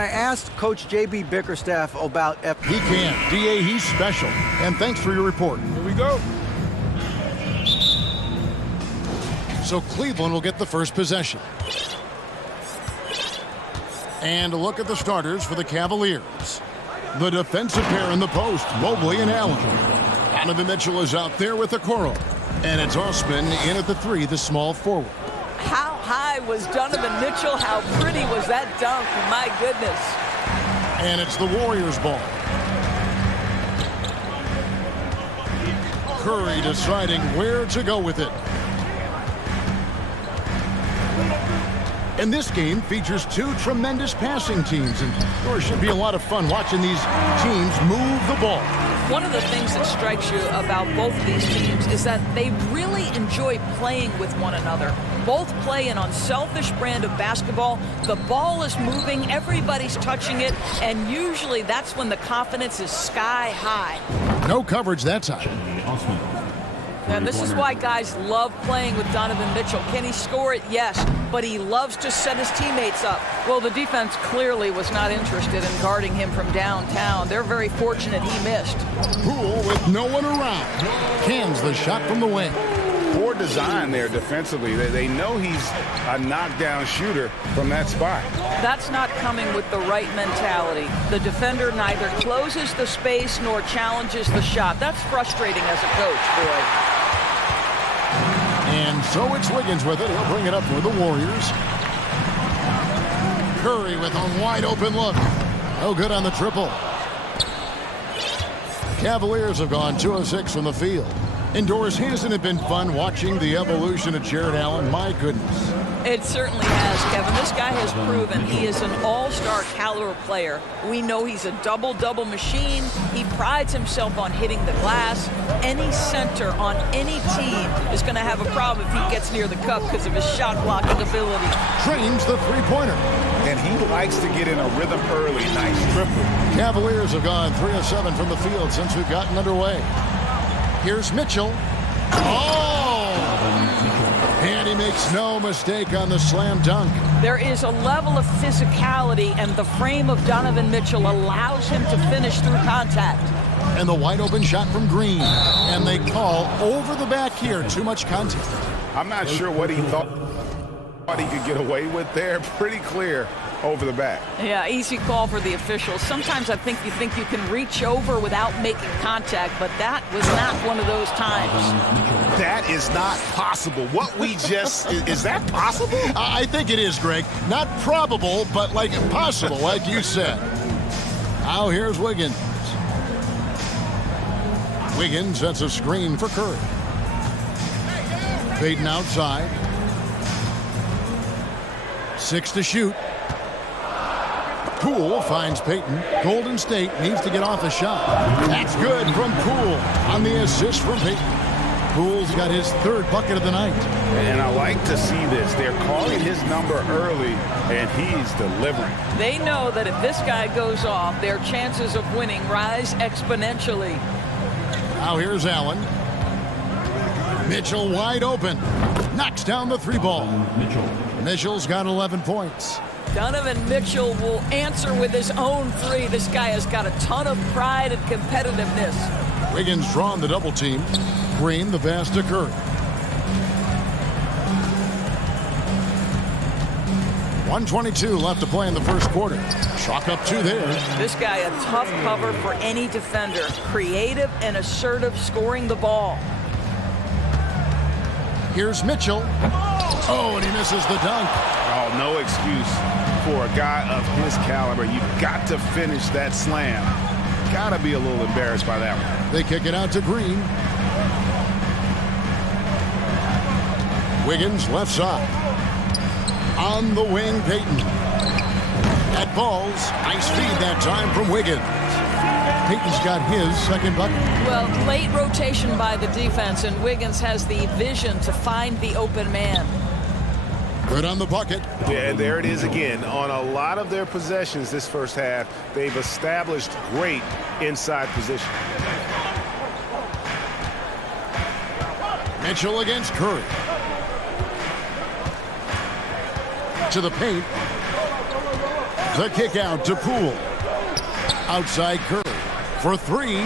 I asked Coach J.B. Bickerstaff about He can. DA, he's special. And thanks for your report. Here we go. So Cleveland will get the first possession. And a look at the starters for the Cavaliers. The defensive pair in the post, Mobley and Allen. Donovan Mitchell is out there with Okoro. And it's Osman in at the three, the small forward. How high was Donovan Mitchell? How pretty was that dunk? My goodness. And it's the Warriors' ball. Curry deciding where to go with it. And this game features two tremendous passing teams, and there should be a lot of fun watching these teams move the ball. One of the things that strikes you about both of these teams is that they really enjoy playing with one another. Both play an unselfish brand of basketball. The ball is moving, everybody's touching it, and usually that's when the confidence is sky high. No coverage that time. And this is why guys love playing with Donovan Mitchell. Can he score it? Yes. But he loves to set his teammates up. Well, the defense clearly was not interested in guarding him from downtown. They're very fortunate he missed. Poole with no one around. Cans the shot from the wing. Poor design there defensively. They know he's a knockdown shooter from that spot. That's not coming with the right mentality. The defender neither closes the space nor challenges the shot. That's frustrating as a coach, boy. And so it's Wiggins with it. He'll bring it up for the Warriors. Curry with a wide open look. No good on the triple. Cavaliers have gone 2 of 6 from the field. Indoors, hasn't it been fun watching the evolution of Jared Allen? My goodness. It certainly has, Kevin. This guy has proven he is an all-star caliber player. We know he's a double-double machine. He prides himself on hitting the glass. Any center on any team is going to have a problem if he gets near the cup because of his shot-blocking ability. Trains the three-pointer. And he likes to get in a rhythm early. Nice triple. Cavaliers have gone 3 of 7 from the field since we've gotten underway. Here's Mitchell. Oh! And he makes no mistake on the slam dunk. There is a level of physicality, and the frame of Donovan Mitchell allows him to finish through contact. And the wide open shot from Green. And they call over the back here. Too much contact. I'm not sure what he thought he could get away with there. Pretty clear over the back. Yeah, easy call for the officials. Sometimes I think you can reach over without making contact, but that was not one of those times. That is not possible. What we just, is that possible? I think it is, Greg. Not probable, but like possible, like you said. Now here's Wiggins. Wiggins sets a screen for Curry. Payton outside. 6 to shoot. Poole finds Payton. Golden State needs to get off a shot. That's good from Poole on the assist from Payton. Poole's got his 3rd bucket of the night. And I like to see this. They're calling his number early, and he's delivering. They know that if this guy goes off, their chances of winning rise exponentially. Now here's Allen. Mitchell wide open. Knocks down the 3 ball. Mitchell's got 11 points. Donovan Mitchell will answer with his own 3. This guy has got a ton of pride and competitiveness. Wiggins drawn the double team. Green the pass to Curry. 1:22 left to play in the first quarter. Chalk up 2 there. This guy a tough cover for any defender. Creative and assertive scoring the ball. Here's Mitchell. Oh, and he misses the dunk. Oh, no excuse for a guy of his caliber. You've got to finish that slam. Got to be a little embarrassed by that one. They kick it out to Green. Wiggins left side. On the wing, Payton. At balls. Nice feed that time from Wiggins. Payton's got his 2nd bucket. Well, late rotation by the defense, and Wiggins has the vision to find the open man. Good on the bucket. Yeah, and there it is again. On a lot of their possessions this first half, they've established great inside position. Mitchell against Curry. To the paint. The kick out to Poole. Outside Curry for three.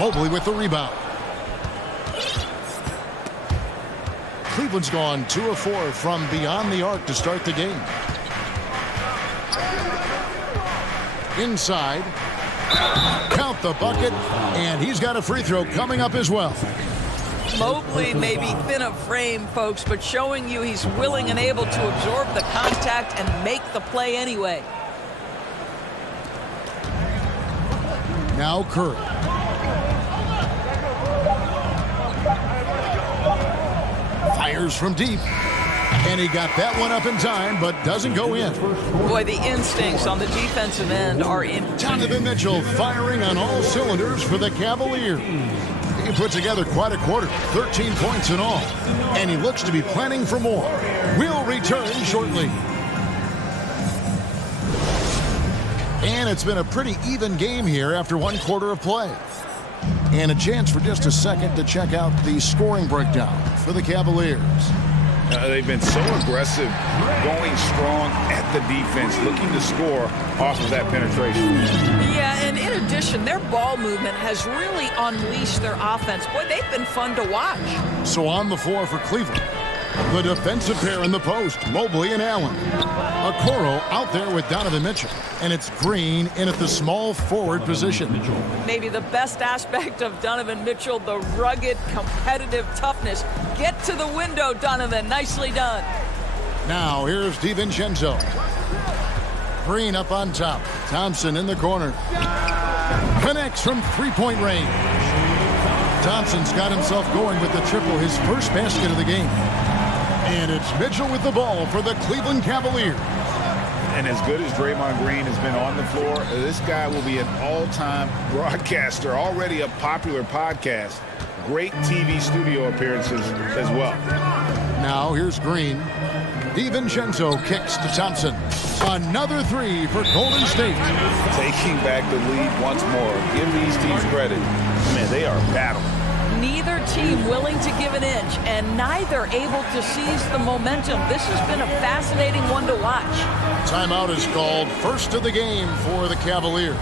Mobley with the rebound. Cleveland's gone 2 of 4 from beyond the arc to start the game. Inside. Count the bucket. And he's got a free throw coming up as well. Mobley may be thin of frame, folks, but showing you he's willing and able to absorb the contact and make the play anyway. Now Curry. Fires from deep. And he got that one up in time, but doesn't go in. Boy, the instincts on the defensive end are in. Donovan Mitchell firing on all cylinders for the Cavaliers. He put together quite a quarter, 13 points in all. And he looks to be planning for more. We'll return shortly. And it's been a pretty even game here after 1 quarter of play. And a chance for just a second to check out the scoring breakdown for the Cavaliers. They've been so aggressive, going strong at the defense, looking to score off of that penetration. Yeah, and in addition, their ball movement has really unleashed their offense. Boy, they've been fun to watch. So on the floor for Cleveland, the defensive pair in the post, Mobley and Allen. Okoro out there with Donovan Mitchell. And it's Green in at the small forward position. Maybe the best aspect of Donovan Mitchell, the rugged, competitive toughness. Get to the window, Donovan. Nicely done. Now here's DiVincenzo. Green up on top. Thompson in the corner. Connects from three-point range. Thompson's got himself going with the triple, his first basket of the game. And it's Mitchell with the ball for the Cleveland Cavaliers. And as good as Draymond Green has been on the floor, this guy will be an all-time broadcaster, already a popular podcast. Great TV studio appearances as well. Now here's Green. DiVincenzo kicks to Thompson. Another three for Golden State. Taking back the lead once more. Give these teams credit. Man, they are battling. Neither team willing to give an inch, and neither able to seize the momentum. This has been a fascinating one to watch. Timeout is called, first of the game for the Cavaliers.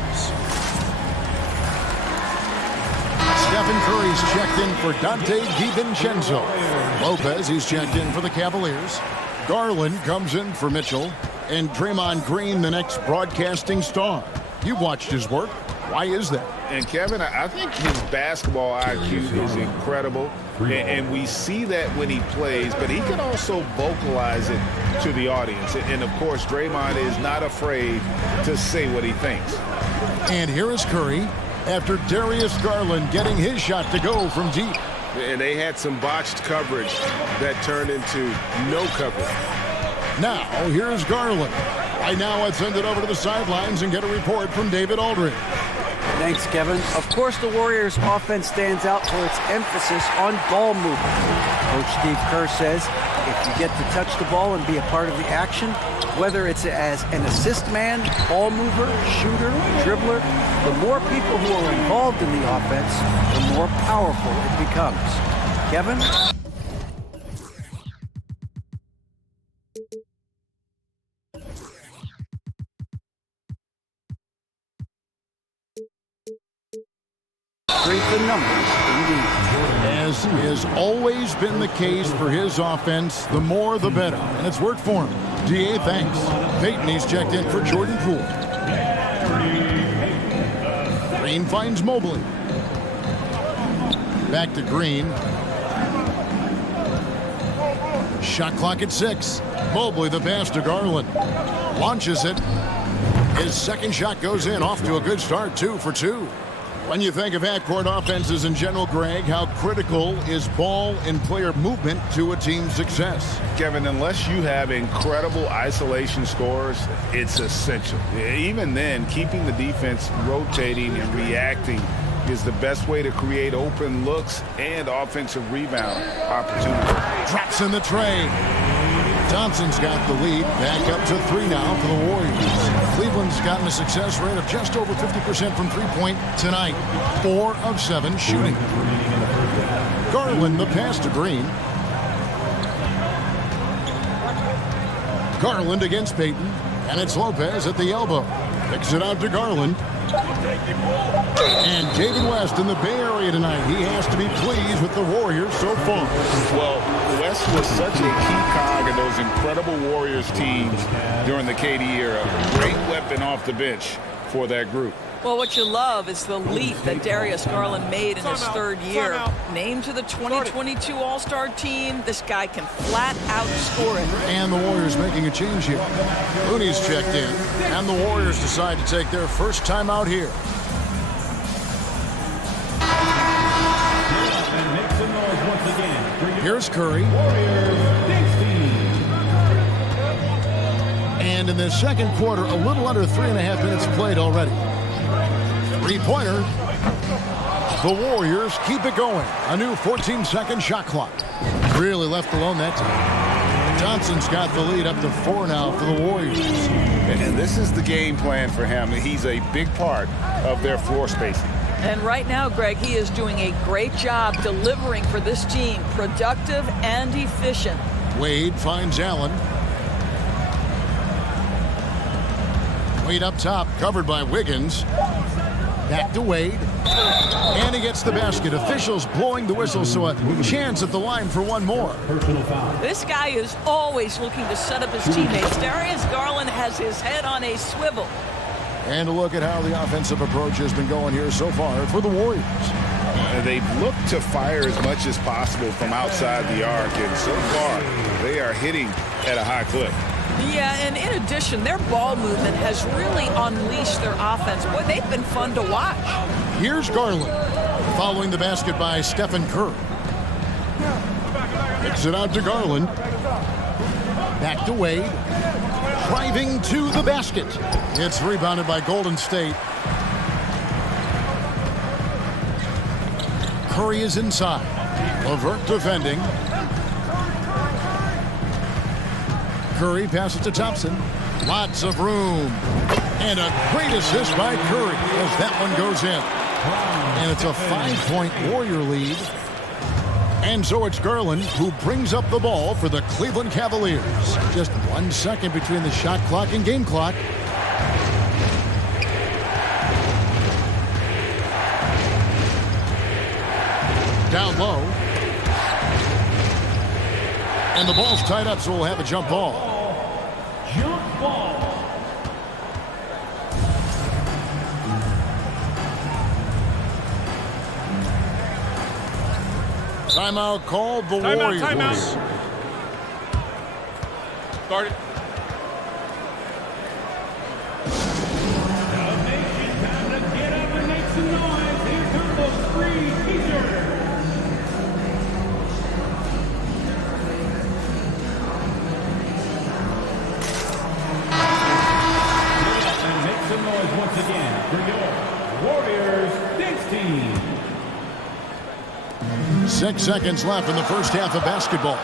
Stephen Curry's checked in for Dante DiVincenzo. Lopez, he's checked in for the Cavaliers. Garland comes in for Mitchell. And Draymond Green, the next broadcasting star. You've watched his work. Why is that? And Kevin, I think his basketball IQ is incredible. And we see that when he plays, but he can also vocalize it to the audience. And of course, Draymond is not afraid to say what he thinks. And here is Curry after Darius Garland getting his shot to go from deep. And they had some botched coverage that turned into no coverage. Now, here's Garland. Right now, let's send it over to the sidelines and get a report from David Aldridge. Thanks, Kevin. Of course, the Warriors' offense stands out for its emphasis on ball movement. Coach Steve Kerr says if you get to touch the ball and be a part of the action, whether it's as an assist man, ball mover, shooter, dribbler, the more people who are involved in the offense, the more powerful it becomes. Kevin? Strength in numbers, indeed. As has always been the case for his offense, the more the better. And it's worked for him. DA, thanks. Peyton, he's checked in for Jordan Poole. Green finds Mobley. Back to Green. Shot clock at 6. Mobley, the pass to Garland. Launches it. His second shot goes in, off to a good start, 2 for 2. When you think of half-court offenses in general, Greg, how critical is ball and player movement to a team's success? Kevin, unless you have incredible isolation scores, it's essential. Even then, keeping the defense rotating and reacting is the best way to create open looks and offensive rebound opportunities. Drops in the tray. Thompson's got the lead. Back up to 3 now for the Warriors. Cleveland's gotten a success rate of just over 50% from three-point tonight. 4 of 7 shooting. Garland, the pass to Green. Garland against Peyton. And it's Lopez at the elbow. Picks it out to Garland. And David West in the Bay Area tonight. He has to be pleased with the Warriors so far. Well, West was such a key cog in those incredible Warriors teams during the KD era. Great weapon off the bench for that group. Well, what you love is the leap that Darius Garland made in his third year. Named to the 2022 All-Star team, this guy can flat out score it. And the Warriors making a change here. Looney's checked in, and the Warriors decide to take their first time out here. Here's Curry. And in the second quarter, a little under 3.5 minutes played already. Three-pointer. The Warriors keep it going. A new 14-second shot clock. Really left alone that time. Johnson's got the lead up to 4 now for the Warriors. And this is the game plan for him. He's a big part of their floor spacing. And right now, Greg, he is doing a great job delivering for this team. Productive and efficient. Wade finds Allen. Wade up top, covered by Wiggins. Back to Wade. And he gets the basket. Officials blowing the whistle, so a chance at the line for one more. This guy is always looking to set up his teammates. Darius Garland has his head on a swivel. And a look at how the offensive approach has been going here so far for the Warriors. They've looked to fire as much as possible from outside the arc, and so far they are hitting at a high clip. Yeah, and in addition, their ball movement has really unleashed their offense. Boy, they've been fun to watch. Here's Garland, following the basket by Stephen Curry. Picks it out to Garland. Back to Wade. Driving to the basket. It's rebounded by Golden State. Curry is inside. LeVert defending. Curry passes to Thompson. Lots of room. And a great assist by Curry as that one goes in. And it's a 5-point Warrior lead. And so it's Garland who brings up the ball for the Cleveland Cavaliers. Just 1 second between the shot clock and game clock. Down low. And the ball's tied up, so we'll have a jump ball. Jump ball. Timeout called the Warriors. Timeout. Start it. Now, nation, time to get up and make some noise. Here come those free t-shirts. Some noise once again for your Warriors Dance Team. 6 seconds left in the first half of basketball.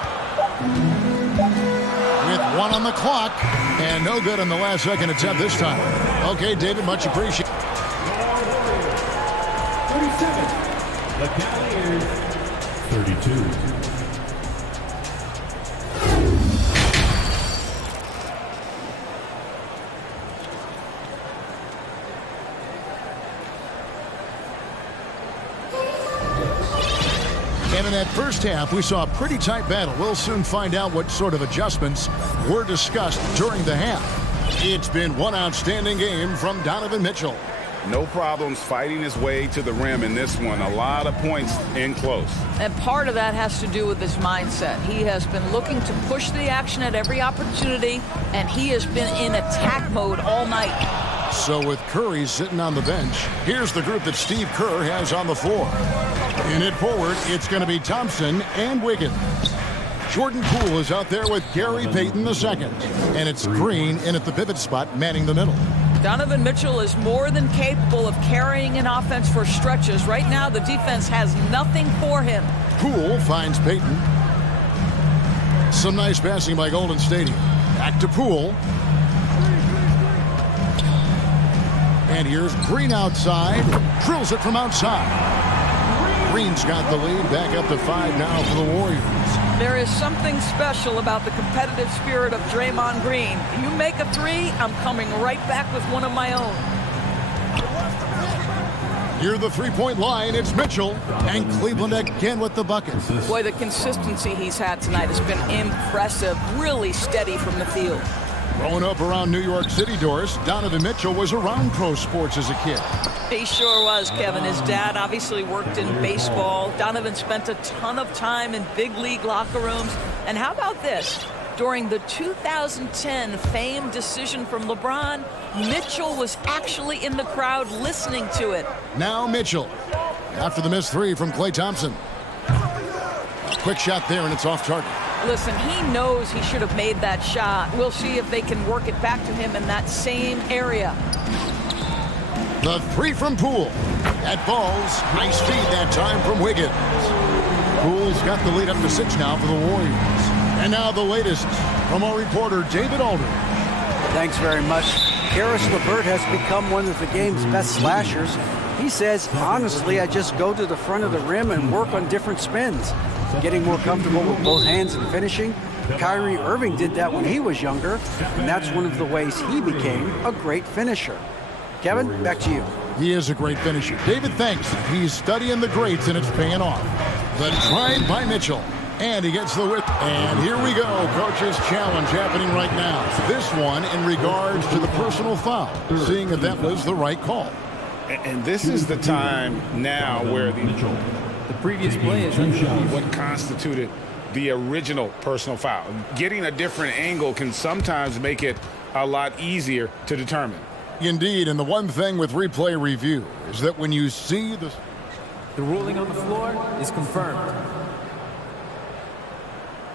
With 1 on the clock, and no good on the last second attempt this time. Okay, David, much appreciated. 37. The Cavaliers 32. And in that first half, we saw a pretty tight battle. We'll soon find out what sort of adjustments were discussed during the half. It's been one outstanding game from Donovan Mitchell. No problems fighting his way to the rim in this one. A lot of points in close. And part of that has to do with his mindset. He has been looking to push the action at every opportunity, and he has been in attack mode all night. So with Curry sitting on the bench, here's the group that Steve Kerr has on the floor. In it forward, it's going to be Thompson and Wiggins. Jordan Poole is out there with Gary Payton II. And it's Green in at the pivot spot, manning the middle. Donovan Mitchell is more than capable of carrying an offense for stretches. Right now, the defense has nothing for him. Poole finds Payton. Some nice passing by Golden State. Back to Poole. And here's Green outside. Drills it from outside. Green's got the lead, back up to 5 now for the Warriors. There is something special about the competitive spirit of Draymond Green. You make a three, I'm coming right back with one of my own. Near the three-point line, it's Mitchell, and Cleveland again with the buckets. Boy, the consistency he's had tonight has been impressive, really steady from the field. Growing up around New York City, Doris, Donovan Mitchell was around pro sports as a kid. He sure was, Kevin. His dad obviously worked in baseball. Donovan spent a ton of time in big league locker rooms. And how about this? During the 2010 famed decision from LeBron, Mitchell was actually in the crowd listening to it. Now Mitchell, after the missed three from Klay Thompson. A quick shot there, and it's off target. Listen, he knows he should have made that shot. We'll see if they can work it back to him in that same area. The three from Poole. That falls. Nice feed that time from Wiggins. Poole's got the lead up to 6 now for the Warriors. And now the latest from our reporter, David Aldridge. Thanks very much. Karis LeVert has become one of the game's best slashers. He says, honestly, I just go to the front of the rim and work on different spins. Getting more comfortable with both hands and finishing. Kyrie Irving did that when he was younger, and that's one of the ways he became a great finisher. Kevin, back to you. He is a great finisher. David thinks he's studying the greats, and it's paying off. The drive by Mitchell. And he gets the whip. And here we go. Coach's challenge happening right now. This one in regards to the personal foul, seeing if that was the right call. And this is the time now where the previous play is what constituted the original personal foul. Getting a different angle can sometimes make it a lot easier to determine. Indeed, and the one thing with replay review is that when you see the ruling on the floor is confirmed.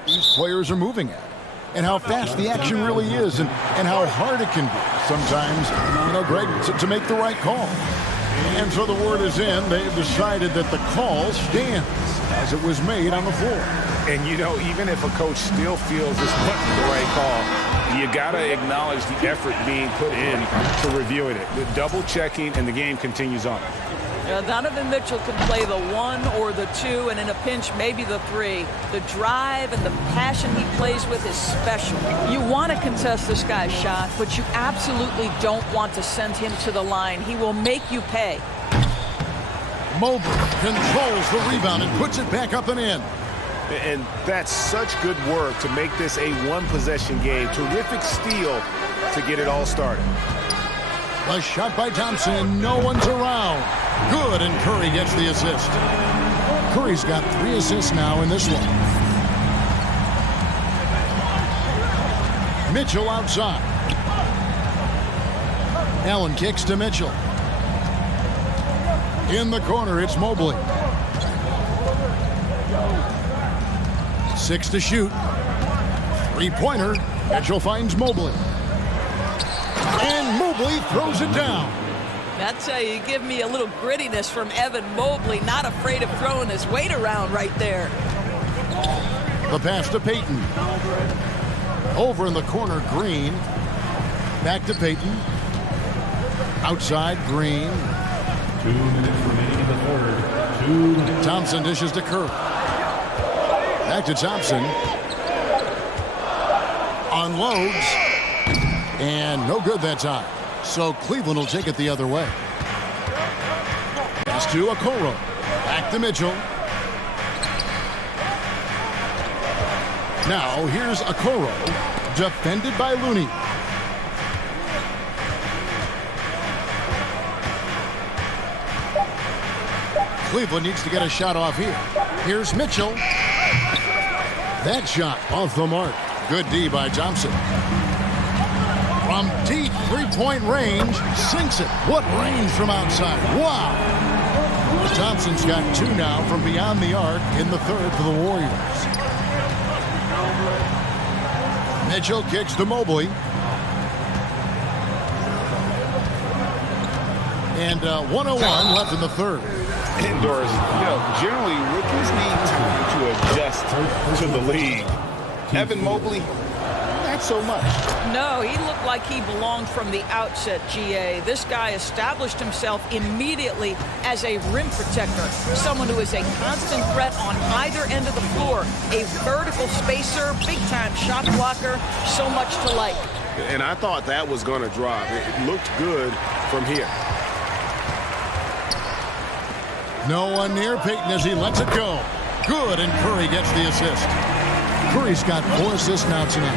These players are moving at, and how fast the action really is, and how hard it can be sometimes, Greg, to make the right call. And so the word is in. They've decided that the call stands as it was made on the floor. And, even if a coach still feels this wasn't the right call, you got to acknowledge the effort being put in to reviewing it. The double checking, and the game continues on. Donovan Mitchell can play the 1 or the 2, and in a pinch, maybe the 3. The drive and the passion he plays with is special. You want to contest this guy's shot, but you absolutely don't want to send him to the line. He will make you pay. Mobley controls the rebound and puts it back up and in. And that's such good work to make this a one-possession game. Terrific steal to get it all started. A shot by Thompson, and no one's around. Good, and Curry gets the assist. Curry's got 3 assists now in this one. Mitchell outside. Allen kicks to Mitchell. In the corner, it's Mobley. 6 to shoot. 3-pointer. Mitchell finds Mobley. And Mobley throws it down. That's how you give me a little grittiness from Evan Mobley, not afraid of throwing his weight around right there. The pass to Payton. Over in the corner, Green. Back to Payton. Outside, Green. 2 minutes remaining in the third. 2 minutes. Thompson dishes to Curry. Back to Thompson. Unloads. And no good that time. So Cleveland will take it the other way. Pass to Okoro. Back to Mitchell. Now here's Okoro. Defended by Looney. Cleveland needs to get a shot off here. Here's Mitchell. That shot off the mark. Good D by Thompson. From deep three-point range, sinks it. What range from outside. Wow. Thompson's got 2 now from beyond the arc in the third for the Warriors. Mitchell kicks to Mobley. And 1:01 left in the third. Indoors, generally rookies need time to adjust to the league. Evan Mobley, not so much. No, he looked like he belonged from the outset, GA. This guy established himself immediately as a rim protector, someone who is a constant threat on either end of the floor, a vertical spacer, big-time shot blocker, so much to like. And I thought that was going to drop. It looked good from here. No one near Peyton as he lets it go. Good, and Curry gets the assist. Curry's got 4 assists now tonight.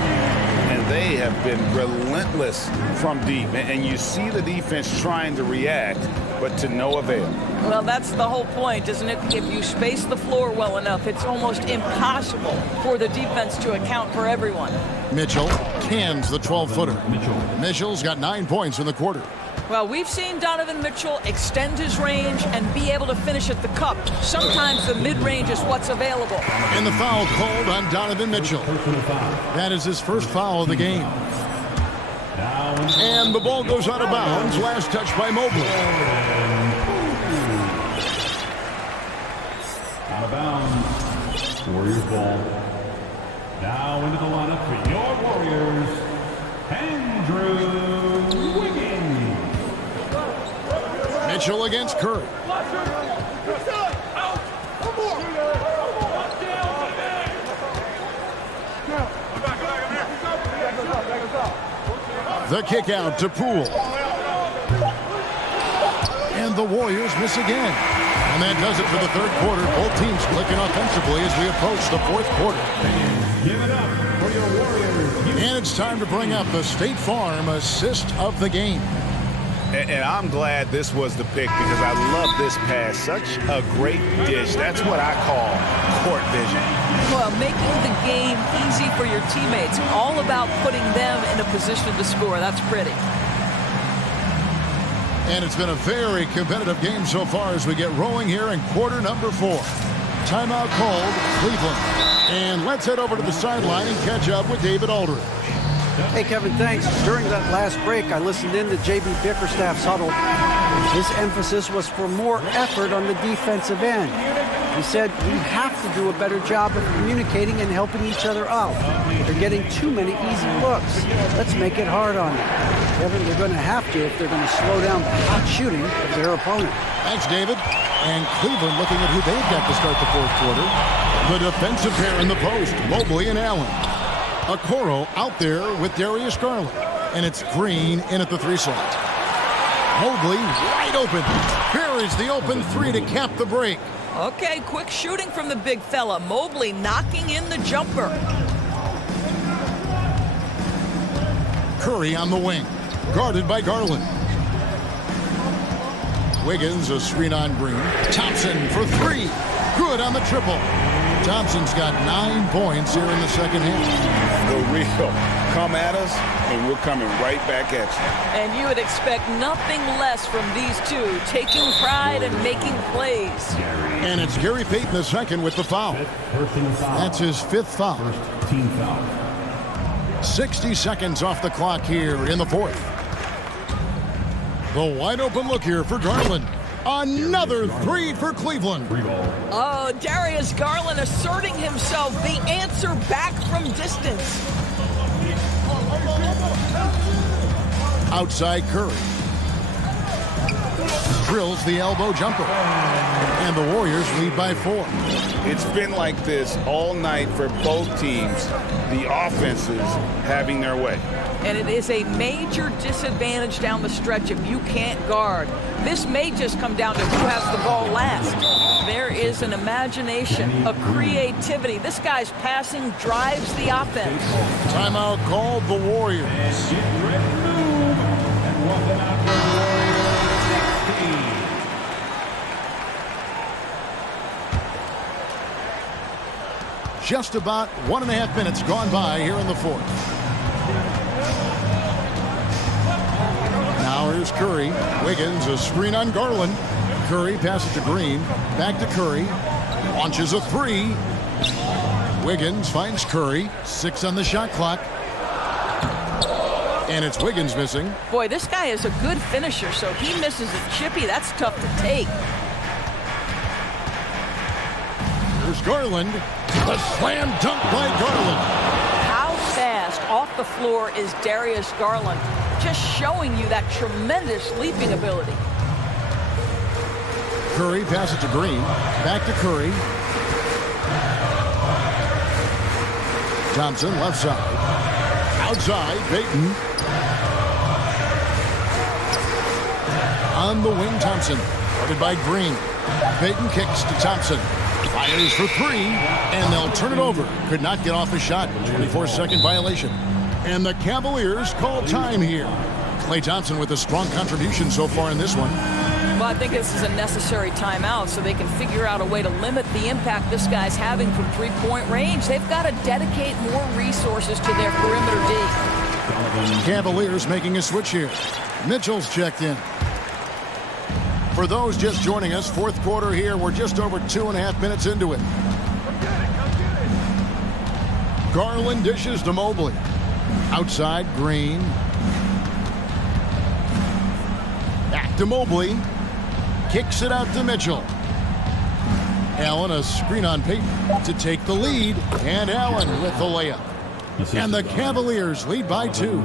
And they have been relentless from deep. And you see the defense trying to react, but to no avail. Well, that's the whole point, isn't it? If you space the floor well enough, it's almost impossible for the defense to account for everyone. Mitchell cans the 12-footer. Mitchell's got 9 points in the quarter. Well, we've seen Donovan Mitchell extend his range and be able to finish at the cup. Sometimes the mid-range is what's available. And the foul called on Donovan Mitchell. That is his first foul of the game. And the ball goes out of bounds. Last touch by Mobley. Out of bounds. Warriors ball. Now into the lineup for your Warriors, Andrew Wiggins. Mitchell against Curry. The kick out to Poole. And the Warriors miss again. And that does it for the third quarter. Both teams clicking offensively as we approach the fourth quarter. Give it up for your Warriors. And it's time to bring up the State Farm assist of the game. And I'm glad this was the pick because I love this pass. Such a great dish. That's what I call court vision. Well, making the game easy for your teammates. All about putting them in a position to score. That's pretty. And it's been a very competitive game so far as we get rolling here in quarter number 4. Timeout called, Cleveland. And let's head over to the sideline and catch up with David Aldridge. Hey, Kevin, thanks. During that last break, I listened in to J.B. Bickerstaff's huddle. His emphasis was for more effort on the defensive end. He said we have to do a better job of communicating and helping each other out. They're getting too many easy looks. Let's make it hard on them. Kevin, they're going to have to if they're going to slow down the hot shooting of their opponent. Thanks, David. And Cleveland looking at who they've got to start the fourth quarter. The defensive pair in the post, Mobley and Allen. Okoro out there with Darius Garland. And it's Green in at the 3 slot. Mobley wide open. Buries the open 3 to cap the break. Okay, quick shooting from the big fella. Mobley knocking in the jumper. Curry on the wing. Guarded by Garland. Wiggins, a screen on Green. Thompson for 3. Good on the triple. Thompson's got 9 points here in the second half. The real. Come at us, and we're coming right back at you. And you would expect nothing less from these two, taking pride and making plays. And it's Gary Payton II with the foul. That's his 5th foul. First team foul. 60 seconds off the clock here in the fourth. The wide open look here for Garland. Another 3 for Cleveland. Oh, Darius Garland asserting himself, the answer back from distance. Outside Curry. Drills the elbow jumper. And the Warriors lead by 4. It's been like this all night for both teams. The offenses having their way. And it is a major disadvantage down the stretch if you can't guard. This may just come down to who has the ball last. There is an imagination, a creativity. This guy's passing drives the offense. Timeout called the Warriors. Get ready to move. And welcome out for the Warriors 16. Just about 1.5 minutes gone by here in the fourth. Now here's Curry. Wiggins, a screen on Garland. Curry passes to Green. Back to Curry. Launches a 3. Wiggins finds Curry. 6 on the shot clock. And it's Wiggins missing. Boy, this guy is a good finisher, so he misses a chippy. That's tough to take. Here's Garland. A slam dunk by Garland. How fast off off the floor is Darius Garland, just showing you that tremendous leaping ability. Curry passes to Green. Back to Curry. Thompson, left side. Outside, Payton. On the wing, Thompson. Guarded by Green. Payton kicks to Thompson. Fires for three, and they'll turn it over. Could not get off a shot. 24-second violation. And the Cavaliers call time here. Klay Thompson with a strong contribution so far in this one. Well, I think this is a necessary timeout so they can figure out a way to limit the impact this guy's having from three-point range. They've got to dedicate more resources to their perimeter D. Cavaliers making a switch here. Mitchell's checked in. For those just joining us, fourth quarter here. We're just over 2.5 minutes into it. Garland dishes to Mobley. Outside, Green. Back to Mobley. Kicks it out to Mitchell. Allen, a screen on Payton to take the lead. And Allen with the layup. And the Cavaliers lead by 2.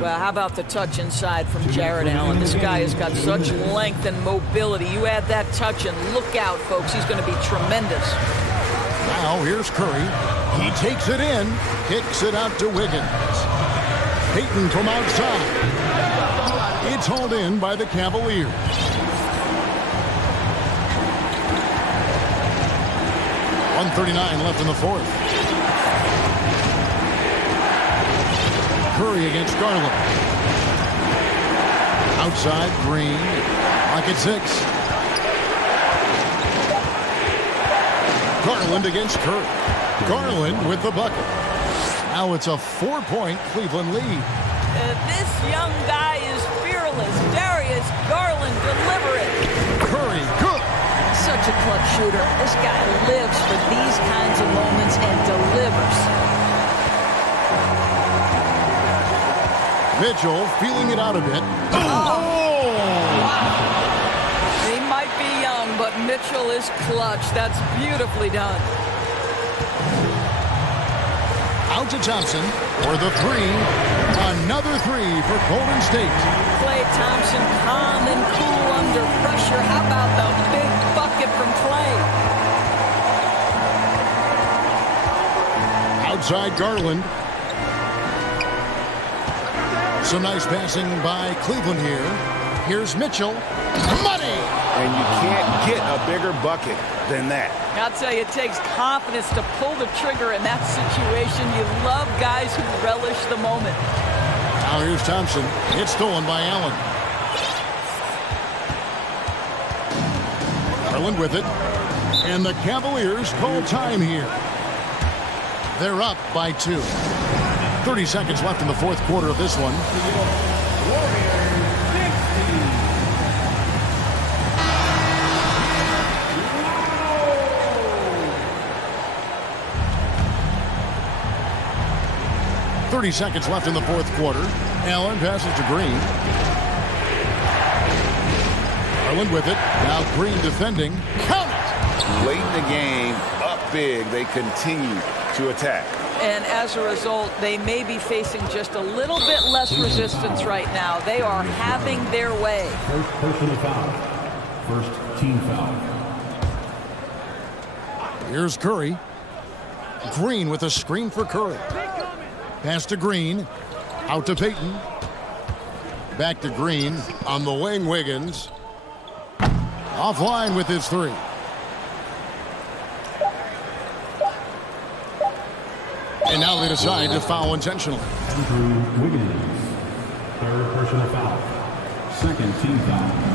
Well, how about the touch inside from Jared Allen? This guy has got such length and mobility. You add that touch and look out, folks. He's going to be tremendous. Now here's Curry. He takes it in. Kicks it out to Wiggins. Payton from outside. It's hauled in by the Cavaliers. .139 left in the fourth. Curry against Garland. Outside, Green. Lock at 6. Garland against Curry. Garland with the bucket. Now it's a 4-point Cleveland lead. This young guy is fearless. Darius Garland, deliver it. Curry, good. Such a clutch shooter. This guy lives for these kinds of moments and delivers. Mitchell feeling it out a bit. Oh! He might be young, but Mitchell is clutch. That's beautifully done. Out to Thompson for the three. Another three for Golden State. Klay Thompson calm and cool under pressure. How about the big bucket from Klay? Outside Garland. Some nice passing by Cleveland here. Here's Mitchell. Money! And you can't get a bigger bucket than that. I'll tell you, it takes confidence to pull the trigger in that situation. You love guys who relish the moment. Now here's Thompson. It's stolen by Allen. Garland with it. And the Cavaliers call time here. They're up by 2. 30 seconds left in the fourth quarter of this one. Warriors 30 seconds left in the fourth quarter. Allen passes to Green. Garland with it. Now Green defending. Count it! Late in the game, up big, they continue to attack. And as a result, they may be facing just a little bit less resistance right now. They are having their way. First personal foul. First team foul. Here's Curry. Green with a screen for Curry. Pass to Green. Out to Payton. Back to Green. On the wing, Wiggins. Offline with his three. And now they decide to foul intentionally. Andrew Wiggins. Third personal foul. Second team foul.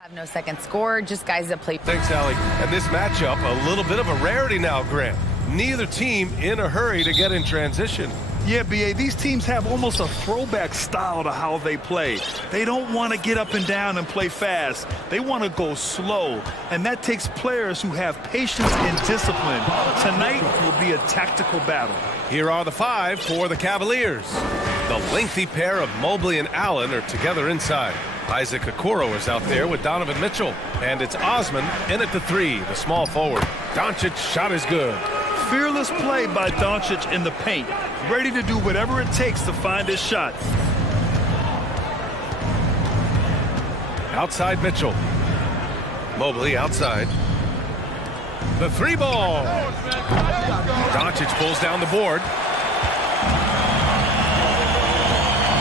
Have no second score, just guys that play. Thanks, Allie. And this matchup, a little bit of a rarity now, Grant. Neither team in a hurry to get in transition. Yeah, B.A., these teams have almost a throwback style to how they play. They don't want to get up and down and play fast. They want to go slow, and that takes players who have patience and discipline. Tonight will be a tactical battle. Here are the five for the Cavaliers. The lengthy pair of Mobley and Allen are together inside. Isaac Okoro is out there with Donovan Mitchell. And it's Osman in at the three, the small forward. Doncic's shot is good. Fearless play by Doncic in the paint, ready to do whatever it takes to find his shot. Outside Mitchell. Mobley outside. The three ball. Doncic pulls down the board.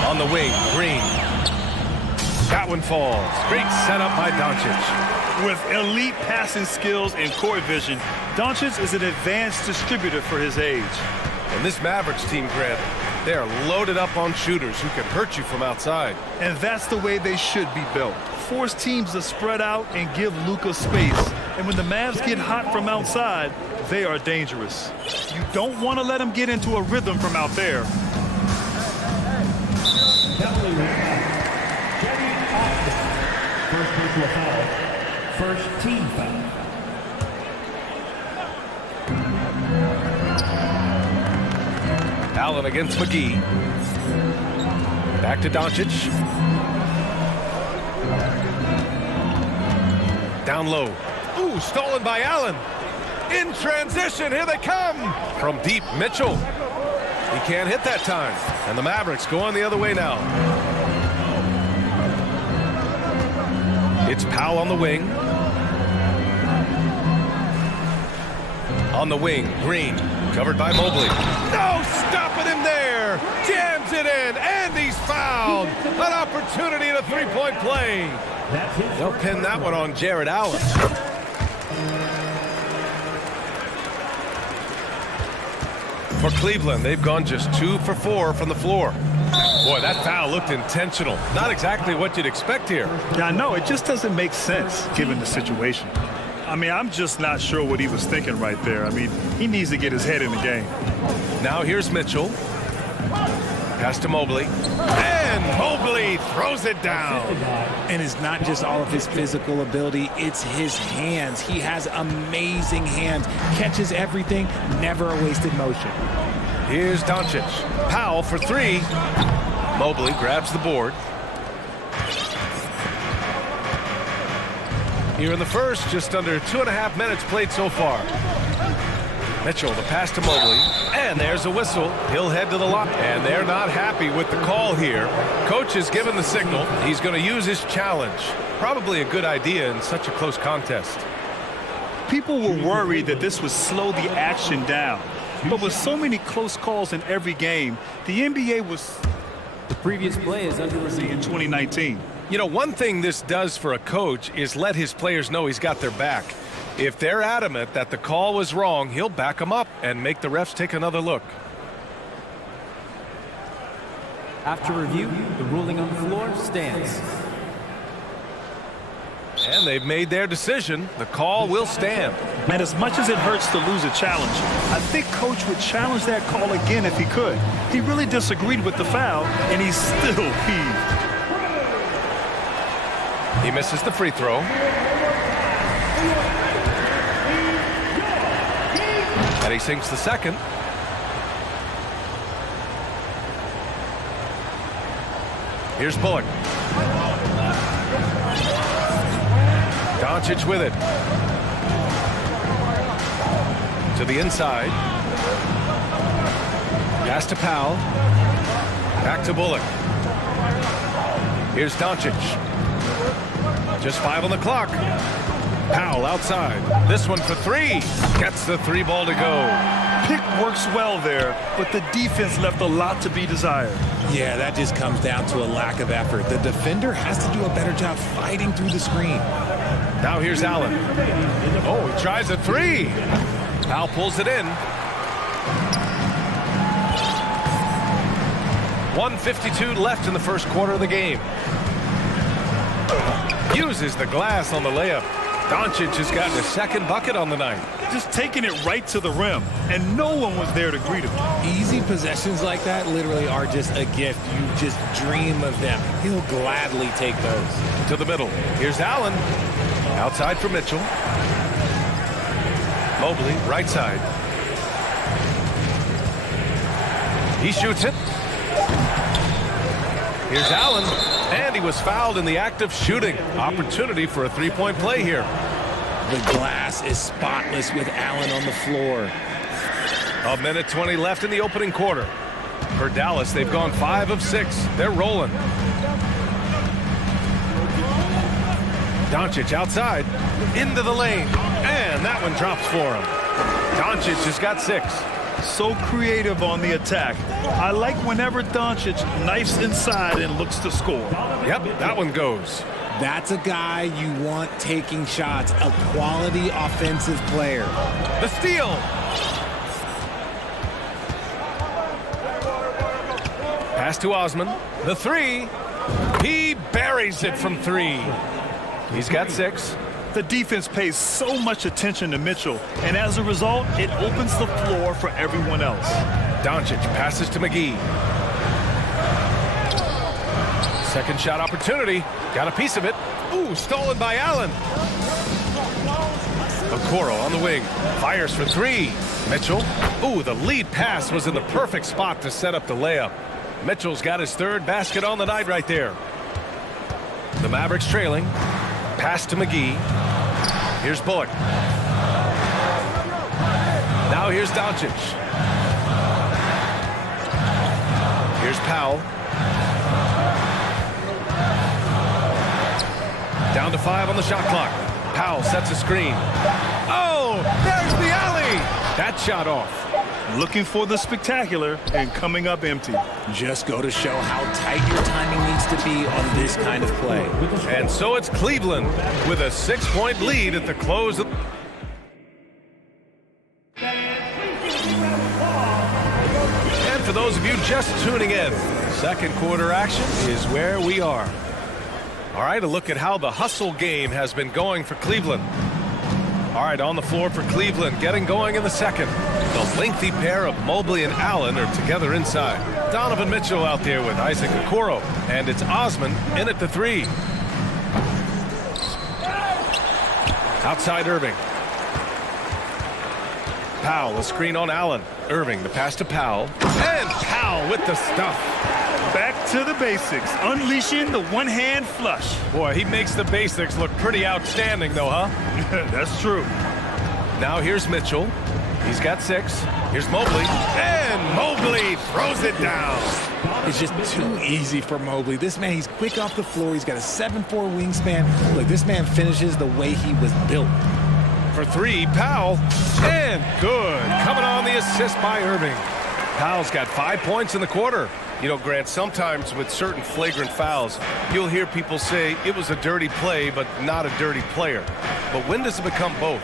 On the wing, Green. That one falls. Great setup by Doncic. With elite passing skills and court vision, Doncic is an advanced distributor for his age. And this Mavericks team, Grant, they are loaded up on shooters who can hurt you from outside. And that's the way they should be built. Force teams to spread out and give Luka space. And when the Mavs get hot from outside, they are dangerous. You don't want to let them get into a rhythm from out there. First personal foul. First team foul. Allen against McGee. Back to Doncic. Down low. Ooh, stolen by Allen. In transition, here they come. From deep, Mitchell. He can't hit that time. And the Mavericks going the other way now. It's Powell on the wing. On the wing, Green, covered by Mobley. No, stopping him there. Jams it in, and he's fouled. An opportunity in a three-point play. They'll pin that one on Jared Allen. For Cleveland, they've gone just 2 for 4 from the floor. Boy, that foul looked intentional. Not exactly what you'd expect here. Yeah, I know. It just doesn't make sense given the situation. I mean, I'm just not sure what he was thinking right there. I mean, he needs to get his head in the game. Now here's Mitchell. Pass to Mobley. And Mobley throws it down. And it's not just all of his physical ability, it's his hands. He has amazing hands. Catches everything, never a wasted motion. Here's Doncic. Powell for three. Mobley grabs the board. Here in the first, just under 2.5 minutes played so far. Mitchell, the pass to Mobley. And there's a whistle. He'll head to the line. And they're not happy with the call here. Coach has given the signal. He's going to use his challenge. Probably a good idea in such a close contest. People were worried that this would slow the action down. But with so many close calls in every game, the NBA was The previous play is under review. in 2019. You know, one thing this does for a coach is let his players know he's got their back. If they're adamant that the call was wrong, he'll back them up and make the refs take another look. After review, the ruling on the floor stands. And they've made their decision. The call will stand. And as much as it hurts to lose a challenge, I think Coach would challenge that call again if he could. He really disagreed with the foul, and he's still peeved. He misses the free throw. And he sinks the second. Here's Bullock. Doncic with it. To the inside. Pass to Powell. Back to Bullock. Here's Doncic. Just 5 on the clock. Powell outside. This one for three. Gets the three ball to go. Pick works well there, but the defense left a lot to be desired. Yeah, that just comes down to a lack of effort. The defender has to do a better job fighting through the screen. Now here's Allen. Oh, he tries a three. Powell pulls it in. 1:52 left in the first quarter of the game. uses the glass on the layup. Doncic has gotten a second bucket on the night. Just taking it right to the rim, and no one was there to greet him. Easy possessions like that literally are just a gift. You just dream of them. He'll gladly take those. To the middle. Here's Allen. Outside for Mitchell. Mobley, right side. He shoots it. Here's Allen. And he was fouled in the act of shooting. Opportunity for a three-point play here. The glass is spotless with Allen on the floor. A minute 20 left in the opening quarter. For Dallas, they've gone 5 of 6. They're rolling. Doncic outside, into the lane, and that one drops for him. Doncic has got 6. So creative on the attack. I like whenever Doncic knifes inside and looks to score. Yep, that one goes. That's a guy you want taking shots, a quality offensive player. The steal. Pass to Osman. The 3. He buries it from 3. He's got 6. The defense pays so much attention to Mitchell, and as a result, it opens the floor for everyone else. Doncic passes to McGee. Second shot opportunity. Got a piece of it. Ooh, stolen by Allen. Okoro on the wing. Fires for 3. Mitchell. Ooh, the lead pass was in the perfect spot to set up the layup. Mitchell's got his 3rd basket on the night right there. The Mavericks trailing. Pass to McGee. Here's Bullock. Now here's Doncic. Here's Powell. Down to 5 on the shot clock. Powell sets a screen. Oh, there's the alley. That shot off. Looking for the spectacular and coming up empty. Just go to show how tight your timing needs to be on this kind of play. And so it's Cleveland with a 6-point lead at the close of... And for those of you just tuning in, second quarter action is where we are. All right, a look at how the hustle game has been going for Cleveland. All right, on the floor for Cleveland, getting going in the second. The lengthy pair of Mobley and Allen are together inside. Donovan Mitchell out there with Isaac Okoro, and it's Osman in at the 3. Outside Irving. Powell, a screen on Allen. Irving, the pass to Powell. And Powell with the stuff. Back to the basics, unleashing the one-hand flush. Boy, he makes the basics look pretty outstanding, though, huh? That's true. Now here's Mitchell. He's got 6. Here's Mobley. And Mobley throws it down. It's just too easy for Mobley. This man, he's quick off the floor. He's got a 7'4" wingspan. Look, this man finishes the way he was built. For 3, Powell. And good. Coming on the assist by Irving. Powell's got 5 points in the quarter. You know, Grant, sometimes with certain flagrant fouls, you'll hear people say it was a dirty play, but not a dirty player. But when does it become both?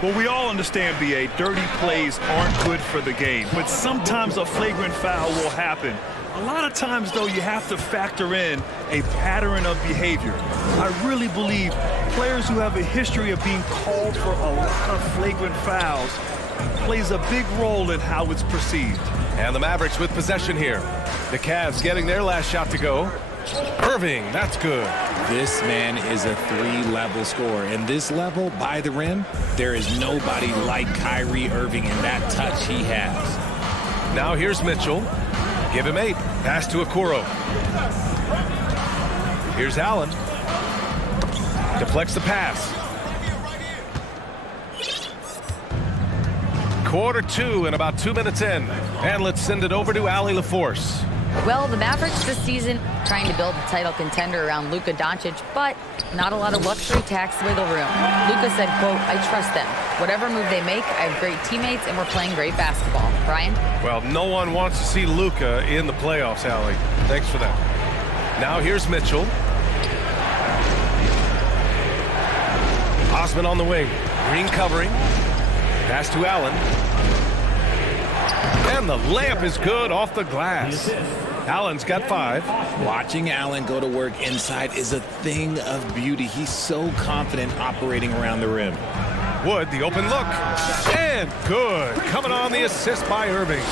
Well, we all understand, B.A., dirty plays aren't good for the game, but sometimes a flagrant foul will happen. A lot of times, though, you have to factor in a pattern of behavior. I really believe players who have a history of being called for a lot of flagrant fouls plays a big role in how it's perceived. And the Mavericks with possession here. The Cavs getting their last shot to go. Irving, that's good. This man is a 3-level scorer. And this level, by the rim, there is nobody like Kyrie Irving in that touch he has. Now here's Mitchell. Give him 8. Pass to Okoro. Here's Allen. Deflects the pass. Quarter 2 and about 2 minutes in. And let's send it over to Allie LaForce. Well, the Mavericks this season trying to build a title contender around Luka Doncic, but not a lot of luxury tax wiggle room. Luka said, quote, "I trust them. Whatever move they make, I have great teammates and we're playing great basketball." Brian? Well, no one wants to see Luka in the playoffs, Allie. Thanks for that. Now here's Mitchell. Osman on the wing. Green covering. Pass to Allen. And the layup is good off the glass. Allen's got 5. Watching Allen go to work inside is a thing of beauty. He's so confident operating around the rim. Wood, the open look. And good. Coming on the assist by Irving.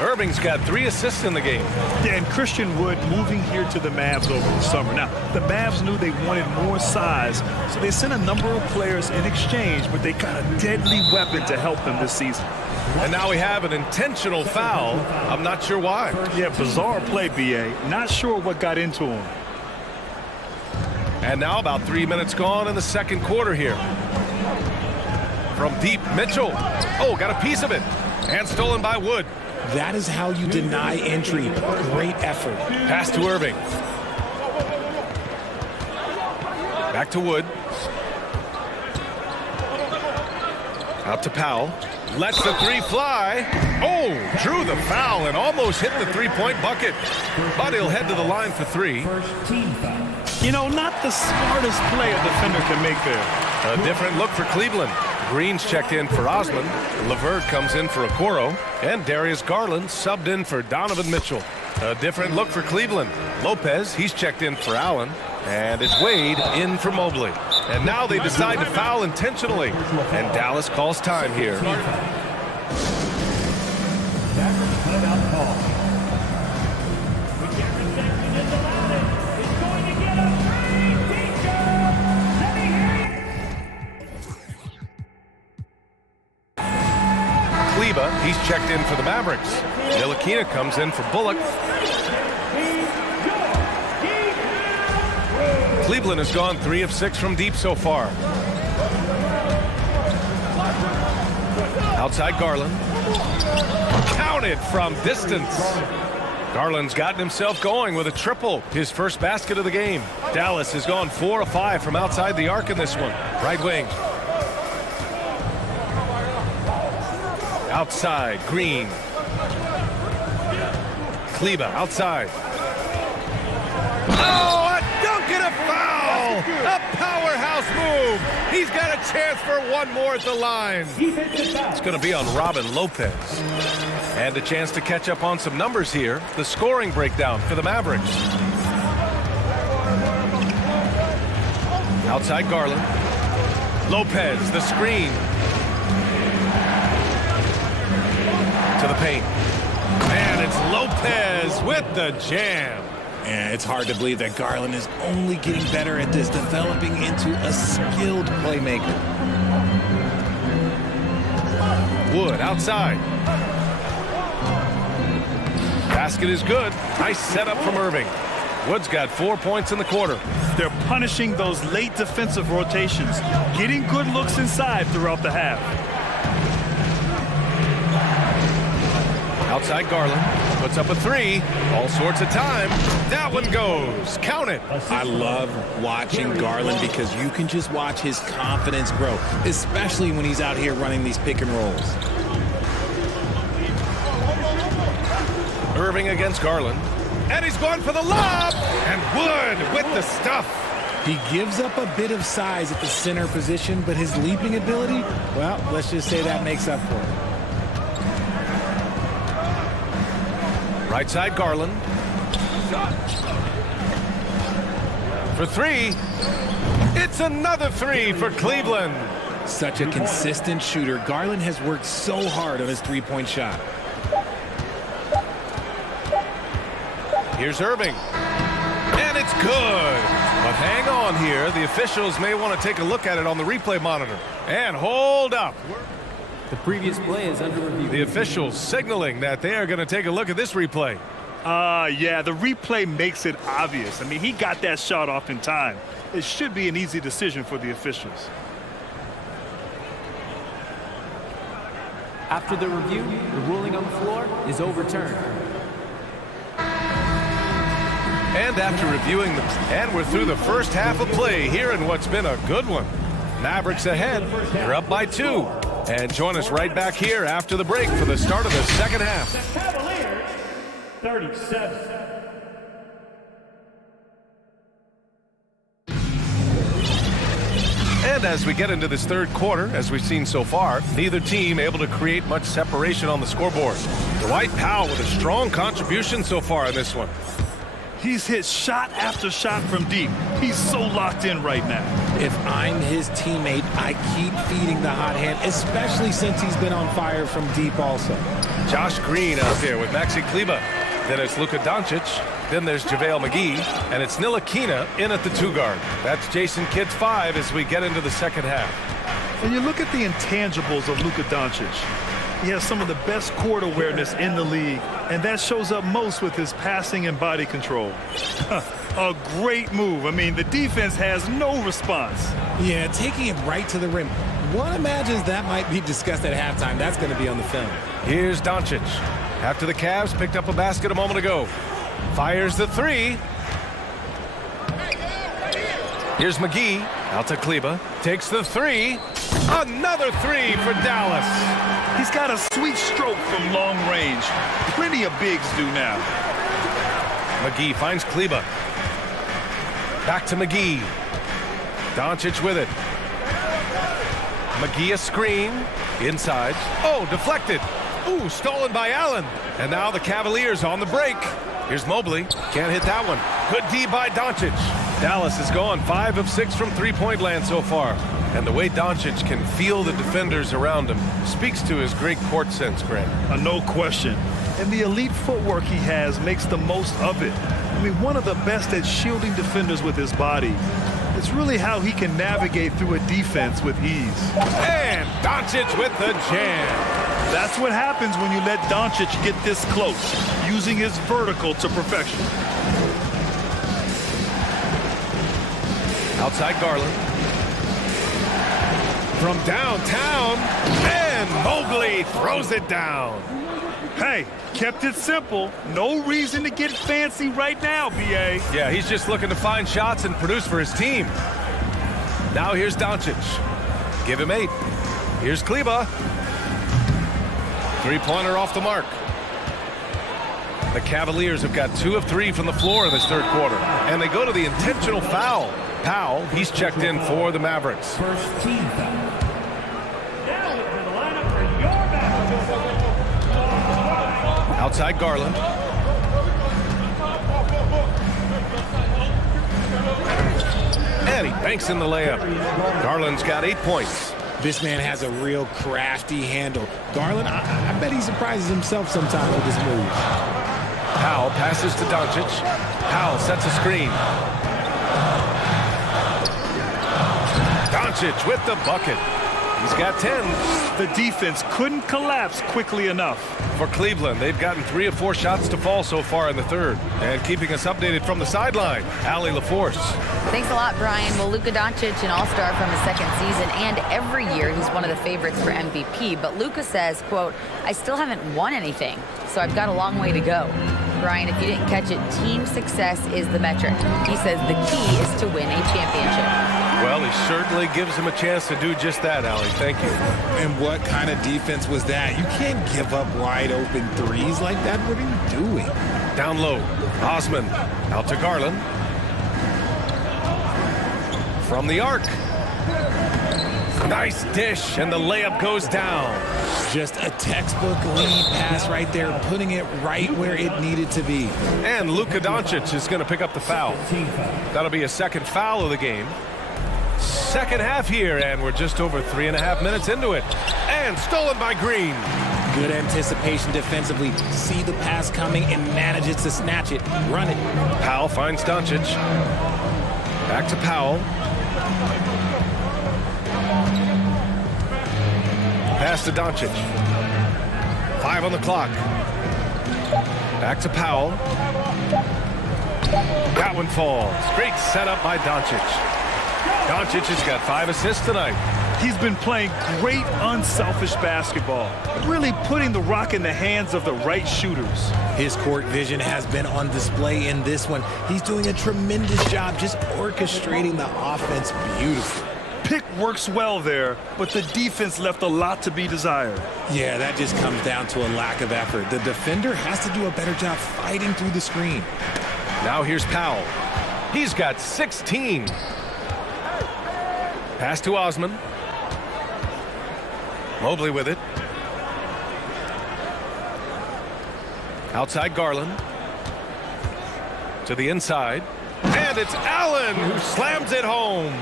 Irving's got 3 assists in the game. Yeah, and Christian Wood moving here to the Mavs over the summer. Now, the Mavs knew they wanted more size, so they sent a number of players in exchange, but they got a deadly weapon to help them this season. And now we have an intentional foul. I'm not sure why. Yeah, bizarre play, B.A. Not sure what got into him. And now about 3 minutes gone in the second quarter here. From deep, Mitchell. Oh, got a piece of it. And stolen by Wood. That is how you deny entry. Great effort. Pass to Irving. Back to Wood. Out to Powell. Lets the 3 fly. Oh, drew the foul and almost hit the 3-point bucket. But he'll head to the line for 3. You know, not the smartest play a defender can make there. A different look for Cleveland. Green's checked in for Osmond. LeVert comes in for Okoro. And Darius Garland subbed in for Donovan Mitchell. A different look for Cleveland. Lopez, he's checked in for Allen. And it's Wade in for Mobley. And now they decide to foul intentionally. And Dallas calls time here. He's checked in for the Mavericks. Ntilikina comes in for Bullock. Cleveland has gone 3 of 6 from deep so far. Outside Garland. Counted from distance. Garland's gotten himself going with a triple, his first basket of the game. Dallas has gone 4 of 5 from outside the arc in this one. Right wing. Outside, Green. Kleba outside. Oh, a dunk and a foul! A powerhouse move! He's got a chance for one more at the line. It's going to be on Robin Lopez. And a chance to catch up on some numbers here. The scoring breakdown for the Mavericks. Outside Garland. Lopez, the screen. To the paint. And it's Lopez with the jam. And it's hard to believe that Garland is only getting better at this, developing into a skilled playmaker. Wood outside. Basket is good. Nice setup from Irving. Wood's got 4 points in the quarter. They're punishing those late defensive rotations, getting good looks inside throughout the half. Outside Garland, puts up a 3, all sorts of time. That one goes, count it. I love watching Garland because you can just watch his confidence grow, especially when he's out here running these pick and rolls. Irving against Garland, and he's going for the lob, and Wood with the stuff. He gives up a bit of size at the center position, but his leaping ability, well, let's just say that makes up for it. Right side Garland. For 3. It's another 3 for Cleveland. Such a consistent shooter. Garland has worked so hard on his three-point shot. Here's Irving. And it's good. But hang on here. The officials may want to take a look at it on the replay monitor. And hold up. The previous play is under review. The officials signaling that they are going to take a look at this replay. Yeah, the replay makes it obvious. I mean, he got that shot off in time. It should be an easy decision for the officials. After the review, the ruling on the floor is overturned. And after reviewing and we're through the first half of play here in what's been a good one. Mavericks ahead. They're up by 2. And join us right back here after the break for the start of the second half. The Cavaliers, 37. And as we get into this third quarter, as we've seen so far, neither team able to create much separation on the scoreboard. Dwight Powell with a strong contribution so far in this one. He's hit shot after shot from deep. He's so locked in right now. If I'm his teammate, I keep feeding the hot hand, especially since he's been on fire from deep also. Josh Green out there with Maxi Kleber. Then it's Luka Doncic. Then there's JaVale McGee. And it's Ntilikina in at the 2 guard. That's Jason Kidd's 5 as we get into the second half. And you look at the intangibles of Luka Doncic. He has some of the best court awareness in the league, and that shows up most with his passing and body control. A great move. I mean, the defense has no response. Yeah, taking it right to the rim. One imagines that might be discussed at halftime. That's going to be on the film. Here's Doncic. After the Cavs picked up a basket a moment ago. Fires the 3. Here's McGee. Out to Kleber. Takes the 3. Another 3 for Dallas. He's got a sweet stroke from long range. Plenty of bigs do now. McGee finds Kleber. Back to McGee. Doncic with it. McGee a screen. Inside. Oh, deflected. Ooh, stolen by Allen. And now the Cavaliers on the break. Here's Mobley. Can't hit that one. Good D by Doncic. Dallas has gone 5 of 6 from three-point land so far. And the way Doncic can feel the defenders around him speaks to his great court sense, Grant. No question. And the elite footwork he has makes the most of it. I mean, one of the best at shielding defenders with his body. It's really how he can navigate through a defense with ease. And Doncic with the jam. That's what happens when you let Doncic get this close, using his vertical to perfection. Outside Garland. From downtown, and Mobley throws it down. Hey, kept it simple. No reason to get fancy right now, B.A. Yeah, he's just looking to find shots and produce for his team. Now here's Doncic. Give him 8. Here's Kleber. Three-pointer off the mark. The Cavaliers have got 2 of 3 from the floor in this third quarter. And they go to the intentional foul. Powell, he's checked in for the Mavericks. First team foul. Outside Garland. And he banks in the layup. Garland's got 8 points. This man has a real crafty handle. Garland, I bet he surprises himself sometimes with his moves. Powell passes to Doncic. Powell sets a screen. Doncic with the bucket. He's got 10. The defense couldn't collapse quickly enough. For Cleveland, they've gotten 3 of 4 shots to fall so far in the third. And keeping us updated from the sideline, Allie LaForce. Thanks a lot, Brian. Well, Luka Doncic, an all-star from his second season, and every year he's one of the favorites for MVP. But Luka says, quote, I still haven't won anything, so I've got a long way to go. Brian, if you didn't catch it, team success is the metric. He says the key is to win a championship. Well, he certainly gives him a chance to do just that, Allie. Thank you. And what kind of defense was that? You can't give up wide open threes like that. What are you doing? Down low. Osman out to Garland. From the arc. Nice dish, and the layup goes down. Just a textbook lead pass right there, putting it right where it needed to be. And Luka Doncic is going to pick up the foul. That'll be a second foul of the game. Second half here, and we're just over 3.5 minutes into it. And stolen by Green. Good anticipation defensively. See the pass coming and manages to snatch it. Run it. Powell finds Doncic. Back to Powell. Pass to Doncic. 5 on the clock. Back to Powell. That one falls. Great setup by Doncic. Doncic has got 5 assists tonight. He's been playing great, unselfish basketball, really putting the rock in the hands of the right shooters. His court vision has been on display in this one. He's doing a tremendous job just orchestrating the offense beautifully. Pick works well there, but the defense left a lot to be desired. Yeah, that just comes down to a lack of effort. The defender has to do a better job fighting through the screen. Now here's Powell. He's got 16. Pass to Osman. Mobley with it. Outside Garland. To the inside. And it's Allen who slams it home.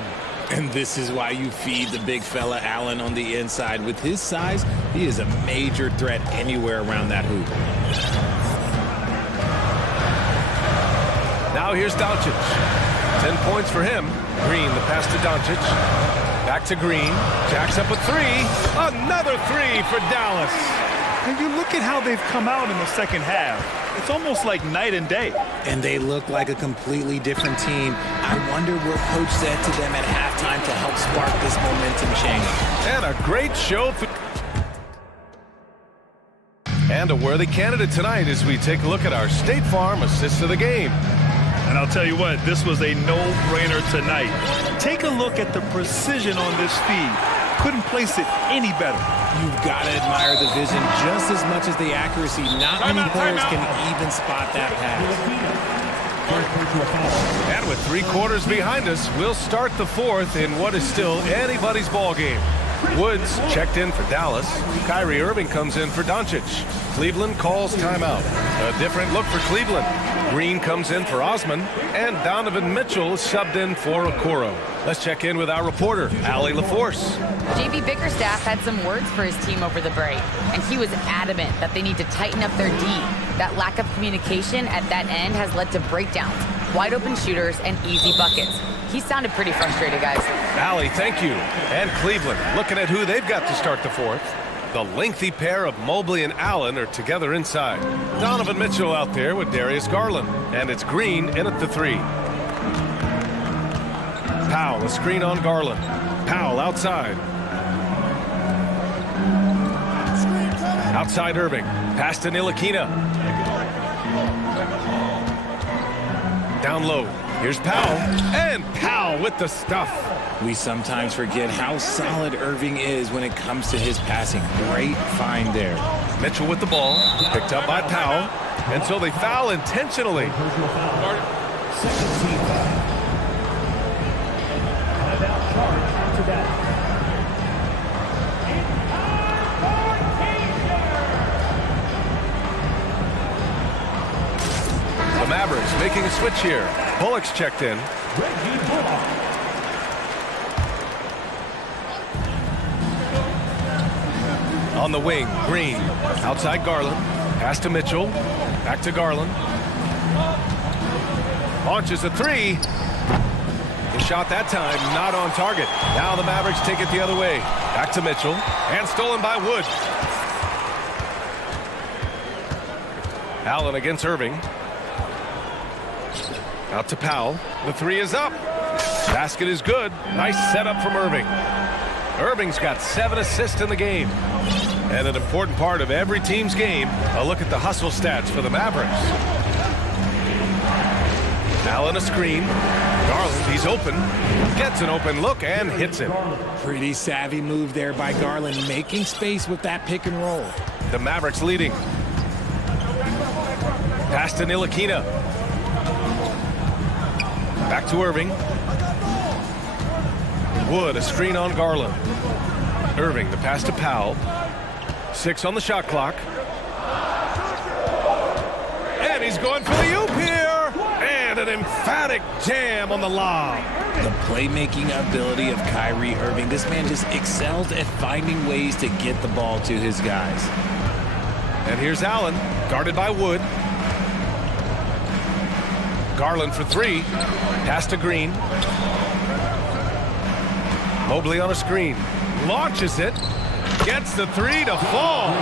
And this is why you feed the big fella Allen on the inside. With his size, he is a major threat anywhere around that hoop. Now here's Doncic. 10 points for him. Green, the pass to Doncic. Back to Green. Jacks up a three. Another three for Dallas. And you look at how they've come out in the second half. It's almost like night and day. And they look like a completely different team. I wonder what coach said to them at halftime to help spark this momentum change. And a great show. And a worthy candidate tonight as we take a look at our State Farm assist of the game. And I'll tell you what, this was a no-brainer tonight. Take a look at the precision on this feed. Couldn't place it any better. You've got to admire the vision just as much as the accuracy. Not many players can even spot that pass. And with 3 quarters behind us, we'll start the fourth in what is still anybody's ball game. Woods checked in for Dallas. Kyrie Irving comes in for Doncic. Cleveland calls timeout. A different look for Cleveland. Green comes in for Osman, and Donovan Mitchell subbed in for Okoro. Let's check in with our reporter, Allie LaForce. JB Bickerstaff had some words for his team over the break, and he was adamant that they need to tighten up their D. That lack of communication at that end has led to breakdowns, wide open shooters, and easy buckets. He sounded pretty frustrated, guys. Allie, thank you. And Cleveland, looking at who they've got to start the fourth. The lengthy pair of Mobley and Allen are together inside. Donovan Mitchell out there with Darius Garland. And it's Green in at the 3. Powell, a screen on Garland. Powell outside. Outside Irving. Pass to Ntilikina. Down low. Here's Powell. And Powell with the stuff. We sometimes forget how solid Irving is when it comes to his passing. Great find there. Mitchell with the ball. Picked up by Powell. And so they foul intentionally. The Mavericks making a switch here. Bullock's checked in. On the wing, Green. Outside Garland. Pass to Mitchell. Back to Garland. Launches a 3. The shot that time not on target. Now the Mavericks take it the other way. Back to Mitchell. And stolen by Wood. Allen against Irving. Out to Powell. The 3 is up. Basket is good. Nice setup from Irving. Irving's got 7 assists in the game. And an important part of every team's game, a look at the hustle stats for the Mavericks. Allen a screen. Garland, he's open. Gets an open look and hits it. Pretty savvy move there by Garland, making space with that pick and roll. The Mavericks leading. Pass to Ntilikina. Back to Irving. Wood, a screen on Garland. Irving, the pass to Powell. 6 on the shot clock. And he's going for the oop here. And an emphatic jam on the lob. The playmaking ability of Kyrie Irving. This man just excels at finding ways to get the ball to his guys. And here's Allen, guarded by Wood. Garland for 3. Pass to Green. Mobley on a screen. Launches it. Gets the 3 to fall.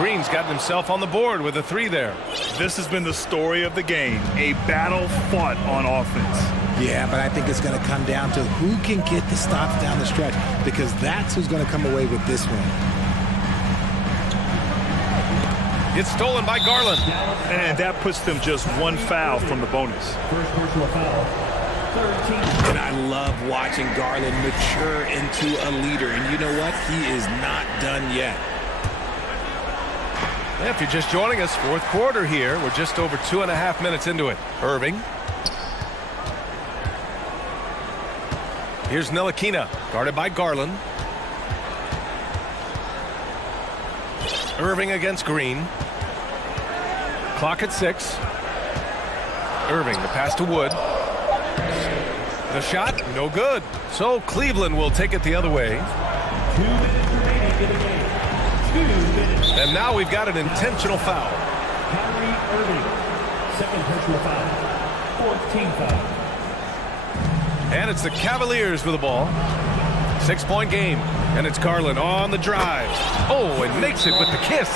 Green's gotten himself on the board with a 3 there. This has been the story of the game. A battle fought on offense. Yeah, but I think it's going to come down to who can get the stops down the stretch, because that's who's going to come away with this one. It's stolen by Garland. And that puts them just 1 foul from the bonus. First personal foul. And I love watching Garland mature into a leader. And you know what? He is not done yet. If you're just joining us, fourth quarter here. We're just over 2.5 minutes into it. Irving. Here's Ntilikina, guarded by Garland. Irving against Green. Clock at 6. Irving, the pass to Wood. The shot, no good. So Cleveland will take it the other way. 2 minutes remaining in the game. 2 minutes. And now we've got an intentional foul. Kyrie Irving, second personal foul. 14 foul. And it's the Cavaliers with the ball. 6-point game. And it's Garland on the drive. Oh, and makes it with the kiss.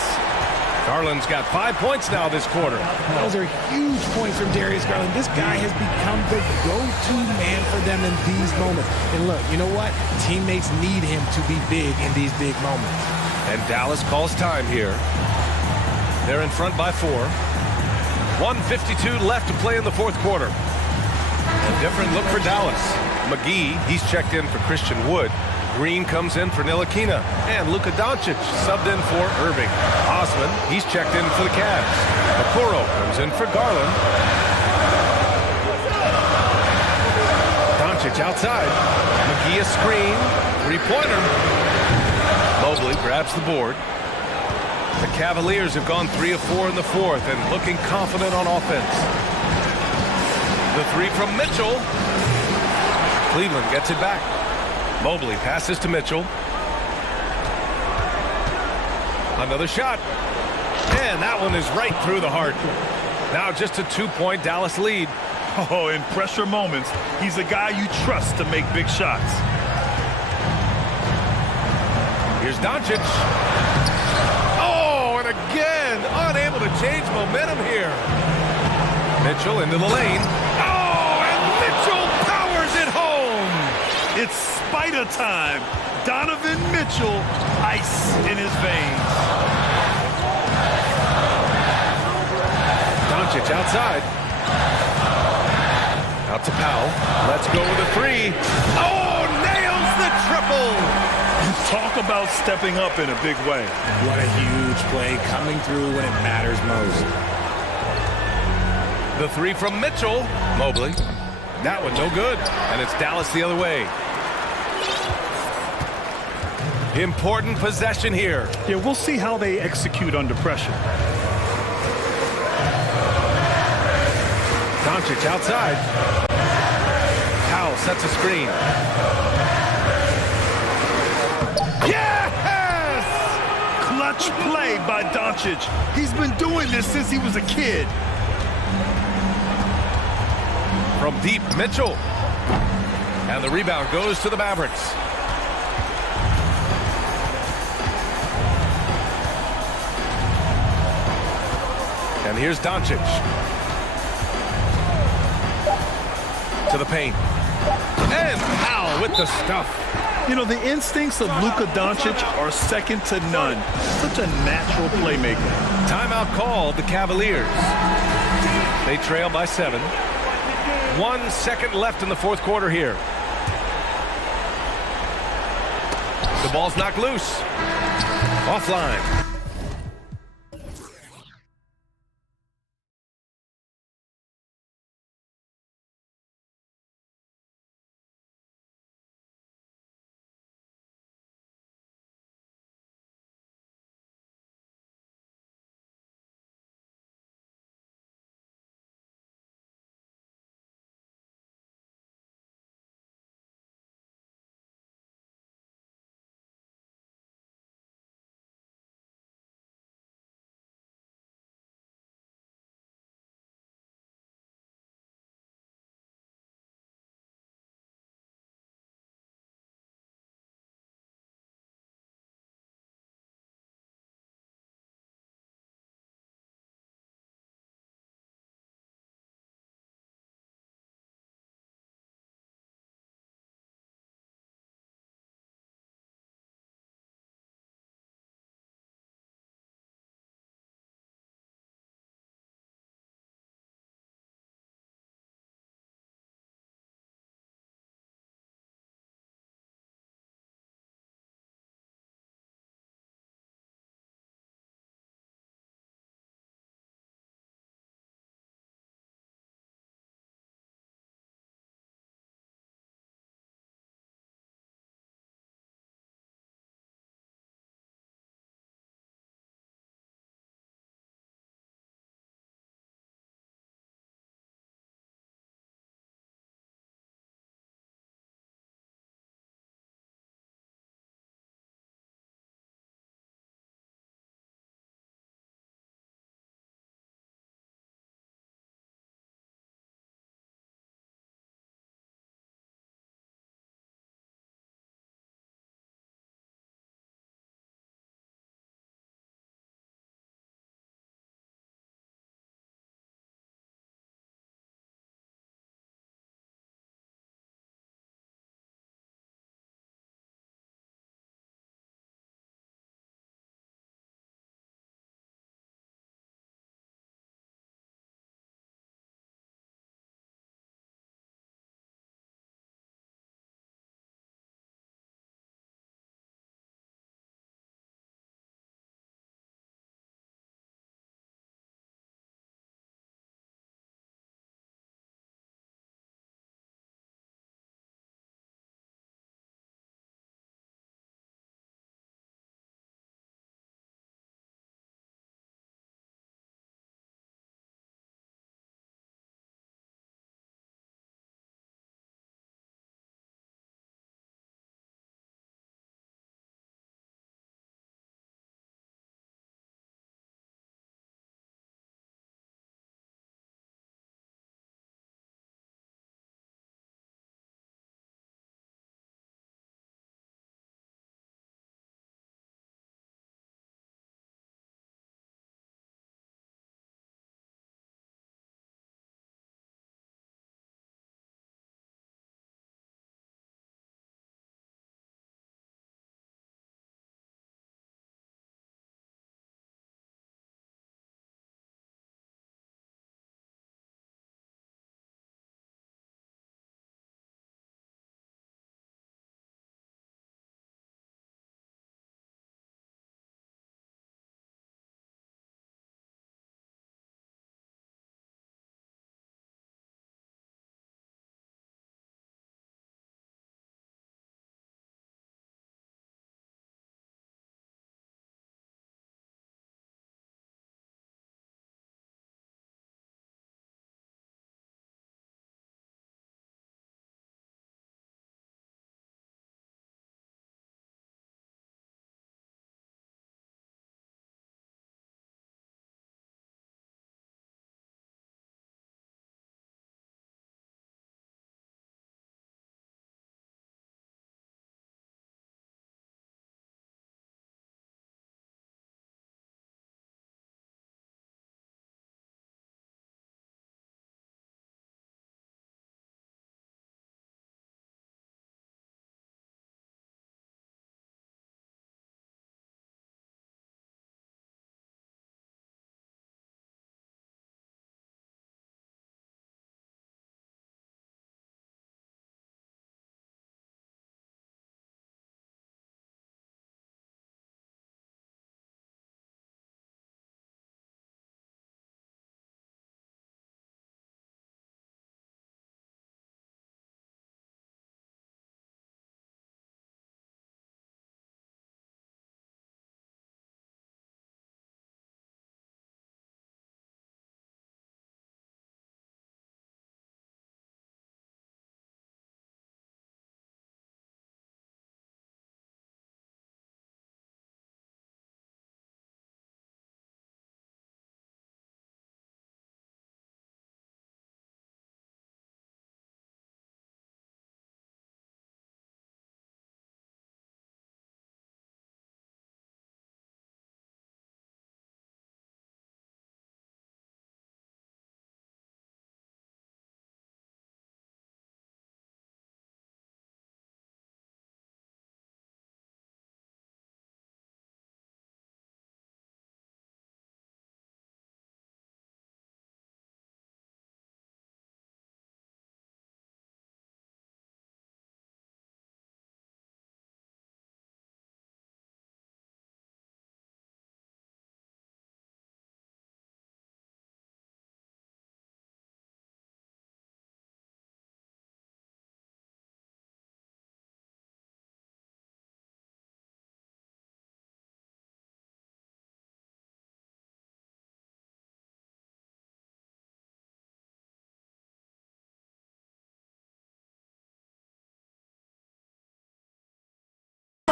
Garland's got 5 points now this quarter. Those are huge points from Darius Garland. This guy has become the go-to man for them in these moments. And look, you know what? Teammates need him to be big in these big moments. And Dallas calls time here. They're in front by 4. 1:52 left to play in the fourth quarter. A different look for Dallas. McGee, he's checked in for Christian Wood. Green comes in for Ntilikina. And Luka Doncic subbed in for Irving. Osman, he's checked in for the Cavs. Okoro comes in for Garland. Doncic outside. McGee a screen. 3-pointer. Mobley grabs the board. The Cavaliers have gone 3 of 4 in the fourth and looking confident on offense. The 3 from Mitchell. Cleveland gets it back. Mobley passes to Mitchell. Another shot. And that one is right through the heart. Now just a 2-point Dallas lead. Oh, in pressure moments, he's a guy you trust to make big shots. Here's Doncic. Oh, and again, unable to change momentum here. Mitchell into the lane. Oh, and Mitchell powers it home. It's Spider time. Donovan Mitchell, ice in his veins. Doncic outside. Out to Powell. Let's go with a 3. Oh, nails the triple. Talk about stepping up in a big way. What a huge play coming through when it matters most. The 3 from Mitchell. Mobley. That one no good. And it's Dallas the other way. Important possession here. Yeah, we'll see how they execute under pressure. Doncic outside. Powell sets a screen. Yes! Clutch play by Doncic. He's been doing this since he was a kid. From deep, Mitchell. And the rebound goes to the Mavericks. And here's Doncic. To the paint. And Powell with the stuff. You know, the instincts of Luka Doncic are second to none. Such a natural playmaker. Timeout called the Cavaliers. They trail by 7. 1 second left in the fourth quarter here. The ball's knocked loose. Offline.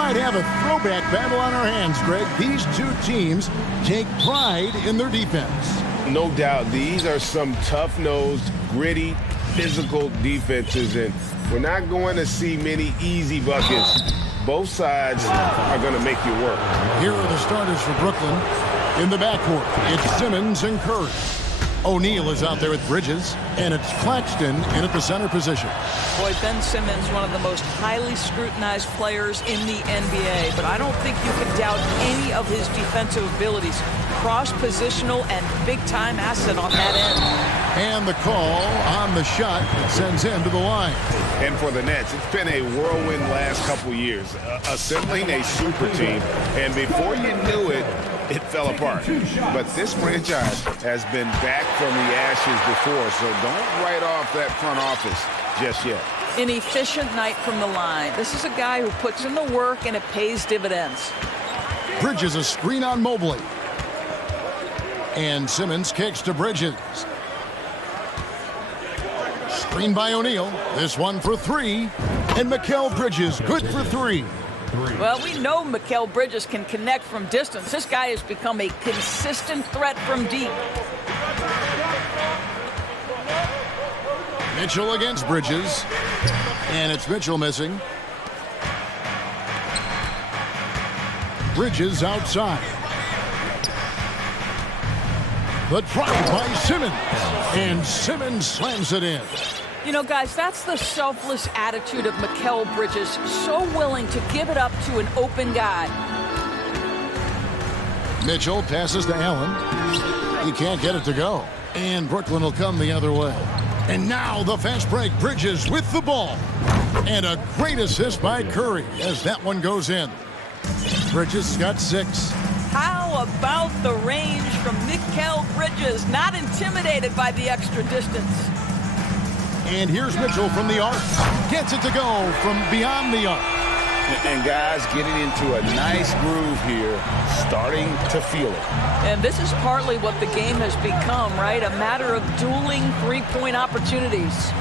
might have a throwback battle on our hands, Greg. These two teams take pride in their defense. No doubt, these are some tough-nosed, gritty, physical defenses, and we're not going to see many easy buckets. Both sides are going to make you work. Here are the starters for Brooklyn. In the backcourt, it's Simmons and Curry. O'Neal is out there with Bridges, and it's Claxton in at the center position. Boy, Ben Simmons, one of the most highly scrutinized players in the NBA, but I don't think you can doubt any of his defensive abilities. Cross-positional and big-time asset on that end. And the call on the shot that sends him to the line. And for the Nets, it's been a whirlwind last couple years, assembling a super team, and before you knew it, it fell apart. But this franchise has been back from the ashes before, so don't write off that front office just yet. An efficient night from the line. This is a guy who puts in the work and it pays dividends. Bridges a screen on Mobley. And Simmons kicks to Bridges. Screen by O'Neal. This one for three. And Mikal Bridges good for three. Well, we know Mikal Bridges can connect from distance. This guy has become a consistent threat from deep. Mitchell against Bridges. And it's Mitchell missing. Bridges outside. The drive by Simmons. And Simmons slams it in. You know, guys, that's the selfless attitude of Mikal Bridges. So willing to give it up to an open guy. Mitchell passes to Allen. He can't get it to go. And Brooklyn will come the other way. And now the fast break. Bridges with the ball. And a great assist by Curry as that one goes in. Bridges got 6. How about the range from Mikal Bridges? Not intimidated by the extra distance. And here's Mitchell from the arc. Gets it to go from beyond the arc. And guys getting into a nice groove here, starting to feel it. And this is partly what the game has become, right? A matter of dueling three-point opportunities.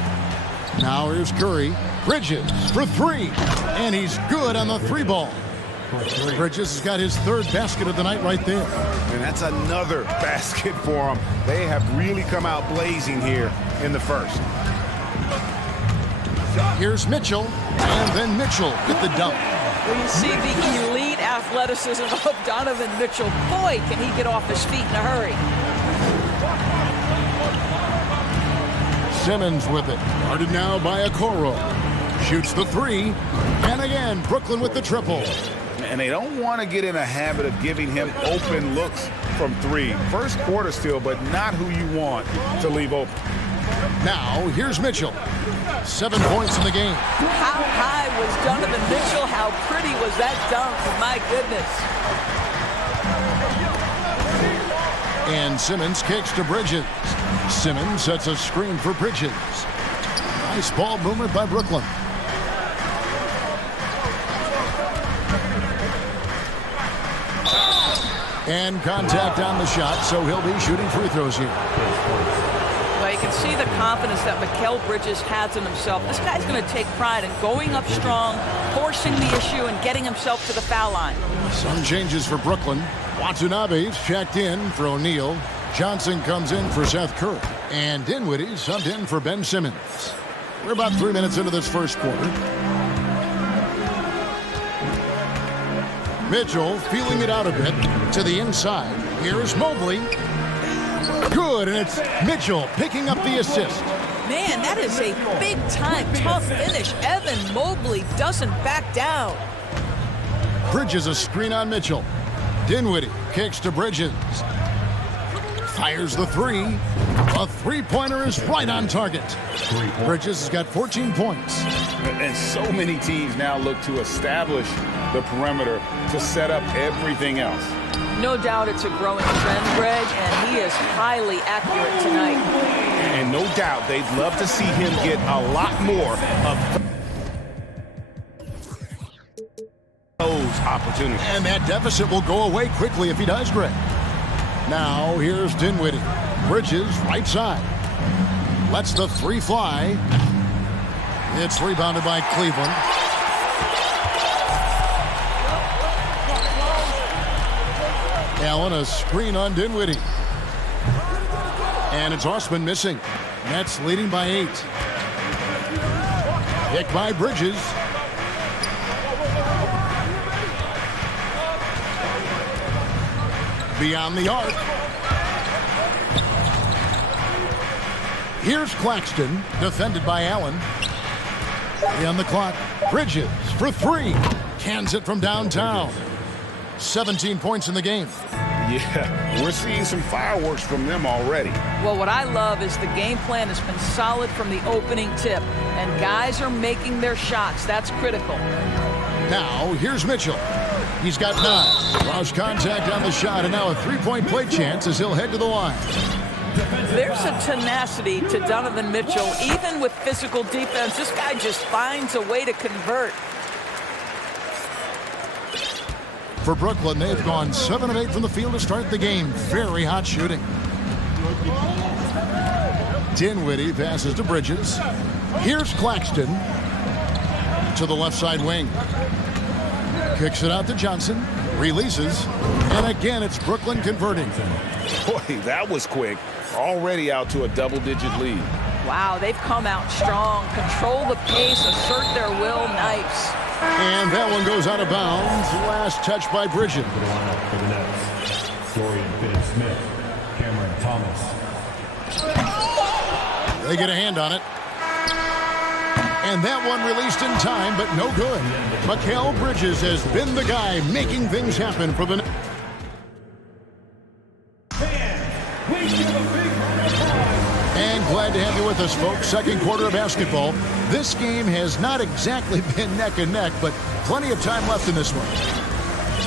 Now here's Curry. Bridges for three. And he's good on the three ball. Bridges has got his third basket of the night right there. And that's another basket for him. They have really come out blazing here in the first. Here's Mitchell, and then Mitchell with the dunk. Well, you see the elite athleticism of Donovan Mitchell. Boy, can he get off his feet in a hurry. Simmons with it. Guarded now by Okoro. Shoots the three. And again, Brooklyn with the triple. And they don't want to get in a habit of giving him open looks from three. First quarter still, but not who you want to leave open. Now, here's Mitchell. 7 points in the game. How high was Donovan Mitchell? How pretty was that dunk? My goodness. And Simmons kicks to Bridges. Simmons sets a screen for Bridges. Nice ball movement by Brooklyn. And contact on the shot, so he'll be shooting free throws here. Well, you can see the confidence that Mikal Bridges has in himself. This guy's going to take pride in going up strong, forcing the issue, and getting himself to the foul line. Some changes for Brooklyn. Watanabe's checked in for O'Neal. Johnson comes in for Seth Curry. And Dinwiddie subbed in for Ben Simmons. We're about 3 minutes into this first quarter. Mitchell feeling it out a bit to the inside. Here's Mobley. Good, and it's Mitchell picking up the assist. Man, that is a big-time tough finish. Evan Mobley doesn't back down. Bridges a screen on Mitchell. Dinwiddie kicks to Bridges. Fires the three. A three-pointer is right on target. Bridges has got 14 points. And so many teams now look to establish the perimeter to set up everything else. No doubt it's a growing trend, Greg, and he is highly accurate tonight. And no doubt they'd love to see him get a lot more of those opportunities. And that deficit will go away quickly if he does, Greg. Now here's Dinwiddie. Bridges right side. Lets the three fly. It's rebounded by Cleveland. Allen, a screen on Dinwiddie. And it's Osman missing. Nets leading by 8. Pick by Bridges. Beyond the arc. Here's Claxton, defended by Allen. On the clock, Bridges for 3. Cans it from downtown. 17 points in the game. Yeah, we're seeing some fireworks from them already. Well, what I love is the game plan has been solid from the opening tip, and guys are making their shots. That's critical. Now, here's Mitchell. He's got 9. Lost contact on the shot, and now a three-point play chance as he'll head to the line. There's a tenacity to Donovan Mitchell. Even with physical defense, this guy just finds a way to convert. For Brooklyn, they've gone 7 of 8 from the field to start the game. Very hot shooting. Dinwiddie passes to Bridges. Here's Claxton to the left side wing. Kicks it out to Johnson. Releases. And again, it's Brooklyn converting. Boy, that was quick. Already out to a double-digit lead. Wow, they've come out strong. Control the pace, assert their will. Nice. And that one goes out of bounds. Last touch by Bridges. For the lineup for the Nets, Dorian Finney-Smith, Cameron Thomas. They get a hand on it. And that one released in time, but no good. Mikal Bridges has been the guy making things happen for the Nets. And glad to have you with us, folks. Second quarter of basketball. This game has not exactly been neck and neck, but plenty of time left in this one.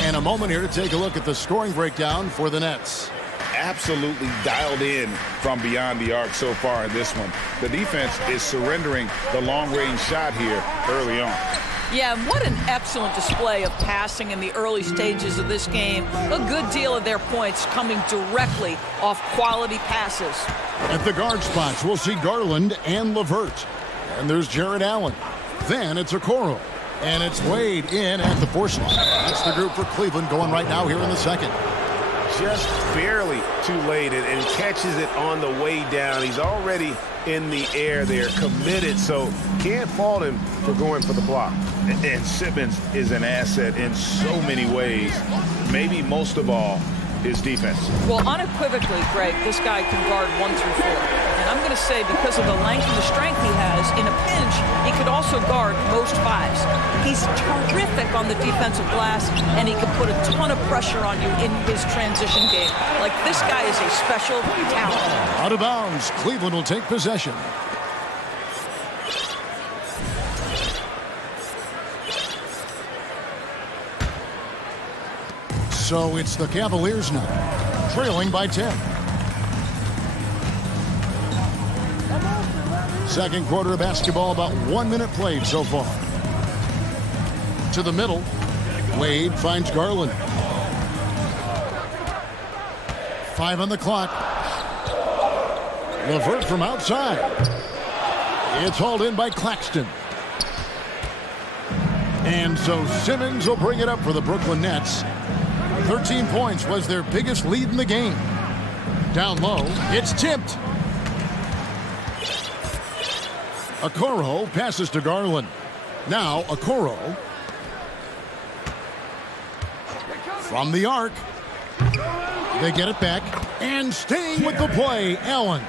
And a moment here to take a look at the scoring breakdown for the Nets. Absolutely dialed in from beyond the arc so far in this one. The defense is surrendering the long-range shot here early on. Yeah, what an excellent display of passing in the early stages of this game. A good deal of their points coming directly off quality passes. At the guard spots, we'll see Garland and LeVert. And there's Jared Allen. Then it's Okoro. And it's Wade in at the force line. That's the group for Cleveland going right now here in the second. Just barely too late, and catches it on the way down. He's already in the air there, committed, so can't fault him for going for the block. And Simmons is an asset in so many ways, maybe most of all, his defense. Well, unequivocally, Greg, this guy can guard 1 through 4. And I'm going to say because of the length and the strength he has, in a pinch, he could also guard most 5s. He's terrific on the defensive glass, and he can put a ton of pressure on you in his transition game. Like, this guy is a special talent. Out of bounds, Cleveland will take possession. So it's the Cavaliers now, trailing by 10. Second quarter of basketball, about 1 minute played so far. To the middle, Wade finds Garland. 5 on the clock. LeVert from outside. It's hauled in by Claxton. And so Simmons will bring it up for the Brooklyn Nets. 13 points was their biggest lead in the game. Down low, it's tipped. Okoro passes to Garland. Now Okoro. From the arc. They get it back. And staying with the play, Allen.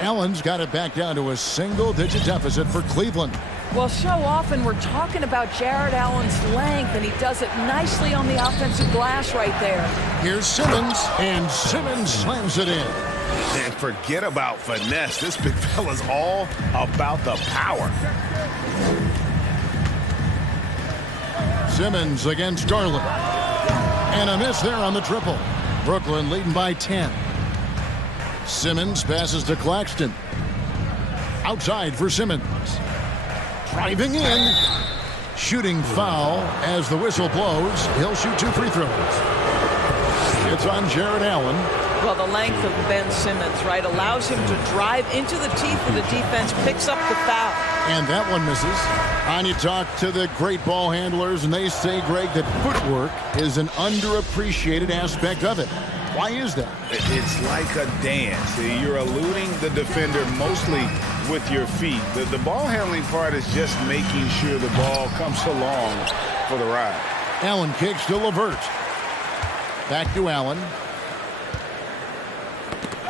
Allen's got it back down to a single-digit deficit for Cleveland. Well, so often we're talking about Jared Allen's length, and he does it nicely on the offensive glass right there. Here's Simmons, and Simmons slams it in. And forget about finesse. This big fella's all about the power. Simmons against Garland. And a miss there on the triple. Brooklyn leading by 10. Simmons passes to Claxton. Outside for Simmons. Driving in. Shooting foul as the whistle blows. He'll shoot 2 free throws. It's on Jared Allen. Well, the length of Ben Simmons, right, allows him to drive into the teeth of the defense, picks up the foul. And that one misses. And you talk to the great ball handlers, and they say, Greg, that footwork is an underappreciated aspect of it. Why is that? It's like a dance. You're eluding the defender mostly with your feet. The ball handling part is just making sure the ball comes along for the ride. Allen kicks to Levert. Back to Allen.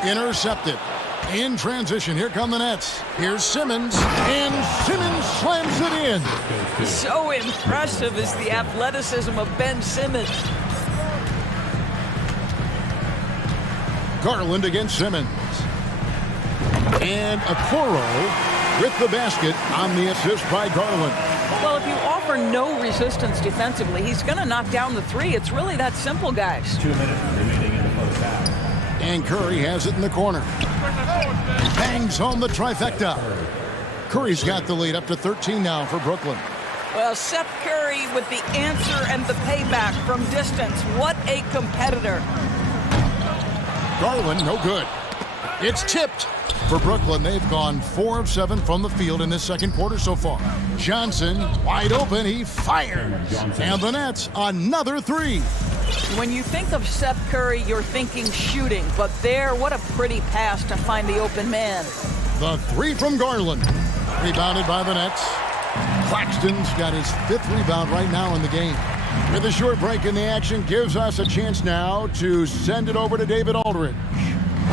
Intercepted. In transition, here come the Nets. Here's Simmons, and Simmons slams it in. So impressive is the athleticism of Ben Simmons. Garland against Simmons. And Okoro with the basket on the assist by Garland. Well, if you offer no resistance defensively, he's going to knock down the three. It's really that simple, guys. 2 minutes remaining in the first half. And Curry has it in the corner. Bangs home the trifecta. Curry's got the lead up to 13 now for Brooklyn. Well, Seth Curry with the answer and the payback from distance. What a competitor. Garland, no good. It's tipped. For Brooklyn, they've gone 4 of 7 from the field in this second quarter so far. Johnson, wide open, he fires. And the Nets, another three. When you think of Seth Curry, you're thinking shooting. But there, what a pretty pass to find the open man. The three from Garland. Rebounded by the Nets. Claxton's got his 5th rebound right now in the game. With a short break in the action, gives us a chance now to send it over to David Aldridge.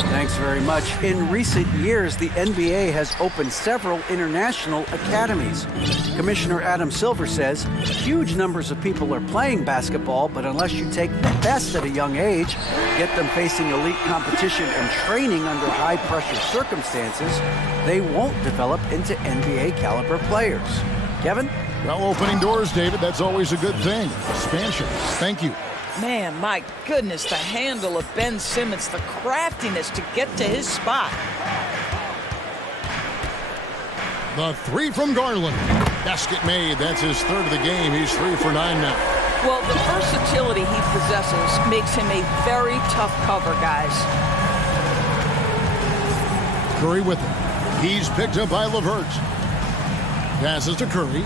Thanks very much. In recent years, the NBA has opened several international academies. Commissioner Adam Silver says huge numbers of people are playing basketball, but unless you take the best at a young age, get them facing elite competition and training under high-pressure circumstances, they won't develop into NBA-caliber players. Kevin? Well, opening doors, David, that's always a good thing. Expansion. Thank you. Man, my goodness, the handle of Ben Simmons, the craftiness to get to his spot. The three from Garland. Basket made. That's his 3rd of the game. He's 3 for 9 now. Well, the versatility he possesses makes him a very tough cover, guys. Curry with him. He's picked up by Levert. Passes to Curry.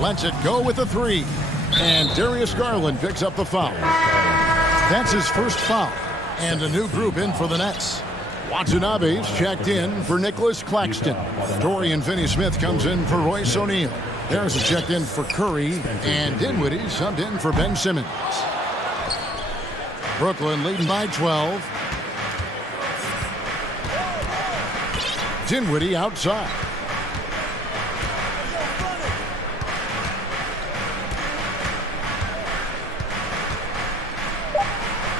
Lets it go with the 3. And Darius Garland picks up the foul. That's his first foul. And a new group in for the Nets. Watanabe's checked in for Nicholas Claxton. Dorian Finney-Smith comes in for Royce O'Neal. There's a checked in for Curry. And Dinwiddie subbed in for Ben Simmons. Brooklyn leading by 12. Dinwiddie outside.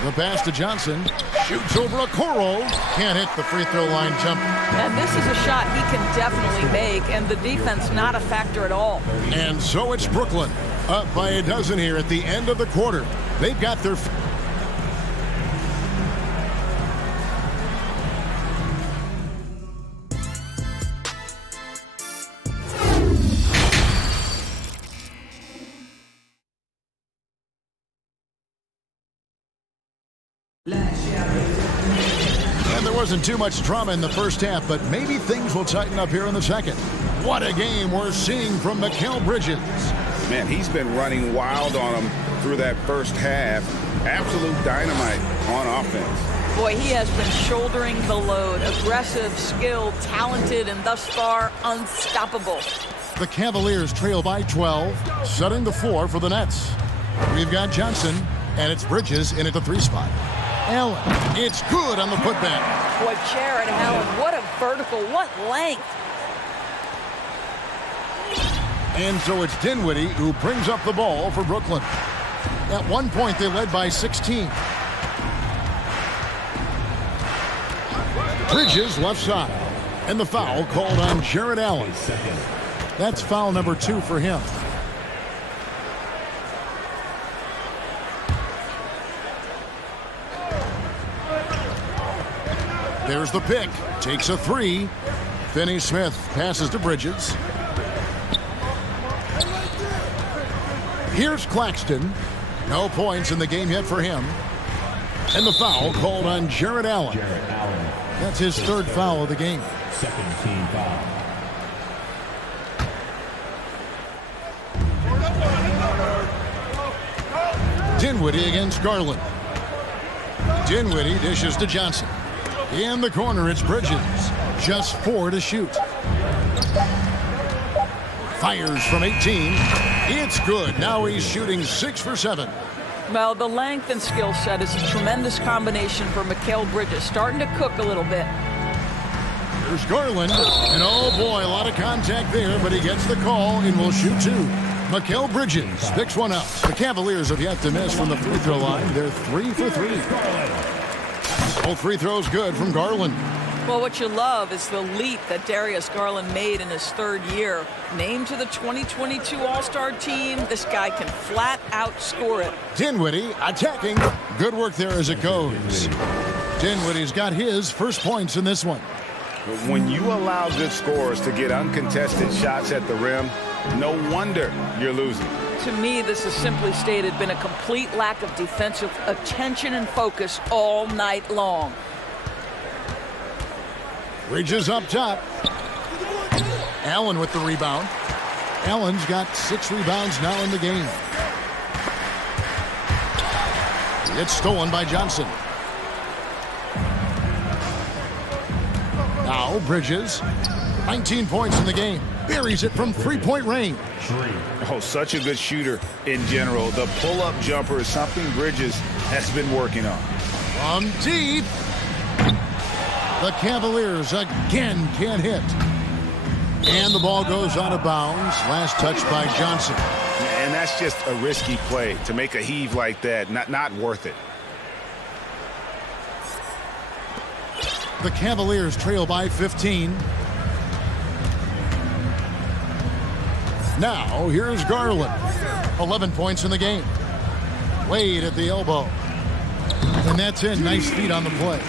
The pass to Johnson. Shoots over Okoro. Can't hit the free throw line jumper. And this is a shot he can definitely make, and the defense not a factor at all. And so it's Brooklyn. Up by a dozen here at the end of the quarter. They've got their... And there wasn't too much drama in the first half, but maybe things will tighten up here in the second. What a game we're seeing from Mikal Bridges. Man, he's been running wild on him through that first half. Absolute dynamite on offense. Boy, he has been shouldering the load. Aggressive, skilled, talented, and thus far unstoppable. The Cavaliers trail by 12, setting the floor for the Nets. We've got Johnson, and it's Bridges in at the 3 spot. Allen, it's good on the putback. Boy, Jared Allen, what a vertical, what length. And so it's Dinwiddie who brings up the ball for Brooklyn. At one point, they led by 16. Bridges left side. And the foul called on Jared Allen. That's foul number 2 for him. There's the pick. Takes a 3. Finney-Smith passes to Bridges. Here's Claxton. No points in the game yet for him. And the foul called on Jared Allen. That's his third foul of the game. Second team foul. Dinwiddie against Garland. Dinwiddie dishes to Johnson. In the corner, it's Bridges. Just 4 to shoot. Fires from 18. It's good. Now he's shooting 6 for 7. Well, the length and skill set is a tremendous combination for Mikal Bridges. Starting to cook a little bit. Here's Garland. And oh boy, a lot of contact there, but he gets the call and will shoot 2. Mikal Bridges picks one up. The Cavaliers have yet to miss from the free throw line. They're 3 for 3. Both free throws good from Garland. Well, what you love is the leap that Darius Garland made in his third year. Named to the 2022 All-Star team, this guy can flat out score it. Dinwiddie attacking. Good work there as it goes. Dinwiddie's got his first points in this one. When you allow good scorers to get uncontested shots at the rim, no wonder you're losing. To me, this is simply stated been a complete lack of defensive attention and focus all night long. Bridges up top. Allen with the rebound. Allen's got 6 rebounds now in the game. It's stolen by Johnson. Now Bridges, 19 points in the game. Buries it from 3-point range. Oh, such a good shooter in general. The pull-up jumper is something Bridges has been working on. From deep. The Cavaliers again can't hit. And the ball goes out of bounds. Last touch by Johnson. And that's just a risky play. To make a heave like that, not worth it. The Cavaliers trail by 15. Now, here's Garland. 11 points in the game. Wade at the elbow. And that's in. Nice feet on the play.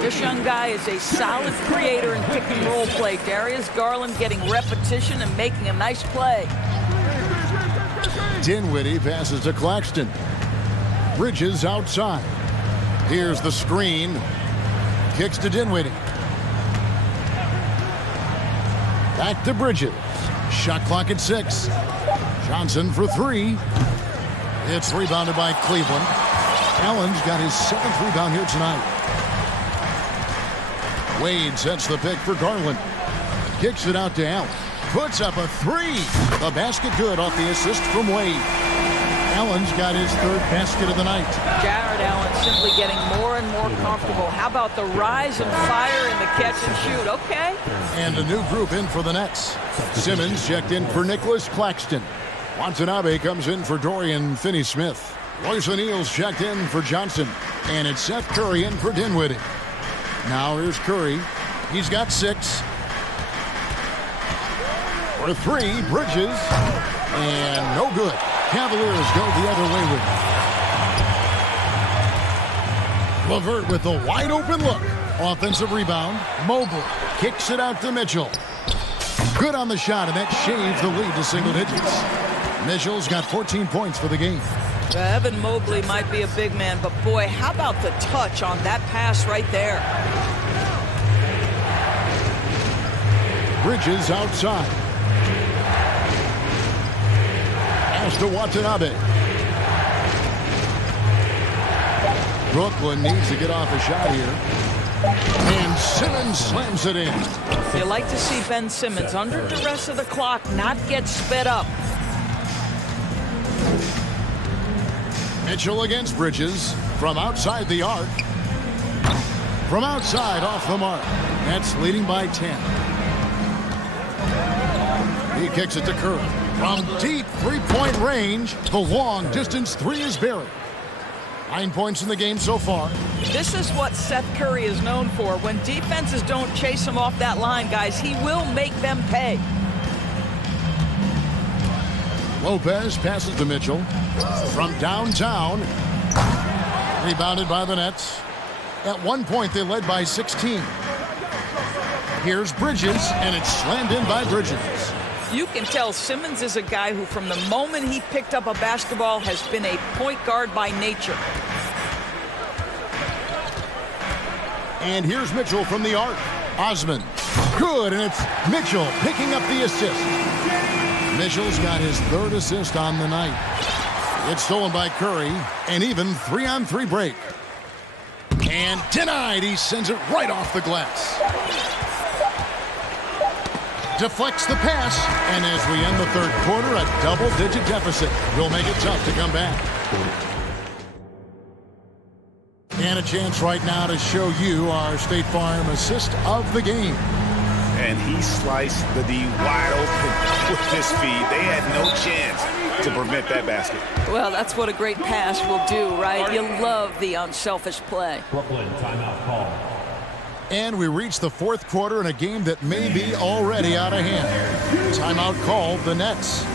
This young guy is a solid creator in pick and roll play. Darius Garland getting repetition and making a nice play. Dinwiddie passes to Claxton. Bridges outside. Here's the screen. Kicks to Dinwiddie. Back to Bridges. Shot clock at 6. Johnson for 3. It's rebounded by Cleveland. Allen's got his 7th rebound here tonight. Wade sets the pick for Garland. Kicks it out to Allen. Puts up a 3. The basket good off the assist from Wade. Allen's got his 3rd basket of the night. Jared Allen simply getting more and more comfortable. How about the rise and fire in the catch and shoot? Okay. And a new group in for the Nets. Simmons checked in for Nicholas Claxton. Watanabe comes in for Dorian Finney-Smith. Royce O'Neal's checked in for Johnson. And it's Seth Curry in for Dinwiddie. Now here's Curry. He's got 6. For 3, Bridges. And no good. Cavaliers go the other way with it. LeVert with a wide open look. Offensive rebound. Mobley kicks it out to Mitchell. Good on the shot, and that shaves the lead to single digits. Mitchell's got 14 points for the game. Evan Mobley might be a big man, but boy, how about the touch on that pass right there? Bridges outside. Pass to Watanabe. Brooklyn needs to get off a shot here. And Simmons slams it in. You like to see Ben Simmons under duress of the clock not get sped up. Mitchell against Bridges from outside the arc. From outside off the mark. That's leading by 10. He kicks it to Curry. From deep 3-point range, the long distance 3 is buried. 9 points in the game so far. This is what Seth Curry is known for. When defenses don't chase him off that line, guys, he will make them pay. Lopez passes to Mitchell. From downtown. Rebounded by the Nets. At one point, they led by 16. Here's Bridges, and it's slammed in by Bridges. You can tell Simmons is a guy who, from the moment he picked up a basketball, has been a point guard by nature. And here's Mitchell from the arc. Osman. Good, and it's Mitchell picking up the assist. Mitchell's got his third assist on the night. It's stolen by Curry, and even 3-on-3 break. And denied. He sends it right off the glass. Deflects the pass, and as we end the third quarter, a double-digit deficit will make it tough to come back. And a chance right now to show you our State Farm assist of the game. And he sliced the D wide open with his feed. They had no chance to prevent that basket. Well, that's what a great pass will do, right? You love the unselfish play. Brooklyn timeout call. And we reach the fourth quarter in a game that may be already out of hand. Timeout called the Nets.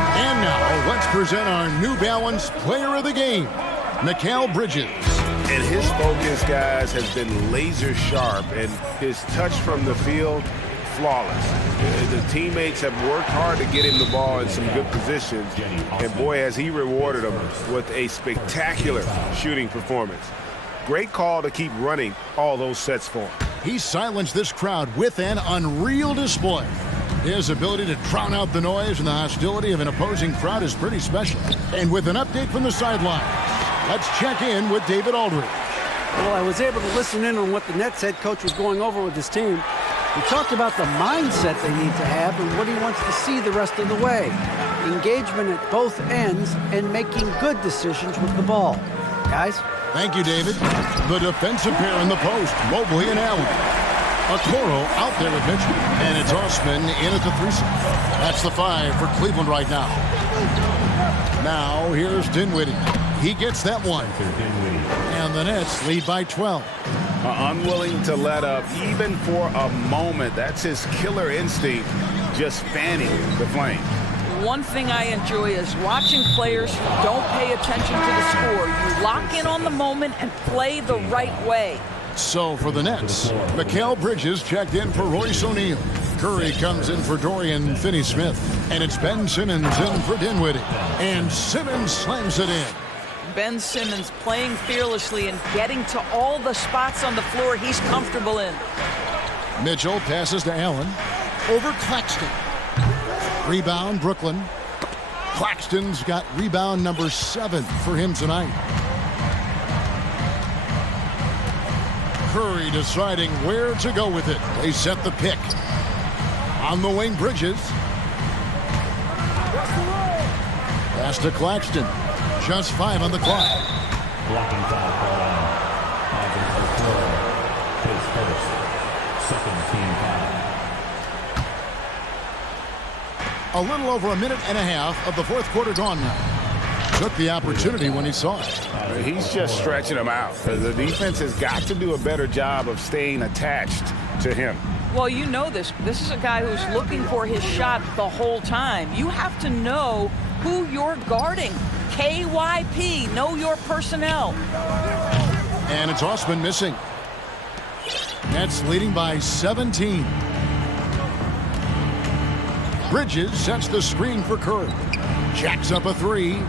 And now, let's present our New Balance Player of the Game, Mikal Bridges. And his focus, guys, has been laser sharp, and his touch from the field, flawless. The teammates have worked hard to get him the ball in some good positions, and boy, has he rewarded them with a spectacular shooting performance. Great call to keep running all those sets for him. He silenced this crowd with an unreal display. His ability to drown out the noise and the hostility of an opposing crowd is pretty special. And with an update from the sidelines, let's check in with David Aldridge. Well, I was able to listen in on what the Nets head coach was going over with his team. He talked about the mindset they need to have and what he wants to see the rest of the way. Engagement at both ends and making good decisions with the ball. Guys? Thank you, David. The defensive pair in the post, Mobley and Allen. Okoro out there with Mitchell, and it's Osman in at the threesome. That's the 5 for Cleveland right now. Now here's Dinwiddie. He gets that one. And the Nets lead by 12. Unwilling to let up even for a moment. That's his killer instinct, just fanning the flame. One thing I enjoy is watching players who don't pay attention to the score. You lock in on the moment and play the right way. So for the Nets, Mikal Bridges checked in for Royce O'Neal. Curry comes in for Dorian Finney-Smith. And it's Ben Simmons in for Dinwiddie. And Simmons slams it in. Ben Simmons playing fearlessly and getting to all the spots on the floor he's comfortable in. Mitchell passes to Allen. Over Claxton. Rebound, Brooklyn. Claxton's got rebound number 7 for him tonight. Curry deciding where to go with it. They set the pick. On the wing, Bridges. Pass to Claxton. Just 5 on the clock. Blocking foul called on. His first. Second team foul. A little over a minute and a half of the fourth quarter gone now. Took the opportunity when he saw it. He's just stretching him out. The defense has got to do a better job of staying attached to him. Well, you know this. This is a guy who's looking for his shot the whole time. You have to know who you're guarding. KYP, know your personnel. And it's Osman missing. Nets leading by 17. Bridges sets the screen for Curry. Jacks up a 3.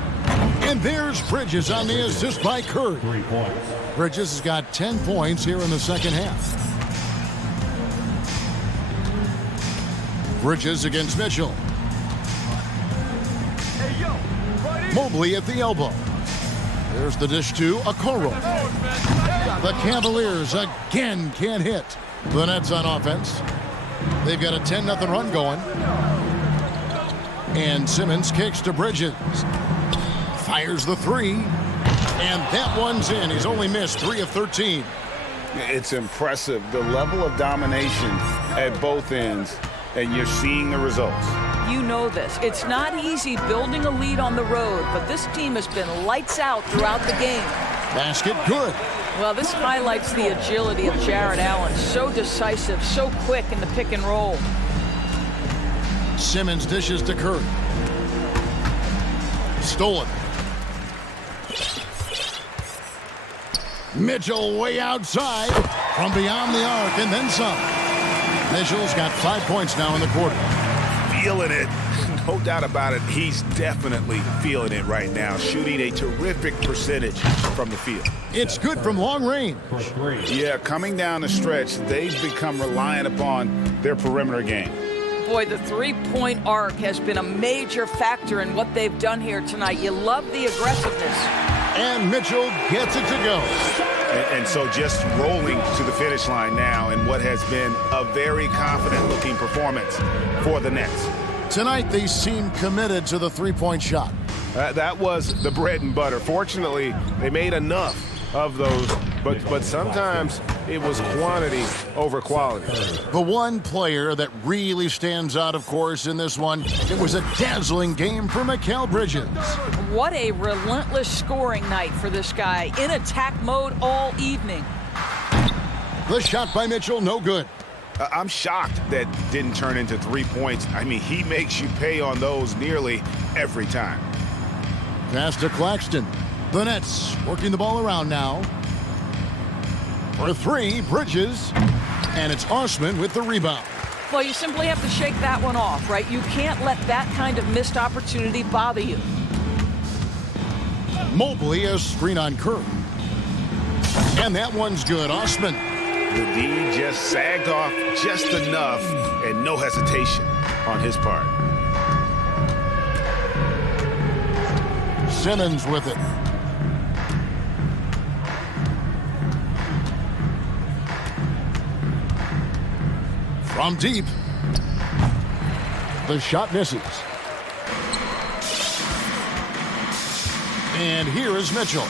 And there's Bridges on the assist by Curry. 3 points. Bridges has got 10 points here in the second half. Bridges against Mitchell. Mobley at the elbow. There's the dish to Okoro. The Cavaliers again can't hit. The Nets on offense. They've got a 10-0 run going. And Simmons kicks to Bridges. Fires the 3. And that one's in. He's only missed 3 of 13. It's impressive, the level of domination at both ends, and you're seeing the results. you know this. It's not easy building a lead on the road, but this team has been lights out throughout the game. Basket good. Well, this highlights the agility of Jared Allen. So decisive, so quick in the pick and roll. Simmons dishes to Curry. Stolen. Mitchell way outside from beyond the arc and then some. Mitchell's got 5 points now in the quarter. Feeling it. No doubt about it. He's definitely feeling it right now. Shooting a terrific percentage from the field. It's good from long range. Yeah, coming down the stretch, they've become reliant upon their perimeter game. Boy, the three-point arc has been a major factor in what they've done here tonight. You love the aggressiveness. And Mitchell gets it to go. And so just rolling to the finish line now in what has been a very confident-looking performance for the Nets. Tonight, they seem committed to the three-point shot. That was the bread and butter. Fortunately, they made enough of those, but sometimes it was quantity over quality. The one player that really stands out, of course, in this one, it was a dazzling game for Mikal Bridges. What a relentless scoring night for this guy. In attack mode all evening. The shot by Mitchell, no good. I'm shocked that didn't turn into 3 points. I mean, he makes you pay on those nearly every time. Pass to Claxton. The Nets working the ball around now. For three, Bridges. And it's Osman with the rebound. Well, you simply have to shake that one off, right? You can't let that kind of missed opportunity bother you. Mobley a screen on Curry. And that one's good. Osman. The D just sagged off just enough and no hesitation on his part. Simmons with it. From deep. The shot misses. And here is Mitchell.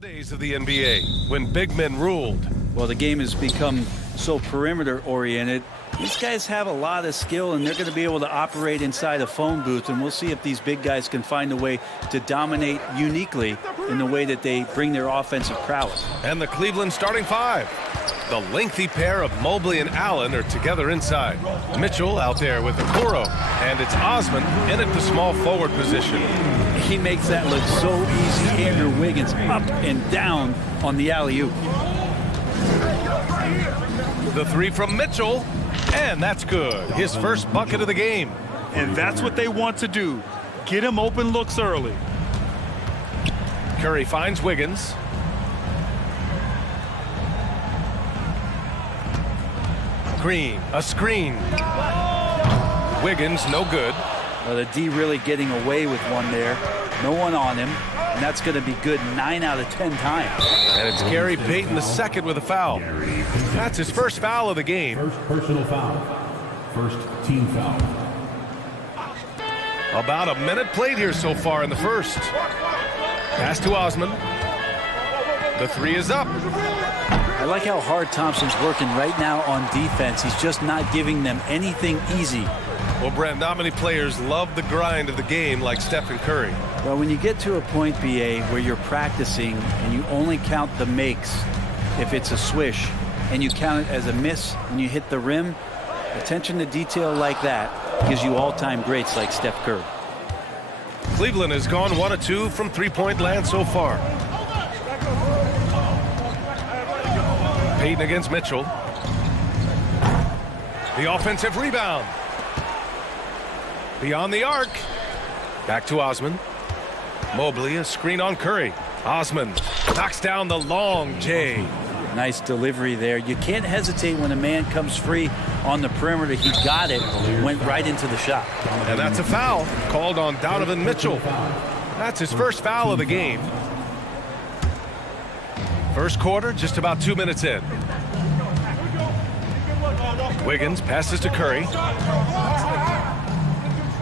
Days of the NBA, when big men ruled. Well, the game has become so perimeter-oriented. These guys have a lot of skill, and they're going to be able to operate inside a phone booth, and we'll see if these big guys can find a way to dominate uniquely in the way that they bring their offensive prowess. And the Cleveland starting five. The lengthy pair of Mobley and Allen are together inside. Mitchell out there with Okoro, and it's Osman in at the small forward position. He makes that look so easy. Andrew Wiggins up and down on the alley-oop. The three from Mitchell, and that's good. His first bucket of the game. And that's what they want to do. Get him open looks early. Curry finds Wiggins. Green, a screen. Wiggins, no good. Well, the D really getting away with one there. No one on him, and that's going to be good 9 out of 10 times. And it's Gary Payton the second with a foul. That's his first foul of the game. First personal foul. First team foul. About a minute played here so far in the first. Pass to Osman. The three is up. I like how hard Thompson's working right now on defense. He's just not giving them anything easy. Well, Brent, not many players love the grind of the game like Stephen Curry. Well, when you get to a point, BA, where you're practicing and you only count the makes if it's a swish, and you count it as a miss when you hit the rim, attention to detail like that gives you all-time greats like Steph Curry. Cleveland has gone 1 of 2 from three-point land so far. Payton against Mitchell. The offensive rebound. Beyond the arc. Back to Osman. Mobley, a screen on Curry. Osman knocks down the long J. Nice delivery there. You can't hesitate when a man comes free on the perimeter. He got it, went right into the shot. And that's a foul called on Donovan Mitchell. That's his first foul of the game. First quarter, just about 2 minutes in. Wiggins passes to Curry.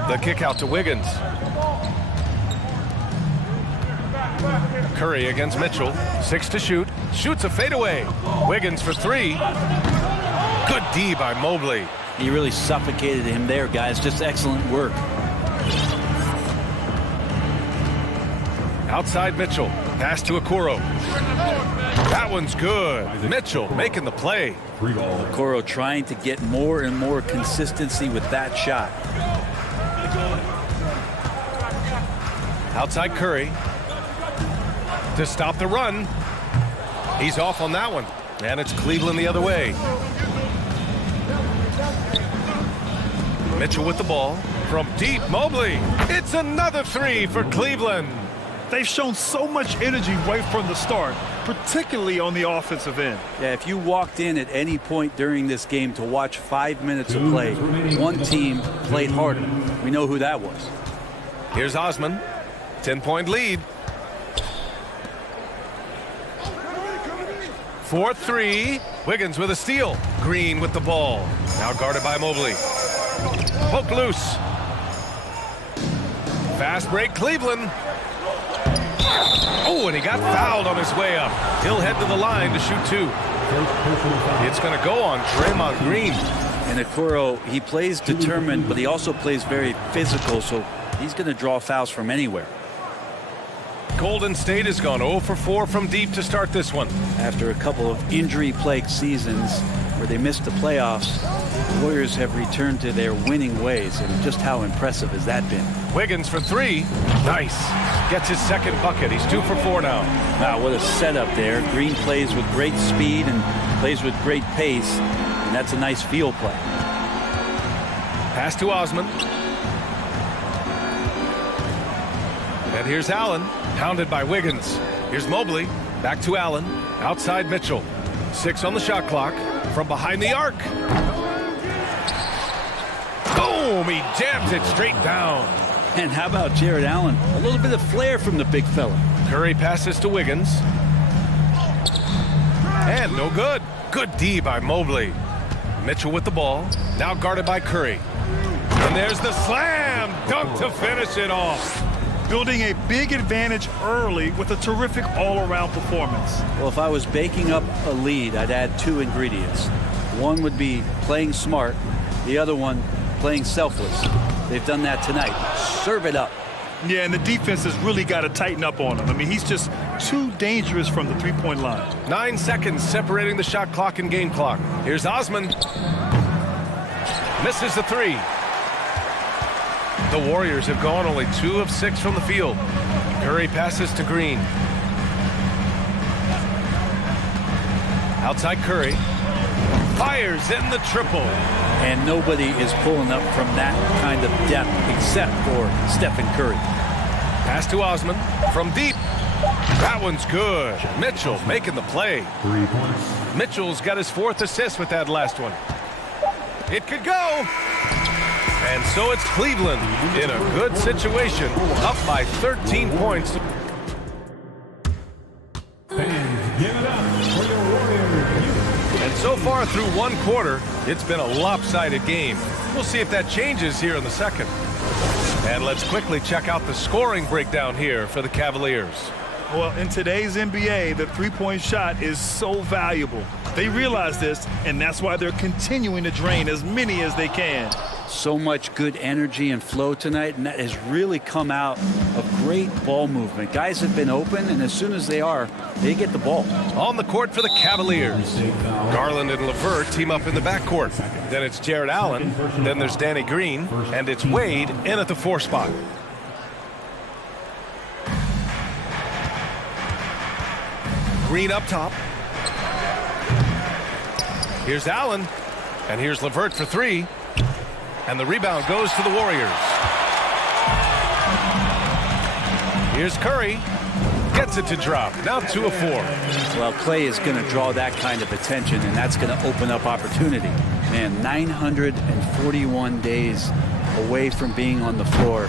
The kick out to Wiggins. Curry against Mitchell. 6 to shoot. Shoots a fadeaway. Wiggins for three. Good D by Mobley. He really suffocated him there, guys. Just excellent work. Outside Mitchell. Pass to Okoro. That one's good. Mitchell making the play. Okoro trying to get more and more consistency with that shot. Outside Curry. To stop the run. He's off on that one. And it's Cleveland the other way. Mitchell with the ball. From deep, Mobley. It's another three for Cleveland. They've shown so much energy right from the start, particularly on the offensive end. Yeah, if you walked in at any point during this game to watch 5 minutes of play, one team played harder. We know who that was. Here's Osman. 10-point lead. 4-3. Wiggins with a steal. Green with the ball. Now guarded by Mobley. Poke loose. Fast break Cleveland. Oh, and he got fouled on his way up. He'll head to the line to shoot two. It's going to go on Draymond Green. And Okoro, he plays determined, but he also plays very physical, so he's going to draw fouls from anywhere. Golden State has gone 0 for 4 from deep to start this one. After a couple of injury-plagued seasons where they missed the playoffs, the Warriors have returned to their winning ways, and just how impressive has that been? Wiggins for three. Nice. Gets his second bucket. He's 2 for 4 now. Wow, what a setup there. Green plays with great speed and plays with great pace, and that's a nice field play. Pass to Osman. And here's Allen, hounded by Wiggins. Here's Mobley, back to Allen, outside Mitchell. 6 on the shot clock, from behind the arc. Boom, he jams it straight down. And how about Jared Allen? A little bit of flair from the big fella. Curry passes to Wiggins. And no good. Good D by Mobley. Mitchell with the ball, now guarded by Curry. And there's the slam dunk to finish it off. building a big advantage early with a terrific all-around performance. Well, if I was baking up a lead, I'd add 2 ingredients. One would be playing smart, the other one playing selfless. They've done that tonight. Serve it up. Yeah, and the defense has really got to tighten up on him. I mean, he's just too dangerous from the three-point line. 9 seconds separating the shot clock and game clock. Here's Osman. Misses the 3. The Warriors have gone only 2 of 6 from the field. Curry passes to Green. Outside Curry. Fires in the triple. And nobody is pulling up from that kind of depth except for Stephen Curry. Pass to Osman from deep. That one's good. Mitchell making the play. 3 points. Mitchell's got his 4th assist with that last one. It could go. And so it's Cleveland in a good situation, up by 13 points. Fans, give it up for your Warriors. And so far through 1 quarter, it's been a lopsided game. We'll see if that changes here in the second. And let's quickly check out the scoring breakdown here for the Cavaliers. Well, in today's NBA, the three-point shot is so valuable. They realize this, and that's why they're continuing to drain as many as they can. So much good energy and flow tonight, and that has really come out of great ball movement. Guys have been open, and as soon as they are, they get the ball. On the court for the Cavaliers, Garland and LeVert team up in the backcourt. Then it's Jared Allen, then there's Danny Green, and it's Wade in at the 4 spot. Green up top. Here's Allen, and here's LeVert for 3. And the rebound goes to the Warriors. Here's Curry. Gets it to drop. Now 2 of 4. Well, Clay is going to draw that kind of attention, and that's going to open up opportunity. Man, 941 days away from being on the floor.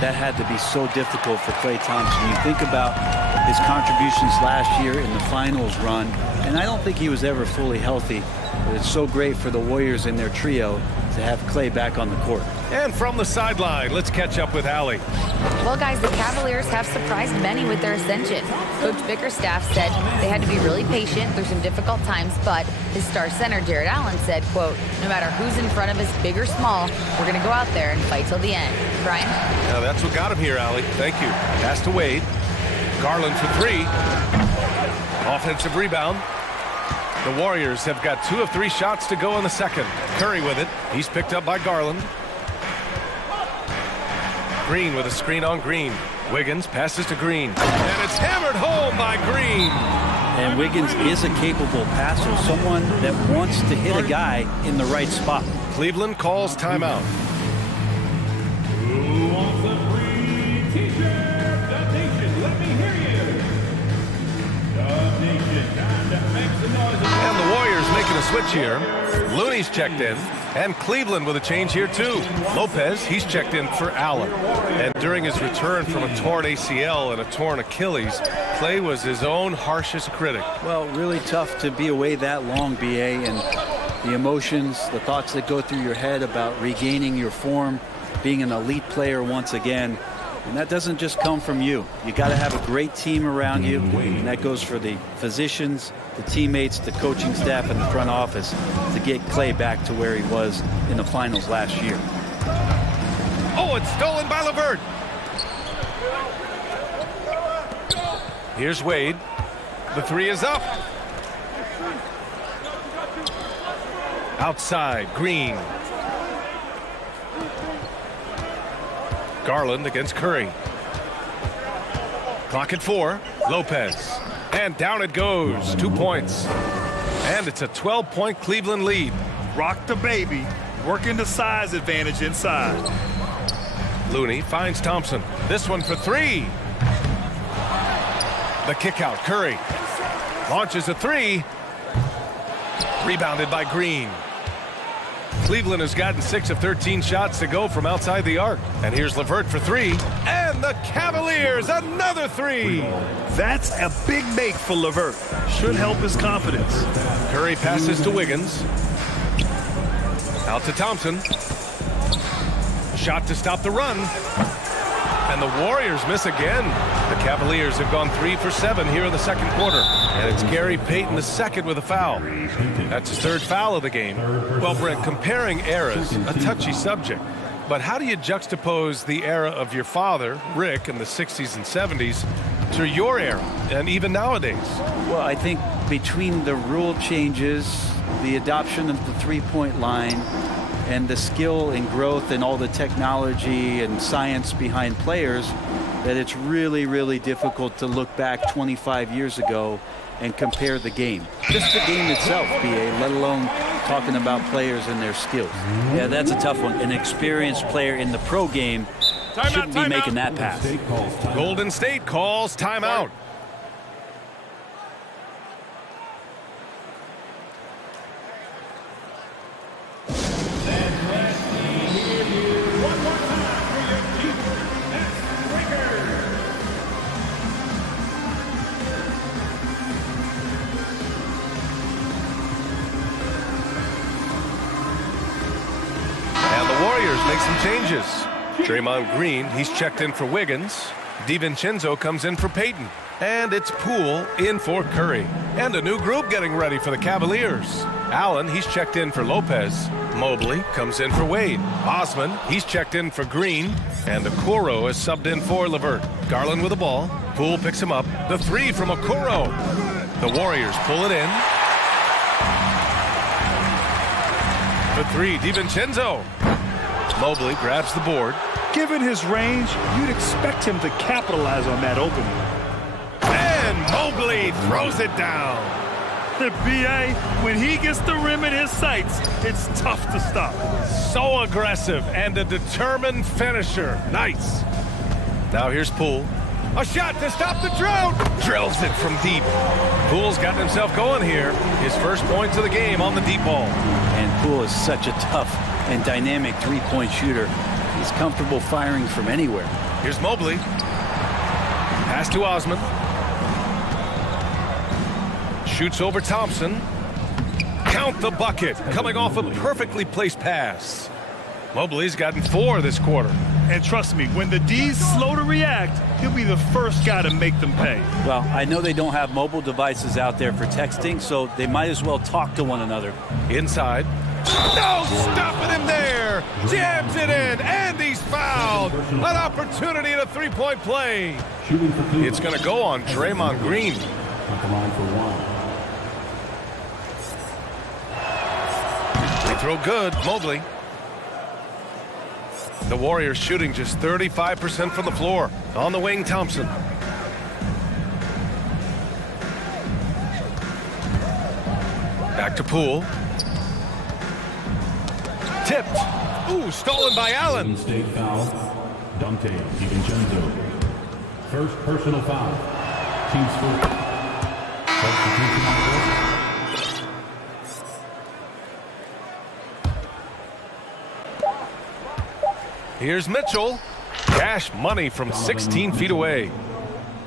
That had to be so difficult for Klay Thompson. You think about his contributions last year in the finals run, and I don't think he was ever fully healthy. But it's so great for the Warriors in their trio to have Klay back on the court. And from the sideline, let's catch up with Allie. Well, guys, the Cavaliers have surprised many with their ascension. Coach Bickerstaff said they had to be really patient through some difficult times, but his star center, Jared Allen, said, quote, no matter who's in front of us, big or small, we're going to go out there and fight till the end. Brian? Now that's what got him here, Allie. Thank you. Pass to Wade. Garland for 3. Offensive rebound. The Warriors have got 2 of 3 shots to go in the second. Curry with it. He's picked up by Garland. Green with a screen on Green. Wiggins passes to Green. And it's hammered home by Green. And Wiggins is a capable passer, someone that wants to hit a guy in the right spot. Cleveland calls timeout. Who wants a free t-shirt? The Nation, let me hear you. The Nation, time to make some noise. And the Warriors making a switch here. Looney's checked in. And Cleveland with a change here, too. Lopez, he's checked in for Allen. And during his return from a torn ACL and a torn Achilles, Clay was his own harshest critic. Well, really tough to be away that long, BA, and the emotions, the thoughts that go through your head about regaining your form, being an elite player once again. And that doesn't just come from you. You got to have a great team around you, and that goes for the physicians, the teammates, the coaching staff, and the front office to get Clay back to where he was in the finals last year. Oh, it's stolen by LeVert. Here's Wade. The 3 is up. Outside, Green. Garland against Curry. Clock at 4. Lopez. And down it goes. 2 points. And it's a 12-point Cleveland lead. Rock the baby, working the size advantage inside. Looney finds Thompson. This one for 3. The kick out. Curry launches a 3. Rebounded by Green. Cleveland has gotten 6 of 13 shots to go from outside the arc. And here's LeVert for 3. And the Cavaliers, another 3. That's a big make for LeVert. Should help his confidence. Curry passes to Wiggins. Out to Thompson. Shot to stop the run. And the Warriors miss again. The Cavaliers have gone 3 for 7 here in the second quarter. And it's Gary Payton II with a foul. That's his third foul of the game. Well, Brent, comparing eras, a touchy subject. But how do you juxtapose the era of your father, Rick, in the 60s and 70s to your era, and even nowadays? Well, I think between the rule changes, the adoption of the three-point line, and the skill and growth and all the technology and science behind players, that it's really, really difficult to look back 25 years ago and compare the game. Just the game itself, BA, let alone talking about players and their skills. Yeah, that's a tough one. An experienced player in the pro game shouldn't be making that pass. Golden State calls timeout. Make some changes. Draymond Green, he's checked in for Wiggins. DiVincenzo comes in for Payton. And it's Poole in for Curry. And a new group getting ready for the Cavaliers. Allen, he's checked in for Lopez. Mobley comes in for Wade. Osman, he's checked in for Green. And Okoro is subbed in for LeVert. Garland with the ball. Poole picks him up. The three from Okoro. The Warriors pull it in. The three, DiVincenzo. Mobley grabs the board. Given his range, you'd expect him to capitalize on that opening. And Mobley throws it down. The BA, when he gets the rim in his sights, it's tough to stop. So aggressive and a determined finisher. Nice. Now here's Poole. A shot to stop the drought. Drills it from deep. Poole's gotten himself going here. His first points of the game on the deep ball. And Poole is such a tough and dynamic three-point shooter. He's comfortable firing from anywhere. Here's Mobley. Pass to Osman. Shoots over Thompson. Count the bucket. Coming off a perfectly placed pass. Mobley's gotten 4 this quarter. And trust me, when the D's slow to react, he'll be the first guy to make them pay. Well, I know they don't have mobile devices out there for texting, so they might as well talk to one another. Inside. No stopping him there. Jams it in, and he's fouled. An opportunity in a three-point play. It's going to go on Draymond Green. Free throw good. Mobley. The Warriors shooting just 35% from the floor. On the wing, Thompson. Back to Poole. Tipped. Ooh, stolen by Allen. State foul. Dante DiVincenzo. First personal foul. Team's first. Substitution on court. Here's Mitchell. Cash money from 16 feet away.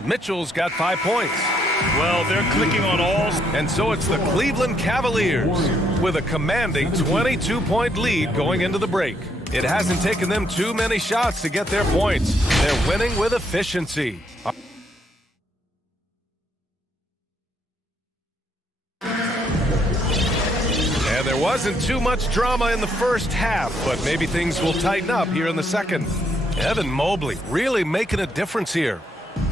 Mitchell's got 5 points. Well, they're clicking on all. And so it's the Cleveland Cavaliers with a commanding 22-point lead going into the break. It hasn't taken them too many shots to get their points. They're winning with efficiency. And there wasn't too much drama in the first half, but maybe things will tighten up here in the second. Evan Mobley really making a difference here.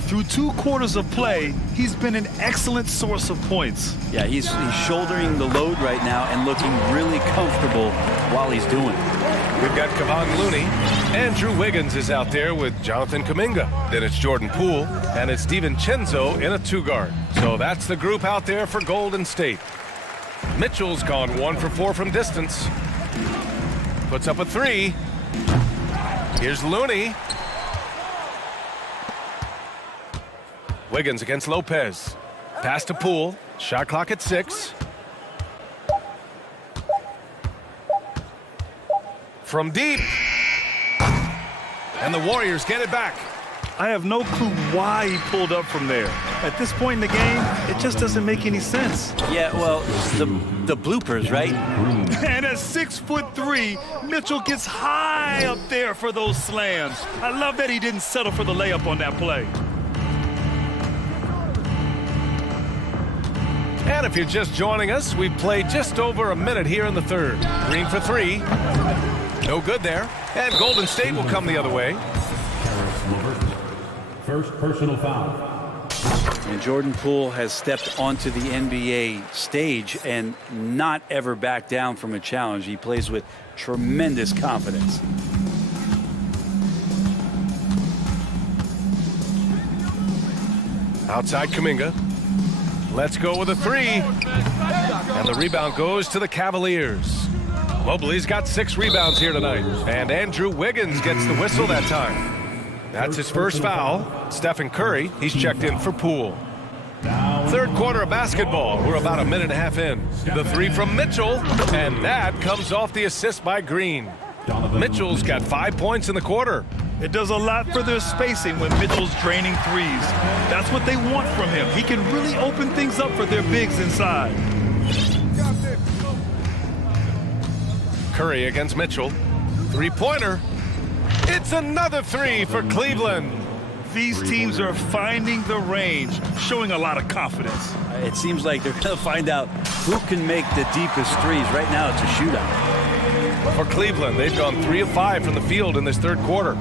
Through 2 quarters of play, he's been an excellent source of points. Yeah, he's shouldering the load right now and looking really comfortable while he's doing it. We've got Kevon Looney. Andrew Wiggins is out there with Jonathan Kuminga. Then it's Jordan Poole, and it's DiVincenzo in a 2-guard. So that's the group out there for Golden State. Mitchell's gone 1 for 4 from distance. Puts up a 3. Here's Looney. Wiggins against Lopez. Pass to Poole. Shot clock at 6. From deep. And the Warriors get it back. I have no clue why he pulled up from there. At this point in the game, it just doesn't make any sense. Yeah, well, the bloopers, right? And at 6'3", Mitchell gets high up there for those slams. I love that he didn't settle for the layup on that play. And if you're just joining us, we've played just over a minute here in the third. Green for three. No good there. And Golden State will come the other way. First personal foul. And Jordan Poole has stepped onto the NBA stage and not ever backed down from a challenge. He plays with tremendous confidence. Outside Kuminga. Let's go with a three. And the rebound goes to the Cavaliers. Mobley's got 6 rebounds here tonight. And Andrew Wiggins gets the whistle that time. That's his first foul. Stephen Curry, he's checked in for Poole. Third quarter of basketball. We're about a minute and a half in. The three from Mitchell, and that comes off the assist by Green. Mitchell's got 5 points in the quarter. It does a lot for their spacing when Mitchell's draining threes. That's what they want from him. He can really open things up for their bigs inside. Curry against Mitchell. Three-pointer. It's another three for Cleveland. These teams are finding the range, showing a lot of confidence. It seems like they're going to find out who can make the deepest threes. Right now, it's a shootout. For Cleveland, they've gone 3 of 5 from the field in this third quarter.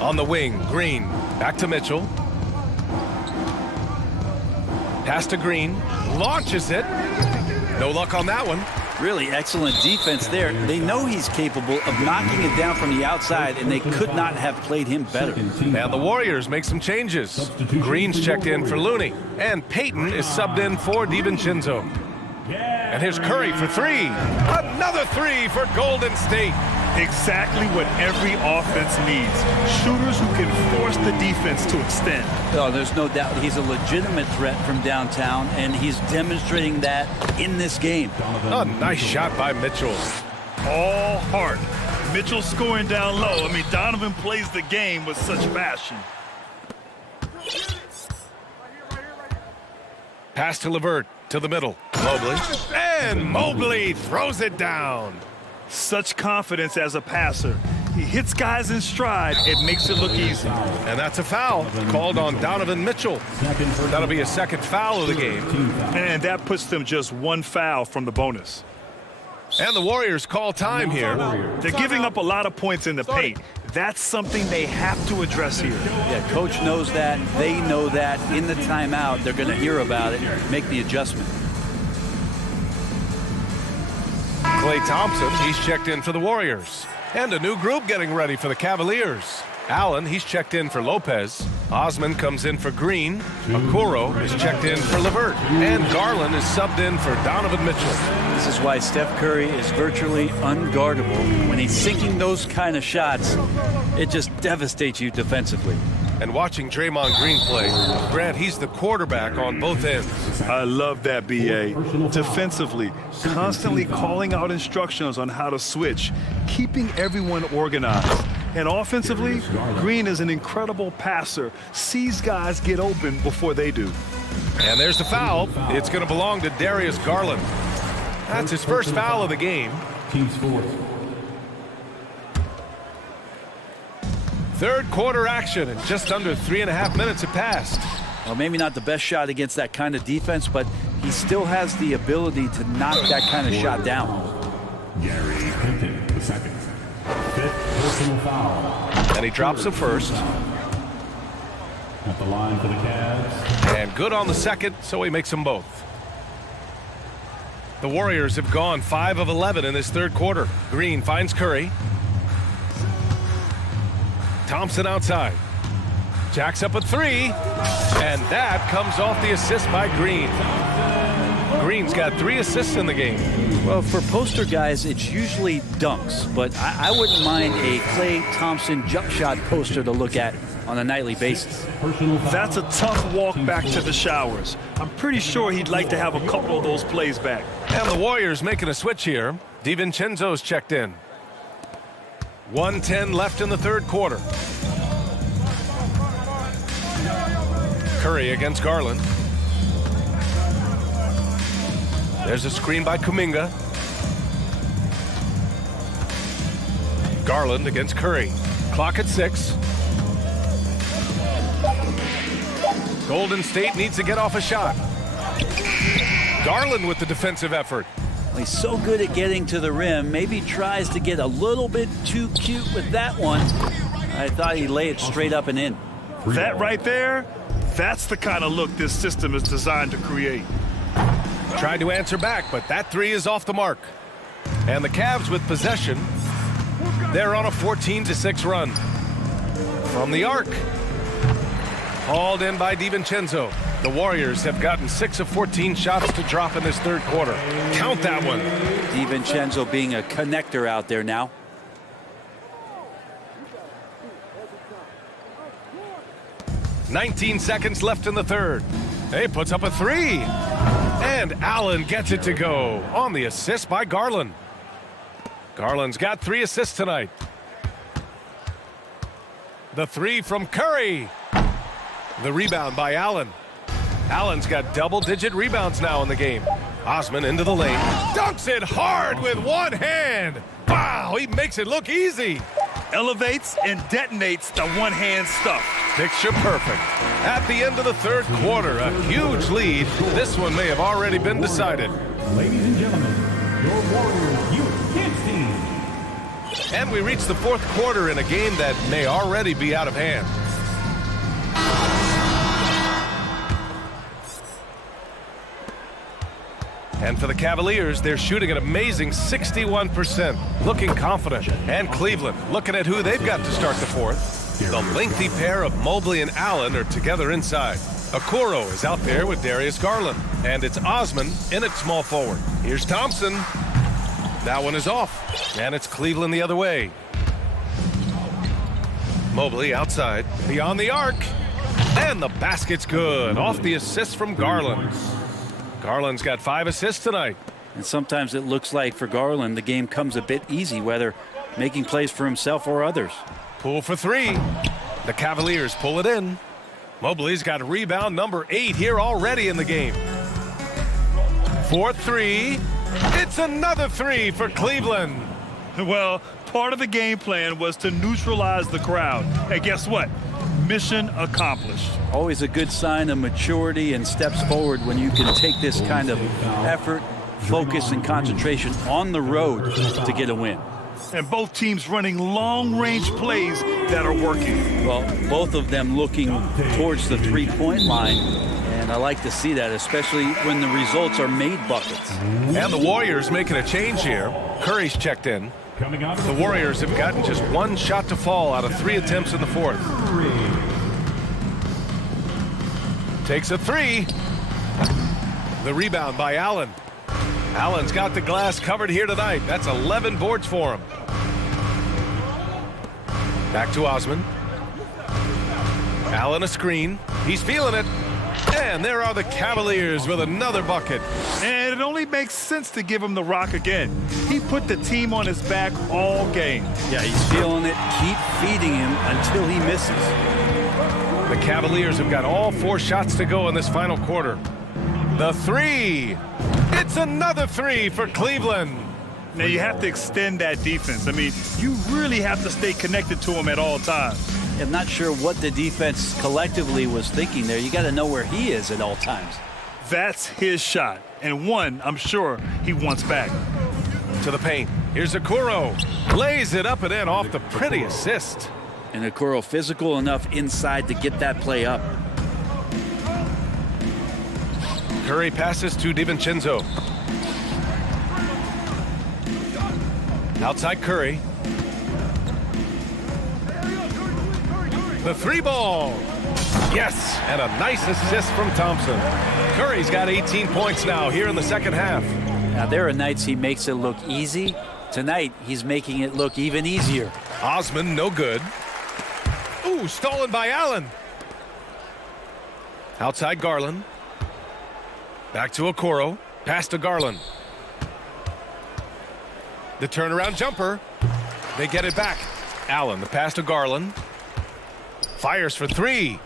On the wing, Green. Back to Mitchell. Pass to Green. Launches it. No luck on that one. Really excellent defense there. They know he's capable of knocking it down from the outside, and they could not have played him better. And the Warriors make some changes. Green's checked in for Looney, and Payton is subbed in for DiVincenzo. And here's Curry for three. Another three for Golden State. Exactly what every offense needs. Shooters who can force the defense to extend. Oh, there's no doubt he's a legitimate threat from downtown, and he's demonstrating that in this game. A nice shot by Mitchell. All heart. Mitchell scoring down low. I mean, Donovan plays the game with such passion. Pass to LeVert, to the middle. Mobley. And Mobley throws it down. Such confidence as a passer. He hits guys in stride. It makes it look easy. And that's a foul called on Donovan Mitchell. That'll be a second foul of the game. And that puts them just 1 foul from the bonus. And the Warriors call time here. They're giving up a lot of points in the paint. That's something they have to address here. Yeah, coach knows that. They know that. In the timeout, they're going to hear about it, make the adjustment. Klay Thompson, he's checked in for the Warriors. And a new group getting ready for the Cavaliers. Allen, he's checked in for Lopez. Osman comes in for Green. Okoro is checked in for LeVert. And Garland is subbed in for Donovan Mitchell. This is why Steph Curry is virtually unguardable. When he's sinking those kind of shots, it just devastates you defensively. And watching Draymond Green play, Grant, he's the quarterback on both ends. I love that, B.A. Defensively, constantly calling out instructions on how to switch, keeping everyone organized. And offensively, Green is an incredible passer, sees guys get open before they do. And there's the foul. It's going to belong to Darius Garland. That's his first foul of the game. Team's fourth. Third quarter action, and just under 3.5 minutes have passed. Well, maybe not the best shot against that kind of defense, but he still has the ability to knock that kind of shot down. Gary Hinton, the second. Fifth personal foul. And he drops the first. At the line for the Cavs. And good on the second, so he makes them both. The Warriors have gone 5 of 11 in this third quarter. Green finds Curry. Thompson outside. Jacks up a three. And that comes off the assist by Green. Green's got 3 assists in the game. Well, for poster guys, it's usually dunks, but I wouldn't mind a Klay Thompson jump shot poster to look at on a nightly basis. That's a tough walk back to the showers. I'm pretty sure he'd like to have a couple of those plays back. And the Warriors making a switch here. DiVincenzo's checked in. 1:10 left in the third quarter. Curry against Garland. There's a screen by Kuminga. Garland against Curry. Clock at 6. Golden State needs to get off a shot. Garland with the defensive effort. He's so good at getting to the rim. Maybe tries to get a little bit too cute with that one. I thought he'd lay it straight up and in. That right there, that's the kind of look this system is designed to create. Tried to answer back, but that three is off the mark. And the Cavs with possession. They're on a 14-6 run. From the arc. Hauled in by DiVincenzo. The Warriors have gotten 6 of 14 shots to drop in this third quarter. Count that one. DiVincenzo being a connector out there now. "19 seconds left in the third. He puts up a three. And Allen gets it to go on the assist by Garland. Garland's got 3 assists tonight. The three from Curry. The rebound by Allen. Allen's got double-digit rebounds now in the game. Osman into the lane. Dunks it hard with one hand. Wow, he makes it look easy. Elevates and detonates the one-hand stuff. Picture perfect. At the end of the third quarter, a huge lead. This one may have already been decided. Ladies and gentlemen, your Warriors Youth Kids team. And we reach the fourth quarter in a game that may already be out of hand. And for the Cavaliers, they're shooting an amazing 61%, looking confident. And Cleveland, looking at who they've got to start the fourth. The lengthy pair of Mobley and Allen are together inside. Okoro is out there with Darius Garland. And it's Osman in at small forward. Here's Thompson. That one is off. And it's Cleveland the other way. Mobley outside, beyond the arc. And the basket's good, off the assist from Garland. Garland's got 5 assists tonight. And sometimes it looks like for Garland, the game comes a bit easy, whether making plays for himself or others. Pull for 3. The Cavaliers pull it in. Mobley's got rebound number 8 here already in the game. 4-3. It's another 3 for Cleveland. Well, part of the game plan was to neutralize the crowd. And guess what? Mission accomplished. Always a good sign of maturity and steps forward when you can take this kind of effort, focus, and concentration on the road to get a win. And both teams running long-range plays that are working. Well, both of them looking towards the three-point line, and I like to see that, especially when the results are made buckets. And the Warriors making a change here. Curry's checked in. The Warriors have gotten just 1 shot to fall out of 3 attempts in the fourth. Takes a 3. The rebound by Allen. Allen's got the glass covered here tonight. That's 11 boards for him. Back to Osman. Allen a screen. He's feeling it. And there are the Cavaliers with another bucket. And it only makes sense to give him the rock again. He put the team on his back all game. Yeah, he's feeling it. Keep feeding him until he misses. The Cavaliers have got all 4 shots to go in this final quarter. The 3. It's another 3 for Cleveland. Now you have to extend that defense. I mean, you really have to stay connected to him at all times. I'm not sure what the defense collectively was thinking there. You got to know where he is at all times. That's his shot, and one I'm sure he wants back. To the paint. Here's Okoro. Lays it up and in off the pretty assist. And Okoro physical enough inside to get that play up. Curry passes to DiVincenzo. Outside Curry. The 3 ball. Yes, and a nice assist from Thompson. Curry's got 18 points now here in the second half. Now, there are nights he makes it look easy. Tonight, he's making it look even easier. Osman, no good. Ooh, stolen by Allen. Outside Garland. Back to Okoro. Pass to Garland. The turnaround jumper. They get it back. Allen, the pass to Garland. Fires for 3.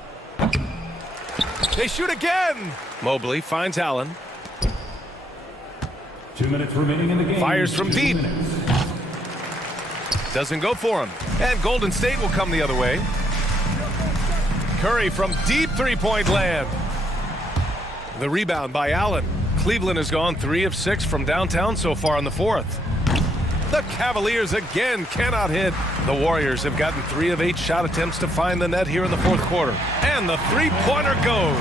They shoot again. Mobley finds Allen. 2 minutes remaining in the game. Fires from 2 deep. minutes. Doesn't go for him. And Golden State will come the other way. Curry from deep three-point land. The rebound by Allen. Cleveland has gone 3 of 6 from downtown so far in the fourth. The Cavaliers again cannot hit. The Warriors have gotten 3 of 8 shot attempts to find the net here in the fourth quarter. And the three-pointer goes.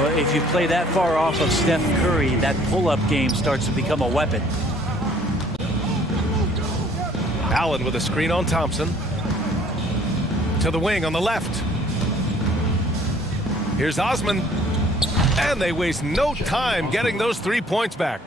Well, if you play that far off of Steph Curry, that pull-up game starts to become a weapon. Allen with a screen on Thompson. To the wing on the left. Here's Osman. And they waste no time getting those 3 points back.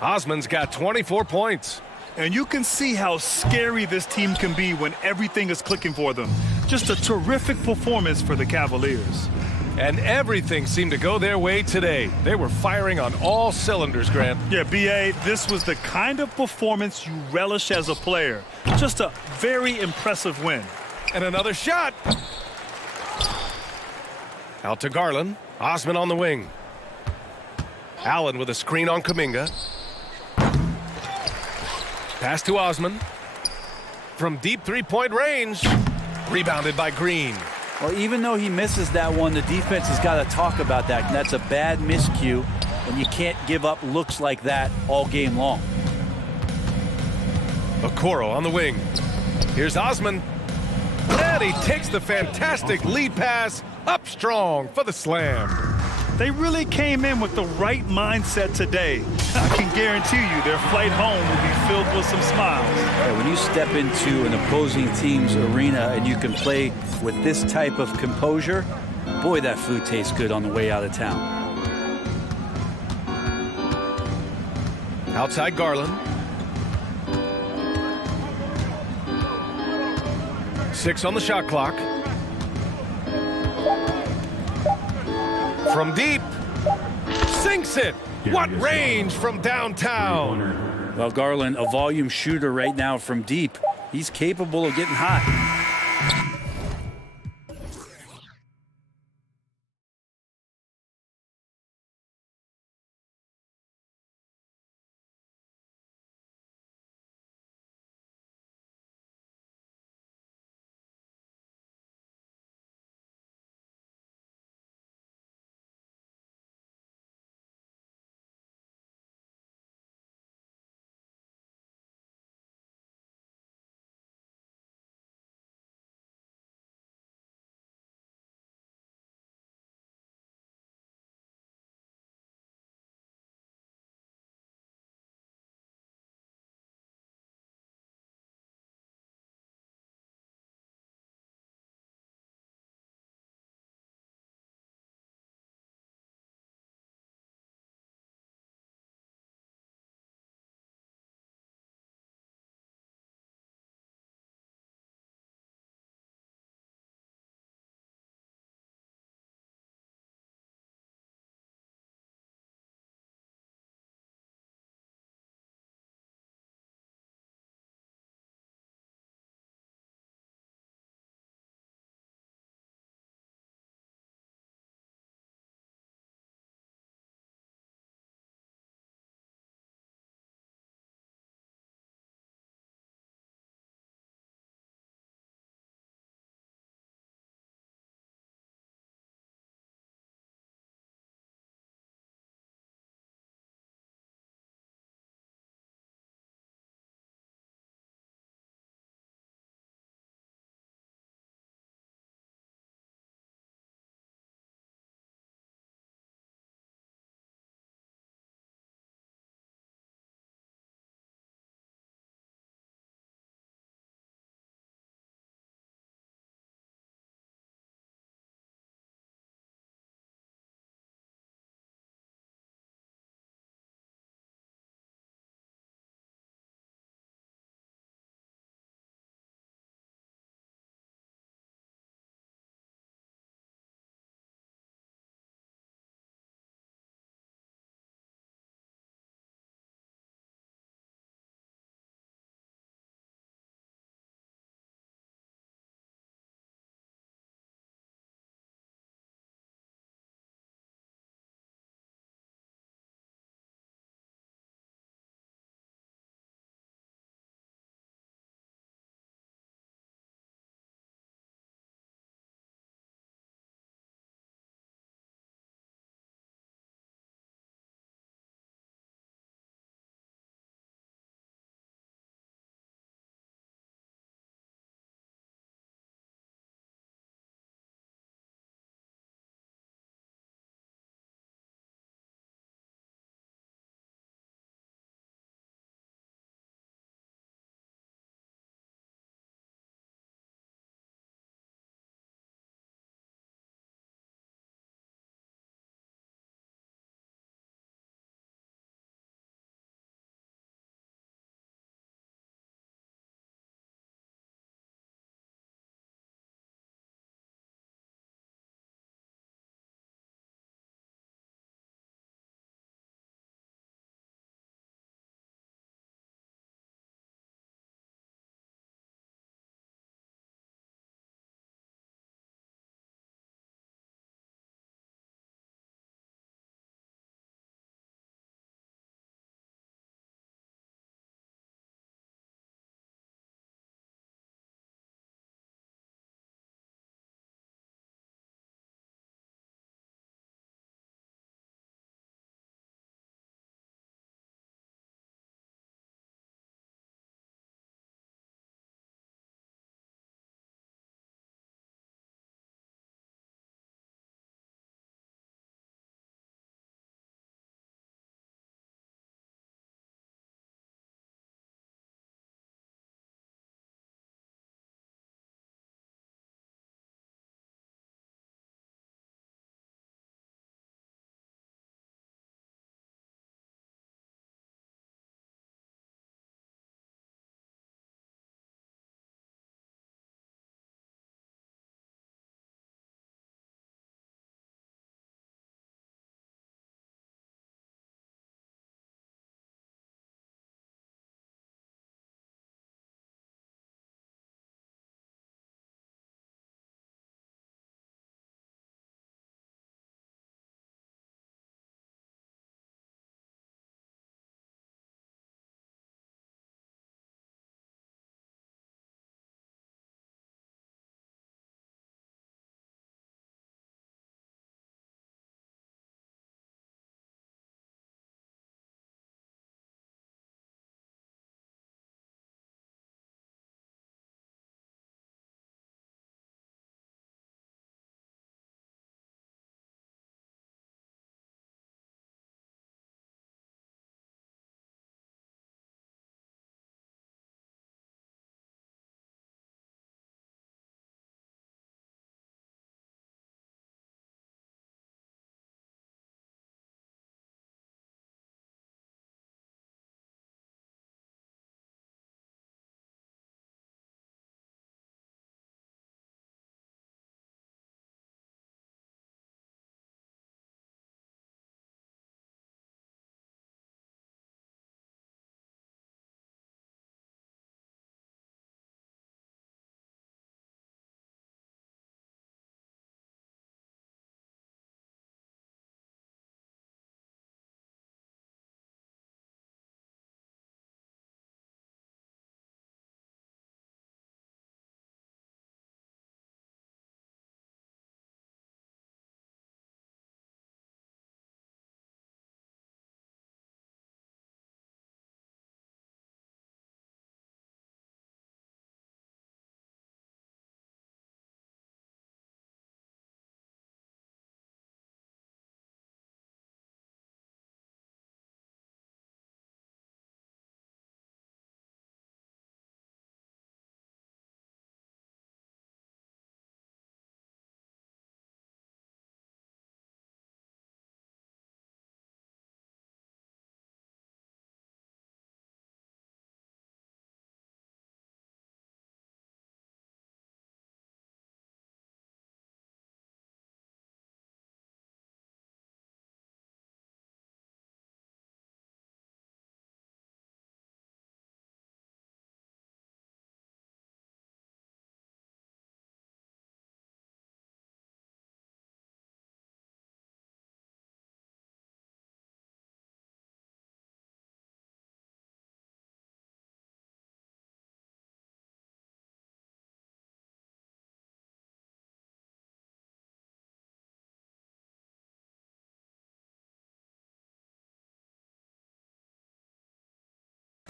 Osman's got 24 points. And you can see how scary this team can be when everything is clicking for them. Just a terrific performance for the Cavaliers. And everything seemed to go their way today. They were firing on all cylinders, Grant. Yeah, B.A., this was the kind of performance you relish as a player. Just a very impressive win. And another shot. Out to Garland. Osman on the wing. Allen with a screen on Kuminga. Pass to Osman. From deep three-point range. Rebounded by Green. Well, even though he misses that one, the defense has got to talk about that. And that's a bad miscue, and you can't give up looks like that all game long. Okoro on the wing. Here's Osman. And he takes the fantastic lead pass up strong for the slam. They really came in with the right mindset today. I can guarantee you their flight home will be filled with some smiles. Yeah, when you step into an opposing team's arena and you can play with this type of composure, boy, that food tastes good on the way out of town. Outside Garland. 6 on the shot clock. From deep, sinks it. What range from downtown. Well, Garland, a volume shooter right now from deep. He's capable of getting hot.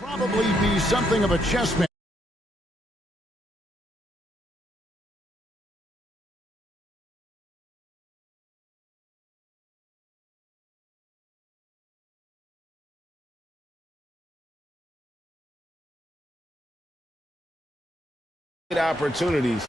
Probably be something of a chess man. Opportunities.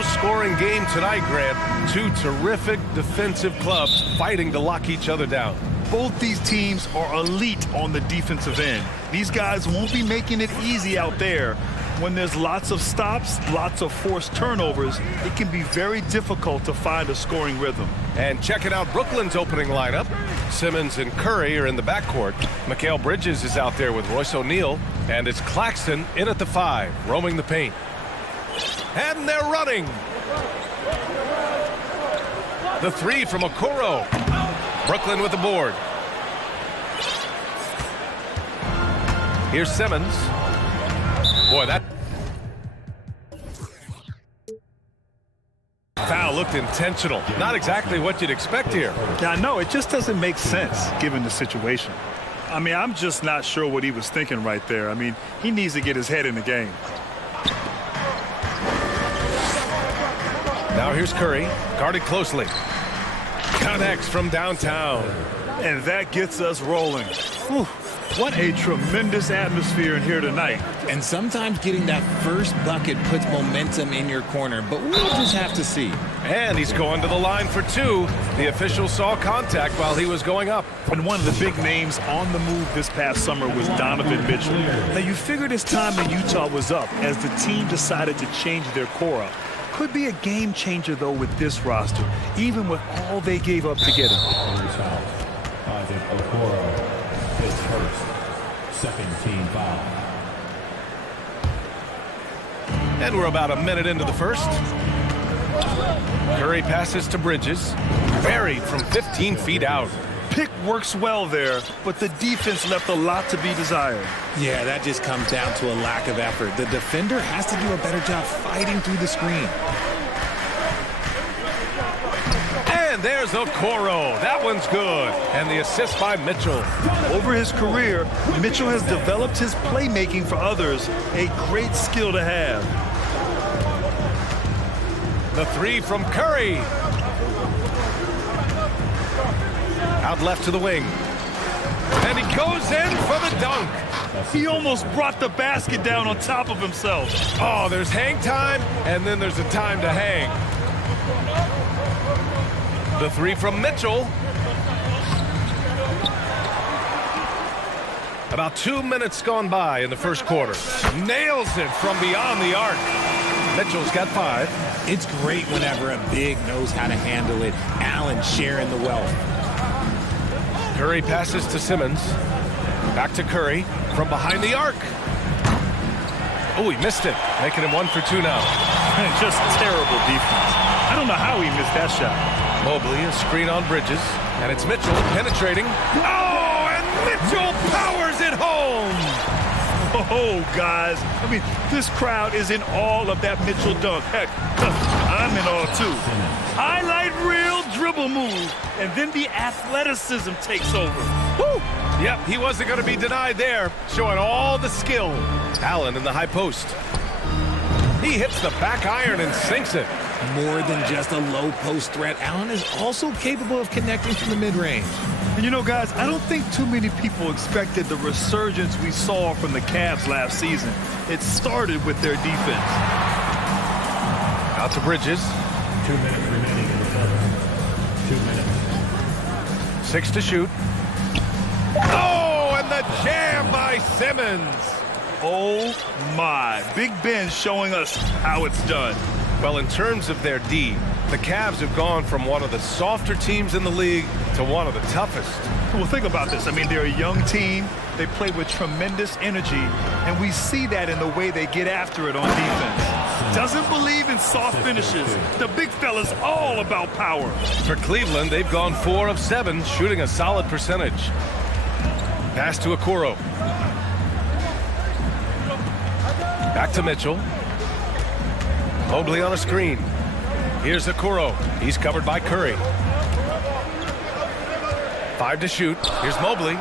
low-scoring game tonight, Grant. Two terrific defensive clubs fighting to lock each other down. Both these teams are elite on the defensive end. These guys won't be making it easy out there. When there's lots of stops, lots of forced turnovers, it can be very difficult to find a scoring rhythm. And checking out Brooklyn's opening lineup. Simmons and Curry are in the backcourt. Mikal Bridges is out there with Royce O'Neal. And it's Claxton in at the 5, roaming the paint. And they're running. The 3 from Okoro. Brooklyn with the board. Here's Simmons. Boy, that foul looked intentional. Not exactly what you'd expect here. Yeah, I know. It just doesn't make sense given the situation. I mean, I'm just not sure what he was thinking right there. I mean, he needs to get his head in the game. Now here's Curry, guarded closely. Connects from downtown. And that gets us rolling. Whew. What a tremendous atmosphere in here tonight. And sometimes getting that first bucket puts momentum in your corner, but we'll just have to see. And he's going to the line for 2. The official saw contact while he was going up. And one of the big names on the move this past summer was Donovan Mitchell. Now, you figured his time in Utah was up as the team decided to change their core up. Could be a game changer, though, with this roster, even with all they gave up to get him. I think Okoro is first. Second team foul. And we're about a minute into the first. Curry passes to Bridges. Buried from 15 feet out. Pick works well there, but the defense left a lot to be desired. Yeah, that just comes down to a lack of effort. The defender has to do a better job fighting through the screen. And there's Okoro. That one's good. And the assist by Mitchell. Over his career, Mitchell has developed his playmaking for others, a great skill to have. The 3 from Curry. Out left to the wing. And he goes in for the dunk. He almost brought the basket down on top of himself. Oh, there's hang time, and then there's a time to hang. The 3 from Mitchell. About 2 minutes gone by in the first quarter. Nails it from beyond the arc. Mitchell's got 5. It's great whenever a big knows how to handle it. Allen sharing the wealth. Curry passes to Simmons. Back to Curry from behind the arc. Oh, he missed it, making him 1 for 2 now. Just terrible defense. I don't know how he missed that shot. Mobley, a screen on Bridges, and it's Mitchell penetrating. Oh, and Mitchell powers it home! Oh, guys, I mean, this crowd is in awe of that Mitchell dunk. Heck, I'm in awe, too. Highlight reel dribble move, and then the athleticism takes over. Woo! Yep, he wasn't going to be denied there, showing all the skill. Allen in the high post. He hits the back iron and sinks it. More than just a low post threat, Allen is also capable of connecting from the mid-range. And you know, guys, I don't think too many people expected the resurgence we saw from the Cavs last season. It started with their defense. Out to Bridges. 2 minutes remaining in the third. 2 minutes. 6 to shoot. Oh, and the jam by Simmons. Oh, my. Big Ben showing us how it's done. Well, in terms of their D, the Cavs have gone from one of the softer teams in the league to one of the toughest. Well, think about this. I mean, they're a young team. They play with tremendous energy, and we see that in the way they get after it on defense. Doesn't believe in soft finishes. The big fella's all about power. For Cleveland, they've gone 4 of 7, shooting a solid percentage. Pass to Okoro. Back to Mitchell. Mobley on a screen. Here's Okoro. He's covered by Curry. 5 to shoot. Here's Mobley.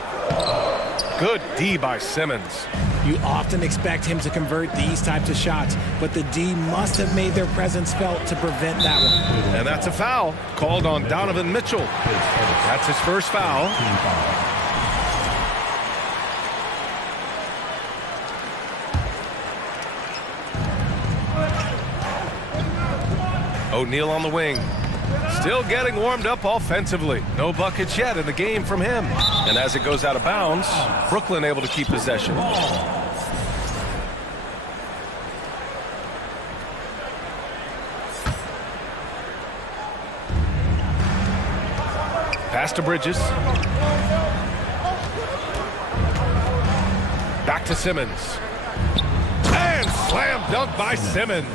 Good D by Simmons. You often expect him to convert these types of shots, but the D must have made their presence felt to prevent that one. And that's a foul called on Donovan Mitchell. That's his first foul. O'Neal on the wing. Still getting warmed up offensively. No buckets yet in the game from him. And as it goes out of bounds, Brooklyn able to keep possession. Pass to Bridges. Back to Simmons. And slam dunk by Simmons.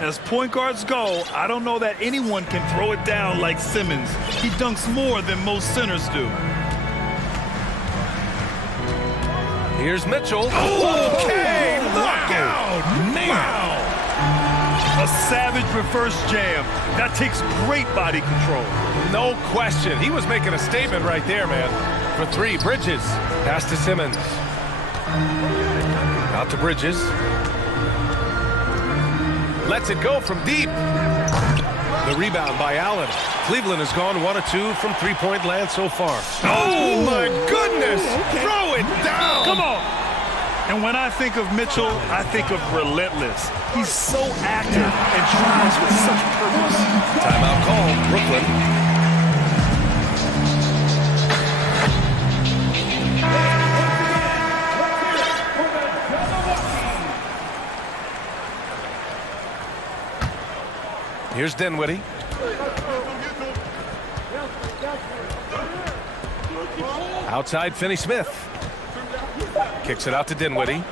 As point guards go, I don't know that anyone can throw it down like Simmons. He dunks more than most centers do. Here's Mitchell. Okay, knockout. Wow. A savage reverse jam. That takes great body control. No question. He was making a statement right there, man. For three, Bridges. Pass to Simmons. Out to Bridges. Lets it go from deep. The rebound by Allen. Cleveland has gone 1 of 2 from three-point land so far. Oh, my goodness! Throw it down! Come on! And when I think of Mitchell, I think of relentless. He's so active and tries with such purpose. Timeout called, Brooklyn. Here's Dinwiddie. Outside, Finney-Smith. Kicks it out to Dinwiddie.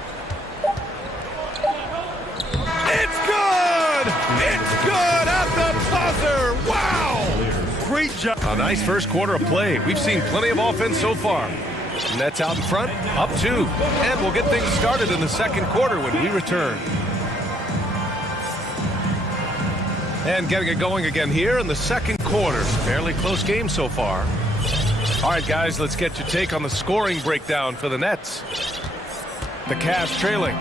It's good! It's good at the buzzer! Wow! Great job. A nice first quarter of play. We've seen plenty of offense so far. Nets out in front, up 2. And we'll get things started in the second quarter when we return. And getting it going again here in the second quarter. Fairly close game so far. All right, guys, let's get your take on the scoring breakdown for the Nets. The Cavs trailing.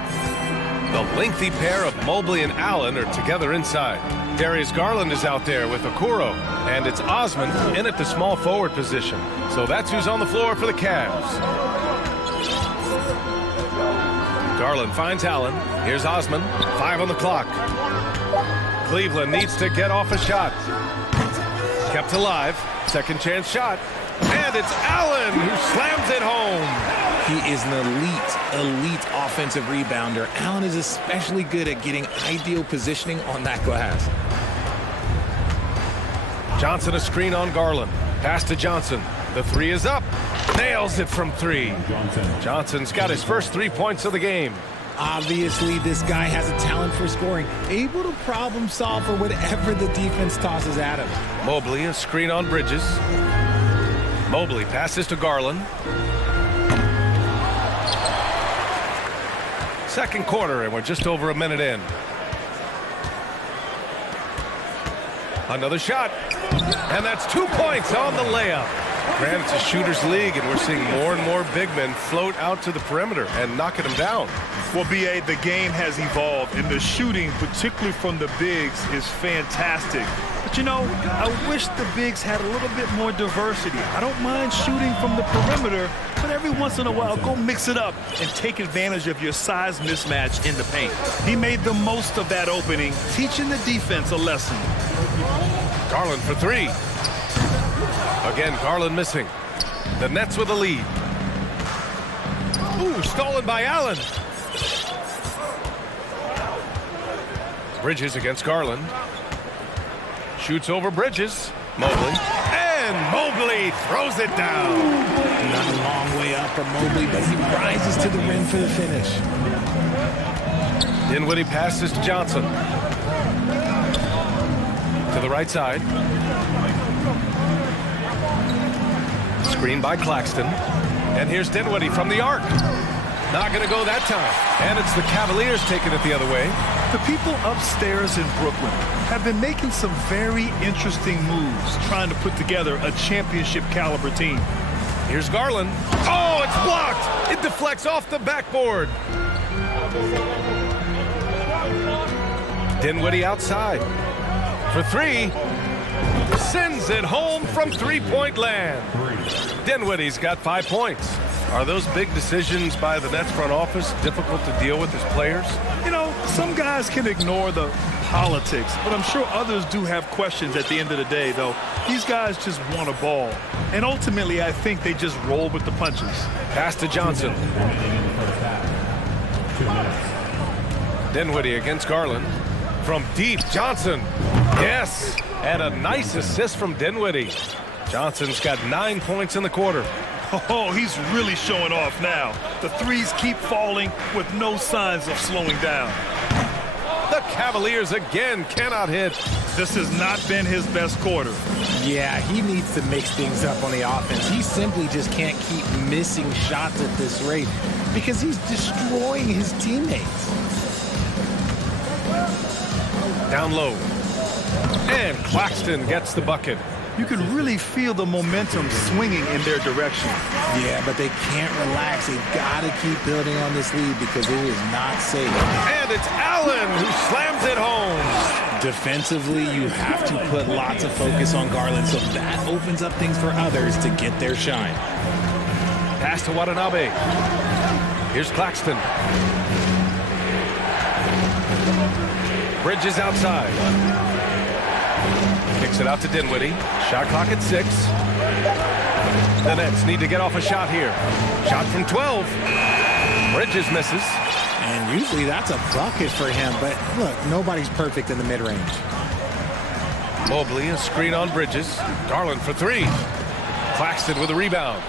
The lengthy pair of Mobley and Allen are together inside. Darius Garland is out there with Okoro. And it's Osman in at the small forward position. So that's who's on the floor for the Cavs. Garland finds Allen. Here's Osman. 5 on the clock. Cleveland needs to get off a shot. Kept alive. Second chance shot. And it's Allen who slams it home. He is an elite offensive rebounder. Allen is especially good at getting ideal positioning on that glass. Johnson a screen on Garland. Pass to Johnson. The three is up. Nails it from 3. Johnson's got his first 3 points of the game. Obviously, this guy has a talent for scoring, able to problem solve for whatever the defense tosses at him. Mobley, a screen on Bridges. Mobley passes to Garland. Second quarter, and we're just over a minute in. Another shot, and that's 2 points on the layup. Granted, it's a shooter's league, and we're seeing more and more big men float out to the perimeter and knocking them down. Well, B.A., the game has evolved, and the shooting, particularly from the bigs, is fantastic. But, you know, I wish the bigs had a little bit more diversity. I don't mind shooting from the perimeter, but every once in a while, go mix it up and take advantage of your size mismatch in the paint. He made the most of that opening, teaching the defense a lesson. Garland for 3. Again, Garland missing. The Nets with a lead. Ooh, stolen by Allen. Bridges against Garland. Shoots over Bridges. Mobley. And Mobley throws it down. Not a long way up for Mobley, but he rises to the rim for the finish. Dinwiddie passes to Johnson. To the right side. Screen by Claxton. And here's Dinwiddie from the arc. Not going to go that time. And it's the Cavaliers taking it the other way. The people upstairs in Brooklyn have been making some very interesting moves, trying to put together a championship caliber team. Here's Garland. Oh, it's blocked. It deflects off the backboard. Dinwiddie outside. For 3. Sends it home from three-point land. Dinwiddie's got 5 points. Are those big decisions by the Nets front office difficult to deal with as players? You know, some guys can ignore the politics, but I'm sure others do have questions at the end of the day, though. These guys just want a ball. And ultimately, I think they just roll with the punches. Pass to Johnson. Dinwiddie against Garland. From deep, Johnson. Yes, and a nice assist from Dinwiddie. Johnson's got 9 points in the quarter. Oh, he's really showing off now. The threes keep falling with no signs of slowing down. The Cavaliers again cannot hit. This has not been his best quarter. Yeah, he needs to mix things up on the offense. He simply just can't keep missing shots at this rate because he's destroying his teammates. Down low. And Claxton gets the bucket. You can really feel the momentum swinging in their direction. Yeah, but they can't relax. They've got to keep building on this lead because it is not safe. And it's Allen who slams it home. Defensively, you have to put lots of focus on Garland, so that opens up things for others to get their shine. Pass to Watanabe. Here's Claxton. Bridges outside. Kicks it out to Dinwiddie. Shot clock at 6. The Nets need to get off a shot here. Shot from 12. Bridges misses. And usually that's a bucket for him, but look, nobody's perfect in the mid-range. Mobley, a screen on Bridges. Garland for 3. Claxton with a rebound.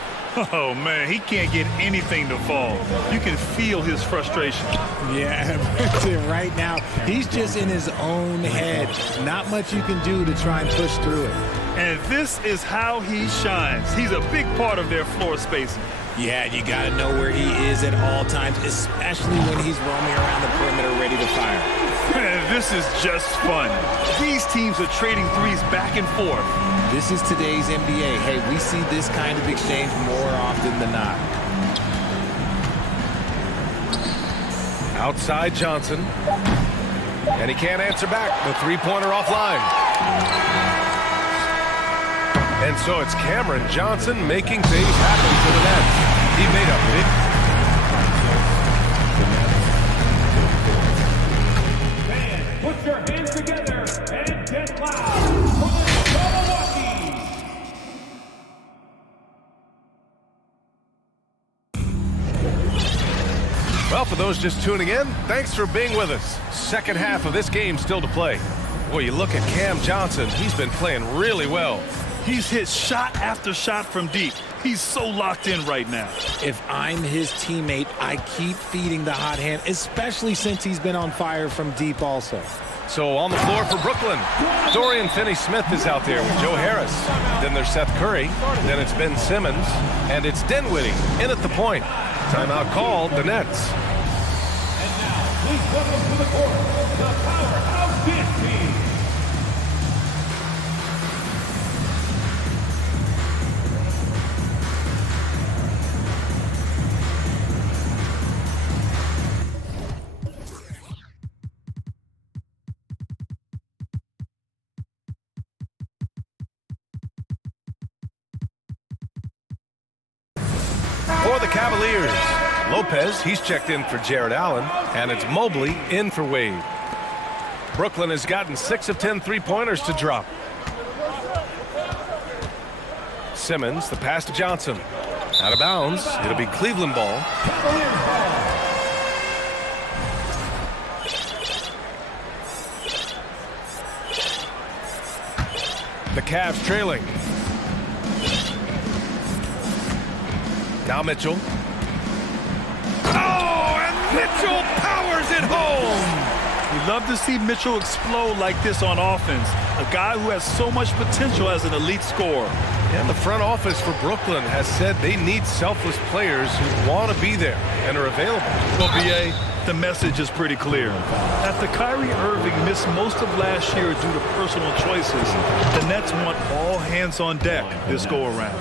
Oh, man, he can't get anything to fall. You can feel his frustration. Yeah, right now, he's just in his own head. Not much you can do to try and push through it. And this is how he shines. He's a big part of their floor spacing. Yeah, you got to know where he is at all times, especially when he's roaming around the perimeter ready to fire. This is just fun. These teams are trading threes back and forth. This is today's NBA. Hey, we see this kind of exchange more often than not. Outside Johnson. And he can't answer back. The three-pointer offline. And so it's Cameron Johnson making things happen for the Nets. He made a big... Fans, put your hands together and get loud for the Milwaukee. Well, for those just tuning in, thanks for being with us. Second half of this game still to play. Boy, you look at Cam Johnson, he's been playing really well. He's hit shot after shot from deep. He's so locked in right now. If I'm his teammate, I keep feeding the hot hand, especially since he's been on fire from deep also. So on the floor for Brooklyn, Dorian Finney-Smith is out there with Joe Harris. Then there's Seth Curry. Then it's Ben Simmons. And it's Dinwiddie in at the point. Timeout called, the Nets. And now, please welcome to the court, the powerhouse dance team. For the Cavaliers, Lopez, he's checked in for Jared Allen, and it's Mobley in for Wade. Brooklyn has gotten 6 of 10 three-pointers to drop. Simmons, the pass to Johnson. Out of bounds. It'll be Cleveland ball. The Cavs trailing. Now Mitchell. Oh, and Mitchell powers it home. We love to see Mitchell explode like this on offense. A guy who has so much potential as an elite scorer. And the front office for Brooklyn has said they need selfless players who want to be there and are available. Well, B.A., the message is pretty clear. After Kyrie Irving missed most of last year due to personal choices, the Nets want all hands on deck this go-around.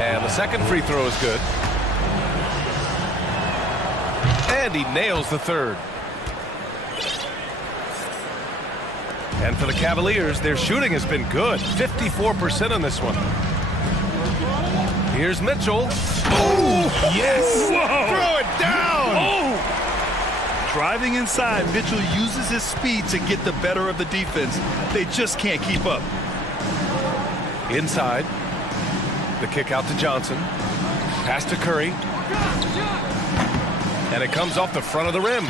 And the second free throw is good. And he nails the third. And for the Cavaliers, their shooting has been good. 54% on this one. Here's Mitchell. Oh, yes. Whoa. Throw it down. Oh! Driving inside, Mitchell uses his speed to get the better of the defense. They just can't keep up. Inside. The kick out to Johnson. Pass to Curry. And it comes off the front of the rim.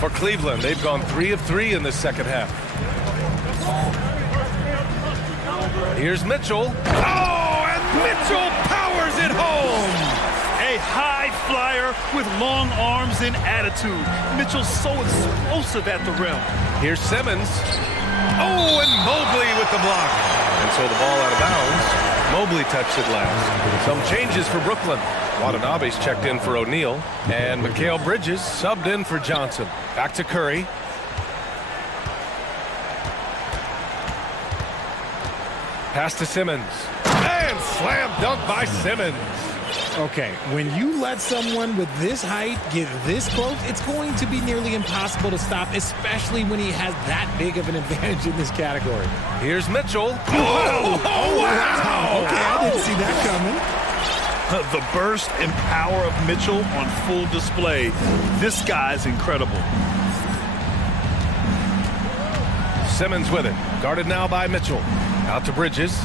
For Cleveland, they've gone 3 of 3 in this second half. Here's Mitchell. Oh, and Mitchell powers it home. A high flyer with long arms and attitude. Mitchell's so explosive at the rim. Here's Simmons. Oh, and Mobley with the block. And so the ball out of bounds. Mobley touched it last. Some changes for Brooklyn. Watanabe's checked in for O'Neal. And Mikal Bridges subbed in for Johnson. Back to Curry. Pass to Simmons. And slam dunk by Simmons. Okay, when you let someone with this height get this close, it's going to be nearly impossible to stop, especially when he has that big of an advantage in this category. Here's Mitchell. Oh, wow! Okay, I didn't see that coming. The burst and power of Mitchell on full display. This guy's incredible. Simmons with it. Guarded now by Mitchell. Out to Bridges.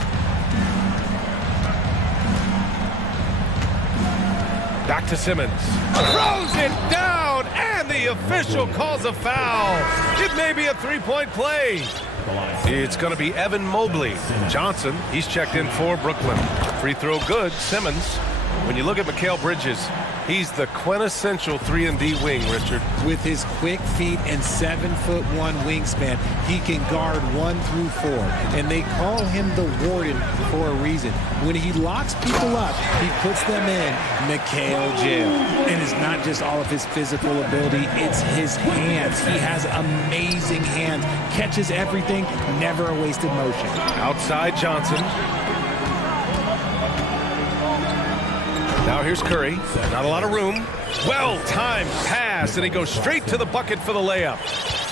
Back to Simmons. Throws it down, and the official calls a foul. It may be a three-point play. It's going to be Evan Mobley. Johnson, he's checked in for Brooklyn. Free throw good. Simmons. When you look at Mikal Bridges, he's the quintessential 3-and-D wing, Richard. With his quick feet and 7'1" wingspan, he can guard 1 through 4. And they call him the Warden for a reason. When he locks people up, he puts them in Mikal jail. And it's not just all of his physical ability, it's his hands. He has amazing hands. Catches everything, never a wasted motion. Outside Johnson. Now here's Curry. Not a lot of room. Well-timed pass, and he goes straight to the bucket for the layup.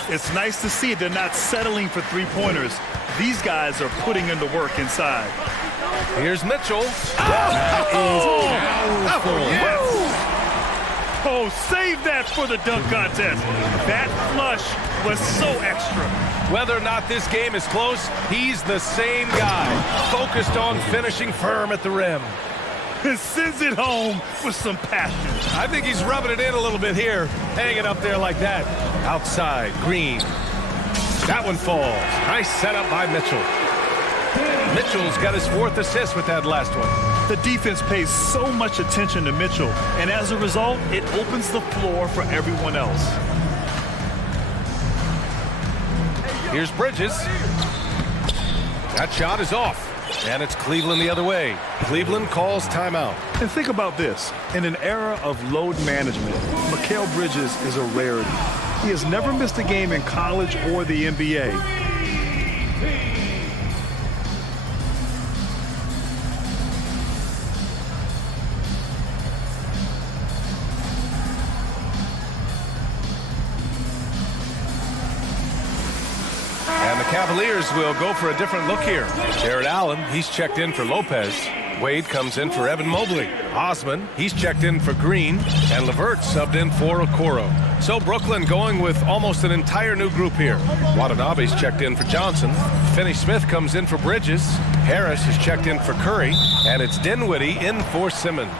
It's nice to see they're not settling for three-pointers. These guys are putting in the work inside. Here's Mitchell. Yes! Oh, save that for the dunk contest. That flush was so extra. Whether or not this game is close, he's the same guy, focused on finishing firm at the rim. And sends it home with some passion. I think he's rubbing it in a little bit here, hanging up there like that. Outside, Green. That one falls. Nice setup by Mitchell. Mitchell's got his 4th assist with that last one. The defense pays so much attention to Mitchell, and as a result, it opens the floor for everyone else. Here's Bridges. That shot is off. And it's Cleveland the other way. Cleveland calls timeout. And think about this. In an era of load management, Mikal Bridges is a rarity. He has never missed a game in college or the NBA. Cavaliers will go for a different look here. Jared Allen, he's checked in for Lopez. Wade comes in for Evan Mobley. Osman, he's checked in for Green. And LeVert subbed in for Okoro. So Brooklyn going with almost an entire new group here. Watanabe's checked in for Johnson. Finney-Smith comes in for Bridges. Harris is checked in for Curry. And it's Dinwiddie in for Simmons.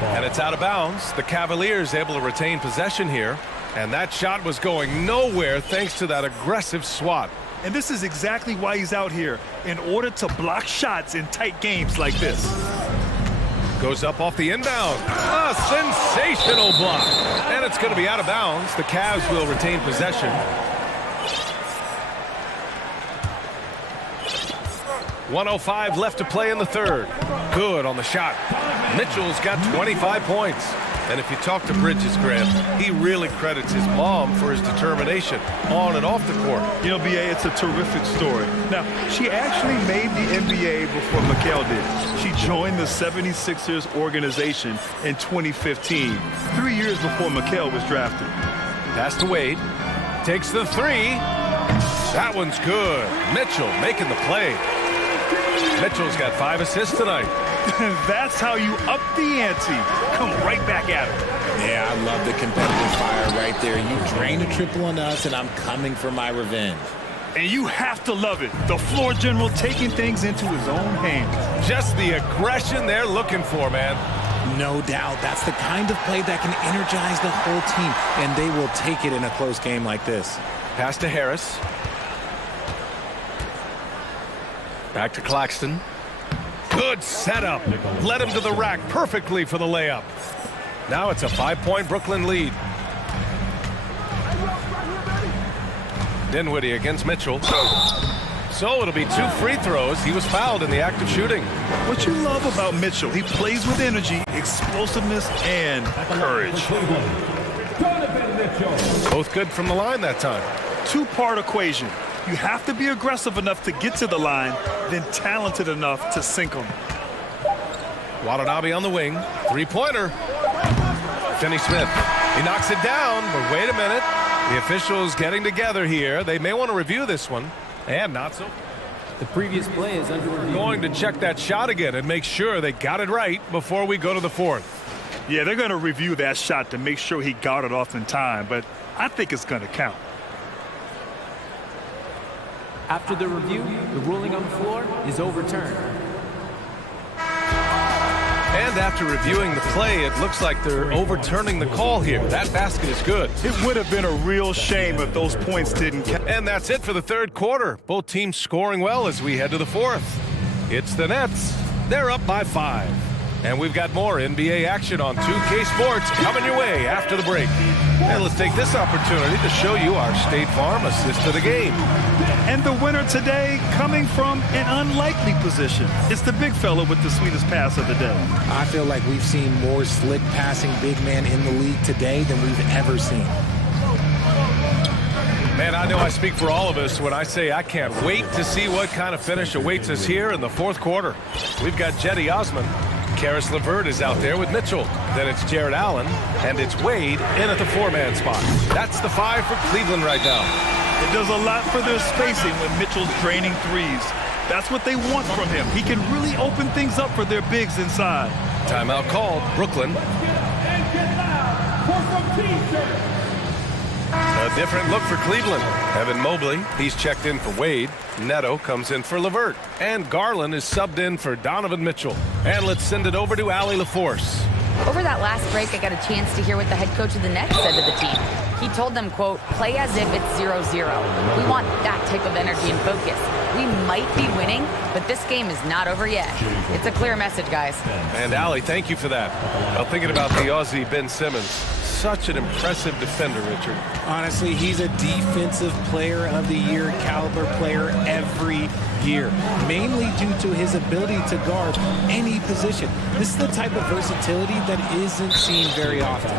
And it's out of bounds. The Cavaliers able to retain possession here. And that shot was going nowhere thanks to that aggressive swat. And this is exactly why he's out here, in order to block shots in tight games like this. Goes up off the inbound. A sensational block. And it's going to be out of bounds. The Cavs will retain possession. .105 left to play in the third. Good on the shot. Mitchell's got 25 points. And if you talk to Bridges, Graham, he really credits his mom for his determination on and off the court. You know, B.A., it's a terrific story. Now, she actually made the NBA before Mikal did. She joined the 76ers organization in 2015, 3 years before Mikal was drafted. Pass to Wade. Takes the three. That one's good. Mitchell making the play. Mitchell's got 5 assists tonight. That's how you up the ante. Come right back at him. Yeah, I love the competitive fire right there. You drained a triple on us, and I'm coming for my revenge. And you have to love it. The floor general taking things into his own hands. Just the aggression they're looking for, man. No doubt. That's the kind of play that can energize the whole team, and they will take it in a close game like this. Pass to Harris. Back to Claxton. Good setup. Led him to the rack perfectly for the layup. Now it's a 5-point Brooklyn lead. Dinwiddie against Mitchell. So it'll be 2 free throws. He was fouled in the act of shooting. What you love about Mitchell, he plays with energy, explosiveness, and courage. Both good from the line that time. 2-part equation. You have to be aggressive enough to get to the line, then talented enough to sink them. Watanabe on the wing. 3-pointer. Finney Smith. He knocks it down, but wait a minute. The officials getting together here. They may want to review this one. And not so. The previous play is under review. Going to check that shot again and make sure they got it right before we go to the 4th. Yeah, they're going to review that shot to make sure he got it off in time, but I think it's going to count. After the review, the ruling on the floor is overturned. And after reviewing the play, it looks like they're overturning the call here. That basket is good. It would have been a real shame if those points didn't count. And that's it for the 3rd quarter. Both teams scoring well as we head to the 4th. It's the Nets. They're up by 5. And we've got more NBA action on 2K Sports coming your way after the break. And let's take this opportunity to show you our State Farm assist to the game. And the winner today coming from an unlikely position. It's the big fella with the sweetest pass of the day. I feel like we've seen more slick passing big men in the league today than we've ever seen. Man, I know I speak for all of us when I say I can't wait to see what kind of finish awaits us here in the 4th quarter. We've got Jetty Osman. Karis LeVert is out there with Mitchell. Then it's Jared Allen, and it's Wade in at the 4-man spot. That's the 5 for Cleveland right now. It does a lot for their spacing when Mitchell's draining threes. That's what they want from him. He can really open things up for their bigs inside. Timeout called. Brooklyn. A different look for Cleveland. Evan Mobley, he's checked in for Wade. Neto comes in for LeVert. And Garland is subbed in for Donovan Mitchell. And let's send it over to Allie LaForce. Over that last break, I got a chance to hear what the head coach of the Nets said to the team. He told them, quote, play as if it's 0-0. We want that type of energy and focus. We might be winning, but this game is not over yet. It's a clear message, guys. And Allie, thank you for that. Well, thinking about the Aussie Ben Simmons, such an impressive defender, Richard. Honestly, he's a defensive player of the year caliber player every year, mainly due to his ability to guard any position. This is the type of versatility that isn't seen very often.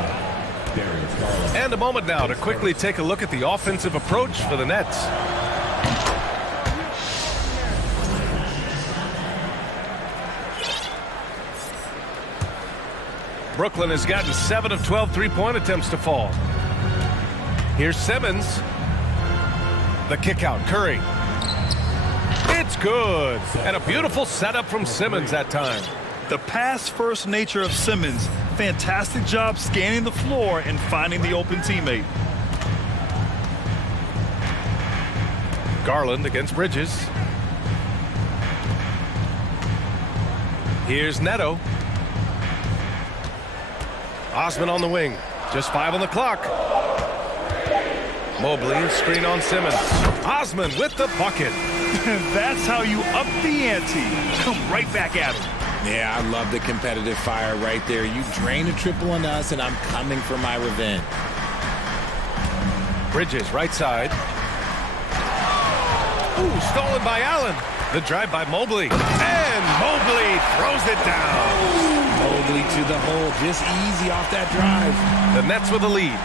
And a moment now to quickly take a look at the offensive approach for the Nets. Brooklyn has gotten 7 of 12 three-point attempts to fall. Here's Simmons. The kick out. Curry. It's good. And a beautiful setup from Simmons that time. The pass-first nature of Simmons. Fantastic job scanning the floor and finding the open teammate. Garland against Bridges. Here's Neto. Osman on the wing. Just 5 on the clock. Mobley, screen on Simmons. Osman with the bucket. That's how you up the ante. Come right back at him. Yeah, I love the competitive fire right there. You drain a triple on us, and I'm coming for my revenge. Bridges, right side. Ooh, stolen by Allen. The drive by Mobley. And Mobley throws it down. Mobley to the hole, just easy off that drive. The Nets with the lead.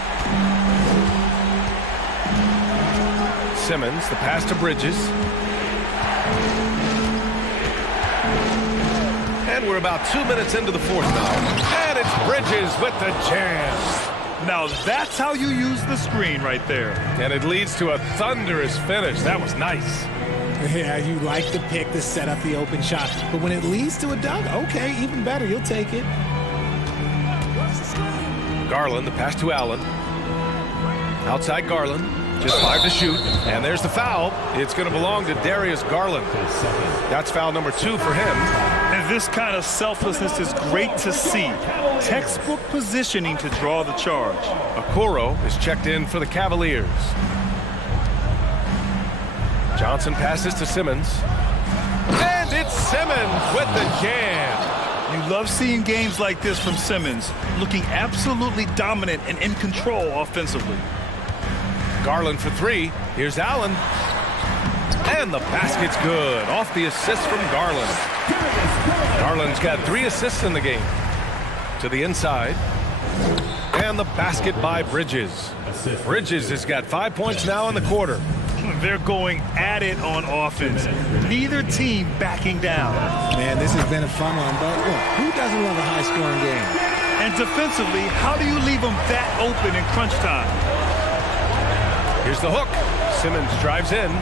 Simmons, the pass to Bridges. And we're about 2 minutes into the 4th now. And it's Bridges with the jam. Now that's how you use the screen right there. And it leads to a thunderous finish. That was nice. Yeah, you like the pick to set up the open shot. But when it leads to a dunk, okay, even better. You'll take it. Garland, the pass to Allen. Outside Garland. Just 5 to shoot. And there's the foul. It's going to belong to Darius Garland. That's foul number 2 for him. And this kind of selflessness is great to see. Textbook positioning to draw the charge. Okoro is checked in for the Cavaliers. Johnson passes to Simmons. And it's Simmons with the jam. You love seeing games like this from Simmons, looking absolutely dominant and in control offensively. Garland for 3. Here's Allen. And the basket's good. Off the assist from Garland. Garland's got 3 assists in the game. To the inside. And the basket by Bridges. Bridges has got 5 points now in the quarter. They're going at it on offense. Neither team backing down. Man, this has been a fun one, but look, who doesn't love a high-scoring game? And defensively, how do you leave them that open in crunch time? Here's the hook. Simmons drives in.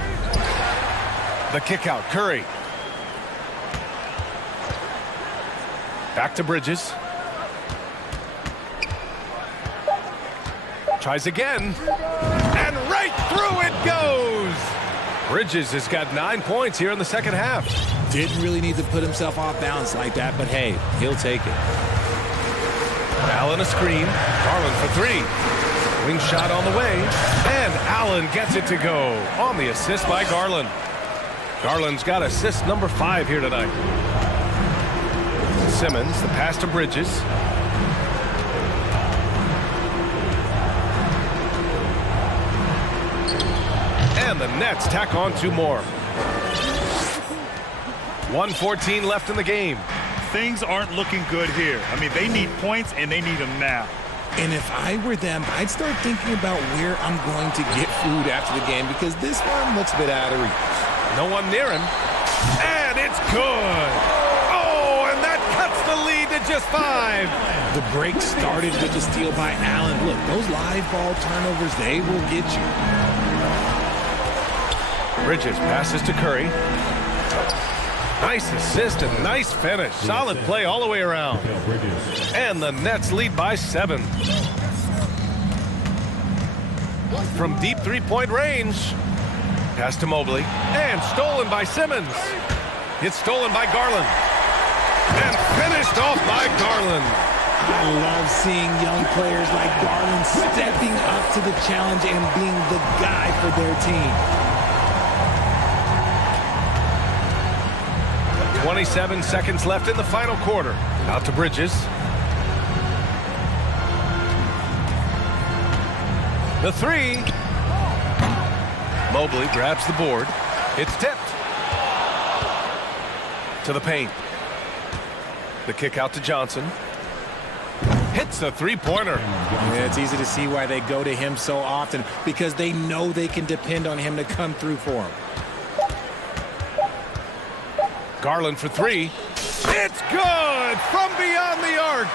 The kick out. Curry. Back to Bridges. Tries again. And right through it goes. Bridges has got 9 points here in the second half. Didn't really need to put himself off balance like that, but hey, he'll take it. Allen a screen. Garland for 3. Wing shot on the way. And Allen gets it to go on the assist by Garland. Garland's got assist number 5 here tonight. Simmons, the pass to Bridges. And the Nets tack on 2 more. 1:14 left in the game. Things aren't looking good here. I mean, they need points, and they need them now. And if I were them, I'd start thinking about where I'm going to get food after the game because this one looks a bit out of reach. No one near him. And it's good. Oh, and that cuts the lead to just 5. The break started with the steal by Allen. Look, those live ball turnovers, they will get you. Bridges passes to Curry. Nice assist and nice finish. Solid play all the way around. And the Nets lead by 7. From deep 3-point range. Pass to Mobley. And stolen by Simmons. It's stolen by Garland. And finished off by Garland. I love seeing young players like Garland stepping up to the challenge and being the guy for their team. 27 seconds left in the final quarter. Out to Bridges. The 3. Mobley grabs the board. It's tipped. To the paint. The kick out to Johnson. Hits a 3-pointer. Yeah, it's easy to see why they go to him so often because they know they can depend on him to come through for them. Garland for 3. It's good from beyond the arc.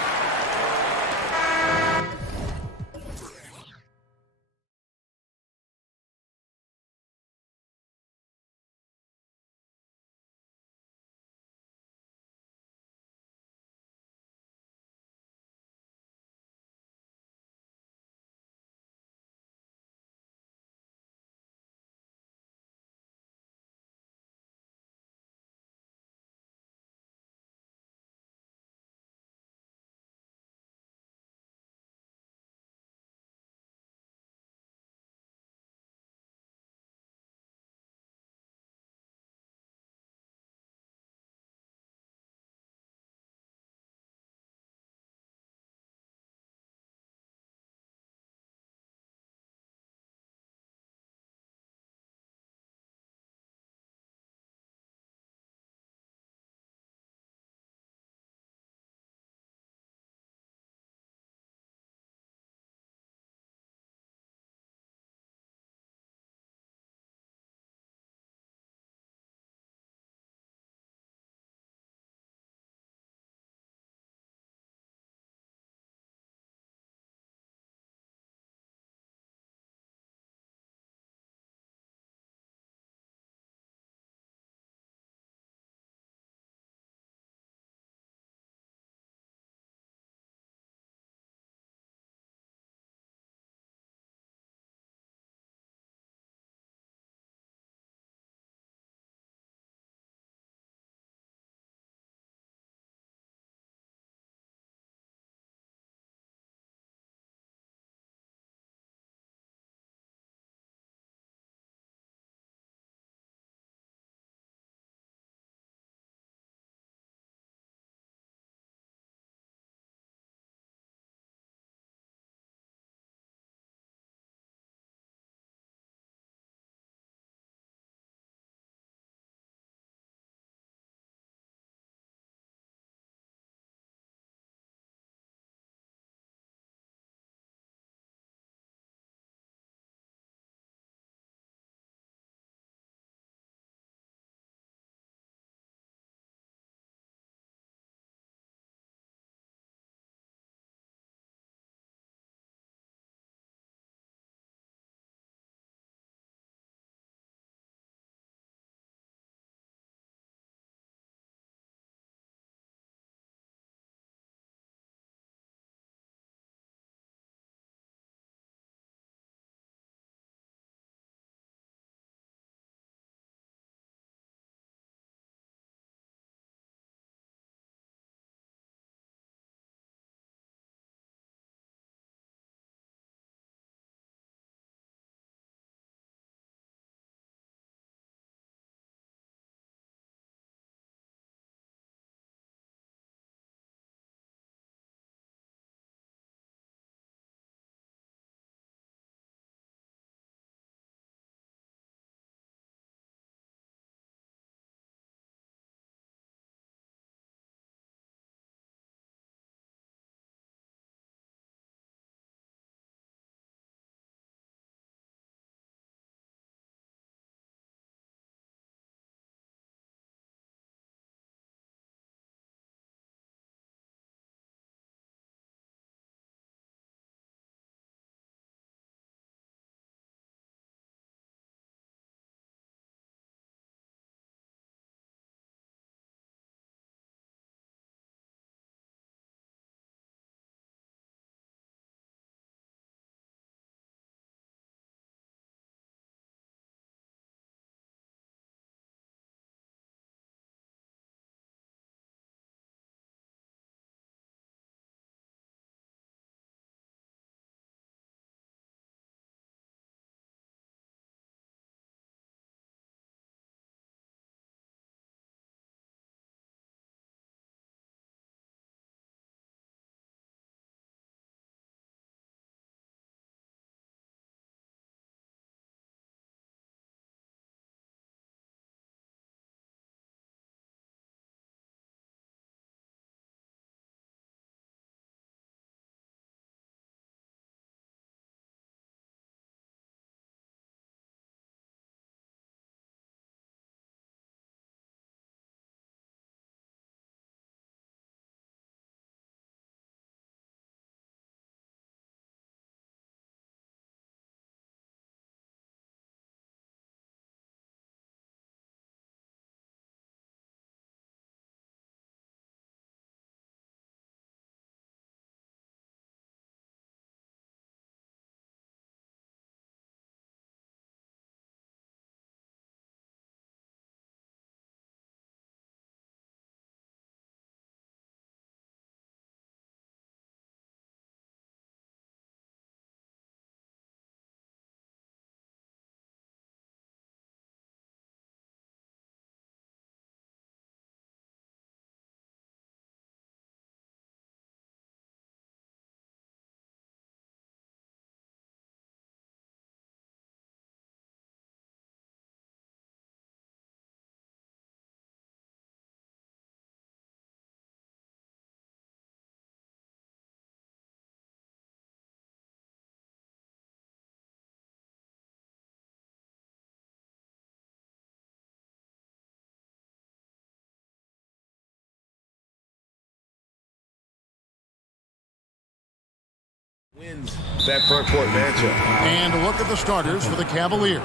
Wins that front court matchup. And look at the starters for the Cavaliers.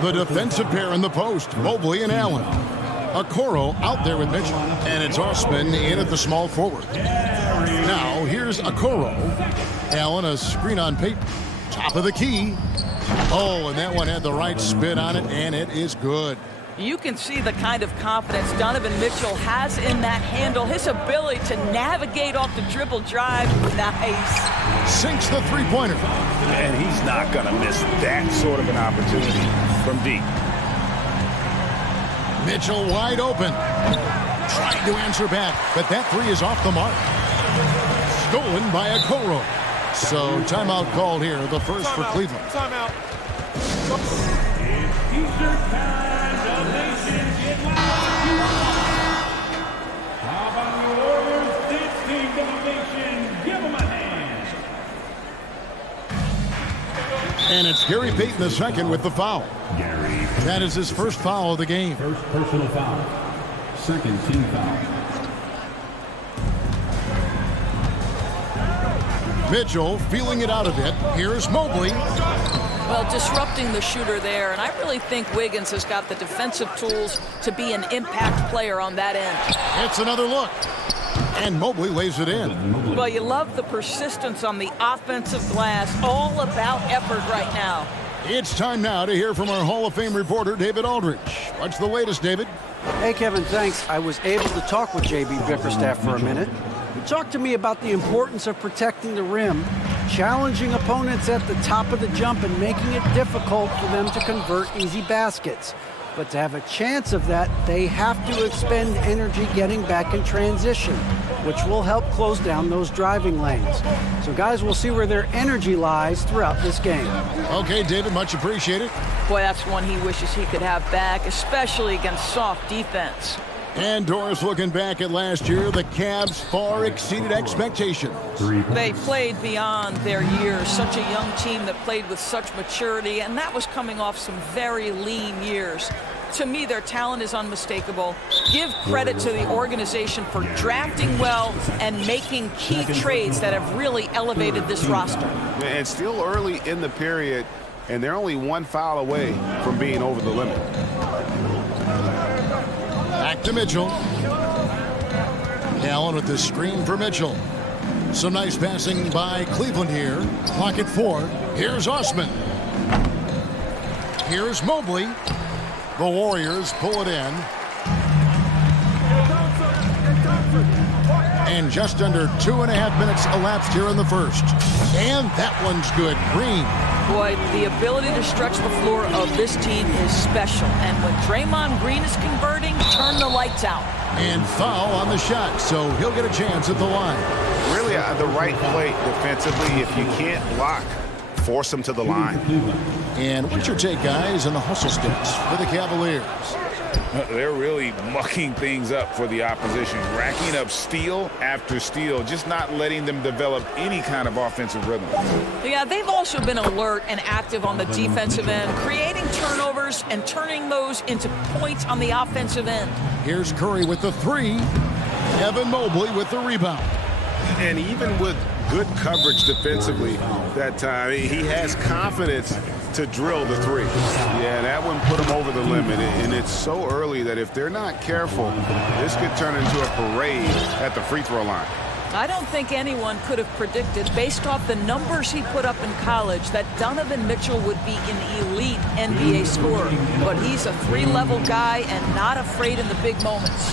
The defensive pair in the post, Mobley and Allen. Okoro out there with Mitchell. And it's Osman in at the small forward. Now, here's Okoro. Allen, a screen on paper. Top of the key. Oh, and that one had the right spin on it, and it is good. You can see the kind of confidence Donovan Mitchell has in that handle. His ability to navigate off the dribble drive. Nice. Sinks the three-pointer. And he's not going to miss that sort of an opportunity from deep. Mitchell wide open. Trying to answer back, but that three is off the mark. Stolen by Okoro. So timeout called here, the first for Cleveland. Timeout. It's T-shirt time. The nation get loud. How about the Warriors? This team, the nation, give them a hand. And it's Gary Payton II with the foul. Gary. That is his first foul of the game. First personal foul. Second team foul. Mitchell feeling it out a bit. Here's Mobley. Well, disrupting the shooter there, and I really think Wiggins has got the defensive tools to be an impact player on that end. It's another look. And Mobley lays it in. Well, you love the persistence on the offensive glass. All about effort right now. It's time now to hear from our Hall of Fame reporter, David Aldridge. What's the latest, David? Hey, Kevin, thanks. I was able to talk with J.B. Bickerstaff for a minute. He talked to me about the importance of protecting the rim, challenging opponents at the top of the jump and making it difficult for them to convert easy baskets. But to have a chance of that, they have to expend energy getting back in transition, which will help close down those driving lanes. So guys, we'll see where their energy lies throughout this game. Okay, David, much appreciated. Boy, that's one he wishes he could have back, especially against soft defense. And Doris, looking back at last year, the Cavs far exceeded expectations. They played beyond their years. Such a young team that played with such maturity, and that was coming off some very lean years. To me, their talent is unmistakable. Give credit to the organization for drafting well and making key trades that have really elevated this roster. And still early in the period, and they're only one foul away from being over the limit. Back to Mitchell. Allen with the screen for Mitchell. Some nice passing by Cleveland here. Clock at 4. Here's Osman. Here's Mobley. The Warriors pull it in. And just under 2.5 minutes elapsed here in the first. And that one's good. Green. Boy, the ability to stretch the floor of this team is special. And when Draymond Green is converting, turn the lights out. And foul on the shot, so he'll get a chance at the line. Really the right play defensively. If you can't block, force them to the line. And what's your take, guys, on the hustle sticks for the Cavaliers? They're really mucking things up for the opposition, racking up steal after steal, just not letting them develop any kind of offensive rhythm. Yeah, they've also been alert and active on the defensive end, creating turnovers and turning those into points on the offensive end. Here's Curry with the three. Evan Mobley with the rebound. And even with good coverage defensively that time, he has confidence to drill the three. Yeah, that one put him over the limit, and it's so early that if they're not careful, this could turn into a parade at the free throw line. I don't think anyone could have predicted, based off the numbers he put up in college, that Donovan Mitchell would be an elite NBA scorer. But he's a three-level guy and not afraid in the big moments.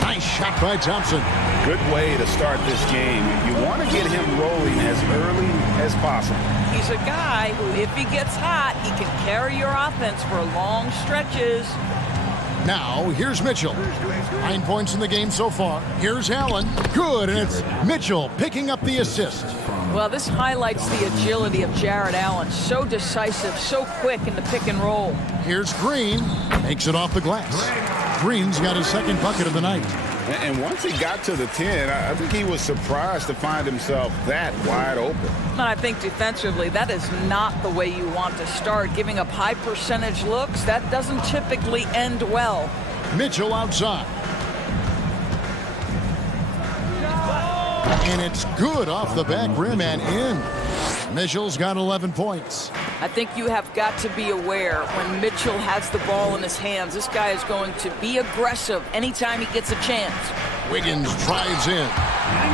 Nice shot by Thompson. Good way to start this game. You want to get him rolling as early as possible. He's a guy who, if he gets hot, he can carry your offense for long stretches. Now, here's Mitchell. 9 points in the game so far. Here's Allen. Good, and it's Mitchell picking up the assist. Well, this highlights the agility of Jared Allen. So decisive, so quick in the pick and roll. Here's Green. Makes it off the glass. Green's got his second bucket of the night. And once he got to the 10, I think he was surprised to find himself that wide open. And I think defensively, that is not the way you want to start. Giving up high percentage looks, that doesn't typically end well. Mitchell outside. And it's good off the back rim and in. Mitchell's got 11 points. I think you have got to be aware when Mitchell has the ball in his hands, this guy is going to be aggressive anytime he gets a chance. Wiggins drives in.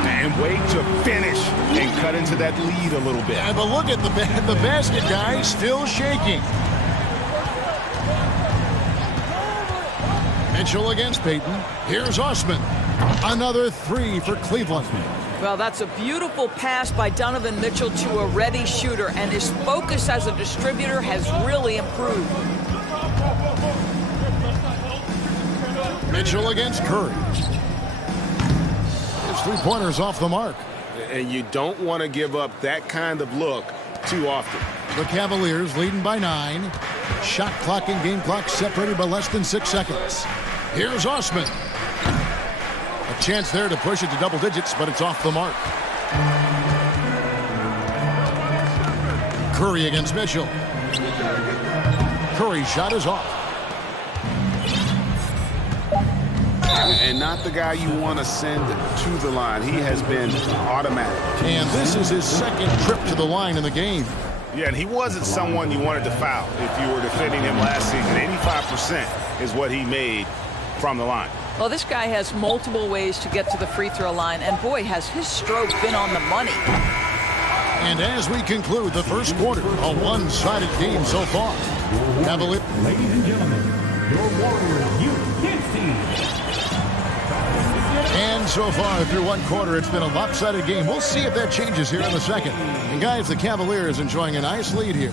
And wait to finish and cut into that lead a little bit. Yeah, but look at the basket guy still shaking. Mitchell against Payton. Here's Osman. Another three for Cleveland. Well, that's a beautiful pass by Donovan Mitchell to a ready shooter, and his focus as a distributor has really improved. Mitchell against Curry. His three-pointer's off the mark. And you don't want to give up that kind of look too often. The Cavaliers leading by 9. Shot clock and game clock separated by less than 6 seconds. Here's Osman. A chance there to push it to double digits, but it's off the mark. Curry against Mitchell. Curry's shot is off. And not the guy you want to send to the line. He has been automatic. And this is his second trip to the line in the game. Yeah, and he wasn't someone you wanted to foul if you were defending him last season. 85% is what he made from the line. Well, this guy has multiple ways to get to the free throw line, and boy, has his stroke been on the money. And as we conclude the first quarter, a one-sided game so far. Cavaliers. Ladies and gentlemen, your Warriors youth team. And so far through one quarter, it's been a lopsided game. We'll see if that changes here in the second. And guys, the Cavaliers enjoying a nice lead here.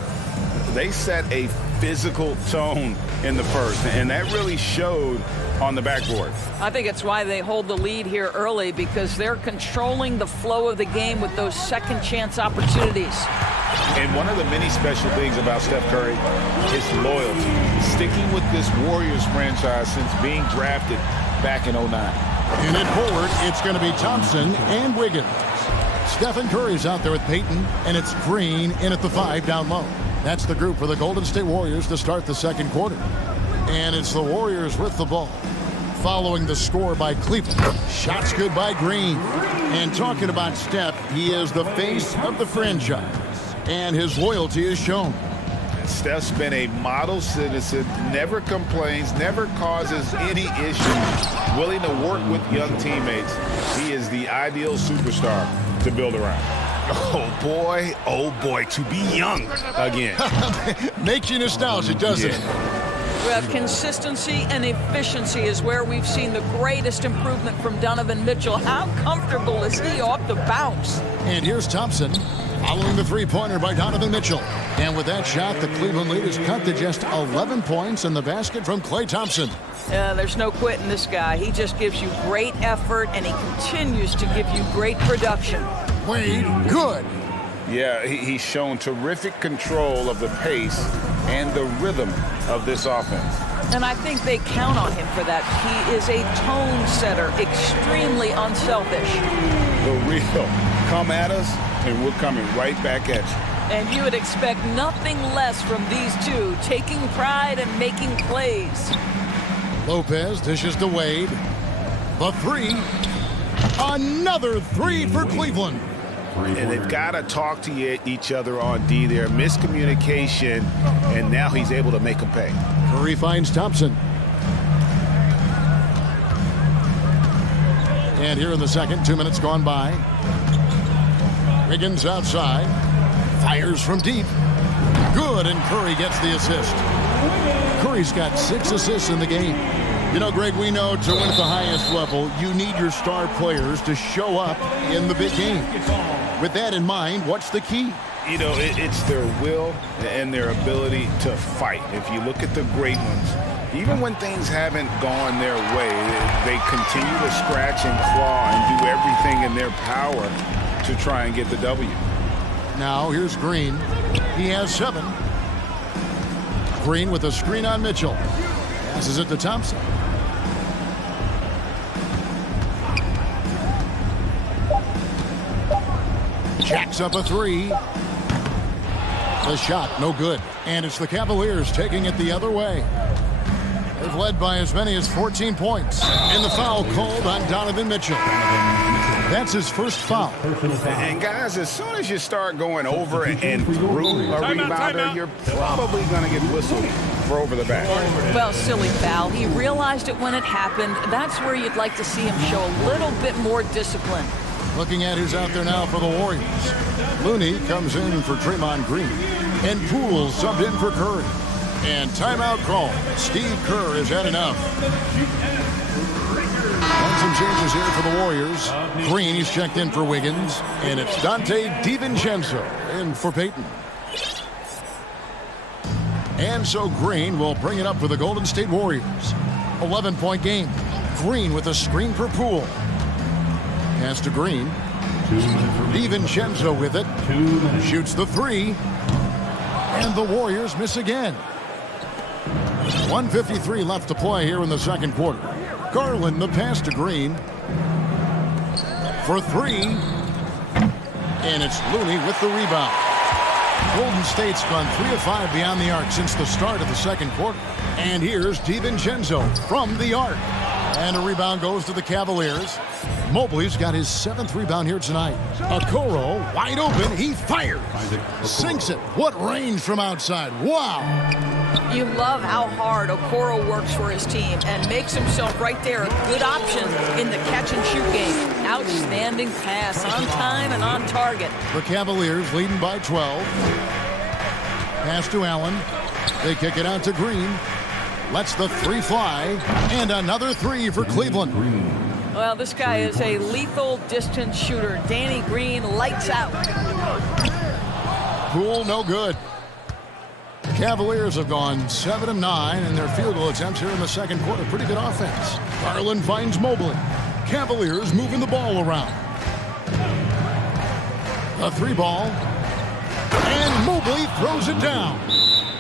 They set a physical tone in the first, and that really showed on the backboard. I think it's why they hold the lead here early, because they're controlling the flow of the game with those second chance opportunities. And one of the many special things about Steph Curry is loyalty. Sticking with this Warriors franchise since being drafted back in 09. And at forward, it's going to be Thompson and Wiggins. Stephen Curry's out there with Payton, and it's Green in at the 5 down low. That's the group for the Golden State Warriors to start the second quarter. And it's the Warriors with the ball, following the score by Cleveland. Shots good by Green. And talking about Steph, he is the face of the franchise, and his loyalty is shown. Steph's been a model citizen, never complains, never causes any issues, willing to work with young teammates. He is the ideal superstar to build around. Oh boy, to be young again. Makes you nostalgic, doesn't it? Well, consistency and efficiency is where we've seen the greatest improvement from Donovan Mitchell. How comfortable is he off the bounce? And here's Thompson, following the three-pointer by Donovan Mitchell. And with that shot, the Cleveland lead is cut to just 11 points in the basket from Klay Thompson. There's no quitting this guy. He just gives you great effort, and he continues to give you great production. Wade, good. Yeah, he's shown terrific control of the pace and the rhythm of this offense. And I think they count on him for that. He is a tone setter, extremely unselfish. The real come at us, and we're coming right back at you. And you would expect nothing less from these two, taking pride and making plays. Lopez dishes to Wade. The three. Another three for Cleveland. And they've got to talk to each other on D there. Miscommunication, and now he's able to make them pay. Curry finds Thompson. And here in the second, 2 minutes gone by. Wiggins outside. Fires from deep. Good, and Curry gets the assist. Curry's got 6 assists in the game. You know, Greg, we know to win at the highest level, you need your star players to show up in the big game. With that in mind, what's the key? You know, it's their will and their ability to fight. If you look at the great ones, even when things haven't gone their way, they continue to scratch and claw and do everything in their power to try and get the W. Now, here's Green. He has 7. Green with a screen on Mitchell. Passes it to Thompson. Jacks up a 3. The shot, no good. And it's the Cavaliers taking it the other way. They've led by as many as 14 points. And the foul called on Donovan Mitchell. That's his first foul. And guys, as soon as you start going over and through a rebounder, you're probably going to get whistled for over the back. Well, silly foul. He realized it when it happened. That's where you'd like to see him show a little bit more discipline. Looking at who's out there now for the Warriors. Looney comes in for Draymond Green. And Poole subbed in for Curry. And timeout call. Steve Kerr has had enough. And some changes here for the Warriors. Green, he's checked in for Wiggins. And it's Dante DiVincenzo in for Payton. And so Green will bring it up for the Golden State Warriors. 11-point game. Green with a screen for Poole. Pass to Green. DiVincenzo with it. Shoots the three. And the Warriors miss again. 1:53 left to play here in the second quarter. Garland the pass to Green. For three. And it's Looney with the rebound. Golden State's gone 3 of 5 beyond the arc since the start of the second quarter. And here's DiVincenzo from the arc. And a rebound goes to the Cavaliers. Mobley's got his 7th rebound here tonight. Okoro wide open. He fires. Sinks it. What range from outside. Wow. You love how hard Okoro works for his team and makes himself right there a good option in the catch-and-shoot game. Outstanding pass on time and on target. The Cavaliers leading by 12. Pass to Allen. They kick it out to Green. Lets the three fly. And another three for Cleveland. Well, this guy is a lethal distance shooter. Danny Green lights out. Poole no good. Cavaliers have gone 7 of 9 in their field goal attempts here in the second quarter. Pretty good offense. Garland finds Mobley. Cavaliers moving the ball around. A three ball. And Mobley throws it down.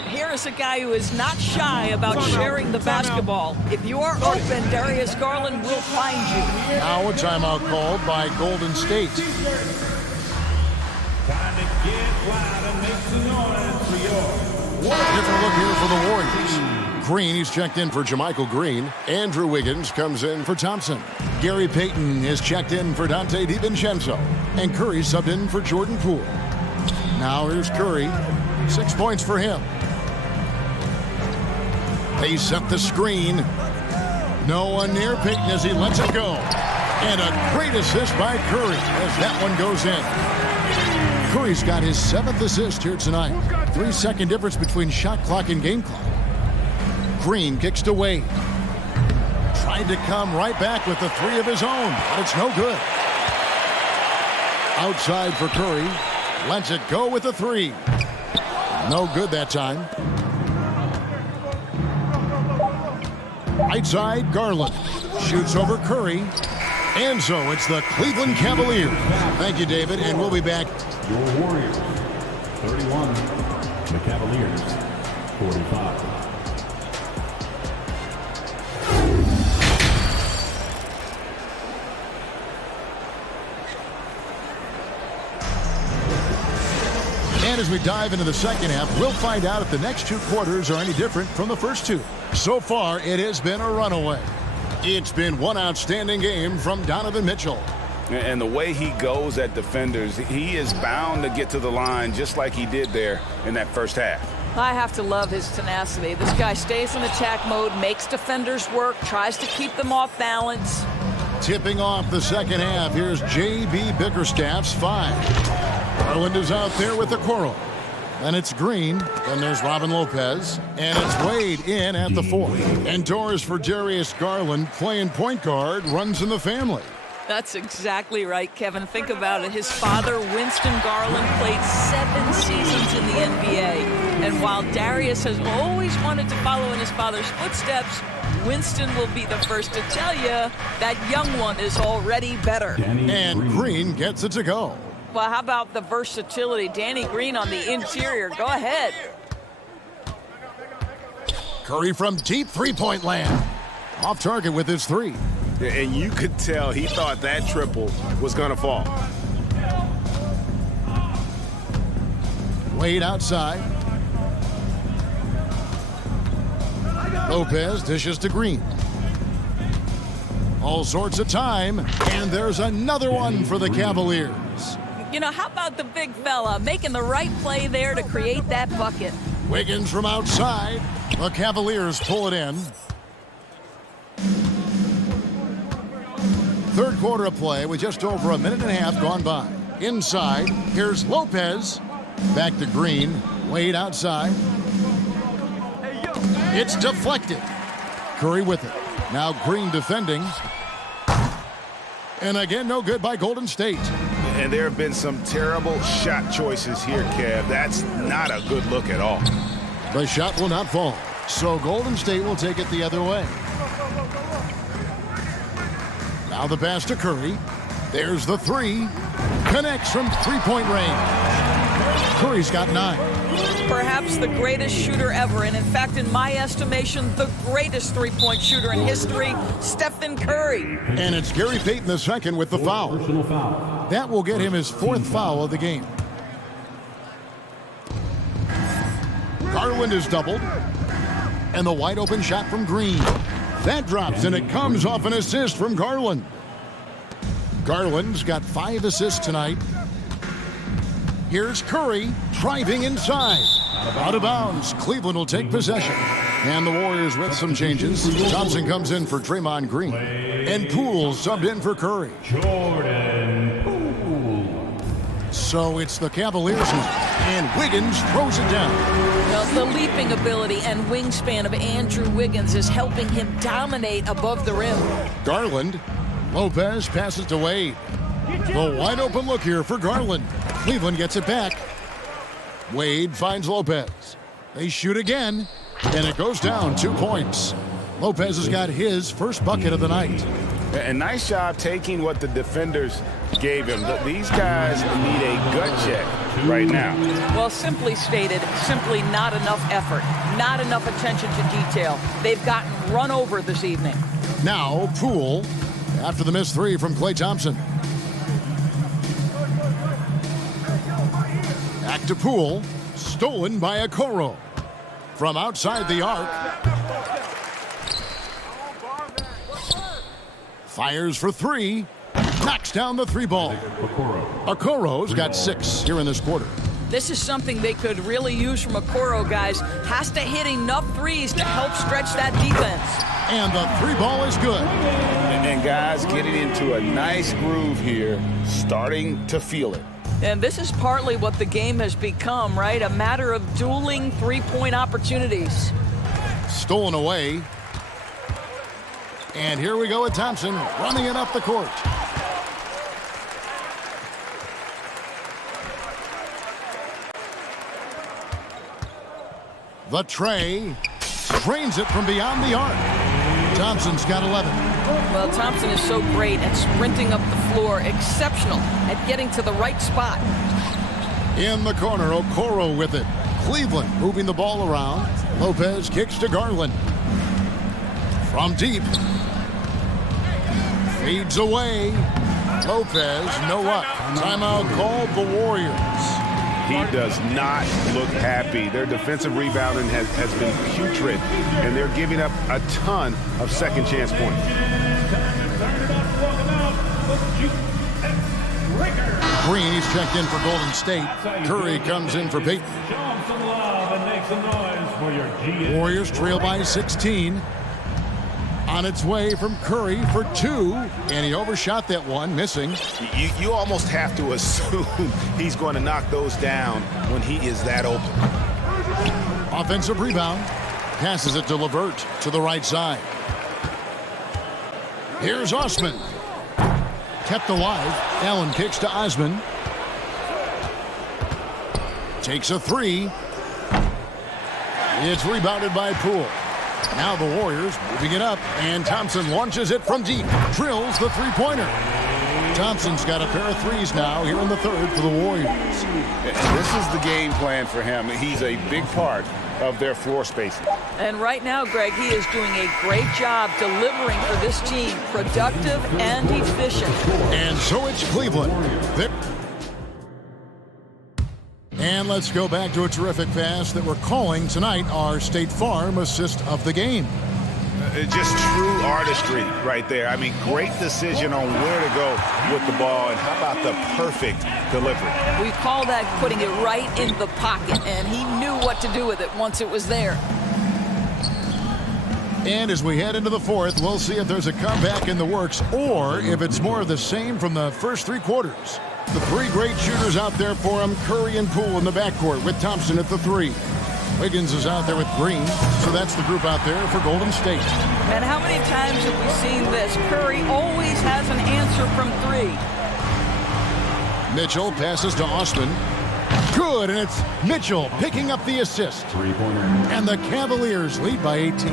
Here is a guy who is not shy about sharing the basketball. If you are open, Darius Garland will find you. Now a timeout called by Golden State. Time to get loud and make some noise for your Different look here for the Warriors. Green, he's checked in for Jermichael Green. Andrew Wiggins comes in for Thompson. Gary Payton is checked in for Dante DiVincenzo. And Curry subbed in for Jordan Poole. Now here's Curry. 6 points for him. They set the screen. No one near Payton as he lets it go. And a great assist by Curry as that one goes in. Curry's got his 7th assist here tonight. 3-second difference between shot clock and game clock. Green kicks to Wade. Tried to come right back with the three of his own, but it's no good. Outside for Curry. Lets it go with the three. No good that time. Right side, Garland. Shoots over Curry. And so it's the Cleveland Cavaliers. Thank you, David, and we'll be back. Your Warriors, 31. The Cavaliers, 45. And as we dive into the second half, we'll find out if the next 2 quarters are any different from the first 2. So far, it has been a runaway. It's been one outstanding game from Donovan Mitchell. And the way he goes at defenders, he is bound to get to the line just like he did there in that first half. I have to love his tenacity. This guy stays in attack mode, makes defenders work, tries to keep them off balance. Tipping off the second half, here's J.B. Bickerstaff's 5. Garland is out there with the Okoro. Then it's Green. Then there's Robin Lopez. And it's Wade in at the 4. And doors for Darius Garland playing point guard runs in the family. That's exactly right, Kevin. Think about it. His father, Winston Garland, played 7 seasons in the NBA. And while Darius has always wanted to follow in his father's footsteps, Winston will be the first to tell you that young one is already better. And Green gets it to go. Well, how about the versatility? Danny Green on the interior. Go ahead. Curry from deep three-point land. Off target with his 3. And you could tell he thought that triple was going to fall. Wade outside. Lopez dishes to Green. All sorts of time, and there's another one for the Cavaliers. You know, how about the big fella making the right play there to create that bucket? Wiggins from outside. The Cavaliers pull it in. Third quarter of play with just over a minute and a half gone by. Inside, here's Lopez. Back to Green. Wade outside. It's deflected. Curry with it. Now Green defending. And again, no good by Golden State. And there have been some terrible shot choices here, Kev. That's not a good look at all. The shot will not fall. So Golden State will take it the other way. Now the pass to Curry. There's the three. Connects from three-point range. Curry's got 9. Perhaps the greatest shooter ever, and in fact, in my estimation, the greatest three-point shooter in history, Stephen Curry. And it's Gary Payton II with the foul. That will get him his 4th foul of the game. Garland is doubled. And the wide-open shot from Green. That drops, and it comes off an assist from Garland. Garland's got 5 assists tonight. Here's Curry driving inside. Out of bounds. Cleveland will take possession. And the Warriors with some changes. Thompson comes in for Draymond Green. And Poole subbed in for Curry. Jordan Poole. So it's the Cavaliers now. And Wiggins throws it down. Well, the leaping ability and wingspan of Andrew Wiggins is helping him dominate above the rim. Garland. Lopez passes to Wade. The wide open look here for Garland. Cleveland gets it back. Wade finds Lopez. They shoot again, and it goes down 2 points. Lopez has got his first bucket of the night. And nice job taking what the defenders gave him. These guys need a gut check right now. Well, simply stated, simply not enough effort, not enough attention to detail. They've gotten run over this evening. Now, Poole, after the missed 3 from Klay Thompson. Back to Poole, stolen by Okoro. From outside the arc. Fires for 3. Knocks down the 3 ball. Okoro's got 6 here in this quarter. This is something they could really use from Okoro, guys. Has to hit enough threes to help stretch that defense. And the 3 ball is good. And guys getting into a nice groove here, starting to feel it. And this is partly what the game has become, right? A matter of dueling three-point opportunities. Stolen away. And here we go with Thompson running it up the court. The tray drains it from beyond the arc. Thompson's got 11. Well, Thompson is so great at sprinting up the floor, exceptional at getting to the right spot. In the corner, Okoro with it. Cleveland moving the ball around. Lopez kicks to Garland. From deep. Fades away. Lopez, no up. Timeout called the Warriors. He does not look happy. Their defensive rebounding has been putrid, and they're giving up a ton of second chance points. Green, he's checked in for Golden State. Curry comes in for Payton. Warriors trail by 16. On its way from Curry for 2, and he overshot that one, missing. You almost have to assume he's going to knock those down when he is that open. Offensive rebound. Passes it to LeVert to the right side. Here's Osman. Kept alive. Allen kicks to Osman. Takes a 3. It's rebounded by Poole. Now the Warriors moving it up, and Thompson launches it from deep. Drills the three-pointer. Thompson's got a pair of threes now here in the third for the Warriors. This is the game plan for him. He's a big part of their floor spacing. And right now, Greg, he is doing a great job delivering for this team. Productive and efficient. And so it's Cleveland. And let's go back to a terrific pass that we're calling tonight our State Farm assist of the game. Just true artistry right there. I mean, great decision on where to go with the ball, and how about the perfect delivery? We call that putting it right in the pocket, and he knew what to do with it once it was there. And as we head into the fourth, we'll see if there's a comeback in the works or if it's more of the same from the first three quarters. The three great shooters out there for him, Curry and Poole in the backcourt with Thompson at the three. Wiggins is out there with Green, so that's the group out there for Golden State. And how many times have we seen this? Curry always has an answer from three. Mitchell passes to Osman. Good, and it's Mitchell picking up the assist. And the Cavaliers lead by 18.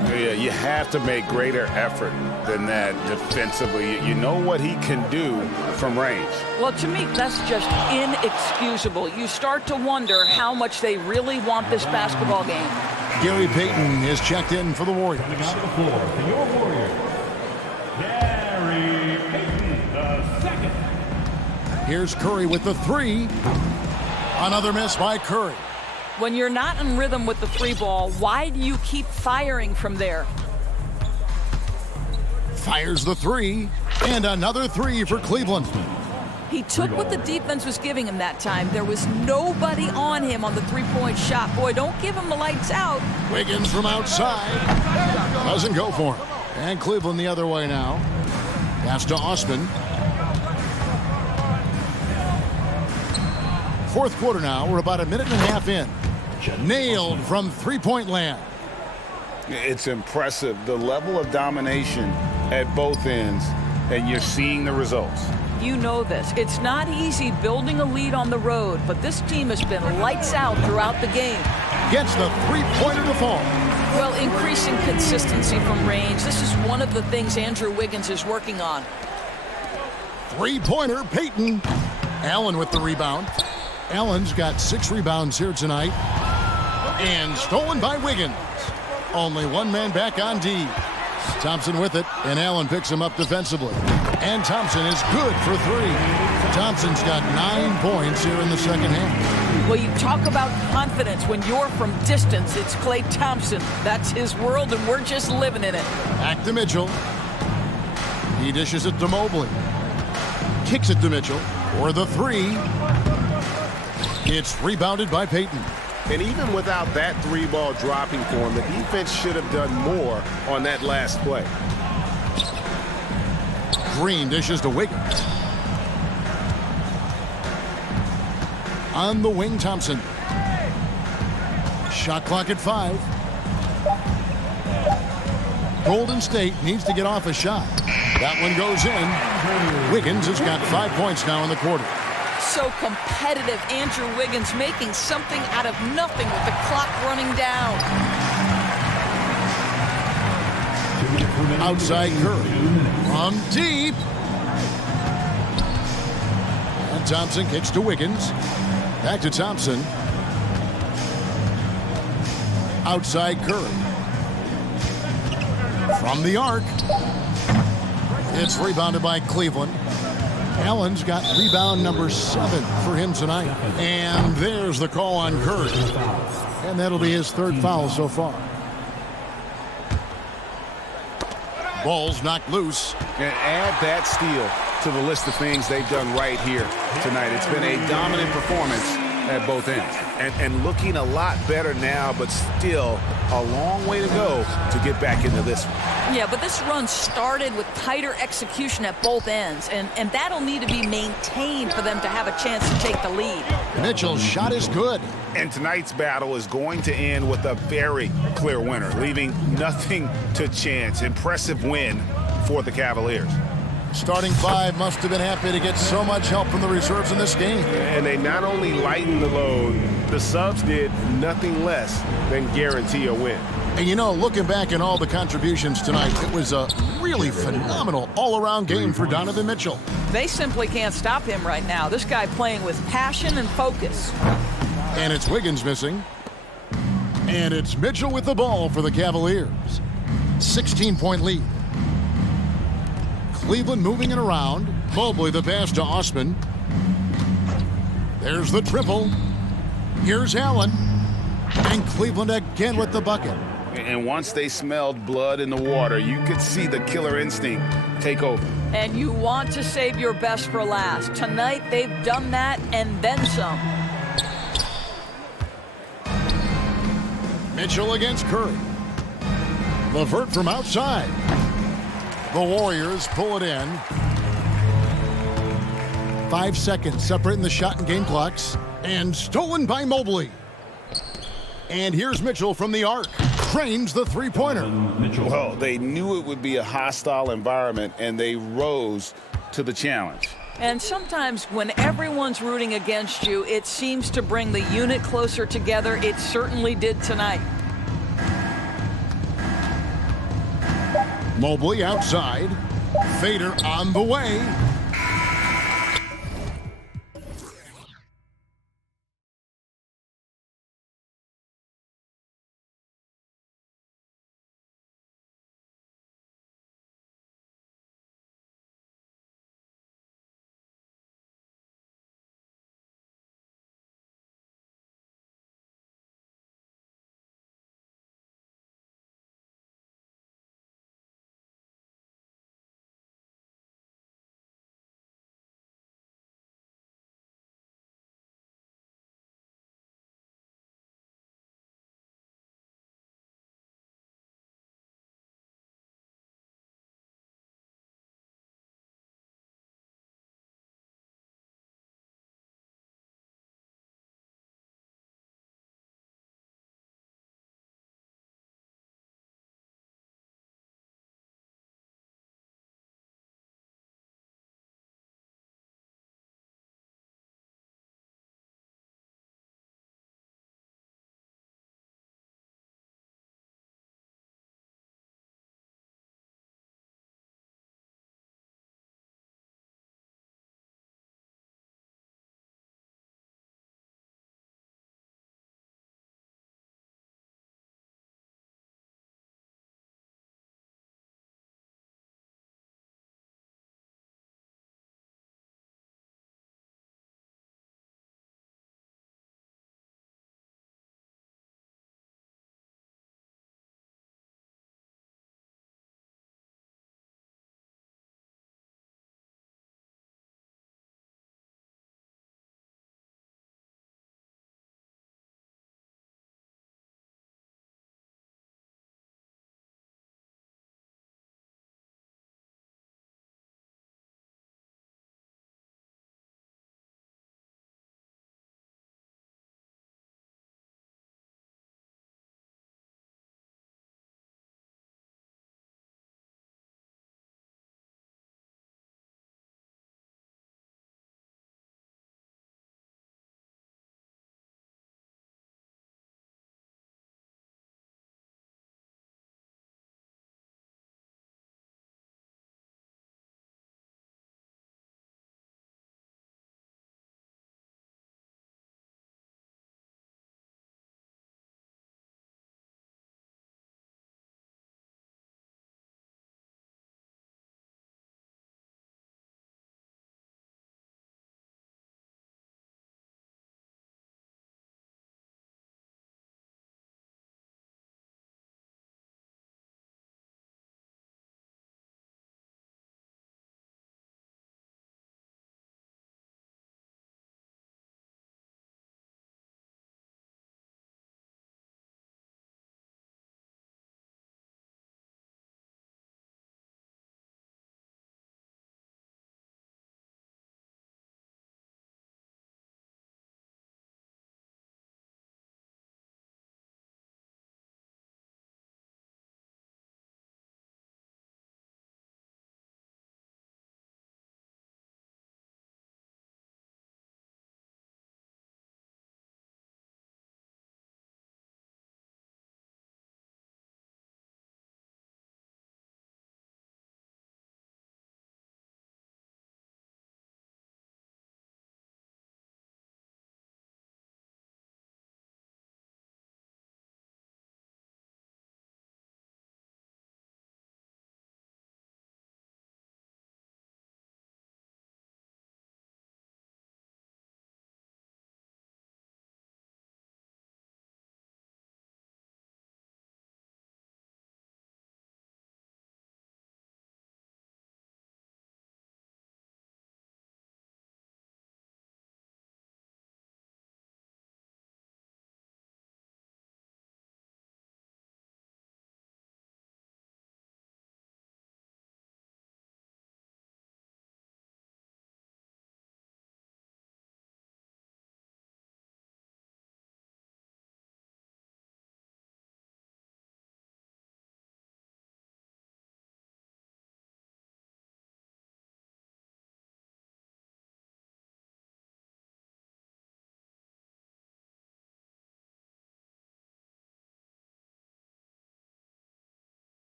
Yeah, you have to make greater effort than that defensively. You know what he can do from range. Well, to me, that's just inexcusable. You start to wonder how much they really want this basketball game. Gary Payton is checked in for the Warriors. Coming out of the floor for your Warriors, Gary Payton, the second. Here's Curry with the three. Another miss by Curry. When you're not in rhythm with the three ball, why do you keep firing from there? Fires the three, and another three for Cleveland. He took what the defense was giving him that time. There was nobody on him on the three-point shot. Boy, don't give him the lights out. Wiggins from outside. Doesn't go for him. And Cleveland the other way now. Pass to Osman. Fourth quarter now. We're about a minute and a half in. Nailed from three-point land. It's impressive, the level of domination at both ends, and you're seeing the results. You know this. It's not easy building a lead on the road, but this team has been lights out throughout the game. Gets the three-pointer to fall. Well, increasing consistency from range. This is one of the things Andrew Wiggins is working on. Three-pointer, Payton. Allen with the rebound. Allen's got 6 rebounds here tonight. And stolen by Wiggins. Only one man back on D. Thompson with it, and Allen picks him up defensively. And Thompson is good for 3. Thompson's got 9 points here in the second half. Well, you talk about confidence. When you're from distance, it's Klay Thompson. That's his world, and we're just living in it. Back to Mitchell. He dishes it to Mobley. Kicks it to Mitchell for the 3. It's rebounded by Payton. And even without that three ball dropping for him, the defense should have done more on that last play. Green dishes to Wiggins. On the wing, Thompson. Shot clock at 5. Golden State needs to get off a shot. That one goes in. Wiggins has got 5 points now in the quarter. So competitive. Andrew Wiggins making something out of nothing with the clock running down. Outside Curry. From deep. And Thompson kicks to Wiggins. Back to Thompson. Outside Curry. From the arc. It's rebounded by Cleveland. Allen's got rebound number 7 for him tonight. And there's the call on Curry. And that'll be his 3rd foul so far. Ball's knocked loose. And add that steal to the list of things they've done right here tonight. It's been a dominant performance at both ends. And looking a lot better now, but still a long way to go to get back into this one. Yeah, but this run started with tighter execution at both ends, and that'll need to be maintained for them to have a chance to take the lead. Mitchell's shot is good. And tonight's battle is going to end with a very clear winner, leaving nothing to chance. Impressive win for the Cavaliers. Starting 5 must have been happy to get so much help from the reserves in this game. And they not only lightened the load, the subs did nothing less than guarantee a win. And you know, looking back at all the contributions tonight, it was a really phenomenal all-around game for Donovan Mitchell. They simply can't stop him right now. This guy playing with passion and focus. And it's Wiggins missing. And it's Mitchell with the ball for the Cavaliers. 16-point lead. Cleveland moving it around. Mobley the pass to Osman. There's the triple. Here's Allen. And Cleveland again with the bucket. And once they smelled blood in the water, you could see the killer instinct take over. And you want to save your best for last. Tonight, they've done that and then some. Mitchell against Curry. LeVert from outside. The Warriors pull it in. 5 seconds separating the shot and game clocks. And stolen by Mobley. And here's Mitchell from the arc. Trains the three-pointer. Well, they knew it would be a hostile environment, and they rose to the challenge. And sometimes when everyone's rooting against you, it seems to bring the unit closer together. It certainly did tonight. Mobley outside. Fader on the way.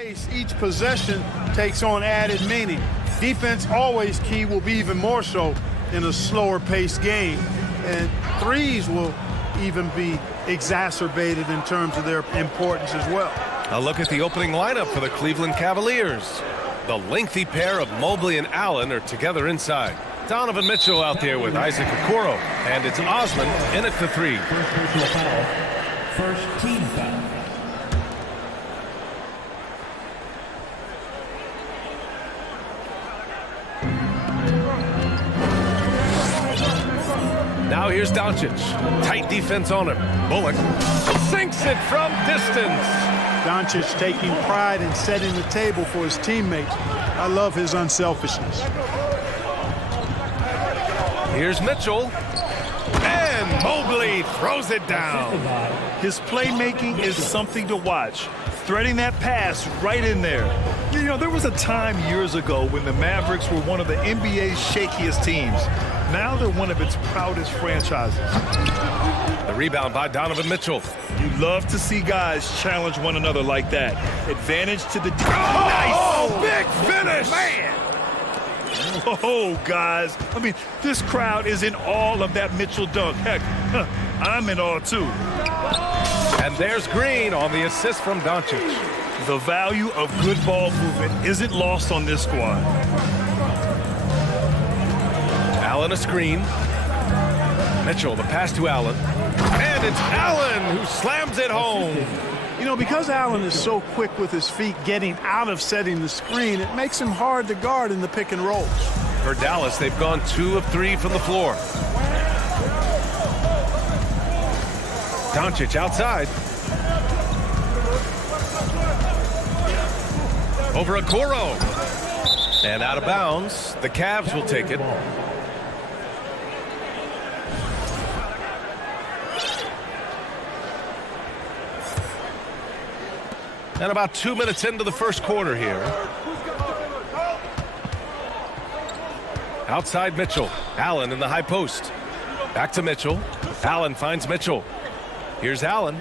pace, each possession takes on added meaning. Defense always key, will be even more so in a slower paced game. And threes will even be exacerbated in terms of their importance as well. A look at the opening lineup for the Cleveland Cavaliers. The lengthy pair of Mobley and Allen are together inside. Donovan Mitchell out there with Isaac Okoro. And it's Osman in at the three. First personal foul. First team foul. Now here's Doncic. Tight defense on him. Bullock sinks it from distance. Doncic taking pride in setting the table for his teammates. I love his unselfishness. Here's Mitchell. And Mobley throws it down. His playmaking is something to watch. Threading that pass right in there. You know, there was a time years ago when the Mavericks were one of the NBA's shakiest teams. Now they're one of its proudest franchises. The rebound by Donovan Mitchell. You love to see guys challenge one another like that. Advantage to the... Oh, nice! Big finish! Man! Whoa, guys. I mean, this crowd is in awe of that Mitchell dunk. Heck, I'm in awe, too. And there's Green on the assist from Doncic. The value of good ball movement isn't lost on this squad. Allen a screen. Mitchell, the pass to Allen. And it's Allen who slams it home. You know, because Allen is so quick with his feet getting out of setting the screen, it makes him hard to guard in the pick and rolls. For Dallas, they've gone 2 of 3 from the floor. Doncic outside. Over Okoro. And out of bounds. The Cavs will take it. And about 2 minutes into the first quarter here. Outside Mitchell. Allen in the high post. Back to Mitchell. Allen finds Mitchell. Here's Allen.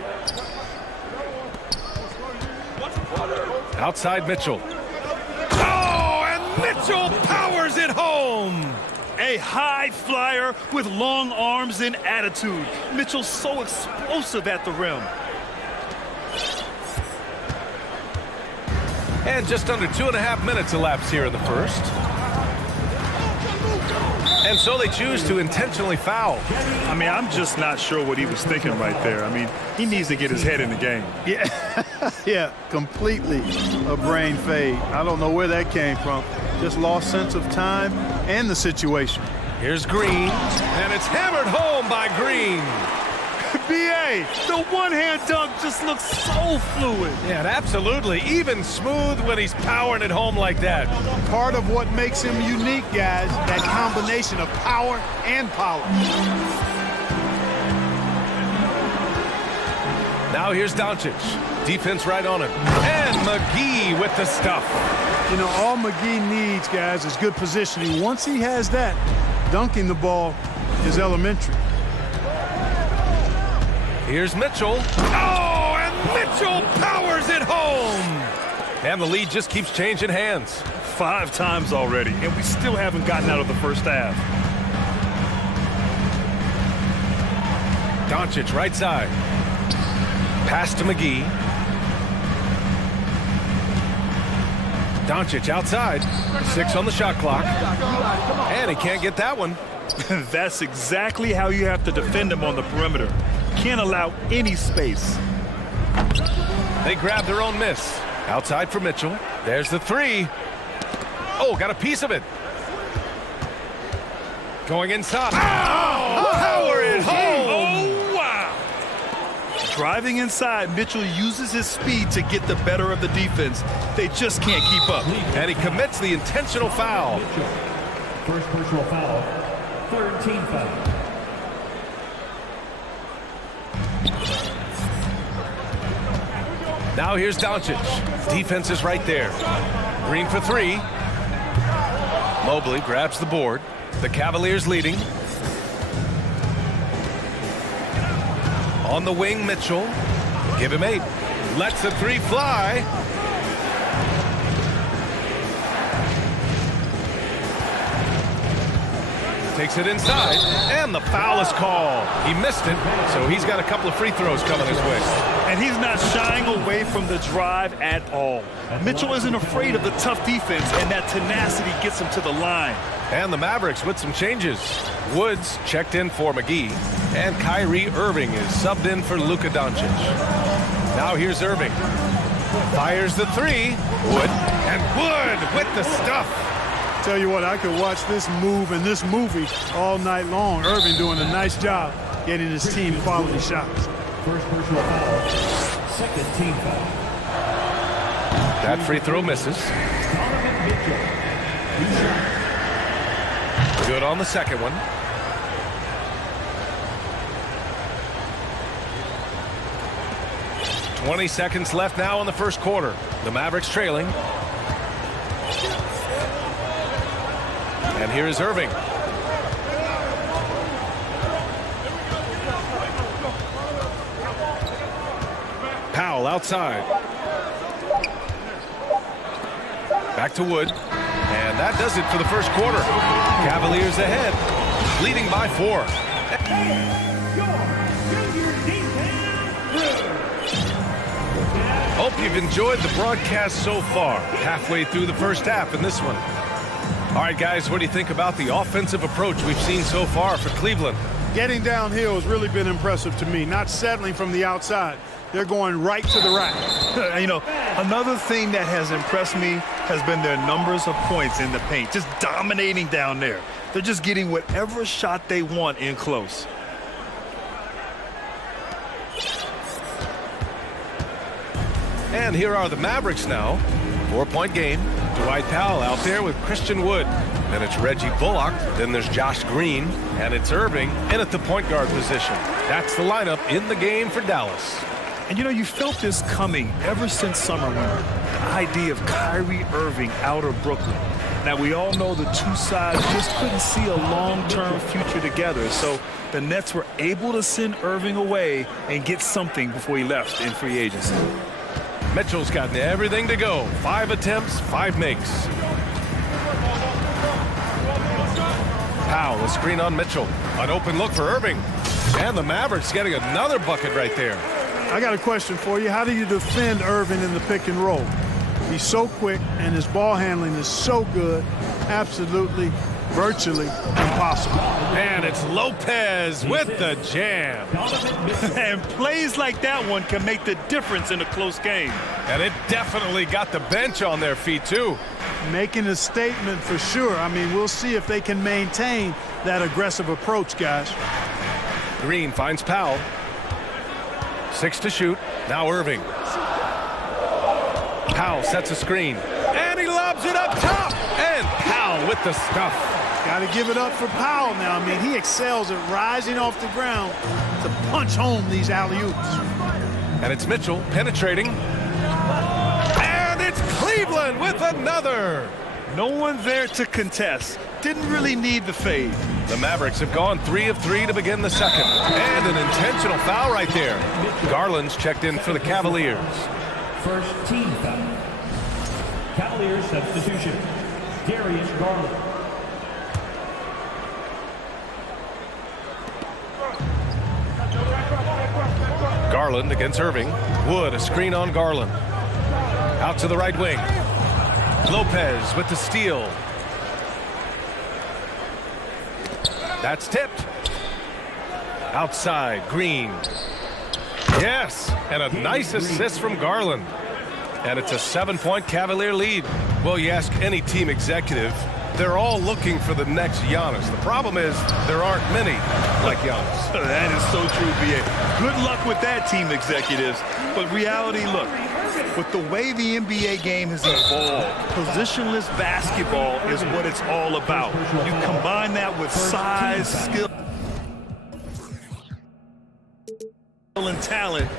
Outside Mitchell. Oh, and Mitchell powers it home. A high flyer with long arms and attitude. Mitchell's so explosive at the rim. And just under 2.5 minutes elapsed here in the first. And so they choose to intentionally foul. I mean, I'm just not sure what he was thinking right there. I mean, he needs to get his head in the game. Yeah, completely a brain fade. I don't know where that came from. Just lost sense of time and the situation. Here's Green, and it's hammered home by Green. B.A., the one-hand dunk just looks so fluid. Yeah, absolutely. Even smooth when he's powering it home like that. Part of what makes him unique, guys, that combination of power and power. Now here's Doncic. Defense right on him. And McGee with the stuff. You know, all McGee needs, guys, is good positioning. Once he has that, dunking the ball is elementary. Here's Mitchell. Oh, and Mitchell powers it home. And the lead just keeps changing hands. 5 times already, and we still haven't gotten out of the first half. Doncic right side. Pass to McGee. Doncic outside. 6 on the shot clock. And he can't get that one. That's exactly how you have to defend him on the perimeter. Can't allow any space. They grab their own miss. Outside for Mitchell. There's the 3. Oh, got a piece of it. Going inside. Oh, power it home. Oh, wow. Driving inside, Mitchell uses his speed to get the better of the defense. They just can't keep up. And he commits the intentional foul. First personal foul. Third team foul. Now here's Doncic. Defense is right there. Green for 3. Mobley grabs the board. The Cavaliers leading. On the wing, Mitchell. Give him 8. Lets the 3 fly. Takes it inside, and the foul is called. He missed it, so he's got a couple of free throws coming his way. And he's not shying away from the drive at all. Mitchell isn't afraid of the tough defense, and that tenacity gets him to the line. And the Mavericks with some changes. Woods checked in for McGee, and Kyrie Irving is subbed in for Luka Doncic. Now here's Irving. Fires the three. Wood, and Wood with the stuff. Tell you what, I could watch this move and this movie all night long. Irving doing a nice job getting his team quality shots. First personal foul. Second team foul. That free throw misses. Good on the second one. "20 seconds left now in the first quarter. The Mavericks trailing. And here is Irving. Powell outside. Back to Wood. And that does it for the first quarter. Cavaliers ahead, leading by 4. Hope you've enjoyed the broadcast so far. Halfway through the first half in this one. All right, guys, what do you think about the offensive approach we've seen so far for Cleveland? Getting downhill has really been impressive to me, not settling from the outside. They're going right to the rack. You know, another thing that has impressed me has been their numbers of points in the paint, just dominating down there. They're just getting whatever shot they want in close. And here are the Mavericks now. 4-point game. Dwight Powell out there with Christian Wood. Then it's Reggie Bullock. Then there's Josh Green. And it's Irving in at the point guard position. That's the lineup in the game for Dallas. And you know, you felt this coming ever since summer when the idea of Kyrie Irving out of Brooklyn. Now, we all know the two sides just couldn't see a long-term future together. So the Nets were able to send Irving away and get something before he left in free agency. Mitchell's gotten everything to go. 5 attempts, 5 makes. Powell, a screen on Mitchell. An open look for Irving. And the Mavericks getting another bucket right there. I got a question for you. How do you defend Irving in the pick and roll? He's so quick, and his ball handling is so good. Absolutely, virtually impossible. And it's Lopez with the jam. And plays like that one can make the difference in a close game. And it definitely got the bench on their feet, too. Making a statement for sure. I mean, we'll see if they can maintain that aggressive approach, guys. Green finds Powell. 6 to shoot. Now Irving. Powell sets a screen. And he lobs it up top. And Powell with the stuff. Got to give it up for Powell now. I mean, he excels at rising off the ground to punch home these alley-oops. And it's Mitchell penetrating. And it's Cleveland with another. No one there to contest. Didn't really need the fade. The Mavericks have gone 3 of 3 to begin the second. And an intentional foul right there. Garland's checked in for the Cavaliers. First team foul. Cavaliers substitution. Darius Garland. Garland against Irving. Wood, a screen on Garland. Out to the right wing. Lopez with the steal. That's tipped. Outside, Green. Yes, and a nice assist from Garland. And it's a 7-point Cavalier lead. Well, you ask any team executive, they're all looking for the next Giannis. The problem is there aren't many like Giannis. That is so true, B.A. Good luck with that, team executives. But reality, look, with the way the NBA game has evolved, positionless basketball is what it's all about. You combine that with size, skill, and talent,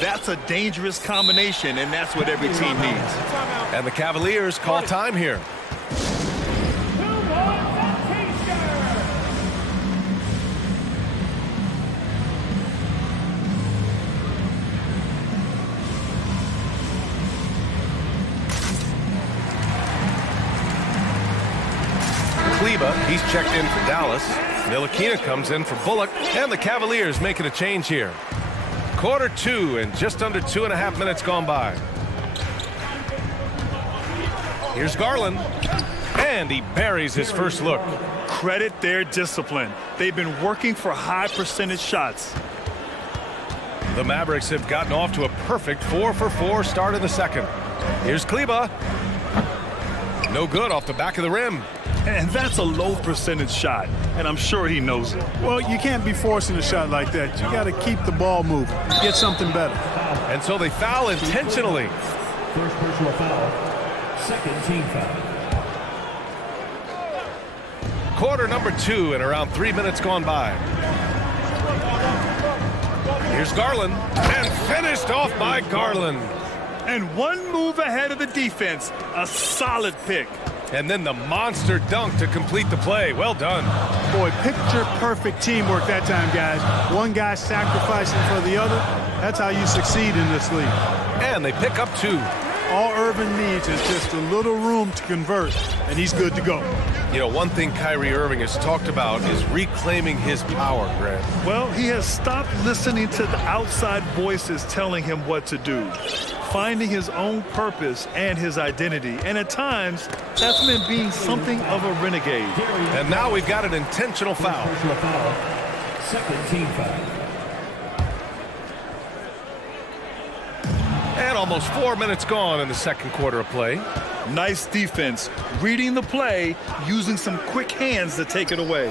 that's a dangerous combination, and that's what every team needs. And the Cavaliers call time here. He he's checked in for Dallas. Ntilikina comes in for Bullock, and the Cavaliers making a change here. Quarter 2 and just under 2.5 minutes gone by. Here's Garland, and he buries his first look. Credit their discipline. They've been working for high percentage shots. The Mavericks have gotten off to a perfect 4-for-4 start in the second. Here's Kleba. No good off the back of the rim. And that's a low percentage shot, and I'm sure he knows it. Well, you can't be forcing a shot like that. You got to keep the ball moving, get something better. And so they foul intentionally. First personal foul. Second team foul. Quarter number 2 and around 3 minutes gone by. Here's Garland, and finished off by Garland. And one move ahead of the defense, a solid pick. And then the monster dunk to complete the play. Well done. Boy, picture-perfect teamwork that time, guys. One guy sacrificing for the other. That's how you succeed in this league. And they pick up 2. All Irvin needs is just a little room to convert, and he's good to go. You know, one thing Kyrie Irving has talked about is reclaiming his power, Grant. Well, he has stopped listening to the outside voices telling him what to do, finding his own purpose and his identity. And at times, that's meant being something of a renegade. And now we've got an intentional foul. Personal foul. Second team foul. And almost 4 minutes gone in the second quarter of play. Nice defense, reading the play, using some quick hands to take it away.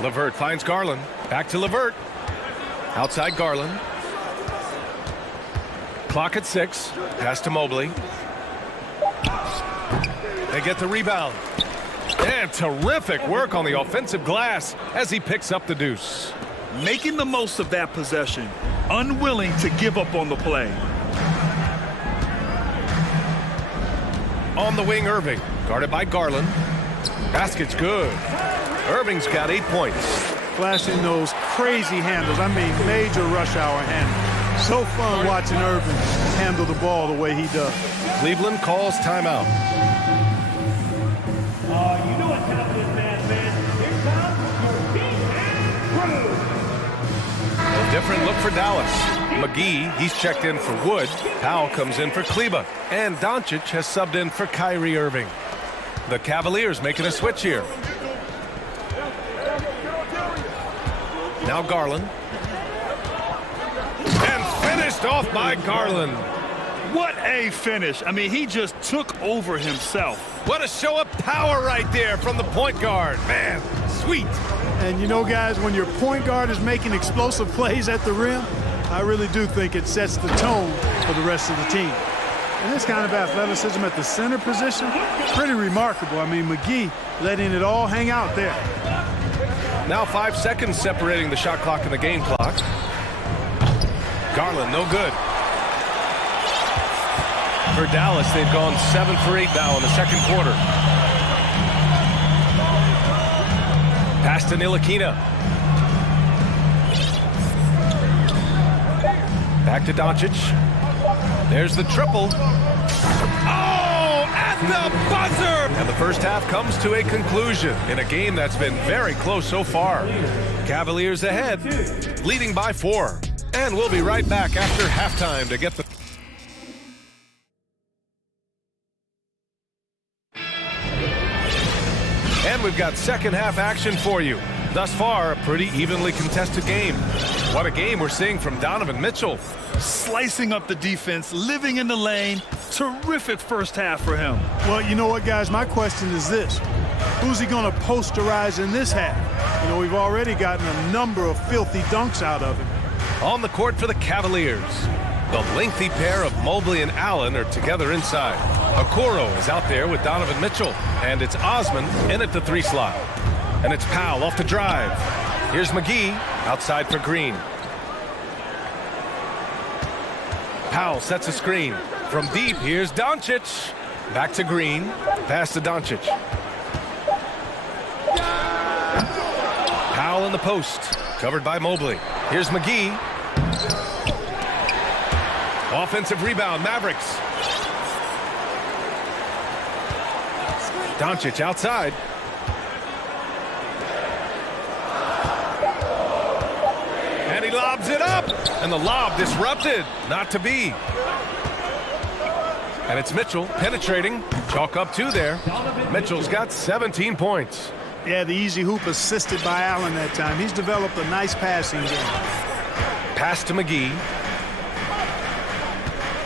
LeVert finds Garland. Back to LeVert. Outside Garland. Clock at 6. Pass to Mobley. They get the rebound. And terrific work on the offensive glass as he picks up the deuce. Making the most of that possession, unwilling to give up on the play. On the wing, Irving, guarded by Garland. Basket's good. Irving's got 8 points. Flashing those crazy handles. I mean, major rush hour handles. So fun watching Irving handle the ball the way he does. Cleveland calls timeout. You know what's happening, man. Here comes your beat and crew. A different look for Dallas. McGee, he's checked in for Wood. Powell comes in for Kleba. And Doncic has subbed in for Kyrie Irving. The Cavaliers making a switch here. Now Garland. And finished off by Garland. What a finish. I mean, he just took over himself. What a show of power right there from the point guard. Man, sweet. And you know, guys, when your point guard is making explosive plays at the rim, I really do think it sets the tone for the rest of the team. And this kind of athleticism at the center position, pretty remarkable. I mean, McGee letting it all hang out there. Now 5 seconds separating the shot clock and the game clock. Garland, no good. For Dallas, they've gone 7 for 8 now in the second quarter. Pass to Ntilikina. Back to Doncic. There's the triple. Oh, at the buzzer! And the first half comes to a conclusion in a game that's been very close so far. Cavaliers ahead, leading by 4. And we'll be right back after halftime to get the... And we've got second half action for you. Thus far, a pretty evenly contested game. What a game we're seeing from Donovan Mitchell. Slicing up the defense, living in the lane. Terrific first half for him. Well, you know what, guys? My question is this. Who's he going to posterize in this half? You know, we've already gotten a number of filthy dunks out of him. On the court for the Cavaliers. The lengthy pair of Mobley and Allen are together inside. Okoro is out there with Donovan Mitchell. And it's Osman in at the 3 slot. And it's Powell off the drive. Here's McGee outside for Green. Powell sets a screen. From deep, here's Doncic. Back to Green. Pass to Doncic. Powell in the post. Covered by Mobley. Here's McGee. Offensive rebound, Mavericks. Doncic outside. And he lobs it up. And the lob disrupted. Not to be. And it's Mitchell penetrating. Chalk up 2 there. Mitchell's got 17 points. Yeah, the easy hoop assisted by Allen that time. He's developed a nice passing game. Pass to McGee.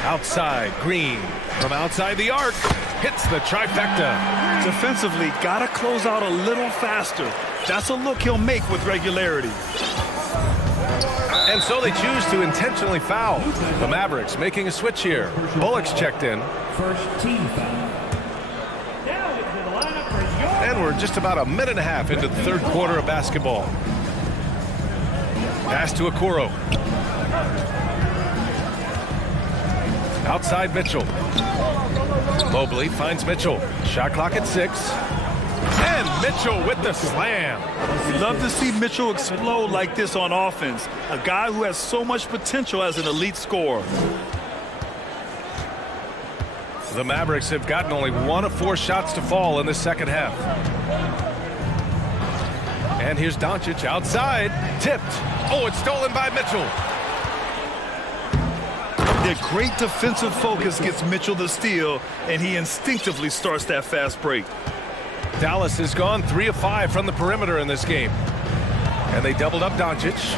Outside, Green. From outside the arc. Hits the trifecta. Defensively, gotta close out a little faster. That's a look he'll make with regularity. And so they choose to intentionally foul. The Mavericks making a switch here. Bullock's checked in. First team foul. Now into the lineup for your... And we're just about a minute and a half into the third quarter of basketball. Pass to Okoro. Outside Mitchell. Mobley finds Mitchell. Shot clock at 6. And Mitchell with the slam. We love to see Mitchell explode like this on offense. A guy who has so much potential as an elite scorer. The Mavericks have gotten only 1 of 4 shots to fall in the second half. And here's Doncic outside. Tipped. Oh, it's stolen by Mitchell. Their great defensive focus gets Mitchell the steal, and he instinctively starts that fast break. Dallas has gone 3 of 5 from the perimeter in this game. And they doubled up Doncic.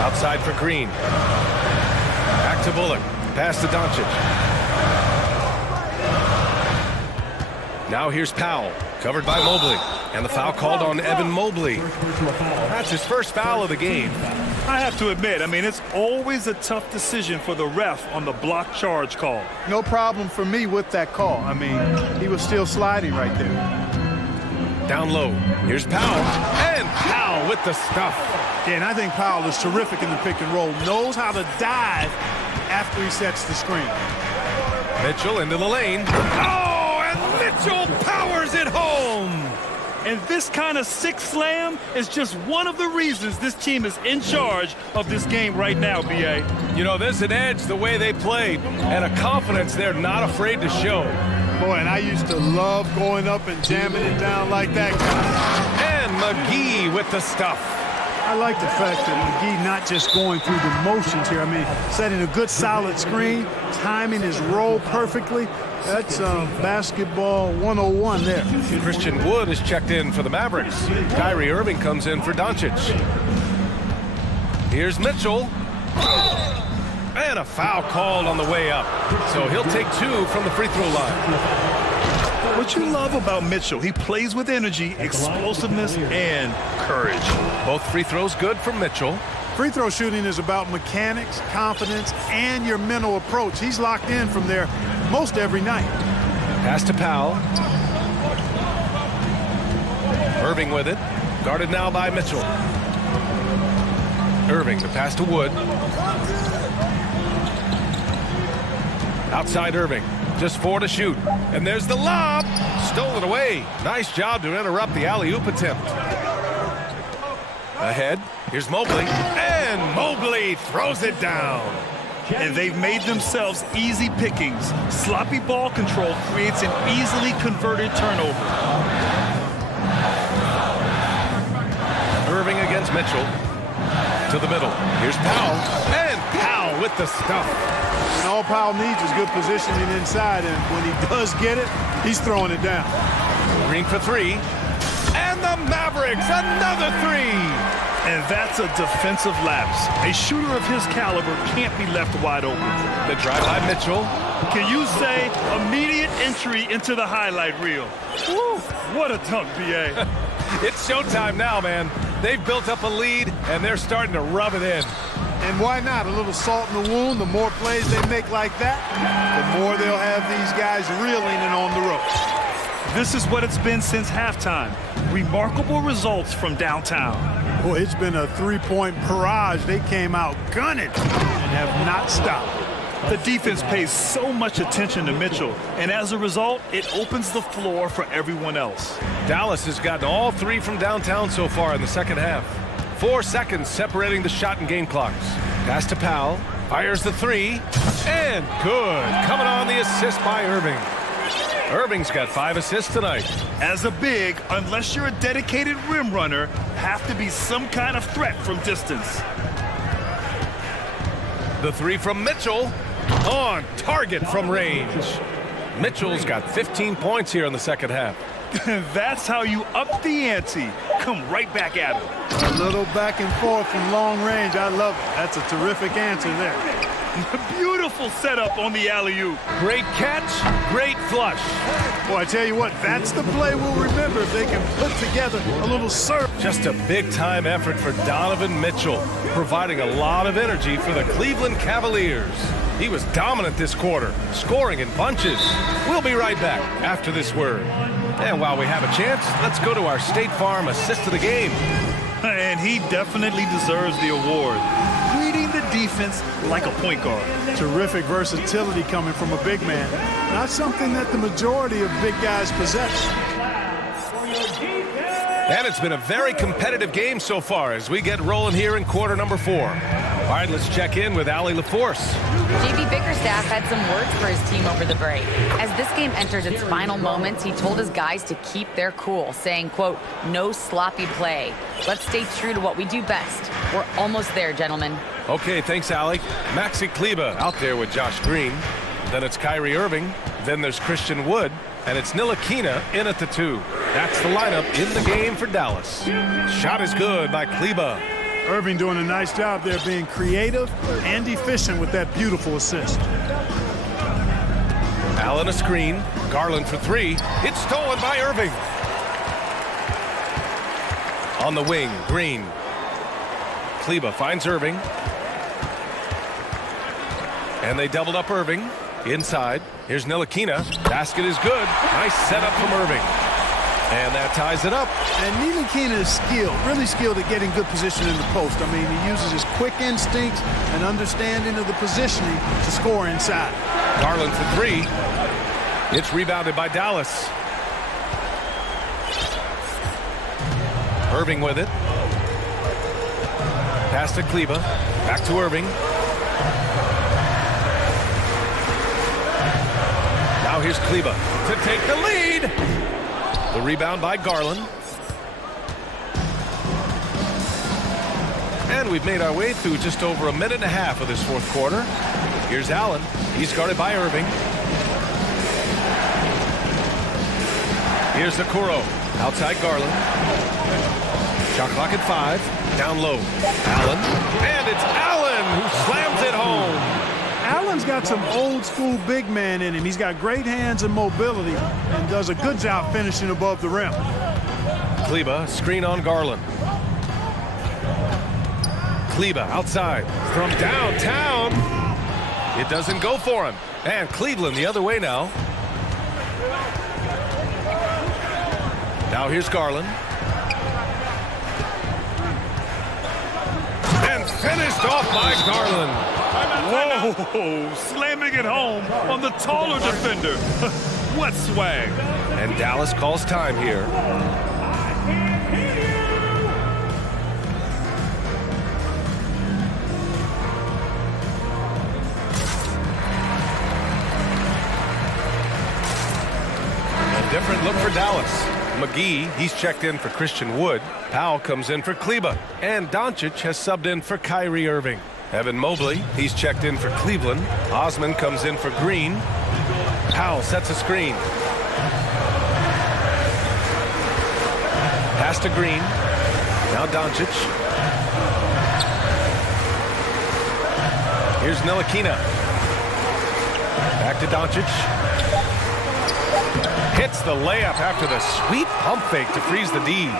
Outside for Green. Back to Bullock. Pass to Doncic. Now here's Powell. Covered by Mobley. And the foul called on Evan Mobley. That's his first foul of the game. I have to admit, I mean, it's always a tough decision for the ref on the block charge call. No problem for me with that call. I mean, he was still sliding right there. Down low. Here's Powell. And Powell with the stuff. Yeah, and I think Powell is terrific in the pick and roll. Knows how to dive after he sets the screen. Mitchell into the lane. Oh, and Mitchell powers it home. And this kind of sick slam is just one of the reasons this team is in charge of this game right now, B.A. You know, there's an edge the way they play and a confidence they're not afraid to show. Boy, and I used to love going up and jamming it down like that. And McGee with the stuff. I like the fact that McGee not just going through the motions here. I mean, setting a good solid screen, timing his roll perfectly. That's basketball 101 there. Christian Wood is checked in for the Mavericks. Kyrie Irving comes in for Doncic. Here's Mitchell. And a foul called on the way up. So he'll take 2 from the free throw line. What you love about Mitchell, he plays with energy, explosiveness, and courage. Both free throws good from Mitchell. Free throw shooting is about mechanics, confidence, and your mental approach. He's locked in from there most every night. Pass to Powell. Irving with it. Guarded now by Mitchell. Irving, the pass to Wood. Outside Irving. Just 4 to shoot. And there's the lob. Stolen away. Nice job to interrupt the alley-oop attempt. Ahead. Here's Mobley. And Mobley throws it down. And they've made themselves easy pickings. Sloppy ball control creates an easily converted turnover. Irving against Mitchell. To the middle. Here's Powell. And Powell with the stuff. And all Powell needs is good positioning inside, and when he does get it, he's throwing it down. Green for 3. And the Mavericks, another 3. And that's a defensive lapse. A shooter of his caliber can't be left wide open. The drive by Mitchell. Can you say immediate entry into the highlight reel? Woo, what a dunk, B.A. It's showtime now, man. They've built up a lead, and they're starting to rub it in. And why not? A little salt in the wound. The more plays they make like that, the more they'll have these guys reeling and on the ropes. This is what it's been since halftime. Remarkable results from downtown. Boy, it's been a three-point barrage. They came out gunning and have not stopped. The defense pays so much attention to Mitchell, and as a result, it opens the floor for everyone else. Dallas has gotten all 3 from downtown so far in the second half. 4 seconds separating the shot and game clocks. Pass to Powell. Fires the 3. And good. Coming on the assist by Irving. Irving's got 5 assists tonight. As a big, unless you're a dedicated rim runner, have to be some kind of threat from distance. The 3 from Mitchell. On target from range. Mitchell's got 15 points here in the second half. That's how you up the ante. Come right back at him. A little back and forth from long range. I love it. That's a terrific answer there. Beautiful setup on the alley-oop. Great catch, great flush. Boy, I tell you what, that's the play we'll remember if they can put together a little serve. Just a big-time effort for Donovan Mitchell, providing a lot of energy for the Cleveland Cavaliers. He was dominant this quarter, scoring in bunches. We'll be right back after this word. And while we have a chance, let's go to our State Farm assist of the game. And he definitely deserves the award. Reading the defense like a point guard. Terrific versatility coming from a big man. Not something that the majority of big guys possess. And it's been a very competitive game so far as we get rolling here in quarter number 4. All right, let's check in with Allie LaForce. JB Bickerstaff had some words for his team over the break. As this game enters its final moments, he told his guys to keep their cool, saying, quote, no sloppy play. Let's stay true to what we do best. We're almost there, gentlemen. Okay, thanks, Allie. Maxi Kleba out there with Josh Green. Then it's Kyrie Irving. Then there's Christian Wood. And it's Ntilikina in at the 2. That's the lineup in the game for Dallas. Shot is good by Kleba. Irving doing a nice job there being creative and efficient with that beautiful assist. Allen a screen. Garland for 3. It's stolen by Irving. On the wing, Green. Kleba finds Irving. And they doubled up Irving. Inside. Here's Ntilikina. Basket is good. Nice setup from Irving. And that ties it up. And Ntilikina is skilled, really skilled at getting good position in the post. I mean, he uses his quick instincts and understanding of the positioning to score inside. Garland for 3. It's rebounded by Dallas. Irving with it. Pass to Kleba. Back to Irving. Now here's Kleba to take the lead. The rebound by Garland. And we've made our way through just over a minute and a half of this fourth quarter. Here's Allen. He's guarded by Irving. Here's Okoro. Outside Garland. Shot clock at 5. Down low. Allen. And it's Allen who slams it home. Allen's got some old school big man in him. He's got great hands and mobility and does a good job finishing above the rim. Kleba, screen on Garland. Kleba outside from downtown. It doesn't go for him. And Cleveland the other way now. Now here's Garland. And finished off by Garland. Whoa, slamming it home on the taller defender. What swag. And Dallas calls time here. A different look for Dallas. McGee, he's checked in for Christian Wood. Powell comes in for Kleba. And Doncic has subbed in for Kyrie Irving. Evan Mobley, he's checked in for Cleveland. Osman comes in for Green. Powell sets a screen. Pass to Green. Now Doncic. Here's Ntilikina. Back to Doncic. Hits the layup after the sweet pump fake to freeze the D.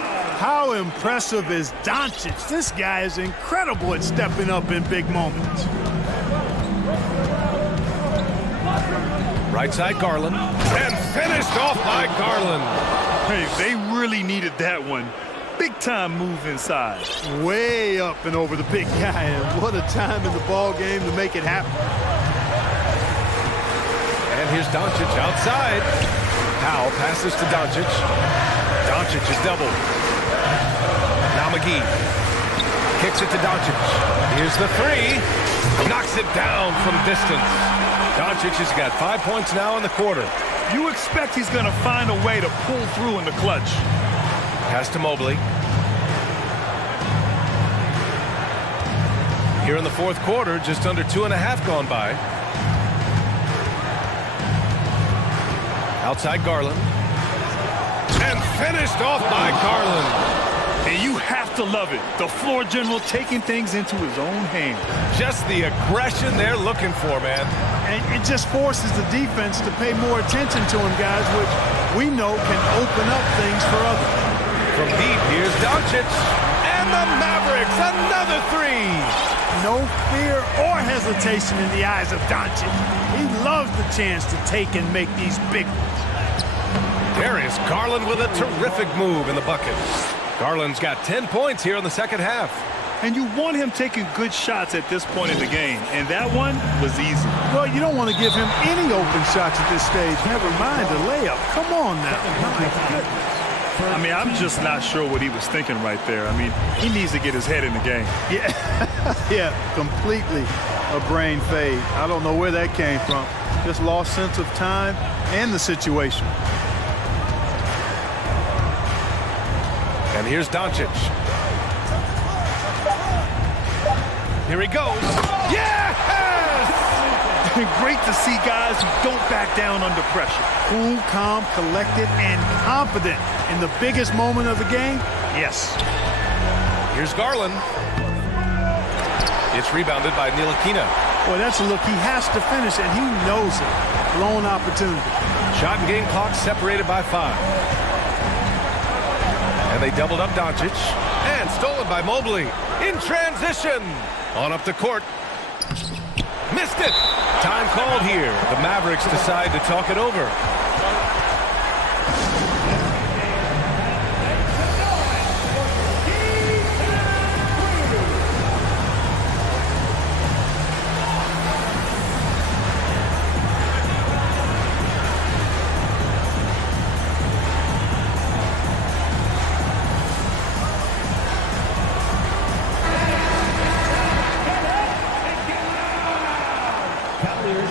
How impressive is Doncic? This guy is incredible at stepping up in big moments. Right side Garland. And finished off by Garland. Hey, they really needed that one. Big time move inside. Way up and over the big guy. And what a time in the ball game to make it happen. And here's Doncic outside. Powell passes to Doncic. Doncic is doubled. Now McGee kicks it to Doncic. Here's the 3. Knocks it down from distance. Doncic has got 5 points now in the quarter. You expect he's going to find a way to pull through in the clutch. Pass to Mobley. Here in the fourth quarter, just under 2.5 gone by. Outside Garland. And finished off by Garland. And you have to love it. The floor general taking things into his own hands. Just the aggression they're looking for, man. And it just forces the defense to pay more attention to him, guys, which we know can open up things for others. From deep, here's Doncic. And the Mavericks, another three. No fear or hesitation in the eyes of Doncic. He loves the chance to take and make these big ones. There is Garland with a terrific move in the bucket. Garland's got 10 points here in the second half. And you want him taking good shots at this point in the game. And that one was easy. Well, you don't want to give him any open shots at this stage. Never mind a layup. Come on now. My goodness. I mean, I'm just not sure what he was thinking right there. I mean, he needs to get his head in the game. Yeah, yeah, completely a brain fade. I don't know where that came from. Just lost sense of time and the situation. And here's Doncic. Here he goes. Yes! Great to see guys who don't back down under pressure. Cool, calm, collected, and confident in the biggest moment of the game. Yes. Here's Garland. It's rebounded by Ntilikina. Boy, that's a look he has to finish, and he knows it. Blown opportunity. Shot and game clock separated by 5. And they doubled up Doncic. And stolen by Mobley. In transition. On up the court. Missed it. Time called here. The Mavericks decide to talk it over.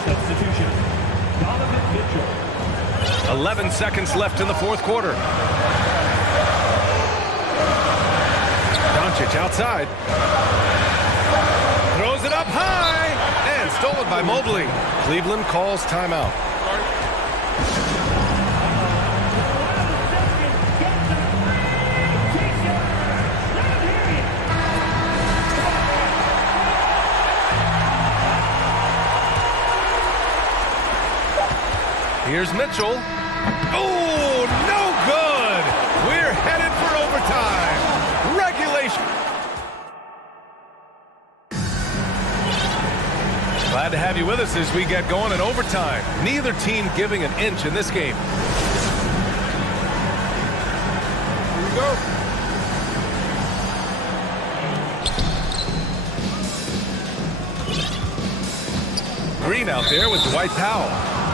Substitution. 11 seconds left in the fourth quarter. Doncic outside. Throws it up high. And stolen by Mobley. Cleveland calls timeout. Here's Mitchell. Oh, no good. We're headed for overtime. Regulation. Glad to have you with us as we get going in overtime. Neither team giving an inch in this game. Here we go. Green out there with Dwight Powell.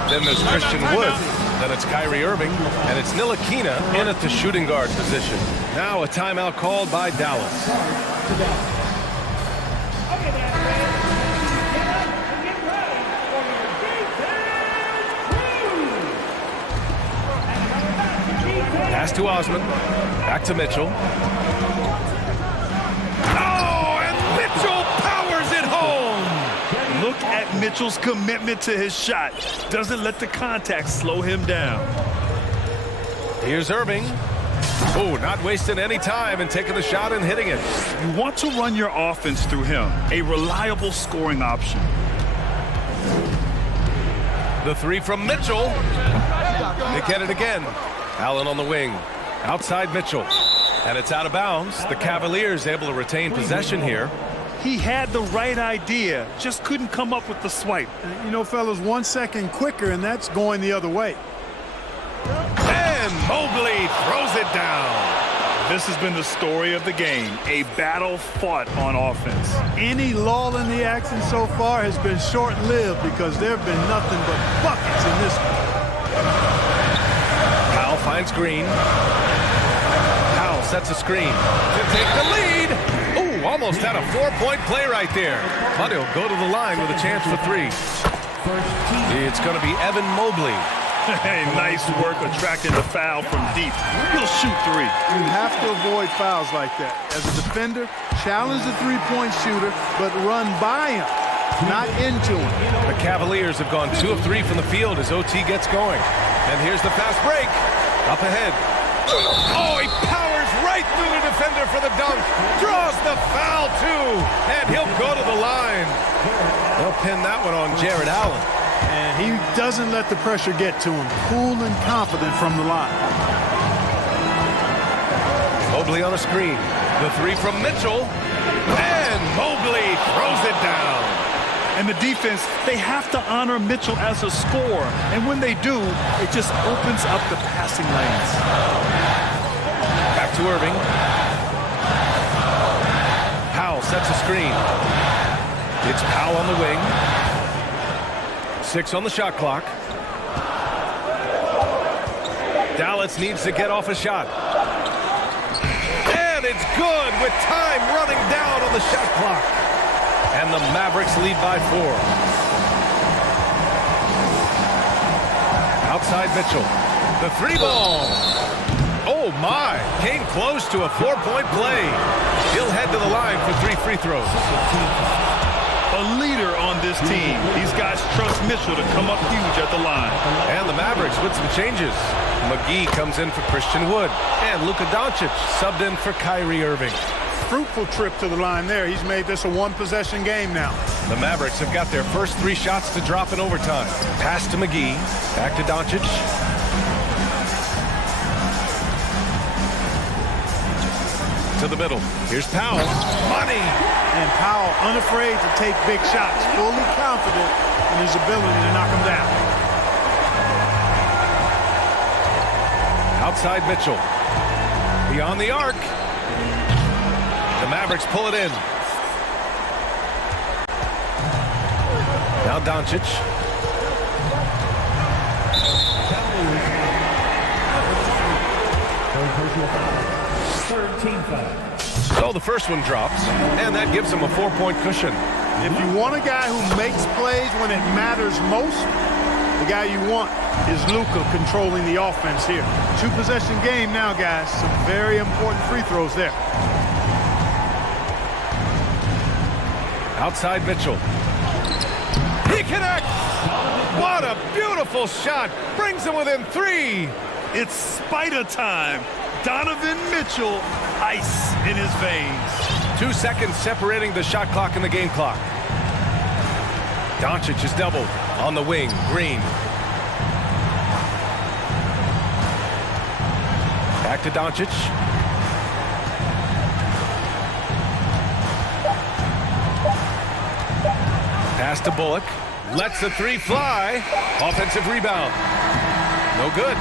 Then there's Christian Wood. Then it's Kyrie Irving. And it's Ntilikina in at the shooting guard position. Now a timeout called by Dallas. Pass to Osman. Back to Mitchell. Oh, and Mitchell powers it home. Look at Mitchell's commitment to his shot. Doesn't let the contact slow him down. Here's Irving. Oh, not wasting any time and taking the shot and hitting it. You want to run your offense through him. A reliable scoring option. The three from Mitchell. They get it again. Allen on the wing. Outside Mitchell. And it's out of bounds. The Cavaliers able to retain possession here. He had the right idea, just couldn't come up with the swipe. You know, fellas, 1 second quicker, and that's going the other way. And Mobley throws it down. This has been the story of the game, a battle fought on offense. Any lull in the action so far has been short-lived because there have been nothing but buckets in this one. Powell finds Green. Powell sets a screen to take the lead. Ooh, almost had a 4-point play right there. But he'll go to the line with a chance for 3. It's going to be Evan Mobley. Hey, nice work attracting the foul from deep. He'll shoot three. You have to avoid fouls like that. As a defender, challenge the three-point shooter, but run by him, not into him. The Cavaliers have gone 2 of 3 from the field as OT gets going. And here's the fast break. Up ahead. Oh, he powers right through the defender for the dunk. Draws the foul, too. And he'll go to the line. They'll pin that one on Jared Allen. And he doesn't let the pressure get to him. Cool and confident from the line. Mobley on a screen. The three from Mitchell. And Mobley throws it down. And the defense, they have to honor Mitchell as a scorer. And when they do, it just opens up the passing lanes. Back to Irving. Powell sets a screen. It's Powell on the wing. 6 on the shot clock. Dallas needs to get off a shot. And it's good with time running down on the shot clock. And the Mavericks lead by 4. Outside Mitchell. The 3-ball. Oh my, came close to a 4-point play. He'll head to the line for 3 free throws. A leader on this team. These guys trust Mitchell to come up huge at the line. And the Mavericks with some changes. McGee comes in for Christian Wood. And Luka Doncic subbed in for Kyrie Irving. Fruitful trip to the line there. He's made this a one-possession game now. The Mavericks have got their first 3 shots to drop in overtime. Pass to McGee. Back to Doncic. To the middle. Here's Powell. Money! And Powell unafraid to take big shots, fully confident in his ability to knock them down. Outside Mitchell. Beyond the arc. The Mavericks pull it in. Now Doncic. So the first one drops, and that gives him a 4-point cushion. If you want a guy who makes plays when it matters most, the guy you want is Luka controlling the offense here. 2-possession game now, guys. Some very important free throws there. Outside Mitchell. He connects! What a beautiful shot! Brings him within 3! It's spider time. Donovan Mitchell, ice in his veins. 2 seconds separating the shot clock and the game clock. Doncic is doubled on the wing. Green. Back to Doncic. Pass to Bullock. Lets the 3 fly. Offensive rebound. No good.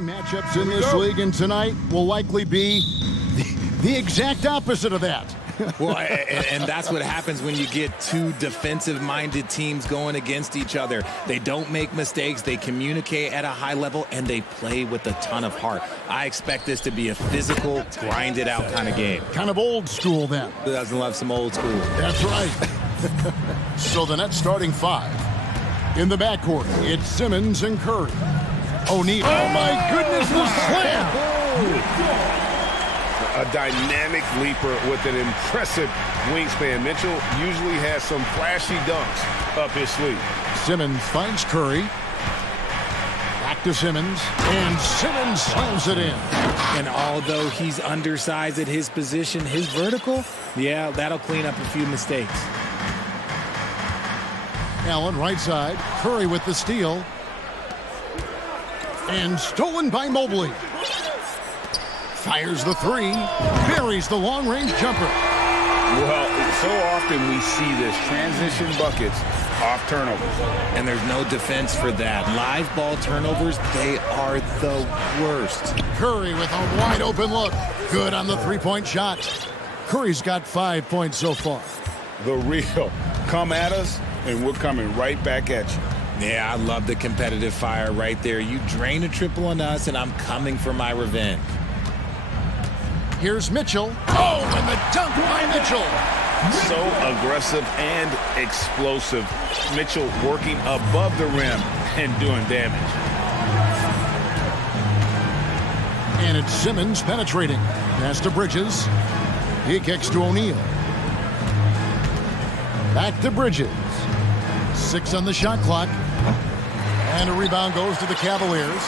Scoring matchups in this league, and tonight will likely be the exact opposite of that. Well, and that's what happens when you get two defensive-minded teams going against each other. They don't make mistakes, they communicate at a high level, and they play with a ton of heart. I expect this to be a physical, grinded-out kind of game. Kind of old school, then. Who doesn't love some old school? That's right. So the Nets starting five. In the backcourt, it's Simmons and Curry. O'Neal. Oh, my goodness, the slam! A dynamic leaper with an impressive wingspan. Mitchell usually has some flashy dunks up his sleeve. Simmons finds Curry. Back to Simmons. And Simmons slams it in. And although he's undersized at his position, his vertical, yeah, that'll clean up a few mistakes. Allen, right side. Curry with the steal. And stolen by Mobley. Fires the three. Buries the long-range jumper. Well, so often we see this. Transition buckets off turnovers. And there's no defense for that. Live ball turnovers, they are the worst. Curry with a wide-open look. Good on the three-point shot. Curry's got 5 points so far. The real. Come at us, and we're coming right back at you. Yeah, I love the competitive fire right there. You drain a triple on us, and I'm coming for my revenge. Here's Mitchell. Oh, and the dunk by Mitchell. So aggressive and explosive. Mitchell working above the rim and doing damage. And it's Simmons penetrating. Pass to Bridges. He kicks to O'Neal. Back to Bridges. 6 on the shot clock. And a rebound goes to the Cavaliers.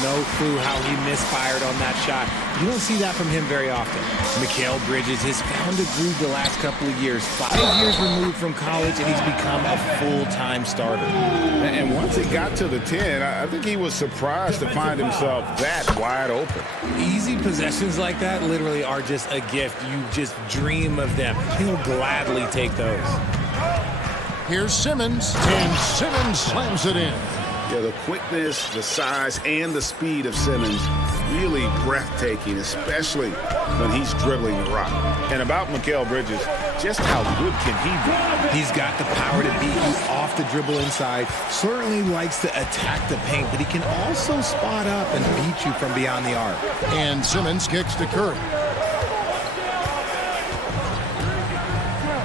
No clue how he misfired on that shot. You don't see that from him very often. Mikal Bridges has found a groove the last couple of years. 5 years removed from college, and he's become a full-time starter. And once he got to the 10, I think he was surprised to find himself that wide open. Easy possessions like that literally are just a gift. You just dream of them. He'll gladly take those. Here's Simmons, and Simmons slams it in. Yeah, the quickness, the size, and the speed of Simmons really breathtaking, especially when he's dribbling the rock. And about Mikal Bridges, just how good can he be? He's got the power to beat you off the dribble inside, certainly likes to attack the paint, but he can also spot up and beat you from beyond the arc. And Simmons kicks to Curry.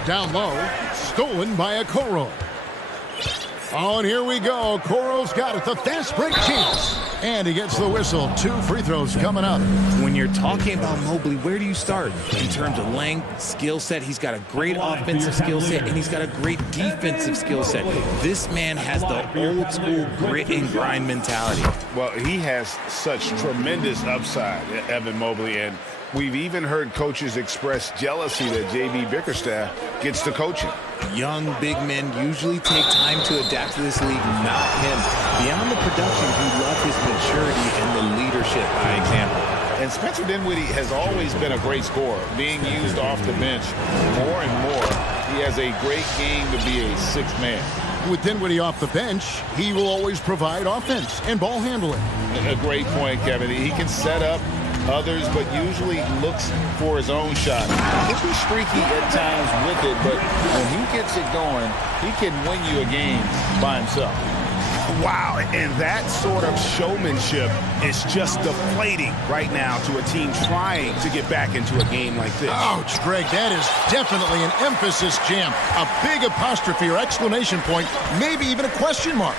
Down low, stolen by Okoro. Oh, and here we go. Okoro's got it. The fast break chance. And he gets the whistle. 2 free throws coming up. When you're talking about Mobley, where do you start? In terms of length, skill set, he's got a great offensive skill set, and he's got a great defensive skill set. This man has the old school grit and grind mentality. Well, he has such tremendous upside, Evan Mobley, and we've even heard coaches express jealousy that J.B. Bickerstaff gets to coaching. Young, big men usually take time to adapt to this league, not him. Beyond the production, you love his maturity and the leadership by example. And Spencer Dinwiddie has always been a great scorer, being used off the bench more and more. He has a great game to be a sixth man. With Dinwiddie off the bench, he will always provide offense and ball handling. A great point, Kevin. He can set up others, but usually looks for his own shot. He's streaky at times with it, but when he gets it going, he can win you a game by himself. Wow, and that sort of showmanship is just deflating right now to a team trying to get back into a game like this. Ouch, Greg, that is definitely an emphasis jam. A big apostrophe or exclamation point, maybe even a question mark.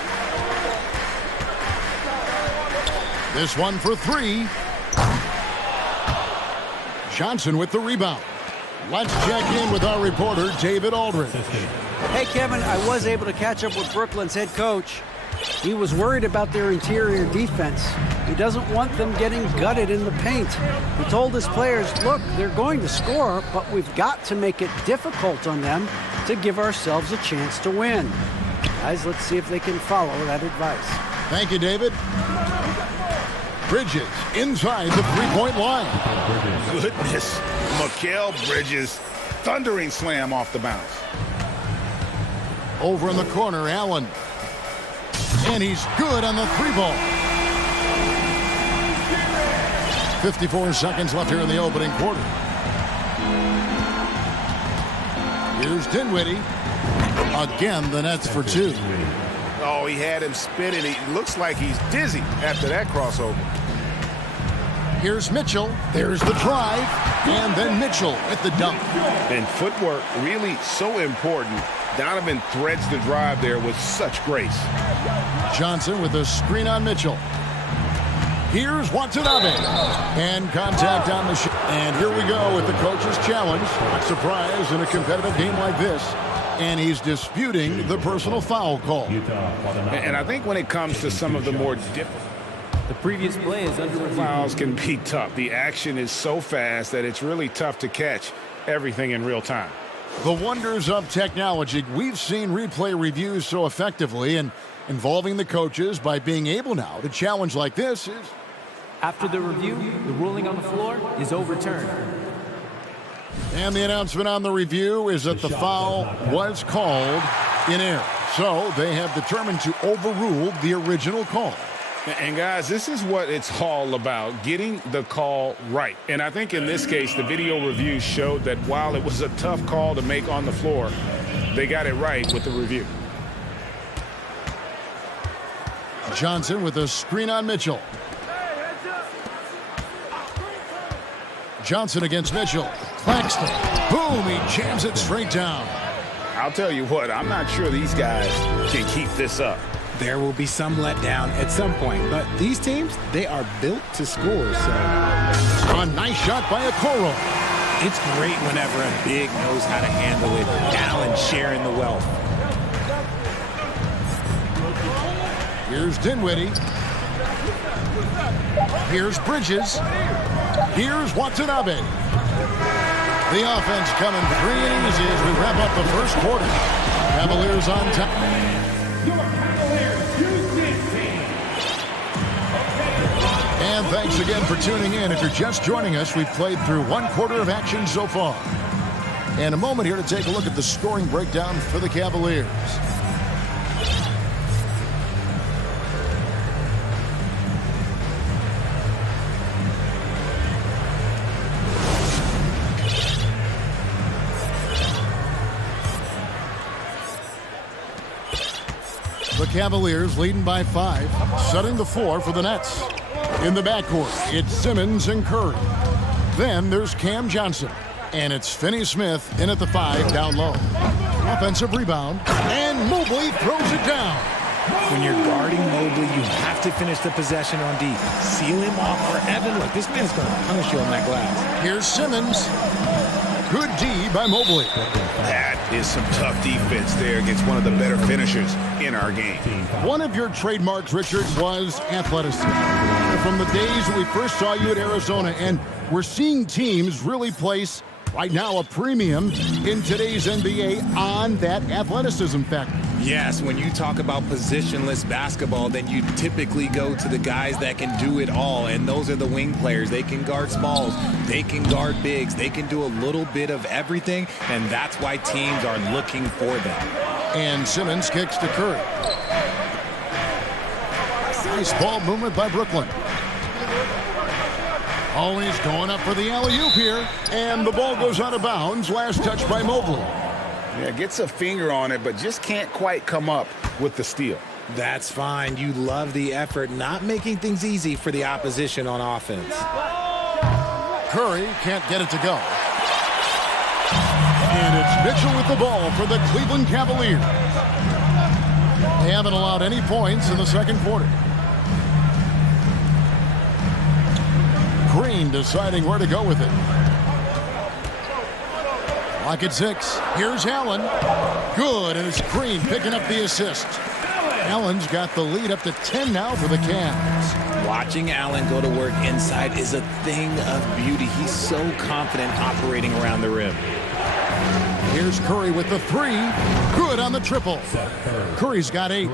This one for 3. Johnson with the rebound. Let's check in with our reporter, David Aldridge. Hey, Kevin, I was able to catch up with Brooklyn's head coach. He was worried about their interior defense. He doesn't want them getting gutted in the paint. He told his players, look, they're going to score, but we've got to make it difficult on them to give ourselves a chance to win. Guys, let's see if they can follow that advice. Thank you, David. Bridges inside the three-point line. Goodness, Mikal Bridges, thundering slam off the bounce. Over in the corner, Allen. And he's good on the 3 ball. 54 seconds left here in the opening quarter. Here's Dinwiddie. Again, the Nets for two. Oh, he had him spinning. It looks like he's dizzy after that crossover. Here's Mitchell. There's the drive. And then Mitchell with the dunk. And footwork really so important. Donovan threads the drive there with such grace. Johnson with a screen on Mitchell. Here's Watanabe. And contact on the shot. And here we go with the coach's challenge. Not surprise in a competitive game like this. And he's disputing the personal foul call. And I think when it comes to some of the more difficult, The previous play is under review. fouls can be tough. The action is so fast that it's really tough to catch everything in real time. The wonders of technology. We've seen replay reviews so effectively, and involving the coaches by being able now to challenge like this is... After the review, the ruling on the floor is overturned. And the announcement on the review is that the foul was called in error. So they have determined to overrule the original call. And guys, this is what it's all about, getting the call right. And I think in this case, the video review showed that while it was a tough call to make on the floor, they got it right with the review. Johnson with a screen on Mitchell. Johnson against Mitchell. Claxton. Boom, he jams it straight down. I'll tell you what, I'm not sure these guys can keep this up. There will be some letdown at some point, but these teams, they are built to score, so... A nice shot by Okoro. It's great whenever a big knows how to handle it. Allen sharing the wealth. Here's Dinwiddie. Here's Bridges. Here's Watanabe. The offense coming free and easy as we wrap up the first quarter. Cavaliers on top. And thanks again for tuning in. If you're just joining us, we've played through one quarter of action so far. And a moment here to take a look at the scoring breakdown for the Cavaliers. The Cavaliers leading by 5, setting the floor for the Nets. In the backcourt, it's Simmons and Curry. Then there's Cam Johnson. And it's Finney-Smith in at the 5 down low. Offensive rebound. And Mobley throws it down. When you're guarding Mobley, you have to finish the possession on D. Seal him off, or Evan, look, this man's going to punish you on that glass. Here's Simmons. Good D by Mobley. That is some tough defense there against one of the better finishers in our game. One of your trademarks, Richard, was athleticism. From the days that we first saw you at Arizona, and we're seeing teams really place, right now, a premium in today's NBA on that athleticism factor. Yes, when you talk about positionless basketball, then you typically go to the guys that can do it all, and those are the wing players. They can guard smalls, they can guard bigs, they can do a little bit of everything, and that's why teams are looking for them. And Simmons kicks to Curry. Nice ball movement by Brooklyn. Always going up for the alley-oop here, and the ball goes out of bounds. Last touch by Mobley. Yeah, gets a finger on it, but just can't quite come up with the steal. That's fine. You love the effort, not making things easy for the opposition on offense. Curry can't get it to go. And it's Mitchell with the ball for the Cleveland Cavaliers. They haven't allowed any points in the second quarter. Green deciding where to go with it. Lock at 6. Here's Allen. Good, and it's Green picking up the assist. Allen's got the lead up to 10 now for the Cavs. Watching Allen go to work inside is a thing of beauty. He's so confident operating around the rim. Here's Curry with the 3. Good on the triple. Curry's got 8.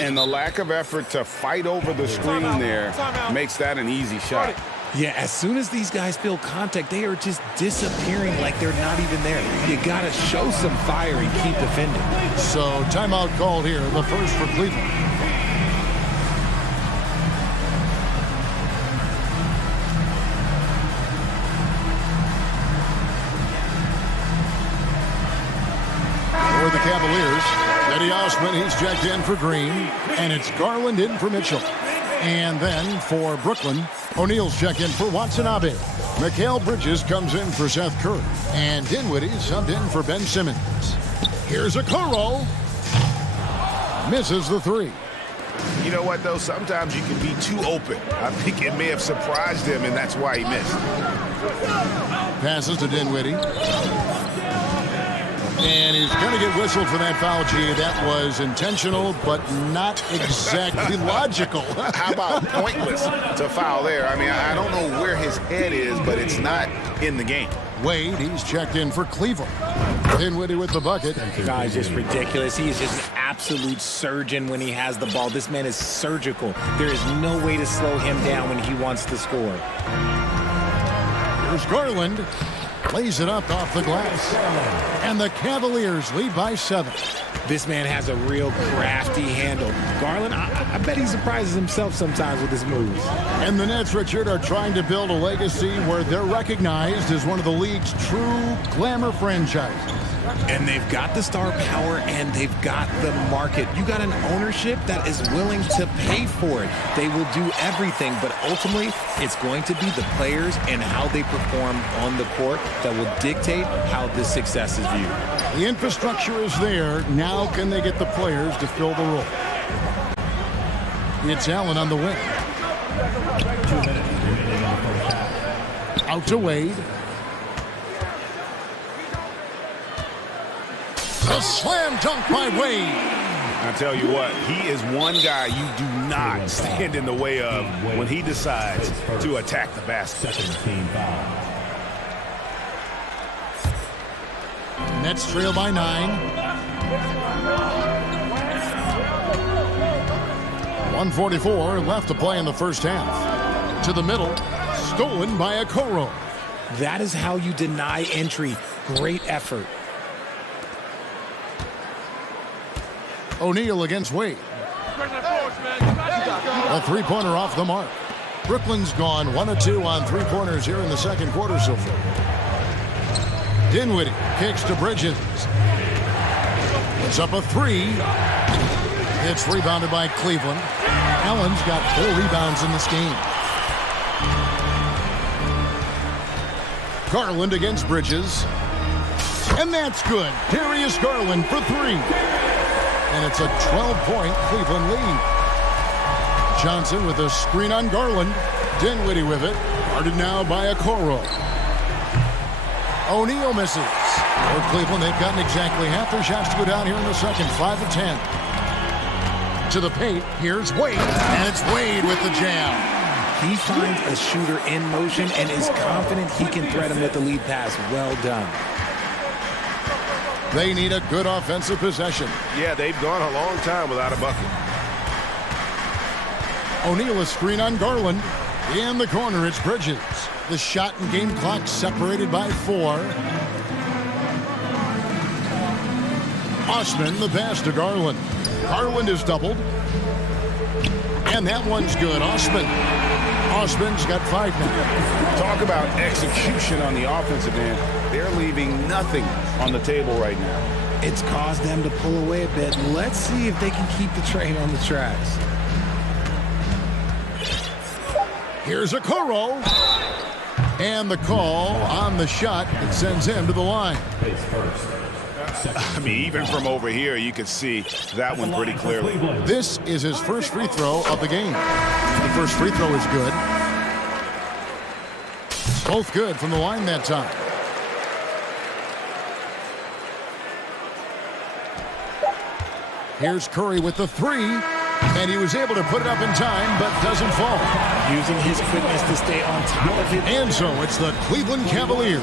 And the lack of effort to fight over the screen there makes that an easy shot. Yeah, as soon as these guys feel contact, they are just disappearing like they're not even there. You got to show some fire and keep defending. So timeout called here, the first for Cleveland. Osman, he's checked in for Green. And it's Garland in for Mitchell. And then for Brooklyn, O'Neal's checked in for Watanabe. Mikal Bridges comes in for Seth Curry. And Dinwiddie subbed in for Ben Simmons. Here's Okoro. Misses the three. You know what, though? Sometimes you can be too open. I think it may have surprised him, and that's why he missed. Passes to Dinwiddie. And he's going to get whistled for that foul, G. That was intentional, but not exactly logical. How about pointless to foul there? I mean, I don't know where his head is, but it's not in the game. Wade, he's checked in for Cleveland. Dinwiddie with the bucket. Guy's just ridiculous. He is just an absolute surgeon when he has the ball. This man is surgical. There is no way to slow him down when he wants to score. Here's Garland. Lays it up off the glass. And the Cavaliers lead by 7. This man has a real crafty handle. Garland, I bet he surprises himself sometimes with his moves. And the Nets, Richard, are trying to build a legacy where they're recognized as one of the league's true glamour franchises. And they've got the star power and they've got the market. You got an ownership that is willing to pay for it. They will do everything, but ultimately it's going to be the players and how they perform on the court that will dictate how this success is viewed. The infrastructure is there. Now can they get the players to fill the role? It's Allen on the wing. 2 minutes remaining in the first half. Out to Wade. A slam dunk by Wade. I tell you what, he is one guy you do not stand in the way of when he decides to attack the basket. Second team foul. Nets trail by 9. 1:44 left to play in the first half. To the middle, stolen by Okoro. That is how you deny entry. Great effort. O'Neal against Wade. A three-pointer off the mark. Brooklyn's gone 1 of 2 on three-pointers here in the second quarter so far. Dinwiddie kicks to Bridges. It's up a 3. It's rebounded by Cleveland. Allen's got 4 rebounds in this game. Garland against Bridges. And that's good. Darius Garland for 3. And it's a 12-point Cleveland lead. Johnson with a screen on Garland. Dinwiddie with it. Guarded now by Okoro. O'Neal misses. For Cleveland, they've gotten exactly half their shots to go down here in the second. 5 of 10. To the paint, here's Wade. And it's Wade with the jam. He finds a shooter in motion and is confident he can thread him with the lead pass. Well done. They need a good offensive possession. Yeah, they've gone a long time without a bucket. O'Neal a screen on Garland. In the corner, it's Bridges. The shot and game clock separated by 4. Osman the pass to Garland. Garland is doubled. And that one's good. Osman's got 5 now. Talk about execution on the offensive end. They're leaving nothing on the table right now. It's caused them to pull away a bit. Let's see if they can keep the train on the tracks. Here's Okoro. And the call on the shot that sends him to the line. I mean, even from over here, you can see that one pretty clearly. This is his first free throw of the game. The first free throw is good. Both good from the line that time. Here's Curry with the 3. And he was able to put it up in time, but doesn't fall. Using his quickness to stay on top of it. And so it's the Cleveland Cavaliers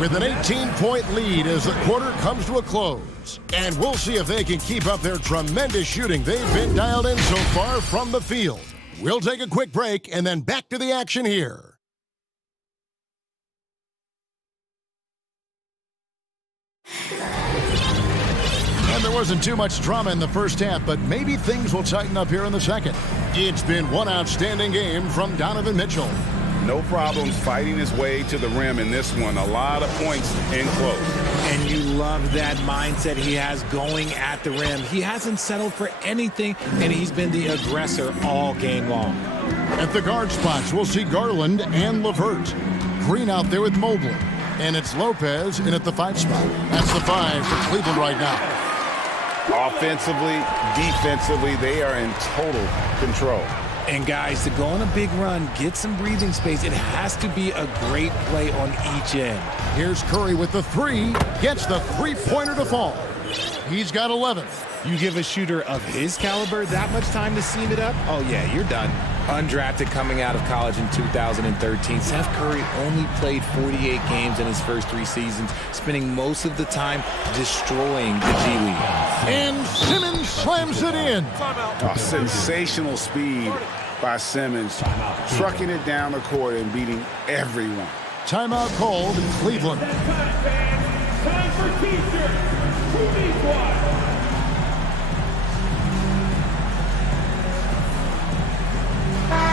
with an 18-point lead as the quarter comes to a close. And we'll see if they can keep up their tremendous shooting they've been dialed in so far from the field. We'll take a quick break and then back to the action here. And there wasn't too much drama in the first half, but maybe things will tighten up here in the second. It's been one outstanding game from Donovan Mitchell. No problems fighting his way to the rim in this one. A lot of points in close. And you love that mindset he has going at the rim. He hasn't settled for anything, and he's been the aggressor all game long. At the guard spots, we'll see Garland and LeVert. Green out there with Mobley. And it's Lopez in at the 5 spot. That's the 5 for Cleveland right now. Offensively, defensively, they are in total control. And guys, to go on a big run, get some breathing space, it has to be a great play on each end. Here's Curry with the 3. Gets the 3-pointer to fall. He's got 11. You give a shooter of his caliber that much time to seam it up? Oh, yeah, you're done. Undrafted coming out of college in 2013, Seth Curry only played 48 games in his first 3 seasons, spending most of the time destroying the G League. And Simmons slams it in. Sensational speed by Simmons, trucking it down the court and beating everyone. Timeout called Cleveland. Time for T-shirts. Who needs one?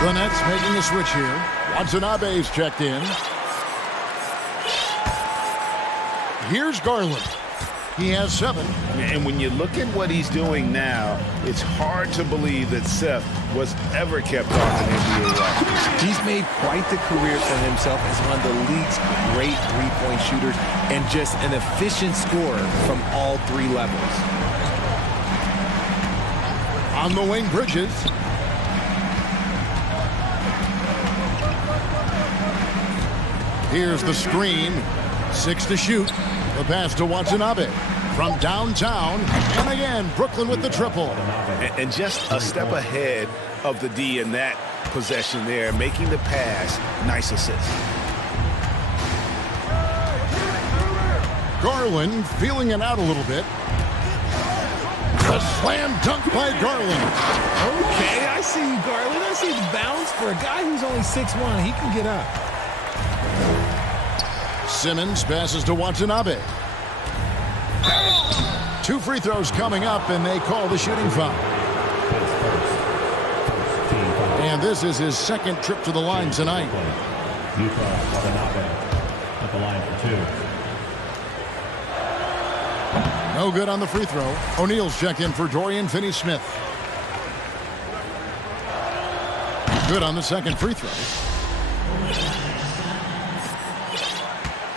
The Nets making a switch here. Watanabe's checked in. Here's Garland. He has 7. And when you look at what he's doing now, it's hard to believe that Seth was ever kept off an NBA roster. He's made quite the career for himself as one of the league's great three-point shooters and just an efficient scorer from all 3 levels. On the wing, Bridges. Here's the screen. 6 to shoot. The pass to Watanabe from downtown. And again, Brooklyn with the triple. And just a step ahead of the D in that possession there, making the pass. Nice assist. Garland feeling it out a little bit. A slam dunk by Garland. Okay, I see you, Garland. I see the bounce for a guy who's only 6'1". He can get up. Simmons passes to Watanabe. 2 free throws coming up, and they call the shooting foul. And this is his 2nd trip to the line tonight. At the line for 2. No good on the free throw. O'Neal's checked in for Dorian Finney-Smith. Good on the 2nd free throw.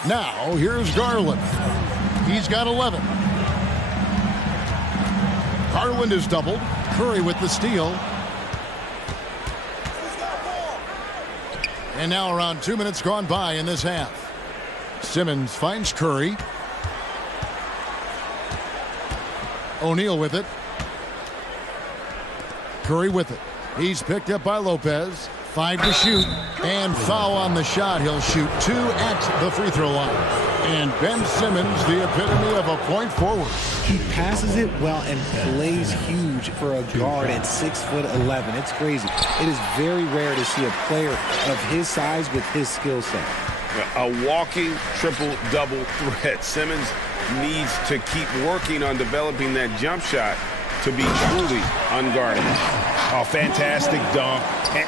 Now, here's Garland. He's got 11. Garland is doubled. Curry with the steal. And now around 2 minutes gone by in this half. Simmons finds Curry. O'Neal with it. Curry with it. He's picked up by Lopez. 5 to shoot, and foul on the shot. He'll shoot 2 at the free throw line. And Ben Simmons, the epitome of a point forward. He passes it well and plays huge for a guard at 6'11". It's crazy. It is very rare to see a player of his size with his skill set. A walking triple-double threat. Simmons needs to keep working on developing that jump shot to be truly unguardable. Oh, fantastic dunk.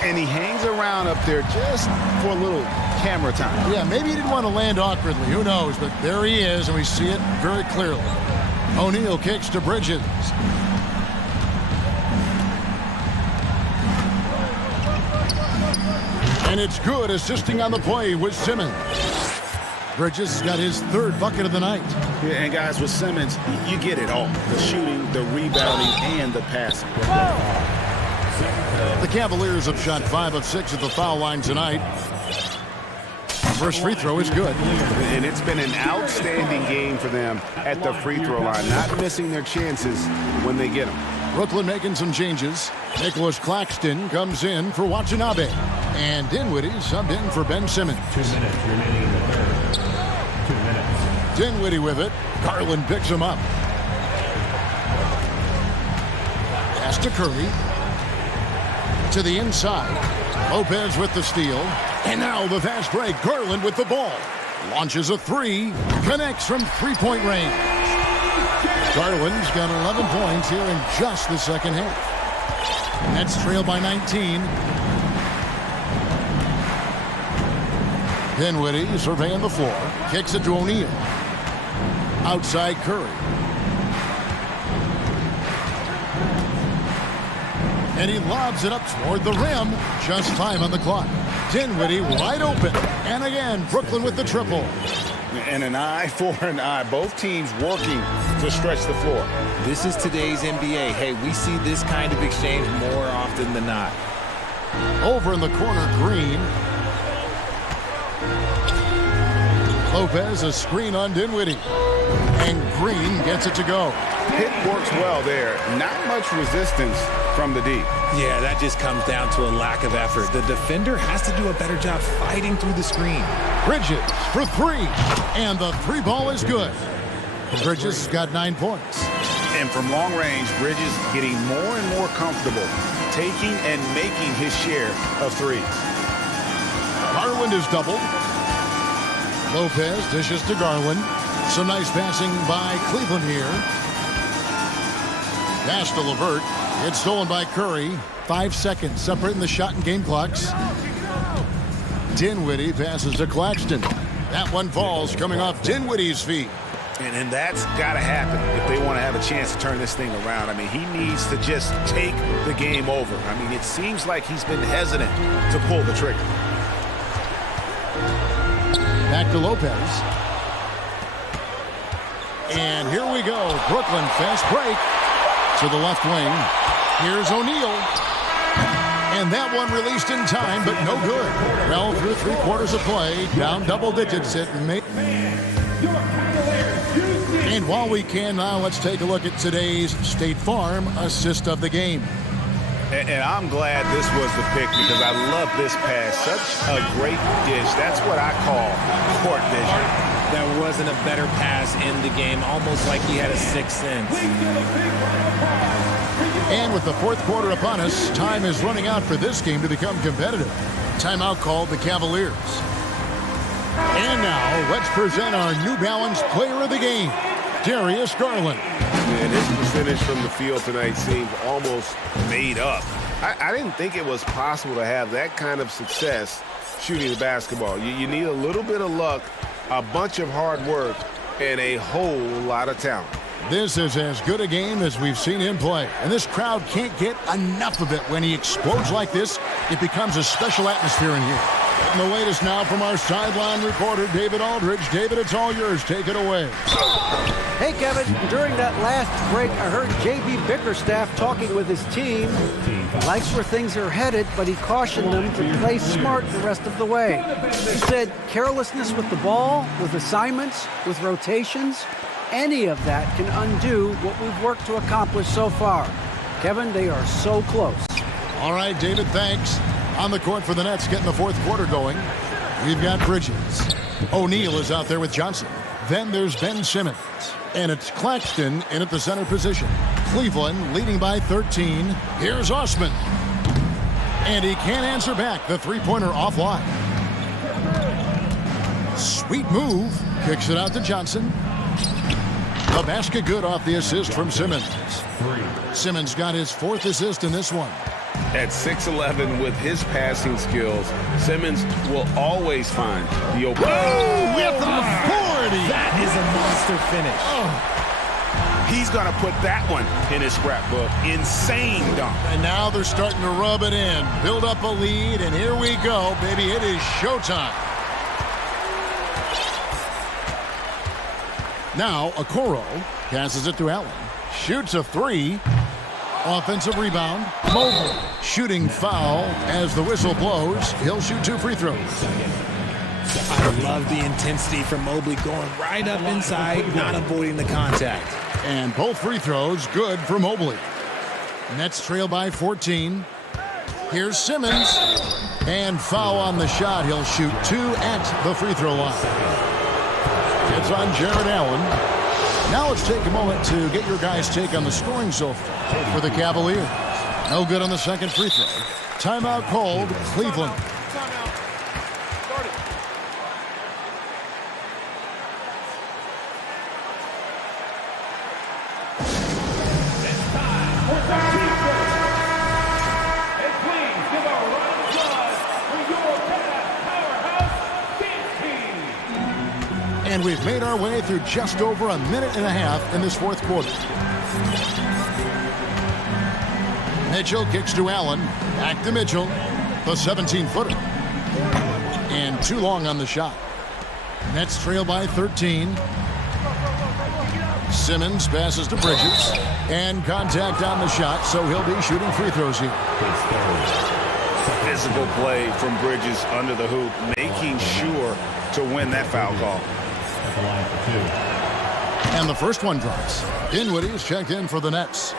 And he hangs around up there just for a little camera time. Yeah, maybe he didn't want to land awkwardly. Who knows? But there he is, and we see it very clearly. O'Neal kicks to Bridges. And it's good, assisting on the play with Simmons. Bridges has got his 3rd bucket of the night. Yeah, and guys, with Simmons, you get it all. The shooting, the rebounding, and the passing. The Cavaliers have shot 5 of 6 at the foul line tonight. First free throw is good. And it's been an outstanding game for them at the free throw line, not missing their chances when they get them. Brooklyn making some changes. Nicholas Claxton comes in for Watanabe. And Dinwiddie subbed in for Ben Simmons. 2 minutes remaining in the 3rd. 2 minutes. Dinwiddie with it. Garland picks him up. Pass to Curry. To the inside. Lopez with the steal. And now the fast break. Garland with the ball. Launches a 3. Connects from 3-point range. Garland's got 11 points here in just the 2nd half. Nets trail by 19. Dinwiddie surveying the floor. Kicks it to O'Neal. Outside Curry. And he lobs it up toward the rim. Just 5 on the clock. Dinwiddie wide open. And again, Brooklyn with the triple. And an eye for an eye. Both teams working to stretch the floor. This is today's NBA. Hey, we see this kind of exchange more often than not. Over in the corner, Green. Lopez, a screen on Dinwiddie. And Green gets it to go. Hit works well there. Not much resistance from the D. Yeah, that just comes down to a lack of effort. The defender has to do a better job fighting through the screen. Bridges for 3. And the 3 ball is good. Bridges has got 9 points. And from long range, Bridges getting more and more comfortable taking and making his share of threes. Garland is doubled. Lopez dishes to Garland. Some nice passing by Cleveland here. Pass to LeVert. It's stolen by Curry. 5 seconds separating the shot and game clocks. Dinwiddie passes to Claxton. That one falls coming off Dinwiddie's feet. And that's got to happen if they want to have a chance to turn this thing around. I mean, he needs to just take the game over. I mean, it seems like he's been hesitant to pull the trigger. Back to Lopez. And here we go. Brooklyn fast break to the left wing. Here's O'Neal. And that one released in time, but no good. Well, through 3 quarters of play, down double digits. And while we can now, let's take a look at today's State Farm assist of the game. And I'm glad this was the pick because I love this pass. Such a great dish. That's what I call court vision. There wasn't a better pass in the game, almost like he had a 6th sense. And with the 4th quarter upon us, time is running out for this game to become competitive. Timeout called the Cavaliers. And now, let's present our New Balance player of the game, Darius Garland. And his percentage from the field tonight seemed almost made up. I didn't think it was possible to have that kind of success shooting the basketball. You need a little bit of luck, a bunch of hard work, and a whole lot of talent. This is as good a game as we've seen him play. And this crowd can't get enough of it. When he explodes like this, it becomes a special atmosphere in here. And the latest now from our sideline reporter, David Aldridge. David, it's all yours. Take it away. Hey, Kevin, during that last break, I heard J.B. Bickerstaff talking with his team. He likes where things are headed, but he cautioned them to play smart the rest of the way. He said carelessness with the ball, with assignments, with rotations, any of that can undo what we've worked to accomplish so far. Kevin, they are so close. All right, David, thanks. On the court for the Nets, getting the 4th quarter going. We've got Bridges. O'Neal is out there with Johnson. Then there's Ben Simmons. And it's Claxton in at the center position. Cleveland leading by 13. Here's Osman. And he can't answer back. The 3-pointer offline. Sweet move. Kicks it out to Johnson. The basket good off the assist from Simmons. Simmons got his 4th assist in this one. At 6'11" with his passing skills, Simmons will always find the open. Oh, with authority! That is a monster finish. Oh. He's going to put that one in his scrapbook. Insane dunk. And now they're starting to rub it in. Build up a lead, and here we go, baby. It is showtime. Now, Okoro passes it to Allen. Shoots a 3. Offensive rebound. Mobley shooting foul as the whistle blows. He'll shoot 2 free throws. I love the intensity from Mobley going right up inside, not avoiding the contact. And both free throws good for Mobley. Nets trail by 14. Here's Simmons. And foul on the shot. He'll shoot 2 at the free throw line. It's on Jared Allen. Now let's take a moment to get your guys' take on the scoring so far for the Cavaliers. No good on the second free throw. Timeout called, Cleveland. And we've made our way through just over a minute and a half in this fourth quarter. Mitchell kicks to Allen. Back to Mitchell. The 17-footer. And too long on the shot. Nets trail by 13. Simmons passes to Bridges. And contact on the shot, so he'll be shooting free throws here. Physical play from Bridges under the hoop, making sure to win that foul call. And the first one drops. Dinwiddie's checked in for the Nets.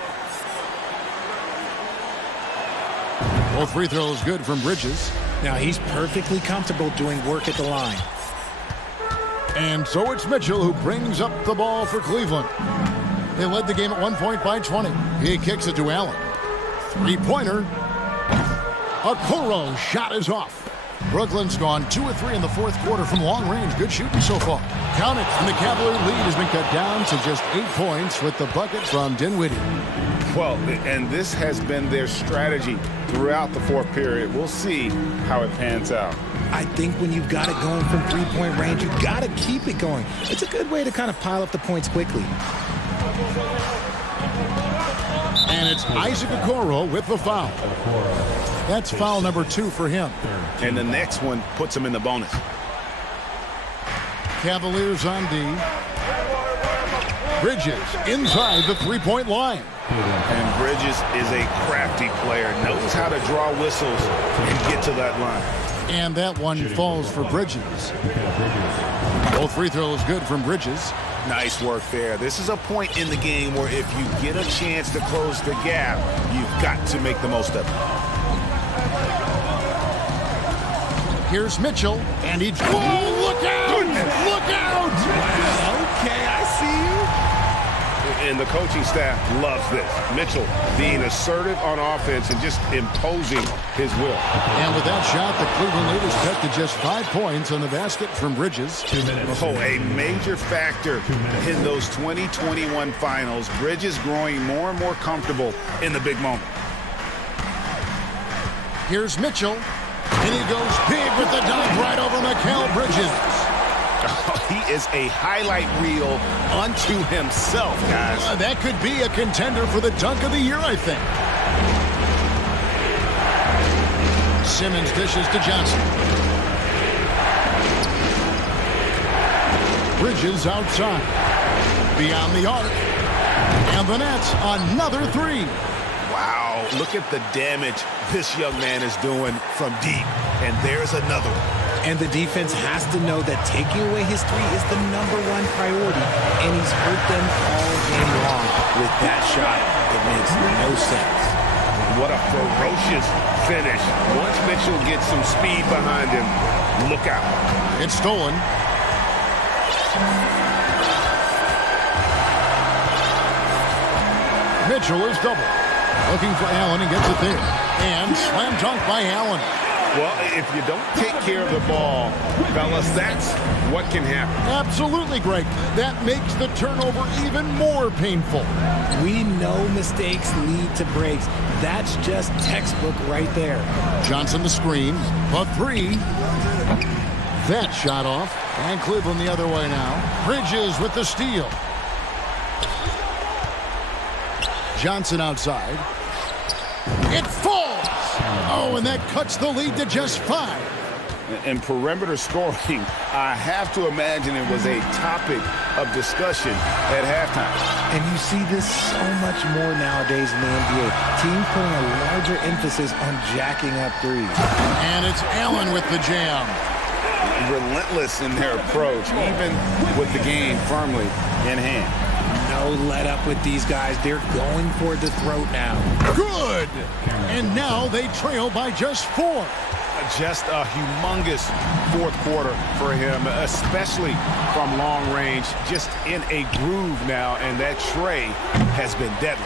Both free throws good from Bridges. Now he's perfectly comfortable doing work at the line. And so it's Mitchell who brings up the ball for Cleveland. They led the game at 1 point by 20. He kicks it to Allen. Three-pointer. Okoro shot is off. Brooklyn's gone 2 of 3 in the fourth quarter from long range. Good shooting so far. Count it, and the Cavalier lead has been cut down to just 8 points with the bucket from Dinwiddie. Well, and this has been their strategy throughout the fourth period. We'll see how it pans out. I think when you've got it going from three-point range, you've got to keep it going. It's a good way to kind of pile up the points quickly. And it's Isaac Okoro with the foul. That's foul number 2 for him. And the next one puts him in the bonus. Cavaliers on D. Bridges inside the three-point line. And Bridges is a crafty player, knows how to draw whistles and get to that line. And that one falls for Bridges. Both free throws good from Bridges. Nice work there. This is a point in the game where if you get a chance to close the gap, you've got to make the most of it. Here's Mitchell, and he... Whoa, look out! Look out! Okay, I see you. And the coaching staff loves this. Mitchell being assertive on offense and just imposing his will. And with that shot, the Cleveland lead is cut to just 5 points on the basket from Bridges. 2 minutes. Oh, a major factor in those 2021 finals. Bridges growing more and more comfortable in the big moment. Here's Mitchell, and he goes big with the dunk right over Mikal Bridges. Oh, he is a highlight reel unto himself, guys. That could be a contender for the dunk of the year, I think. Simmons dishes to Johnson. Bridges outside. Beyond the arc. And the Nets, another 3. Wow, look at the damage this young man is doing from deep. And there's another one. And the defense has to know that taking away his 3 is the #1 priority. And he's hurt them all game long. With that shot, it makes no sense. What a ferocious finish. Once Mitchell gets some speed behind him, look out. It's stolen. Mitchell is double. Looking for Allen and gets it there. And slam dunk by Allen. Well, if you don't take care of the ball, fellas, that's what can happen. Absolutely, Greg. That makes the turnover even more painful. We know mistakes lead to breaks. That's just textbook right there. Johnson the screen. A 3. That shot off. And Cleveland the other way now. Bridges with the steal. Johnson outside. It falls. Oh, and that cuts the lead to just 5. And perimeter scoring, I have to imagine it was a topic of discussion at halftime. And you see this so much more nowadays in the NBA. Teams putting a larger emphasis on jacking up 3s. And it's Allen with the jam. Relentless in their approach, even with the game firmly in hand. No let up with these guys. They're going for the throat now. Good! And now they trail by just 4. Just a humongous fourth quarter for him, especially from long range. Just in a groove now, and that tray has been deadly.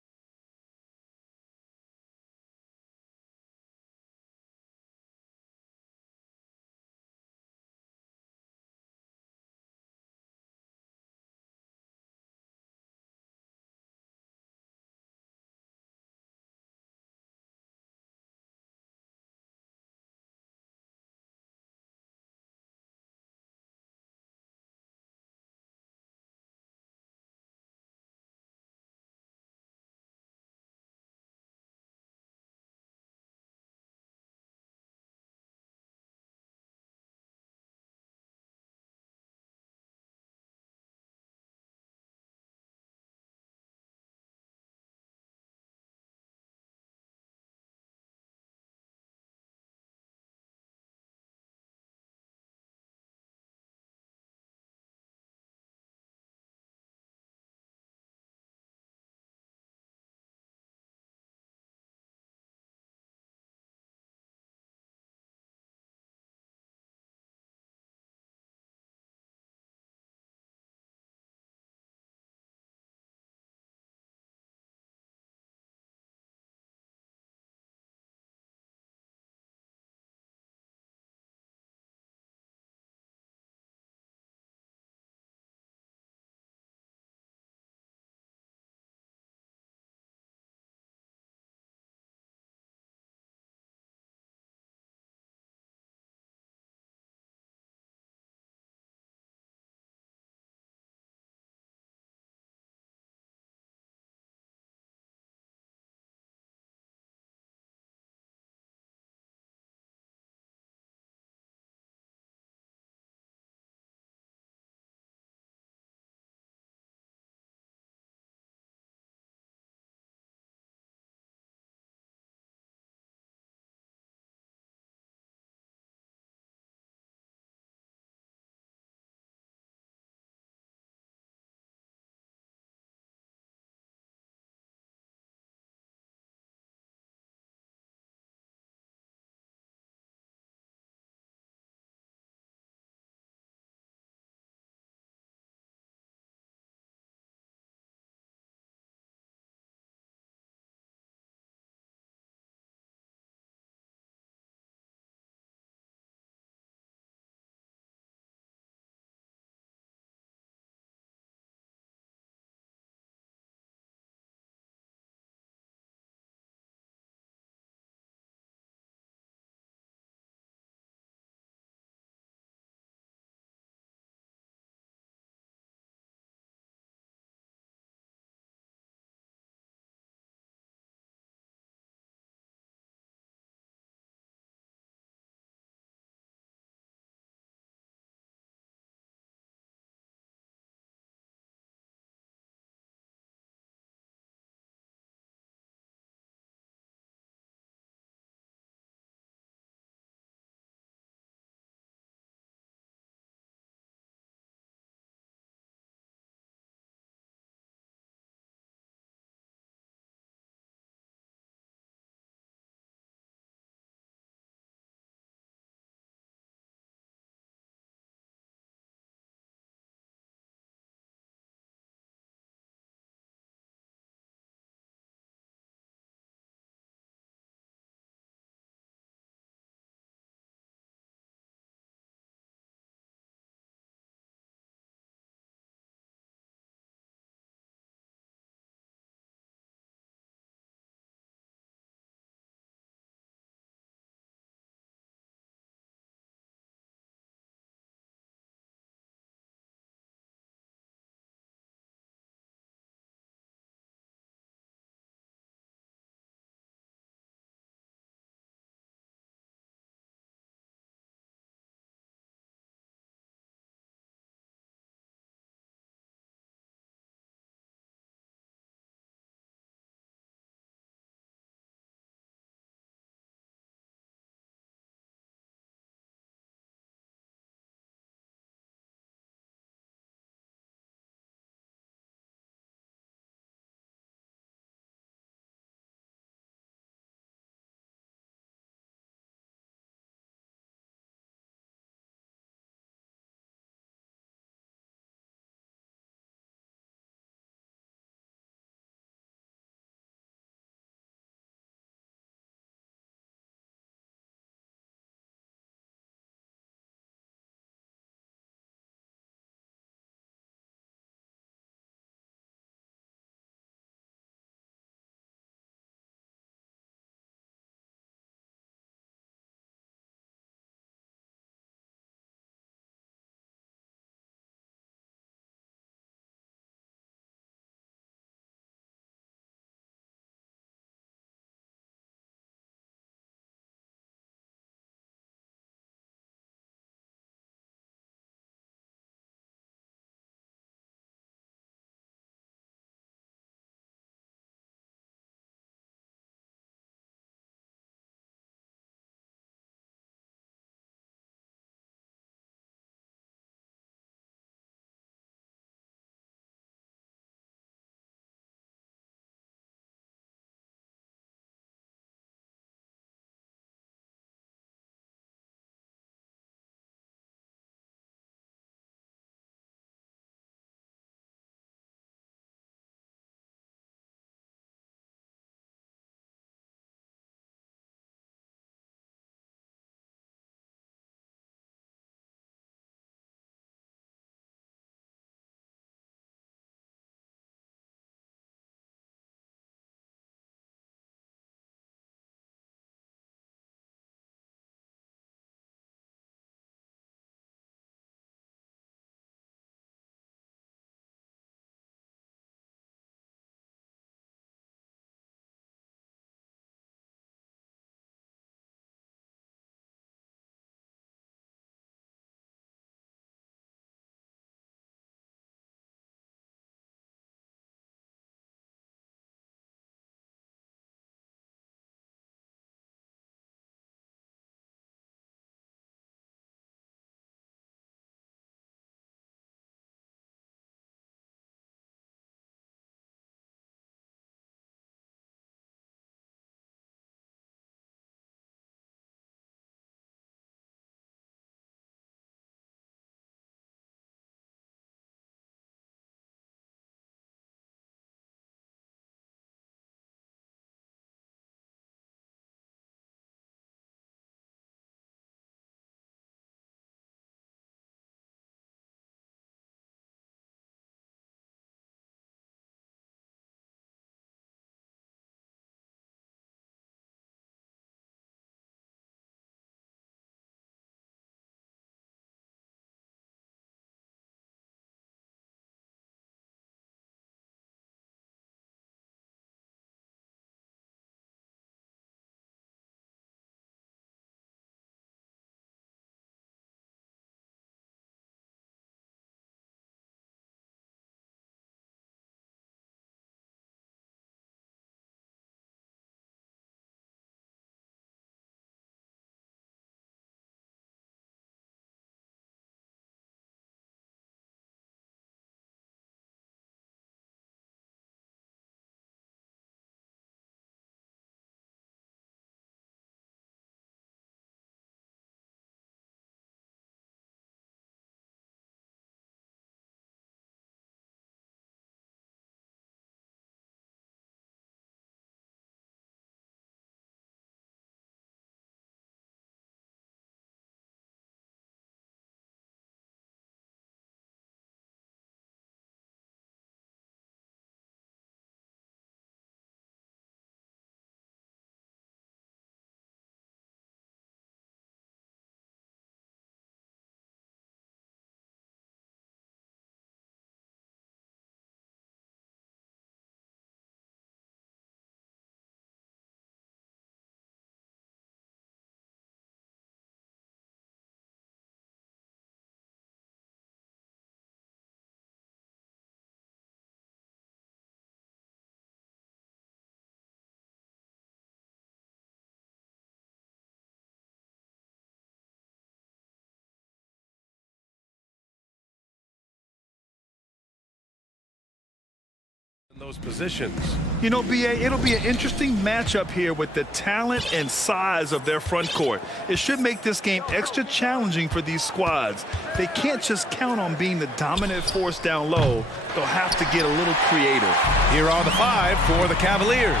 those positions. You know, B.A., it'll be an interesting matchup here with the talent and size of their front court. It should make this game extra challenging for these squads. They can't just count on being the dominant force down low. They'll have to get a little creative. Here are the 5 for the Cavaliers.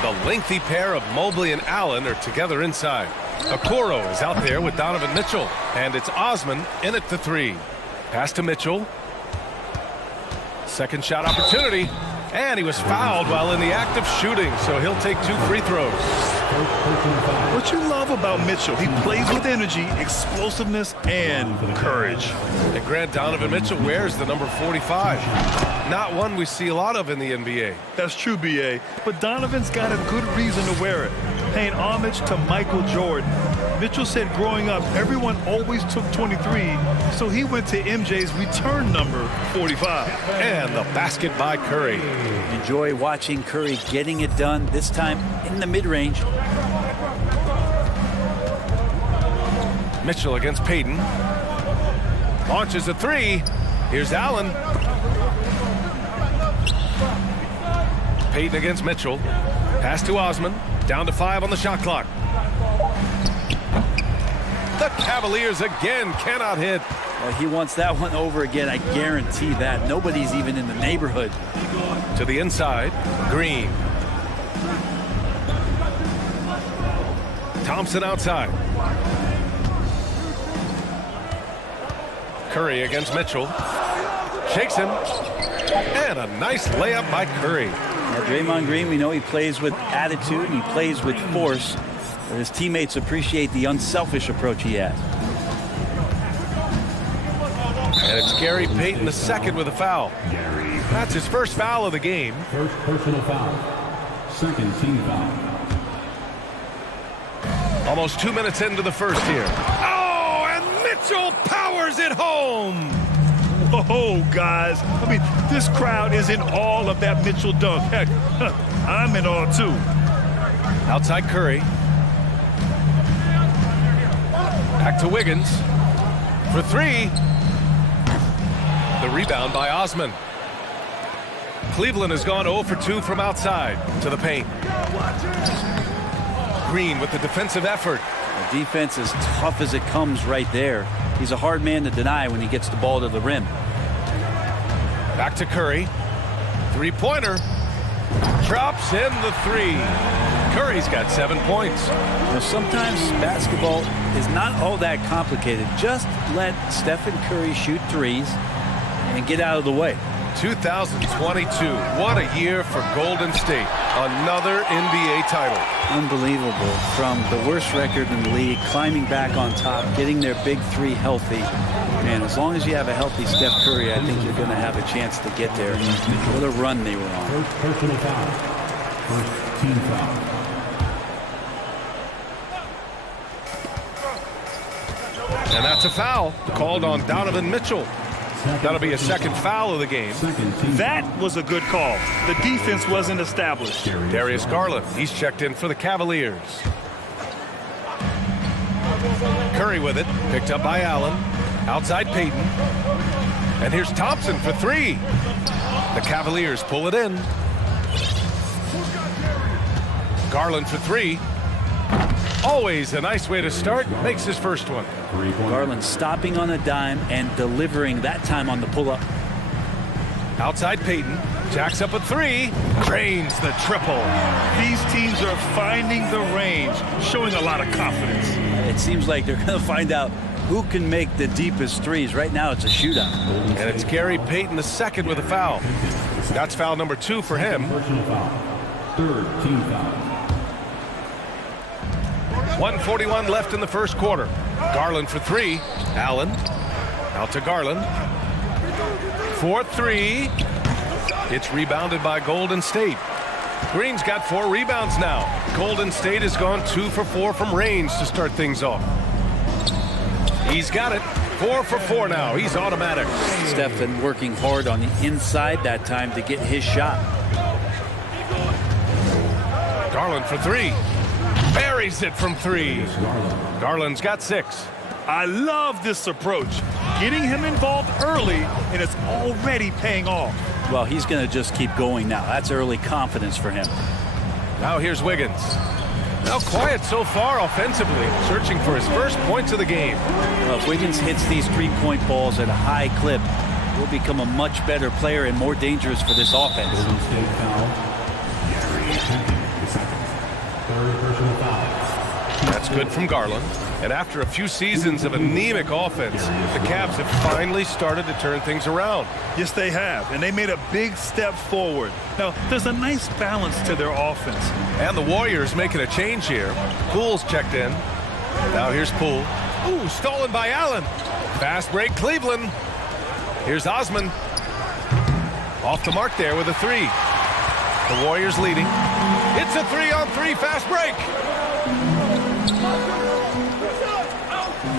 The lengthy pair of Mobley and Allen are together inside. Okoro is out there with Donovan Mitchell, and it's Osman in at the 3. Pass to Mitchell. Second shot opportunity, and he was fouled while in the act of shooting, so he'll take 2 free throws. What you love about Mitchell, he plays with energy, explosiveness, and courage. And Grant, Donovan Mitchell wears the number 45. Not one we see a lot of in the NBA. That's true, B.A., but Donovan's got a good reason to wear it, paying homage to Michael Jordan. Mitchell said growing up, everyone always took 23, so he went to MJ's return number 45. And the basket by Curry. Enjoy watching Curry getting it done, this time in the mid-range. Mitchell against Payton. Launches a 3. Here's Allen. Payton against Mitchell. Pass to Osman. Down to 5 on the shot clock. The Cavaliers again cannot hit. Well, he wants that one over again, I guarantee that. Nobody's even in the neighborhood. To the inside, Green. Thompson outside. Curry against Mitchell. Shakes him. And a nice layup by Curry. Now, Draymond Green, we know he plays with attitude and he plays with force. But his teammates appreciate the unselfish approach he has. And it's Gary Payton II with a foul. That's his first foul of the game. First personal foul. Second team foul. Almost 2 minutes into the first here. Oh, and Mitchell powers it home. Oh, guys. I mean, this crowd is in awe of that Mitchell dunk. Heck, I'm in awe, too. Outside Curry. Back to Wiggins. For 3. The rebound by Osman. Cleveland has gone 0 for 2 from outside to the paint. Green with the defensive effort. The defense is tough as it comes right there. He's a hard man to deny when he gets the ball to the rim. Back to Curry. 3-pointer. Drops in the 3. Curry's got 7 points. Now, sometimes basketball is not all that complicated. Just let Stephen Curry shoot threes and get out of the way. 2022. What a year for Golden State. Another NBA title. Unbelievable. From the worst record in the league, climbing back on top, getting their big 3 healthy. Man, as long as you have a healthy Steph Curry, I think you're going to have a chance to get there. What a run they were on. First personal foul. First team foul. And that's a foul called on Donovan Mitchell. That'll be a second foul of the game. That was a good call. The defense wasn't established. Darius Garland, he's checked in for the Cavaliers. Curry with it, picked up by Allen. Outside Payton. And here's Thompson for 3. The Cavaliers pull it in. Garland for 3. Always a nice way to start. Makes his first one. Garland stopping on a dime and delivering that time on the pull-up. Outside Payton. Jacks up a 3. Drains the triple. These teams are finding the range, showing a lot of confidence. It seems like they're going to find out who can make the deepest threes. Right now, it's a shootout. And it's Gary Payton II with a foul. That's foul number 2 for him. Personal foul. Third team foul. 1:41 left in the first quarter. Garland for 3. Allen. Out to Garland. For 3. It's rebounded by Golden State. Green's got 4 rebounds now. Golden State has gone 2 for 4 from range to start things off. He's got it. 4 for 4 now. He's automatic. Stephen working hard on the inside that time to get his shot. Garland for 3. Buries it from 3. Garland's got 6. I love this approach. Getting him involved early, and it's already paying off. Well, he's going to just keep going now. That's early confidence for him. Now here's Wiggins. Now quiet so far offensively, searching for his first points of the game. Well, if Wiggins hits these three-point balls at a high clip, he'll become a much better player and more dangerous for this offense. That's good from Garland. And after a few seasons of anemic offense, the Cavs have finally started to turn things around. Yes, they have, and they made a big step forward. Now, there's a nice balance to their offense. And the Warriors making a change here. Poole's checked in. Now here's Poole. Ooh, stolen by Allen. Fast break, Cleveland. Here's Osman. Off the mark there with a three. The Warriors leading. It's a 3-on-3 fast break.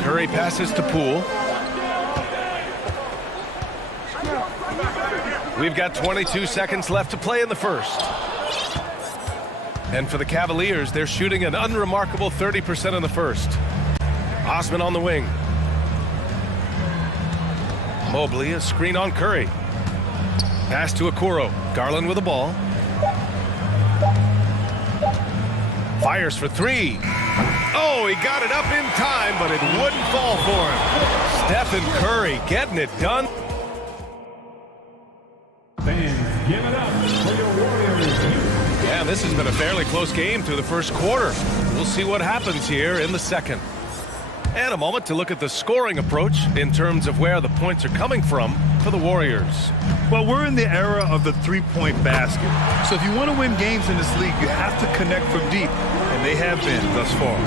Curry passes to Poole. We've got 22 seconds left to play in the first. And for the Cavaliers, they're shooting an unremarkable 30% in the first. Osman on the wing. Mobley, a screen on Curry. Pass to Okoro. Garland with the ball. Fires for three. Oh, he got it up in time, but it wouldn't fall for him. Stephen Curry getting it done. Fans, give it up for your Warriors. Yeah, this has been a fairly close game through the first quarter. We'll see what happens here in the second. And a moment to look at the scoring approach in terms of where the points are coming from for the Warriors. Well, we're in the era of the three-point basket. So if you want to win games in this league, you have to connect from deep. And they have been thus far.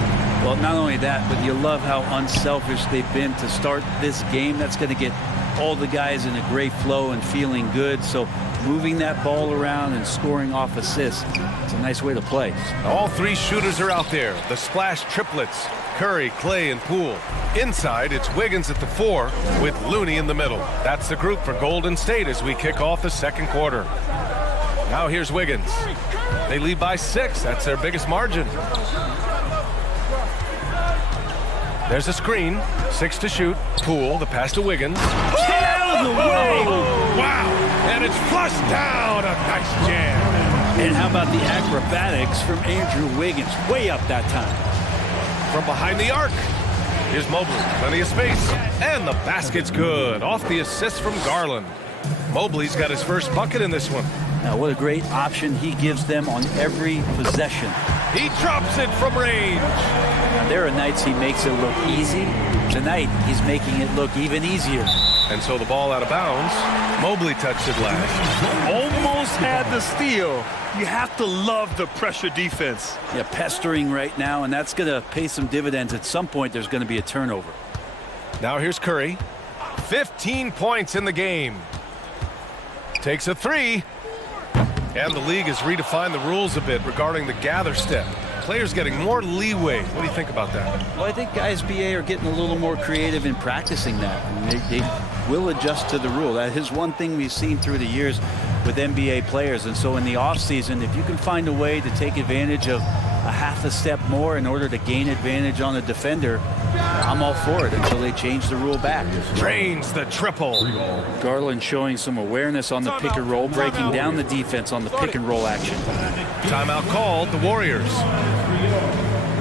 Well, not only that, but you love how unselfish they've been to start this game. That's going to get all the guys in a great flow and feeling good. So moving that ball around and scoring off assists, it's a nice way to play. All three shooters are out there. The splash triplets. Curry, Clay, and Poole. Inside, it's Wiggins at the 4 with Looney in the middle. That's the group for Golden State as we kick off the second quarter. Now here's Wiggins. They lead by 6. That's their biggest margin. There's a screen. 6 to shoot. Poole, the pass to Wiggins. Get out of the way! Wow! And it's flushed down. A nice jam. And how about the acrobatics from Andrew Wiggins? Way up that time. From behind the arc. Here's Mobley. Plenty of space. And the basket's good. Off the assist from Garland. Mobley's got his first bucket in this one. Now, what a great option he gives them on every possession. He drops it from range. Now, there are nights he makes it look easy. Tonight, he's making it look even easier. And so the ball out of bounds. Mobley touched it last. Almost had the steal. You have to love the pressure defense. Yeah, pestering right now, and that's going to pay some dividends. At some point, there's going to be a turnover. Now here's Curry. 15 points in the game. Takes a 3. And the league has redefined the rules a bit regarding the gather step. Players getting more leeway. What do you think about that? Well, I think guys BA are getting a little more creative in practicing that. And they will adjust to the rule. That is one thing we've seen through the years with NBA players. And so in the offseason, if you can find a way to take advantage of a half a step more in order to gain advantage on a defender, I'm all for it until they change the rule back. Drains the triple. Garland showing some awareness on the pick and roll, breaking down the defense on the pick and roll action. Timeout called, the Warriors.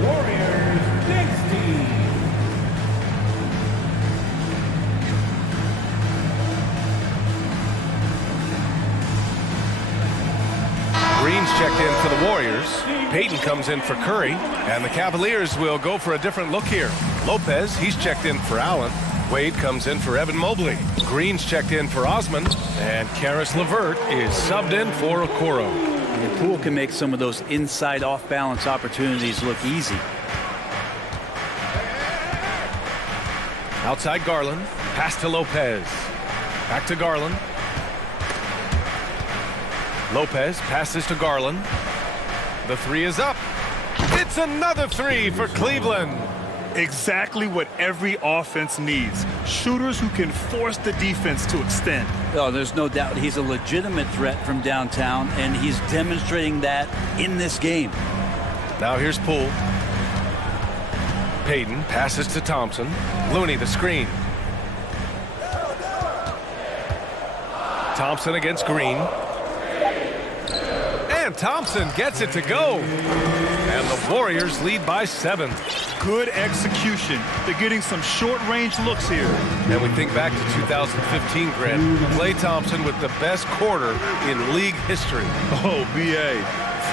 Warriors 16. Green's checked in for the Warriors. Payton comes in for Curry. And the Cavaliers will go for a different look here. Lopez, he's checked in for Allen. Wade comes in for Evan Mobley. Green's checked in for Osman. And Karis LeVert is subbed in for Okoro. And Poole can make some of those inside off-balance opportunities look easy. Outside Garland. Pass to Lopez. Back to Garland. Lopez passes to Garland. The 3 is up. It's another 3 for Cleveland. Exactly what every offense needs. Shooters who can force the defense to extend. Oh, there's no doubt he's a legitimate threat from downtown, and he's demonstrating that in this game. Now here's Poole. Payton passes to Thompson. Looney the screen. Thompson against Green. And Thompson gets it to go. And the Warriors lead by 7. Good execution. They're getting some short-range looks here. And we think back to 2015, Grant. Klay Thompson with the best quarter in league history. Oh, B.A.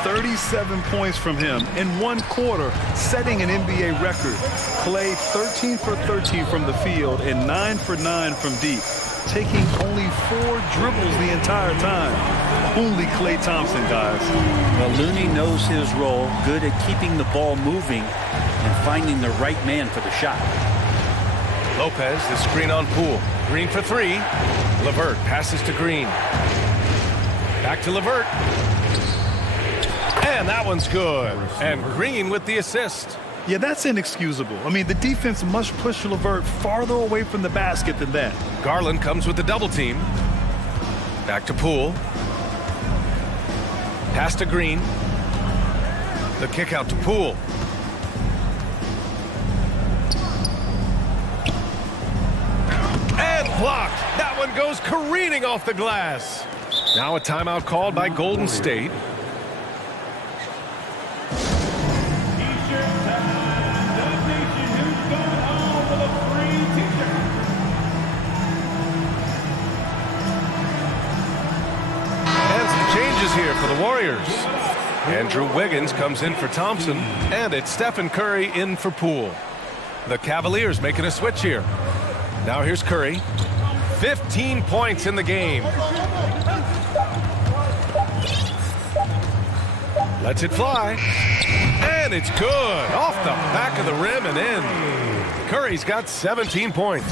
37 points from him in one quarter, setting an NBA record. Klay 13 for 13 from the field and 9 for 9 from deep, taking only 4 dribbles the entire time. Only Klay Thompson, guys. Well, Looney knows his role, good at keeping the ball moving and finding the right man for the shot. Lopez, the screen on Poole. Green for 3. LeVert passes to Green. Back to LeVert. And that one's good. And Green with the assist. Yeah, that's inexcusable. I mean, the defense must push LeVert farther away from the basket than that. Garland comes with the double team. Back to Poole. Pass to Green. The kick out to Poole. And blocked. That one goes careening off the glass. Now a timeout called by Golden State. Here for the Warriors. Andrew Wiggins comes in for Thompson, and it's Stephen Curry in for Poole. The Cavaliers making a switch here. Now here's Curry. 15 points in the game. Lets it fly. And it's good. Off the back of the rim and in. Curry's got 17 points.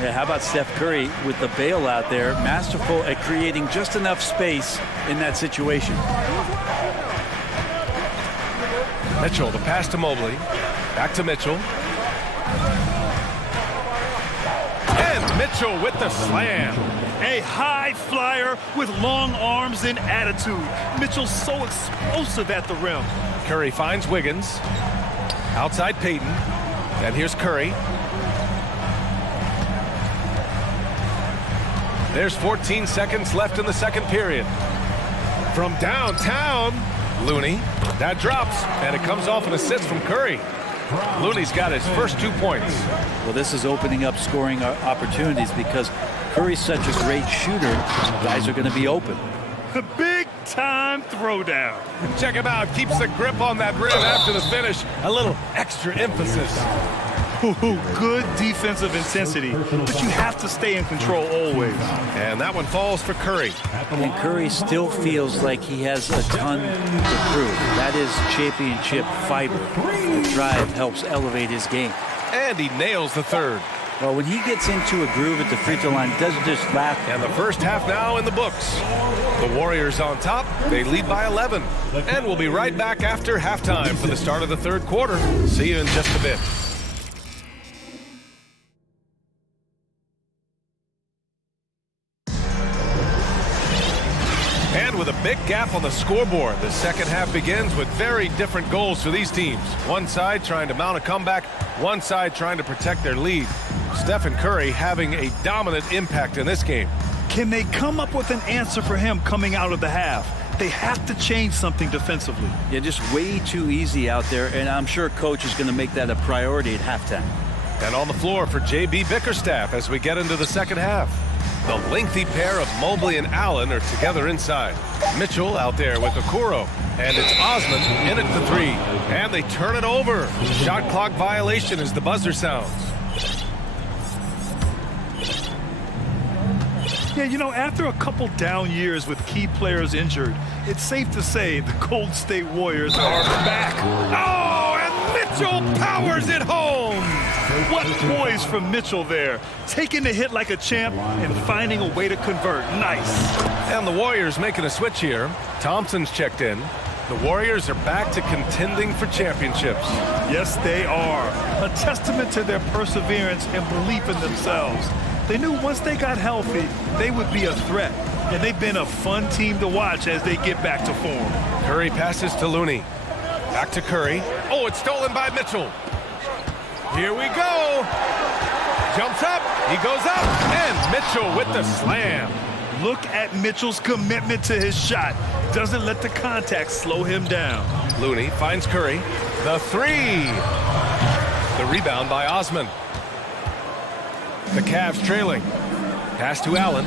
Yeah, how about Steph Curry with the bailout there? Masterful at creating just enough space in that situation. Mitchell, the pass to Mobley. Back to Mitchell. And Mitchell with the slam. A high flyer with long arms and attitude. Mitchell's so explosive at the rim. Curry finds Wiggins. Outside Payton. And here's Curry. There's 14 seconds left in the second period. From downtown, Looney. That drops, and it comes off an assist from Curry. Looney's got his first 2 points. Well, this is opening up scoring opportunities because Curry's such a great shooter. Guys are going to be open. The big-time throwdown. Check him out. Keeps the grip on that rim after the finish. A little extra emphasis. Good defensive intensity, but you have to stay in control always. And that one falls for Curry. And Curry still feels like he has a ton to prove. That is championship fiber. The drive helps elevate his game. And he nails the third. Well, when he gets into a groove at the free throw line, doesn't just laugh. And the first half now in the books. The Warriors on top. They lead by 11. And we'll be right back after halftime for the start of the third quarter. See you in just a bit. And with a big gap on the scoreboard, the second half begins with very different goals for these teams. One side trying to mount a comeback, one side trying to protect their lead. Stephen Curry having a dominant impact in this game. Can they come up with an answer for him coming out of the half? They have to change something defensively. Yeah, just way too easy out there, and I'm sure coach is going to make that a priority at halftime. And on the floor for J.B. Bickerstaff as we get into the second half. The lengthy pair of Mobley and Allen are together inside. Mitchell out there with Okoro. And it's Osman in at the 3. And they turn it over. Shot clock violation as the buzzer sounds. Yeah, you know, after a couple down years with key players injured, it's safe to say the Golden State Warriors are back. Oh, and Mitchell powers it home. What poise from Mitchell there. Taking the hit like a champ and finding a way to convert. Nice. And the Warriors making a switch here. Thompson's checked in. The Warriors are back to contending for championships. Yes, they are. A testament to their perseverance and belief in themselves. They knew once they got healthy, they would be a threat. And they've been a fun team to watch as they get back to form. Curry passes to Looney. Back to Curry. Oh, it's stolen by Mitchell. Here we go. Jumps up. He goes up. And Mitchell with the slam. Look at Mitchell's commitment to his shot. Doesn't let the contact slow him down. Looney finds Curry. The three. The rebound by Osman. The Cavs trailing. Pass to Allen.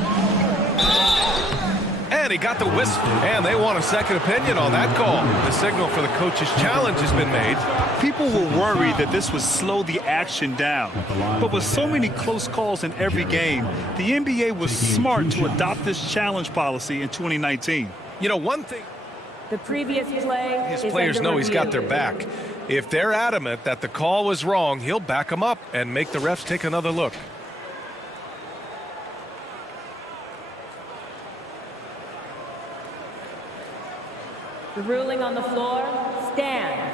And he got the whistle. And they want a second opinion on that call. The signal for the coach's challenge has been made. People were worried that this would slow the action down. But with so many close calls in every game, the NBA was smart to adopt this challenge policy in 2019. You know, one thing the previous play his players know he's got their back. If they're adamant that the call was wrong, he'll back them up and make the refs take another look. The ruling on the floor stands.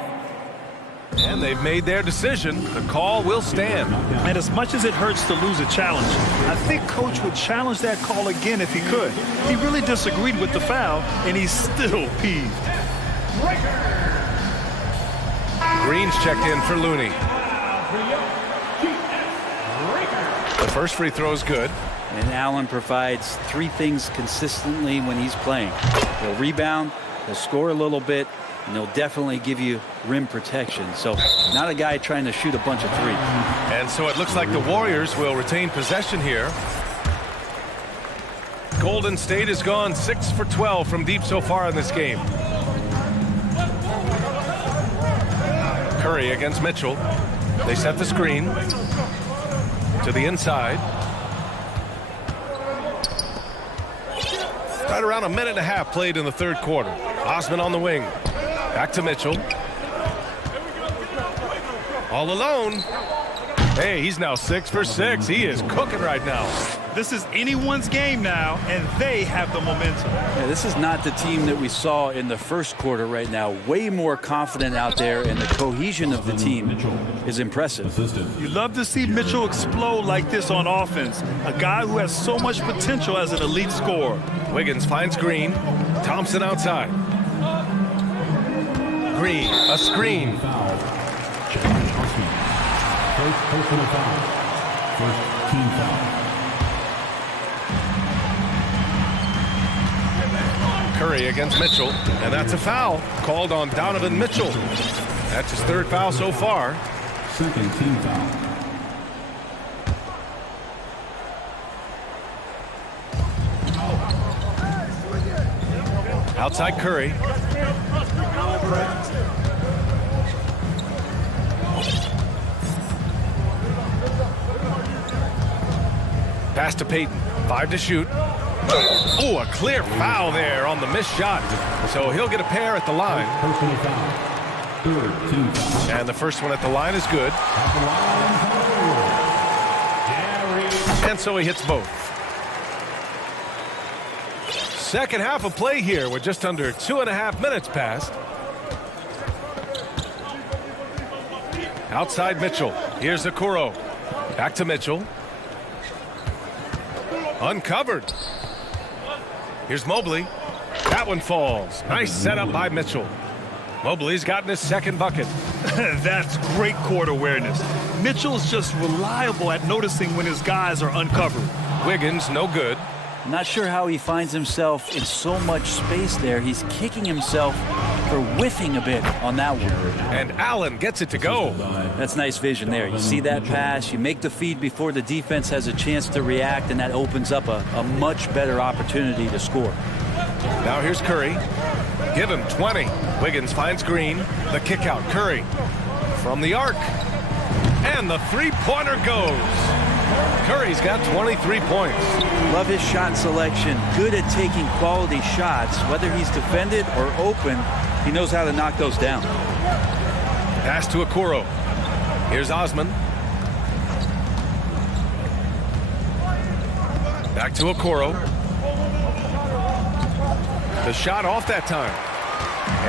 And they've made their decision. The call will stand. And as much as it hurts to lose a challenge, I think Coach would challenge that call again if he could. He really disagreed with the foul, and he's still peeved. Green's checked in for Looney. The first free throw is good. And Allen provides three things consistently when he's playing. He'll rebound, he'll score a little bit, and he'll definitely give you rim protection. So not a guy trying to shoot a bunch of threes. And so it looks like the Warriors will retain possession here. Golden State has gone 6 for 12 from deep so far in this game. Curry against Mitchell. They set the screen to the inside. Right around a minute and a half played in the third quarter. Osman on the wing. Back to Mitchell. All alone. Hey, he's now 6 for 6. He is cooking right now. This is anyone's game now, and they have the momentum. Yeah, this is not the team that we saw in the first quarter right now. Way more confident out there, and the cohesion of the team is impressive. You love to see Mitchell explode like this on offense. A guy who has so much potential as an elite scorer. Wiggins finds Green. Thompson outside. Green, a screen. First personal foul. First team foul. Curry against Mitchell, and that's a foul called on Donovan Mitchell. That's his third foul so far. Second team foul. Outside Curry. Pass to Payton. 5 to shoot. Oh, a clear foul there on the missed shot. So he'll get a pair at the line. Personal foul. Third team foul. And the first one at the line is good. And so he hits both. Second half of play here with just under 2.5 minutes passed. Outside Mitchell. Here's Okoro. Back to Mitchell. Uncovered. Here's Mobley. That one falls. Nice setup by Mitchell. Mobley's gotten his second bucket. That's great court awareness. Mitchell's just reliable at noticing when his guys are uncovered. Wiggins, no good. Not sure how he finds himself in so much space there. He's kicking himself for whiffing a bit on that one. And Allen gets it to go. That's nice vision there. You see that pass, you make the feed before the defense has a chance to react, and that opens up a much better opportunity to score. Now here's Curry. Give him 20. Wiggins finds Green. The kick out. Curry from the arc. And the three-pointer goes. Curry's got 23 points. Love his shot selection. Good at taking quality shots. Whether he's defended or open, he knows how to knock those down. Pass to Okoro. Here's Osman. Back to Okoro. The shot off that time.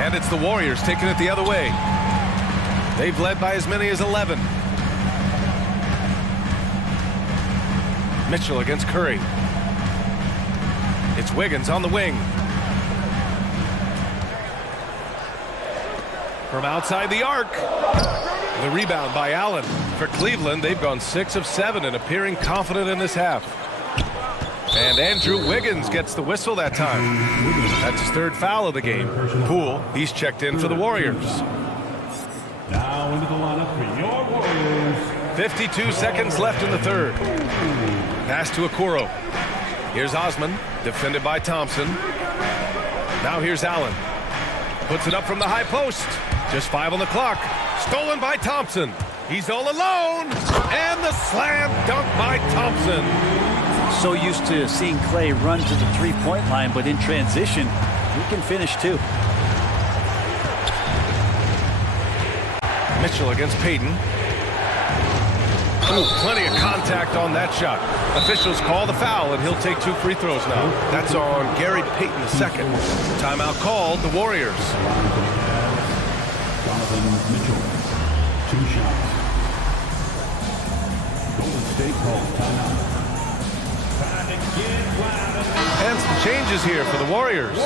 And it's the Warriors taking it the other way. They've led by as many as 11. Mitchell against Curry. It's Wiggins on the wing. From outside the arc. The rebound by Allen. For Cleveland, they've gone 6 of 7 and appearing confident in this half. And Andrew Wiggins gets the whistle that time. That's his third foul of the game. Poole, he's checked in for the Warriors. Now into the lineup for your Warriors. 52 seconds left in the third. Pass to Okoro. Here's Osman, defended by Thompson. Now here's Allen. Puts it up from the high post. Just 5 on the clock. Stolen by Thompson. He's all alone. And the slam dunk by Thompson. So used to seeing Clay run to the three-point line, but in transition, he can finish too. Mitchell against Payton. Ooh, plenty of contact on that shot. Officials call the foul, and he'll take 2 free throws now. That's on Gary Payton II. Timeout called, the Warriors. Donovan Mitchell, 2 shots. Golden State calls timeout. Time to get wild. And some changes here for the Warriors.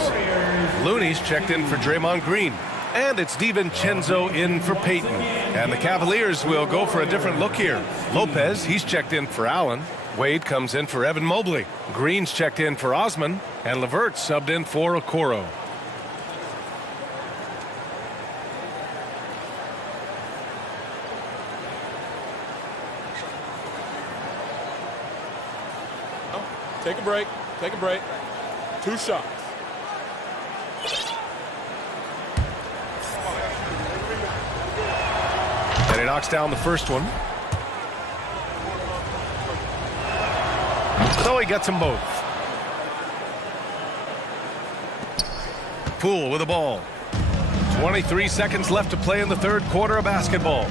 Looney's checked in for Draymond Green. And it's DiVincenzo in for Payton. And the Cavaliers will go for a different look here. Lopez, he's checked in for Allen. Wade comes in for Evan Mobley. Green's checked in for Osman. And LeVert subbed in for Okoro. Take a break. Take a break. 2 shots. And he knocks down the first one. So he gets them both. Poole with the ball. 23 seconds left to play in the third quarter of basketball.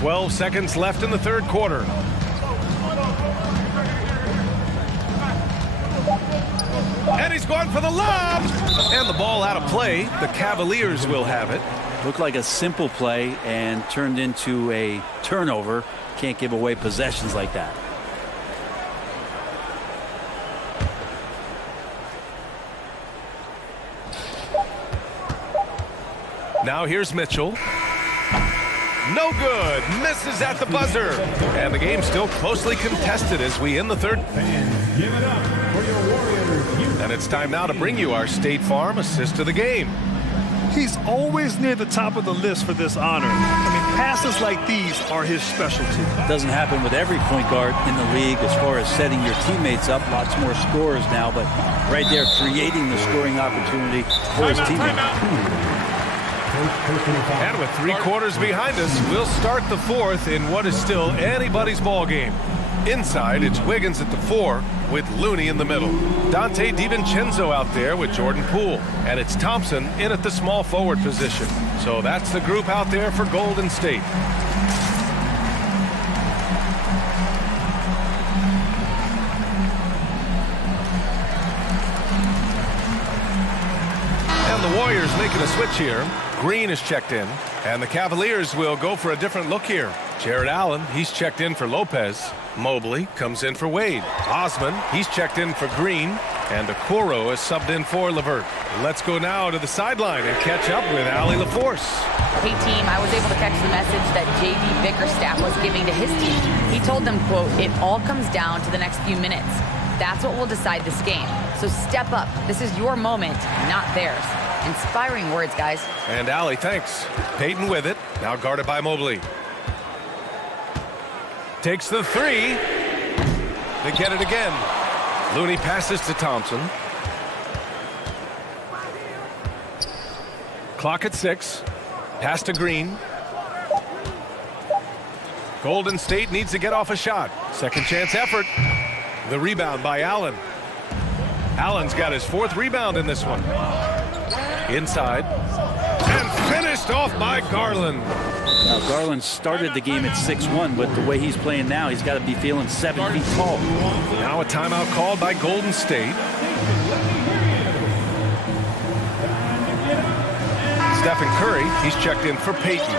"12 seconds left in the third quarter. And he's going for the lob. And the ball out of play. The Cavaliers will have it. Looked like a simple play and turned into a turnover. Can't give away possessions like that. Now here's Mitchell. No good. Misses at the buzzer. And the game's still closely contested as we end the third. Give it up for your Warriors. And it's time now to bring you our State Farm assist of the game. He's always near the top of the list for this honor. I mean, passes like these are his specialty. Doesn't happen with every point guard in the league as far as setting your teammates up. Lots more scorers now, but right there creating the scoring opportunity for his teammates. And with 3 quarters behind us, we'll start the fourth in what is still anybody's ball game. Inside, it's Wiggins at the 4 with Looney in the middle. Dante DiVincenzo out there with Jordan Poole. And it's Thompson in at the small forward position. So that's the group out there for Golden State. And the Warriors making a switch here. Green is checked in, and the Cavaliers will go for a different look here. Jared Allen, he's checked in for Lopez. Mobley comes in for Wade. Osman, he's checked in for Green, and Okoro is subbed in for LeVert. Let's go now to the sideline and catch up with Allie LaForce. Hey team, I was able to catch the message that J.D. Bickerstaff was giving to his team. He told them, quote, "It all comes down to the next few minutes. That's what will decide this game. So step up. This is your moment, not theirs." Inspiring words, guys. And Allie, thanks. Payton with it, now guarded by Mobley. Takes the 3. They get it again. Looney passes to Thompson. Clock at 6. Pass to Green. Golden State needs to get off a shot. Second chance effort. The rebound by Allen. Allen's got his 4th rebound in this one. Inside. And finished off by Garland. Now, Garland started the game at 6'1", but the way he's playing now, he's got to be feeling 7 feet tall. Now a timeout called by Golden State. Stephen Curry, he's checked in for Payton.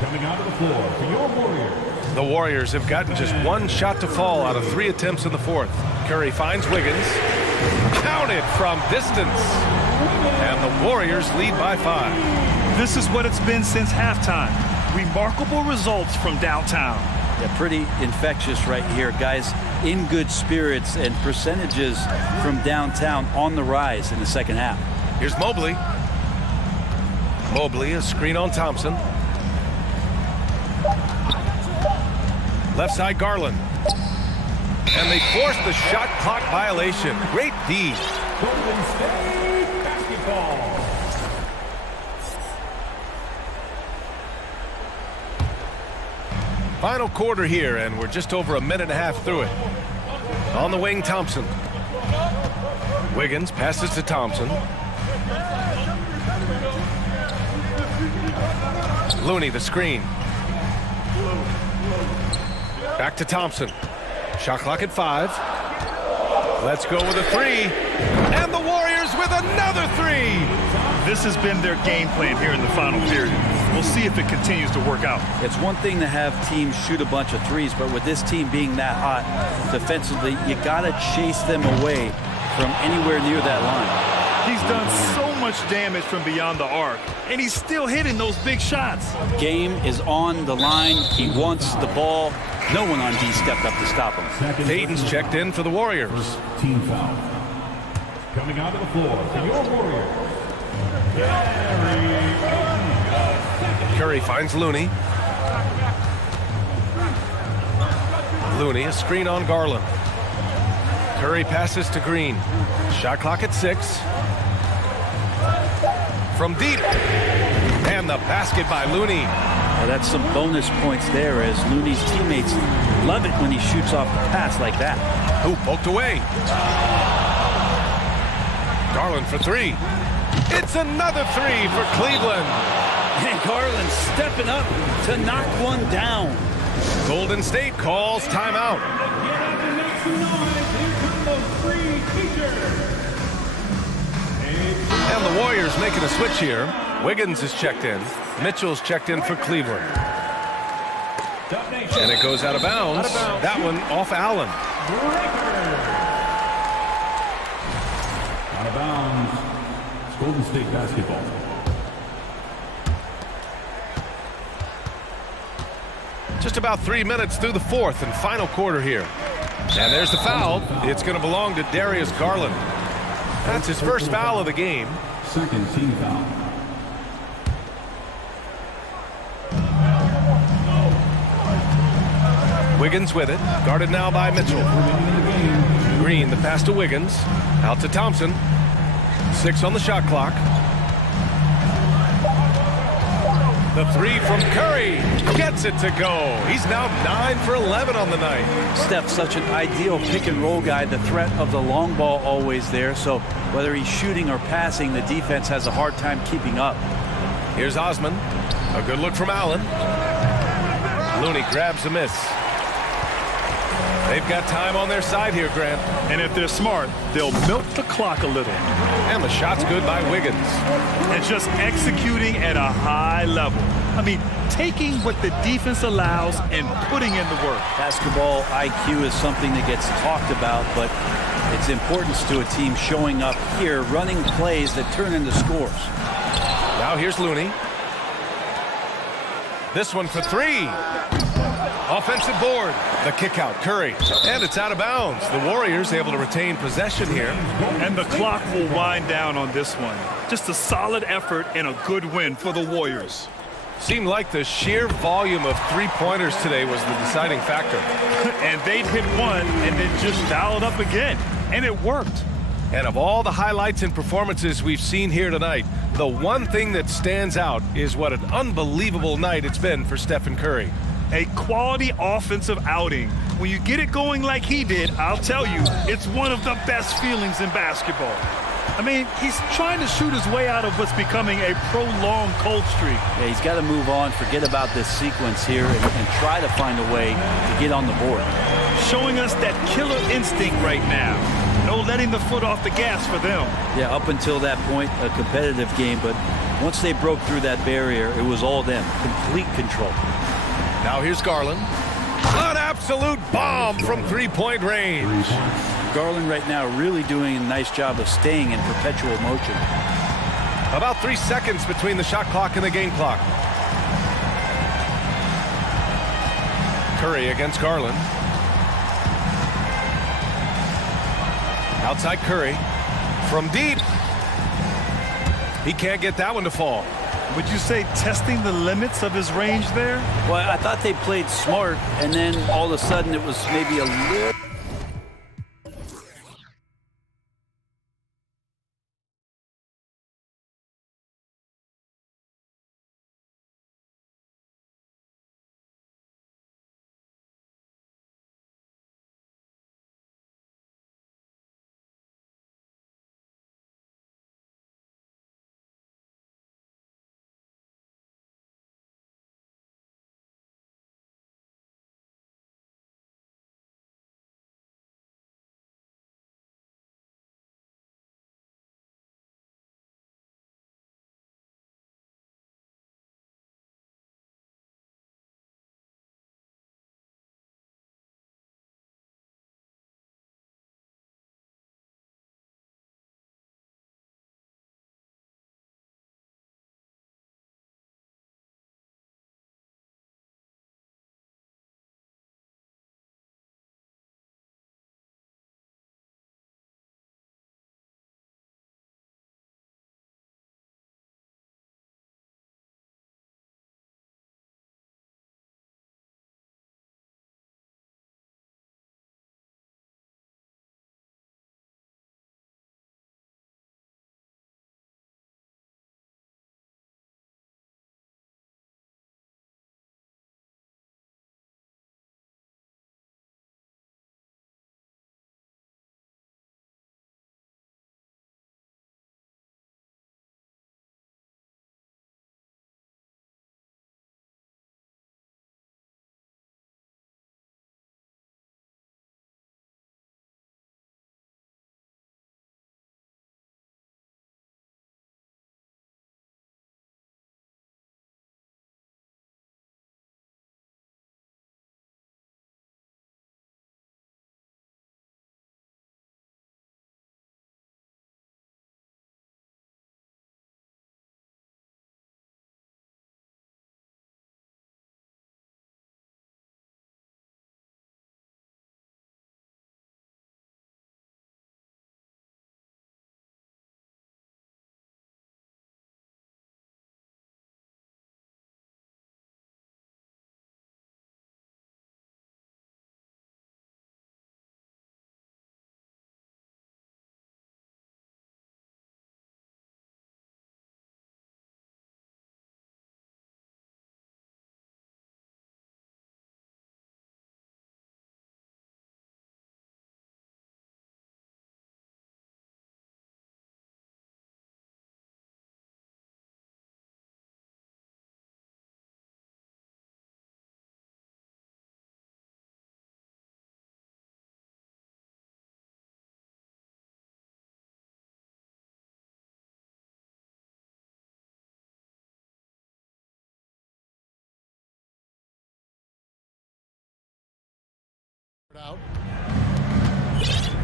Coming out of the floor for your Warriors. The Warriors have gotten just 1 shot to fall out of 3 attempts in the 4th. Curry finds Wiggins. Counted from distance. And the Warriors lead by 5. This is what it's been since halftime. Remarkable results from downtown. Yeah, pretty infectious right here. Guys in good spirits and percentages from downtown on the rise in the second half. Here's Mobley. Mobley, a screen on Thompson. Left side, Garland. And they force the shot clock violation. Great D. Golden State basketball. Final quarter here, and we're just over a minute and a half through it. On the wing, Thompson. Wiggins passes to Thompson. Looney, the screen. Back to Thompson. Shot clock at 5. Let's go with a 3. And the Warriors with another 3. This has been their game plan here in the final period. We'll see if it continues to work out. It's one thing to have teams shoot a bunch of threes, but with this team being that hot defensively, you got to chase them away from anywhere near that line. He's done so much damage from beyond the arc, and he's still hitting those big shots. Game is on the line. He wants the ball. No one on D stepped up to stop him. Payton's checked in for the Warriors. Team foul. Coming onto the floor for your Warriors. Curry finds Looney. Looney, a screen on Garland. Curry passes to Green. Shot clock at 6. From deep. And the basket by Looney. Well, that's some bonus points there, as Looney's teammates love it when he shoots off the pass like that. Who poked away. Garland for 3. It's another 3 for Cleveland. And Garland stepping up to knock one down. Golden State calls timeout. And the Warriors making a switch here. Wiggins is checked in. Mitchell's checked in for Cleveland. And it goes out of bounds. That one off Allen. Out of bounds. It's Golden State basketball. Just about 3 minutes through the fourth and final quarter here. And there's the foul. It's going to belong to Darius Garland. That's his first foul of the game. Second team foul. Wiggins with it. Guarded now by Mitchell. Green, the pass to Wiggins. Out to Thompson. 6 on the shot clock. The 3 from Curry gets it to go. He's now 9 for 11 on the night. Steph's such an ideal pick and roll guy. The threat of the long ball always there. So whether he's shooting or passing, the defense has a hard time keeping up. Here's Osman. A good look from Allen. Looney grabs a miss. They've got time on their side here, Grant. And if they're smart, they'll milk the clock a little. And the shot's good by Wiggins. And just executing at a high level. I mean, taking what the defense allows and putting in the work. Basketball IQ is something that gets talked about, but its importance to a team showing up here, running plays that turn into scores. Now here's Looney. This one for 3. Offensive board. The kick out, Curry. And it's out of bounds. The Warriors able to retain possession here. And the clock will wind down on this one. Just a solid effort and a good win for the Warriors. Seemed like the sheer volume of three-pointers today was the deciding factor. And they'd hit one and then just dial it up again. And it worked. And of all the highlights and performances we've seen here tonight, the one thing that stands out is what an unbelievable night it's been for Stephen Curry. A quality offensive outing. When you get it going like he did, I'll tell you, it's one of the best feelings in basketball. I mean, he's trying to shoot his way out of what's becoming a prolonged cold streak. Yeah, he's got to move on, forget about this sequence here, and try to find a way to get on the board. Showing us that killer instinct right now. No letting the foot off the gas for them. Yeah, up until that point, a competitive game, but once they broke through that barrier, it was all them. Complete control. Now here's Garland. An absolute bomb from three-point range. Garland right now really doing a nice job of staying in perpetual motion. About 3 seconds between the shot clock and the game clock. Curry against Garland. Outside Curry. From deep. He can't get that one to fall. Would you say testing the limits of his range there? Well, I thought they played smart, and then all of a sudden it was maybe a little...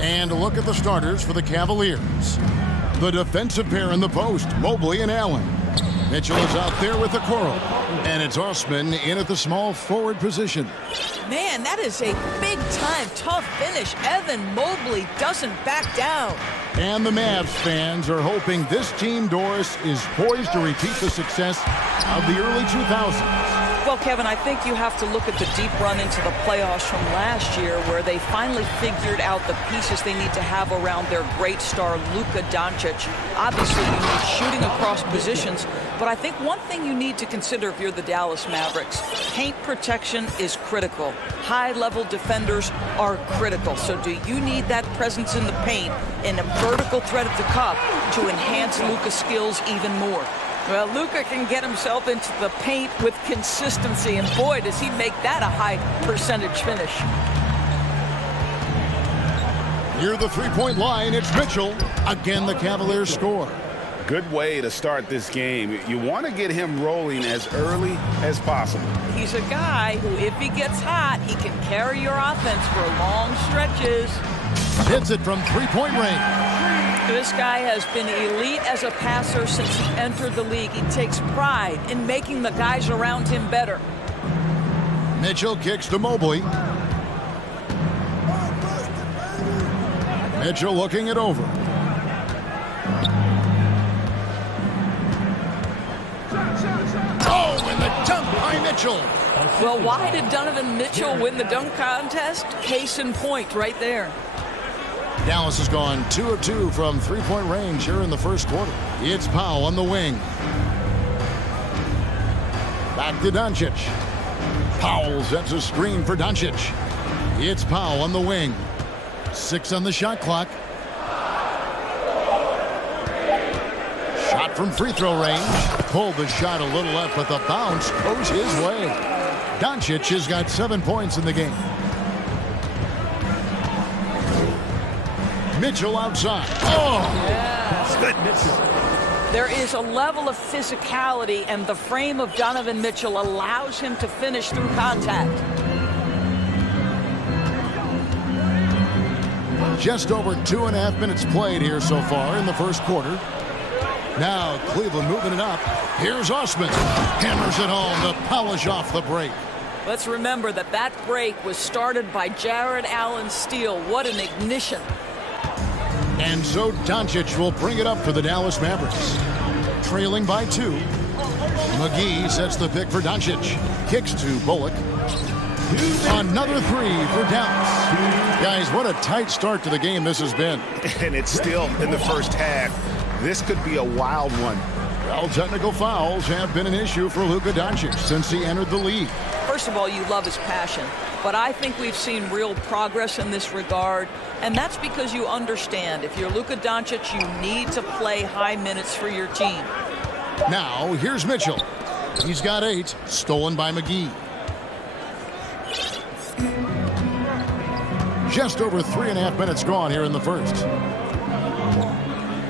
And a look at the starters for the Cavaliers. The defensive pair in the post, Mobley and Allen. Mitchell is out there with the Coral. And it's Osman in at the small forward position. Man, that is a big-time tough finish. Evan Mobley doesn't back down. And the Mavs fans are hoping this team, Doris, is poised to repeat the success of the early 2000s. Well, Kevin, I think you have to look at the deep run into the playoffs from last year where they finally figured out the pieces they need to have around their great star, Luka Doncic. Obviously, you need shooting across positions, but I think one thing you need to consider if you're the Dallas Mavericks, paint protection is critical. High-level defenders are critical. So do you need that presence in the paint and a vertical threat at the cup to enhance Luka's skills even more? Well, Luka can get himself into the paint with consistency, and boy, does he make that a high percentage finish. Near the three-point line, it's Mitchell. Again, the Cavaliers score. Good way to start this game. You want to get him rolling as early as possible. He's a guy who, if he gets hot, he can carry your offense for long stretches. Hits it from three-point range. This guy has been elite as a passer since he entered the league. He takes pride in making the guys around him better. Mitchell kicks to Mobley. Mitchell looking it over. Oh, and the dunk by Mitchell. Well, why did Donovan Mitchell win the dunk contest? Case in point right there. Dallas has gone 2 of 2 from three-point range here in the first quarter. It's Powell on the wing. Back to Doncic. Powell sets a screen for Doncic. It's Powell on the wing. 6 on the shot clock. Shot from free throw range. Pulled the shot a little left, but the bounce goes his way. Doncic has got 7 points in the game. Mitchell outside. Oh! Yes. Goodness. There is a level of physicality, and the frame of Donovan Mitchell allows him to finish through contact. Just over 2.5 minutes played here so far in the first quarter. Now Cleveland moving it up. Here's Osman. Hammers it home to polish off the break. Let's remember that that break was started by Jared Allen's steal. What an ignition. And so Doncic will bring it up for the Dallas Mavericks. Trailing by 2. McGee sets the pick for Doncic. Kicks to Bullock. Another 3 for Dallas. Guys, what a tight start to the game this has been. And it's still in the first half. This could be a wild one. Well, technical fouls have been an issue for Luka Doncic since he entered the league. First of all, you love his passion, but I think we've seen real progress in this regard, and that's because you understand if you're Luka Doncic, you need to play high minutes for your team. Now, here's Mitchell. He's got 8, stolen by McGee. Just over 3.5 minutes gone here in the first.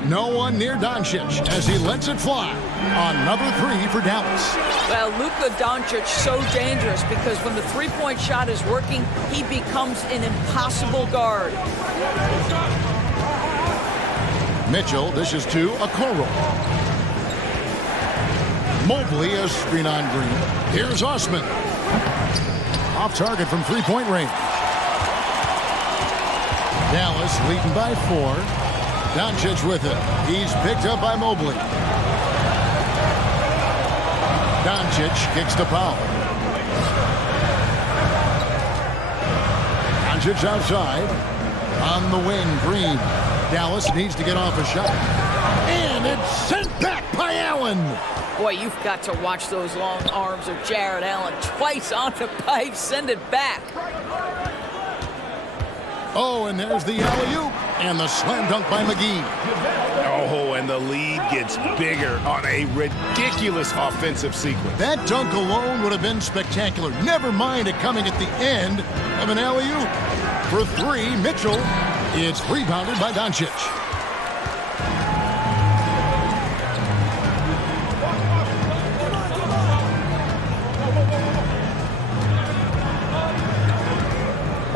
No one near Doncic as he lets it fly. Another 3 for Dallas. Well, Luka Doncic so dangerous because when the three-point shot is working, he becomes an impossible guard. Mitchell dishes to Okoro. Mobley a screen on Green. Here's Osman. Off target from three-point range. Dallas leading by 4. Doncic with it. He's picked up by Mobley. Doncic kicks to Powell. Doncic outside. On the wing, Green. Dallas needs to get off a shot. And it's sent back by Allen. Boy, you've got to watch those long arms of Jared Allen. Twice on the pipe, send it back. Oh, and there's the alley-oop. And the slam dunk by McGee. Oh, and the lead gets bigger on a ridiculous offensive sequence. That dunk alone would have been spectacular. Never mind it coming at the end of an alley-oop. For 3, Mitchell. It's rebounded by Doncic.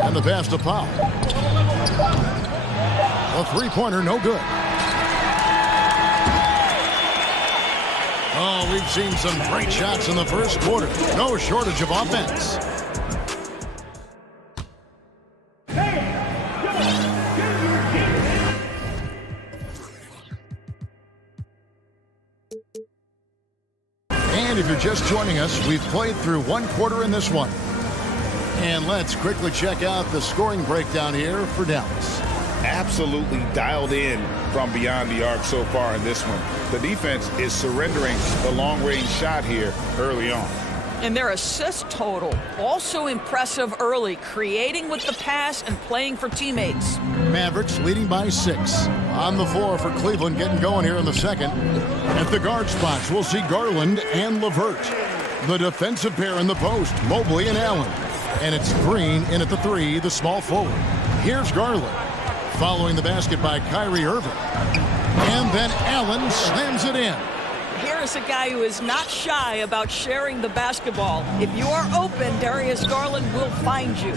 And the pass to Powell. A three-pointer, no good. Oh, we've seen some great shots in the first quarter. No shortage of offense. And if you're just joining us, we've played through 1 quarter in this one. And let's quickly check out the scoring breakdown here for Dallas. Absolutely dialed in from beyond the arc so far in this one. The defense is surrendering the long-range shot here early on. And their assist total, also impressive early, creating with the pass and playing for teammates. Mavericks leading by 6. On the floor for Cleveland getting going here in the second. At the guard spots, we'll see Garland and LeVert. The defensive pair in the post, Mobley and Allen. And it's Green in at the 3, the small forward. Here's Garland. Following the basket by Kyrie Irving. And then Allen slams it in. Here is a guy who is not shy about sharing the basketball. If you are open, Darius Garland will find you.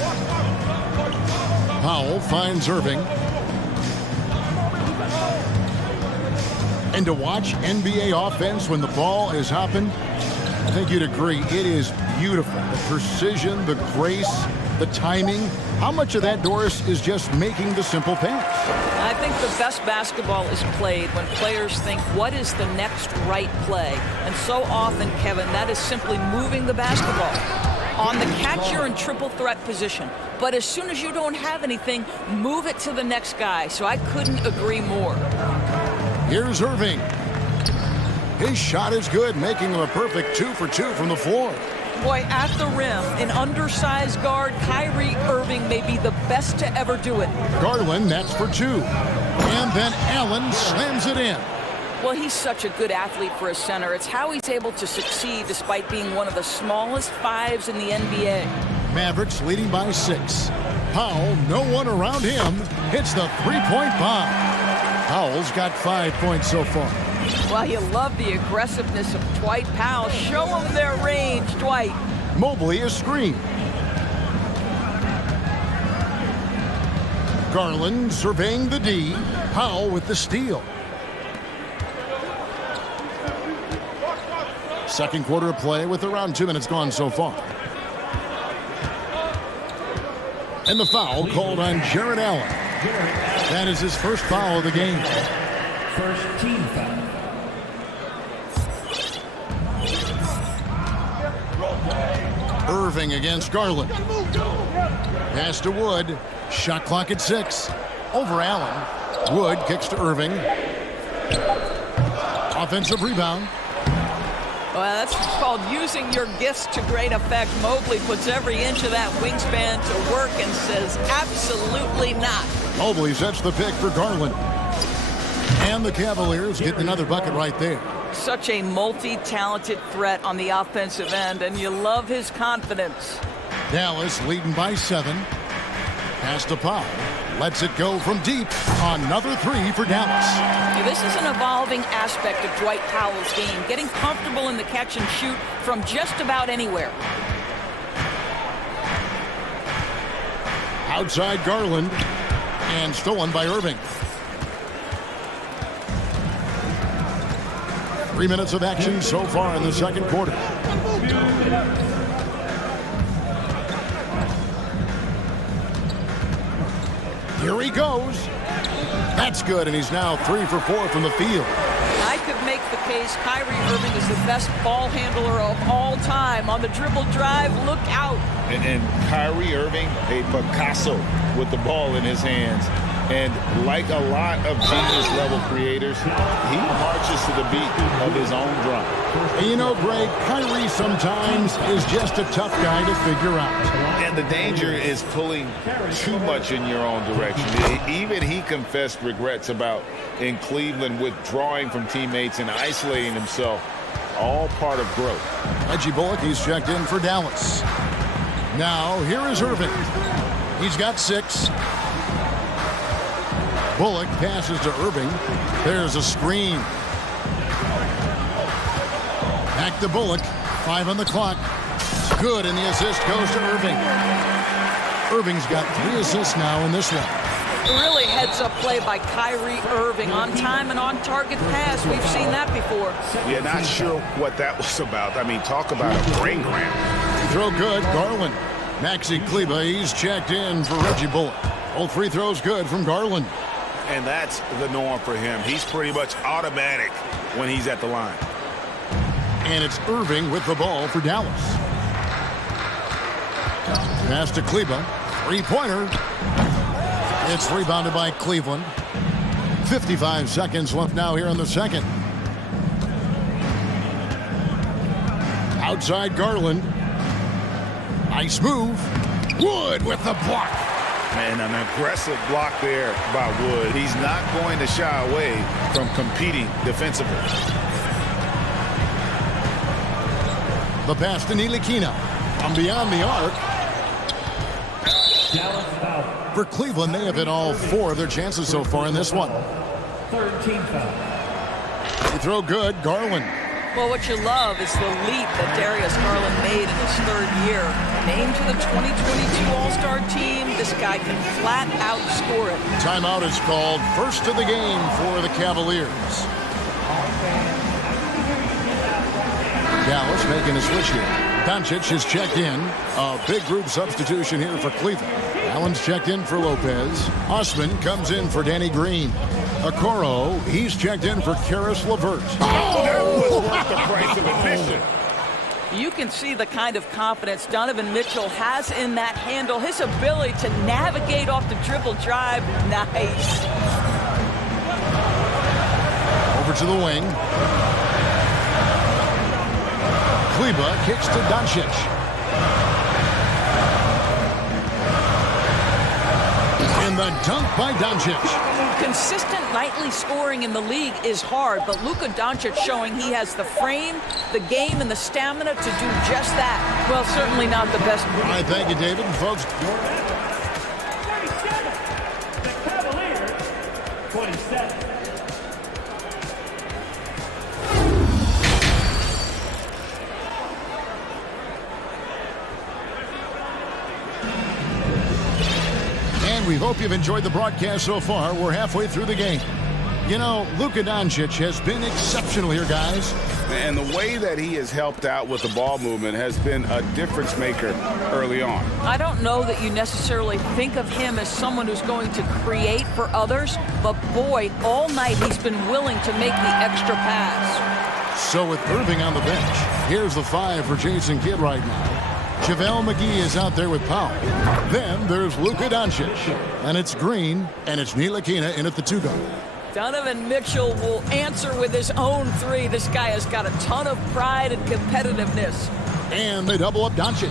Powell finds Irving. And to watch NBA offense when the ball is hopping, I think you'd agree, it is beautiful. The precision, the grace, the timing. How much of that, Doris, is just making the simple pass? I think the best basketball is played when players think, what is the next right play? And so often, Kevin, that is simply moving the basketball. On the catch, you're in triple threat position. But as soon as you don't have anything, move it to the next guy. So I couldn't agree more. Here's Irving. His shot is good, making him a perfect 2 for 2 from the floor. Boy, at the rim, an undersized guard, Kyrie Irving may be the best to ever do it. Garland, that's for 2. And then Allen slams it in. Well, he's such a good athlete for a center. It's how he's able to succeed despite being one of the smallest fives in the NBA. Mavericks leading by 6. Powell, no one around him, hits the three-point bomb. Powell's got 5 points so far. Well, you love the aggressiveness of Dwight Powell. Show them their range, Dwight. Mobley is screened. Garland surveying the D. Powell with the steal. Second quarter of play with around 2 minutes gone so far. And the foul called on Jared Allen. That is his first foul of the game. First team foul. Irving against Garland. Pass to Wood. Shot clock at 6. Over Allen. Wood kicks to Irving. Offensive rebound. Well, that's called using your gifts to great effect. Mobley puts every inch of that wingspan to work and says, absolutely not. Mobley sets the pick for Garland. And the Cavaliers get another bucket right there. Such a multi-talented threat on the offensive end, and you love his confidence. Dallas leading by 7. Pass to Powell. Lets it go from deep. Another 3 for Dallas. Yeah, this is an evolving aspect of Dwight Powell's game, getting comfortable in the catch and shoot from just about anywhere. Outside Garland. And stolen by Irving. 3 minutes of action so far in the second quarter. Here he goes. That's good, and he's now 3 for 4 from the field. I could make the case Kyrie Irving is the best ball handler of all time. On the dribble drive, look out. And Kyrie Irving, a Picasso with the ball in his hands. And like a lot of genius-level creators, he marches to the beat of his own drum. And you know, Greg, Kyrie sometimes is just a tough guy to figure out. And the danger is pulling too much in your own direction. Even he confessed regrets about in Cleveland withdrawing from teammates and isolating himself. All part of growth. Reggie Bullock, he's checked in for Dallas. Now, here is Irving. He's got 6. Bullock passes to Irving. There's a screen. Back to Bullock. 5 on the clock. Good, and the assist goes to Irving. Irving's got 3 assists now in this one. Really heads-up play by Kyrie Irving. On time and on target pass. We've seen that before. Yeah, not sure what that was about. I mean, talk about a brain cramp. Throw good, Garland. Maxi Kleba, he's checked in for Reggie Bullock. All 3 throws good from Garland. And that's the norm for him. He's pretty much automatic when he's at the line. And it's Irving with the ball for Dallas. Pass to Kleba. 3-pointer. It's rebounded by Cleveland. 55 seconds left now here in the second. Outside Garland. Nice move. Wood with the block. And an aggressive block there by Wood. He's not going to shy away from competing defensively. The pass to Ntilikina from beyond the arc. For Cleveland, they have hit all 4 of their chances so far in this one. Third team foul. They throw good. Garland. Well, what you love is the leap that Darius Garland made in his third year. Named to the 2022 All-Star team, this guy can flat out score it. Timeout is called. First of the game for the Cavaliers. Dallas making a switch here. Doncic is checked in. A big group substitution here for Cleveland. Allen's checked in for Lopez. Osman comes in for Danny Green. Okoro, he's checked in for Karis LeVert. Oh, that was worth the price of admission. You can see the kind of confidence Donovan Mitchell has in that handle. His ability to navigate off the dribble drive. Nice. Over to the wing. Kleba kicks to Doncic. In the dunk by Doncic. Consistent nightly scoring in the league is hard, but Luka Doncic showing he has the frame, the game, and the stamina to do just that. Well, certainly not the best. All right, thank you, David. And folks, 37. The Cavaliers, 27. and we hope you've enjoyed the broadcast so far. We're halfway through the game. You know, Luka Doncic has been exceptional here, guys. And the way that he has helped out with the ball movement has been a difference maker early on. I don't know that you necessarily think of him as someone who's going to create for others, but boy, all night he's been willing to make the extra pass. So with Irving on the bench, here's the 5 for Jason Kidd right now. JaVale McGee is out there with Powell. Then there's Luka Doncic. And it's Green, and it's Ntilikina in at the 2 guard. Donovan Mitchell will answer with his own 3. This guy has got a ton of pride and competitiveness. And they double up Doncic.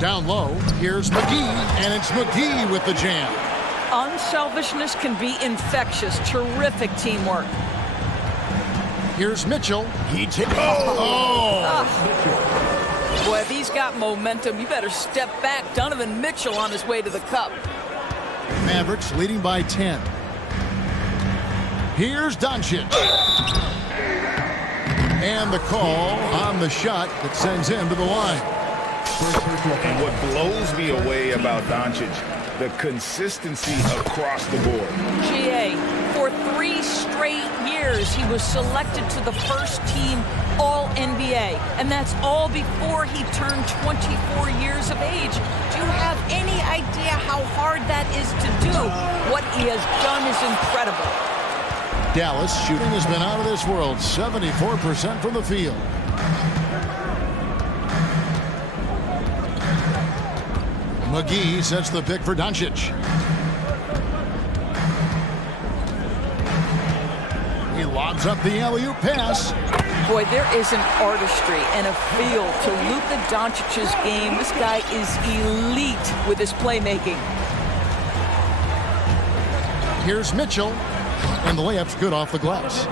Down low, here's McGee, and it's McGee with the jam. Unselfishness can be infectious. Terrific teamwork. Here's Mitchell. He takes. Boy, if he's got momentum, you better step back. Donovan Mitchell on his way to the cup. Mavericks leading by 10. Here's Doncic. And the call on the shot that sends him to the line. And what blows me away about Doncic, the consistency across the board. GA, for 3 straight years, he was selected to the first team All-NBA. And that's all before he turned 24 years of age. Do you have any idea how hard that is to do? What he has done is incredible. Dallas shooting has been out of this world, 74% from the field. McGee sets the pick for Doncic. He lobs up the alley-oop pass. Boy, there is an artistry and a feel to Luka Doncic's game. This guy is elite with his playmaking. Here's Mitchell. And the layup's good off the glass.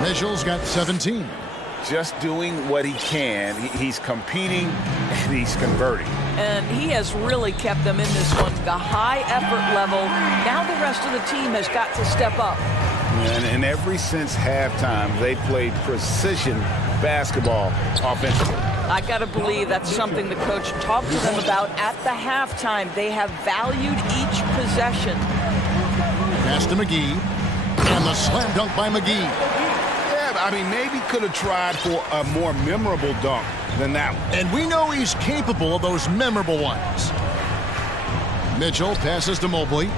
Mitchell's got 17. Just doing what he can. He's competing and he's converting. And he has really kept them in this one. The high effort level. Now the rest of the team has got to step up. And ever since halftime, they played precision basketball offensively. I got to believe that's something the coach talked to them about at the halftime. They have valued each possession. Pass to McGee. And the slam dunk by McGee. Yeah, I mean, maybe could have tried for a more memorable dunk than that one. And we know he's capable of those memorable ones. Mitchell passes to Mobley.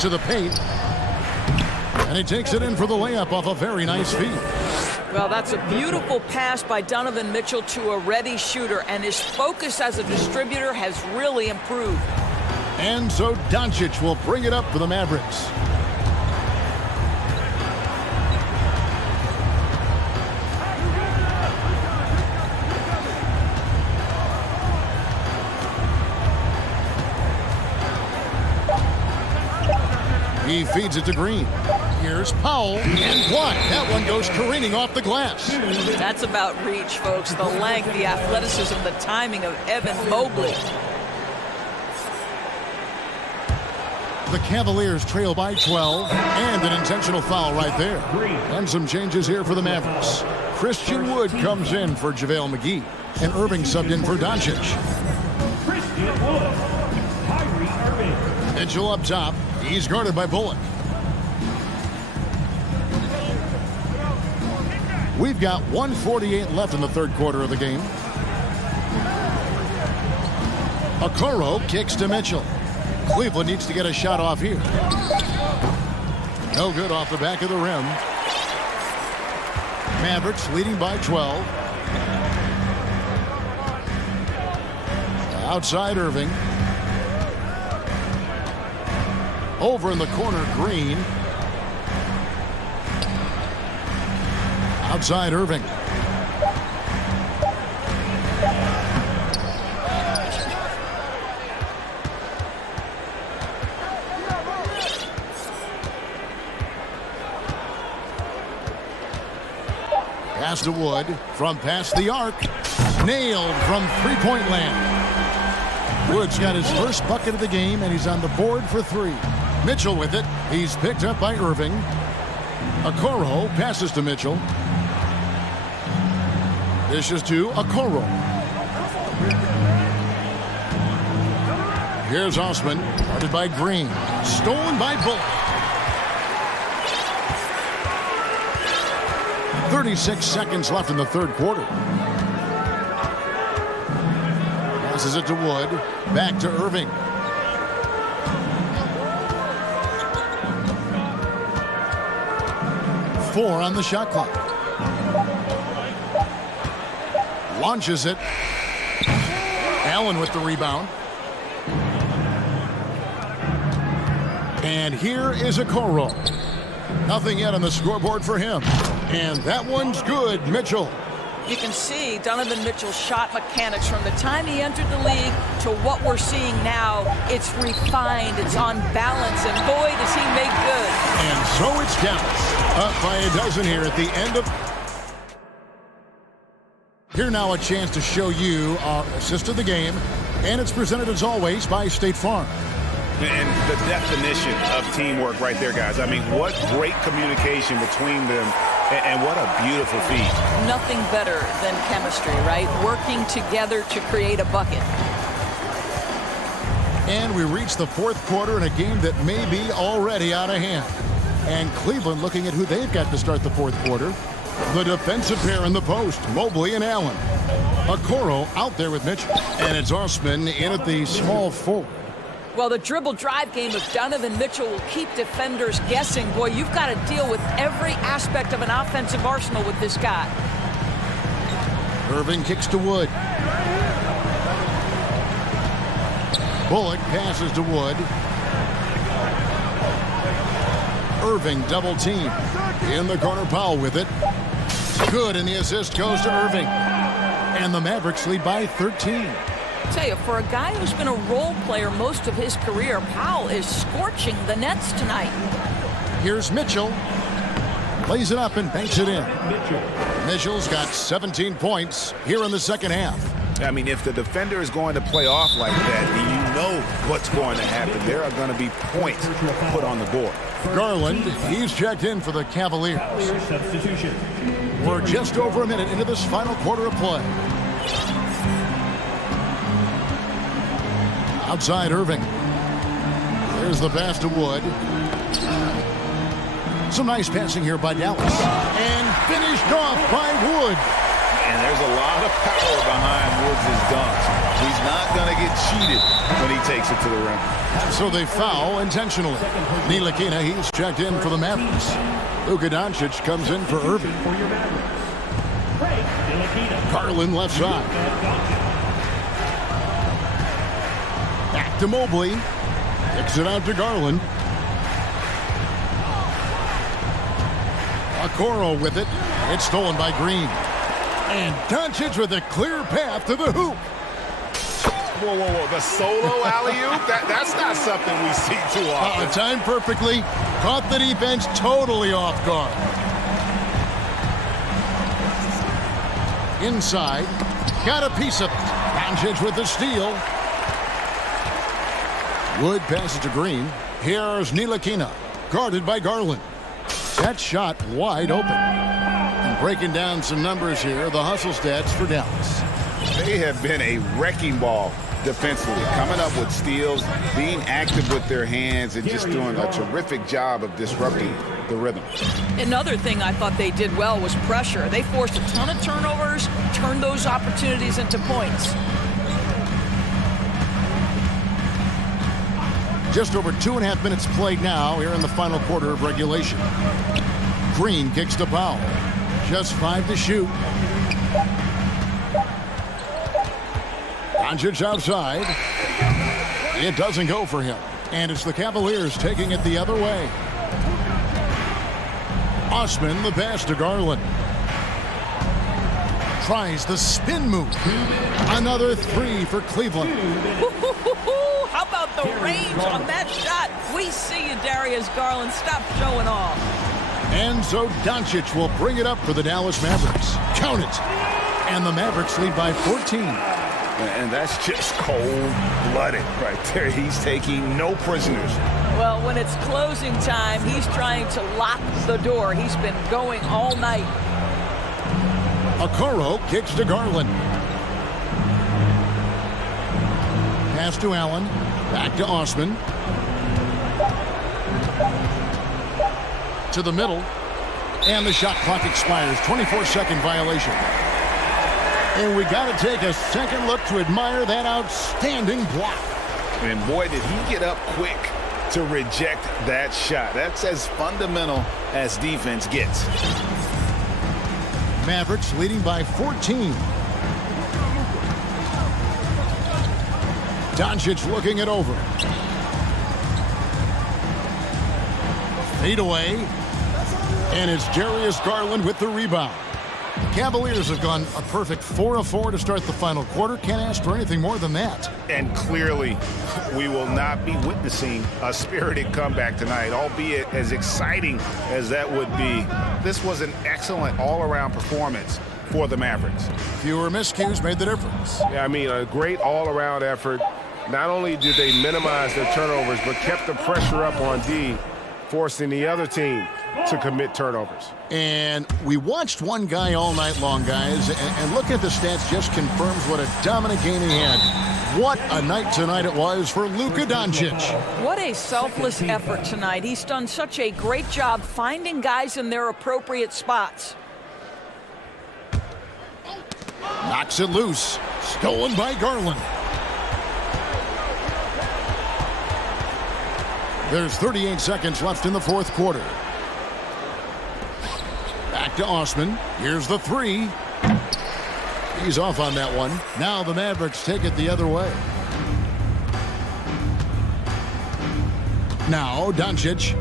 To the paint. And he takes it in for the layup off a very nice feed. Well, that's a beautiful pass by Donovan Mitchell to a ready shooter, and his focus as a distributor has really improved. And so Doncic will bring it up for the Mavericks. He feeds it to Green. Here's Powell, and what? That one goes careening off the glass. That's about reach, folks. The length, the athleticism, the timing of Evan Mobley. The Cavaliers trail by 12, and an intentional foul right there. And some changes here for the Mavericks. Christian Wood comes in for JaVale McGee, and Irving subbed in for Doncic. Christian Wood. Kyrie Irving. Mitchell up top. He's guarded by Bullock. We've got 1:48 left in the third quarter of the game. Okoro kicks to Mitchell. Cleveland needs to get a shot off here. No good off the back of the rim. Mavericks leading by 12. Outside Irving. Over in the corner, Green. Outside Irving. Pass to Wood from past the arc. Nailed from three-point land. Wood's got his first bucket of the game, and he's on the board for three. Mitchell with it. He's picked up by Irving. Okoro passes to Mitchell. Dishes to Okoro. Here's Osman, guarded by Green. Stolen by Bullock. 36 seconds left in the third quarter. Passes it to Wood. Back to Irving. Four on the shot clock. Launches it. Allen with the rebound. And here is Okoro. Nothing yet on the scoreboard for him. And that one's good, Mitchell. You can see Donovan Mitchell's shot mechanics from the time he entered the league to what we're seeing now. It's refined, it's on balance, and boy, does he make good. And so it's Dallas, up by a dozen here at the end of... Here now a chance to show you our assist of the game, and it's presented as always by State Farm. And the definition of teamwork right there, guys. I mean, what great communication between them, and what a beautiful feat. Nothing better than chemistry, right? Working together to create a bucket. And we reach the fourth quarter in a game that may be already out of hand. And Cleveland looking at who they've got to start the fourth quarter. The defensive pair in the post, Mobley and Allen. Okoro out there with Mitchell. And it's Osman in at the small forward. Well, the dribble drive game of Donovan Mitchell will keep defenders guessing. Boy, you've got to deal with every aspect of an offensive arsenal with this guy. Irving kicks to Wood. Bullock passes to Wood. Irving double team. In the corner, Powell with it. Good, and the assist goes to Irving. And the Mavericks lead by 13. Tell you, for a guy who's been a role player most of his career, Powell is scorching the Nets tonight. Here's Mitchell. Plays it up and banks it in. Mitchell's got 17 points here in the second half. I mean, if the defender is going to play off like that, you know what's going to happen. There are going to be points put on the board. Garland, he's checked in for the Cavaliers. We're just over a minute into this final quarter of play. Outside Irving. There's the pass to Wood. Some nice passing here by Dallas. And finished off by Wood. And there's a lot of power behind Woods' dunks. He's not going to get cheated when he takes it to the rim. So they foul intentionally. Ntilikina, he's checked in for the Mavericks. Luka Doncic comes in for Irving. Garland left side. Back to Mobley. Kicks it out to Garland. Okoro with it. It's stolen by Green. And Doncic with a clear path to the hoop. Whoa, whoa, whoa. The solo alley-oop? That's not something we see too often. Timed perfectly. Caught the defense totally off guard. Inside. Got a piece of it. Doncic with the steal. Wood passes to Green. Here's Ntilikina, guarded by Garland. That shot wide open. And breaking down some numbers here, the hustle stats for Dallas. They have been a wrecking ball defensively, coming up with steals, being active with their hands, and just doing a terrific job of disrupting the rhythm. Another thing I thought they did well was pressure. They forced a ton of turnovers, turned those opportunities into points. Just over 2.5 minutes played now here in the final quarter of regulation. Green kicks to Powell. Just 5 to shoot. Doncic outside. It doesn't go for him. And it's the Cavaliers taking it the other way. Osman, the pass to Garland. Tries the spin move. Another 3 for Cleveland. How about the range on that shot? We see you, Darius Garland. Stop showing off. And so Doncic will bring it up for the Dallas Mavericks. Count it. And the Mavericks lead by 14. And that's just cold-blooded right there. He's taking no prisoners. Well, when it's closing time, he's trying to lock the door. He's been going all night. Okoro kicks to Garland. Pass to Allen. Back to Osman. To the middle. And the shot clock expires. 24-second violation. And we got to take a second look to admire that outstanding block. And boy, did he get up quick to reject that shot. That's as fundamental as defense gets. Mavericks leading by 14. Doncic looking it over. Fade away. And it's Darius Garland with the rebound. Cavaliers have gone a perfect 4 of 4 to start the final quarter. Can't ask for anything more than that. And clearly, we will not be witnessing a spirited comeback tonight, albeit as exciting as that would be. This was an excellent all-around performance for the Mavericks. Fewer miscues made the difference. Yeah, I mean, a great all-around effort. Not only did they minimize their turnovers, but kept the pressure up on D, forcing the other team to commit turnovers. And we watched one guy all night long, guys, and look at the stats just confirms what a dominant game he had. What a night tonight it was for Luka Doncic. What a selfless effort tonight. He's done such a great job finding guys in their appropriate spots. Knocks it loose. Stolen by Garland. There's 38 seconds left in the fourth quarter. Back to Osman. Here's the 3. He's off on that one. Now the Mavericks take it the other way. Now Doncic.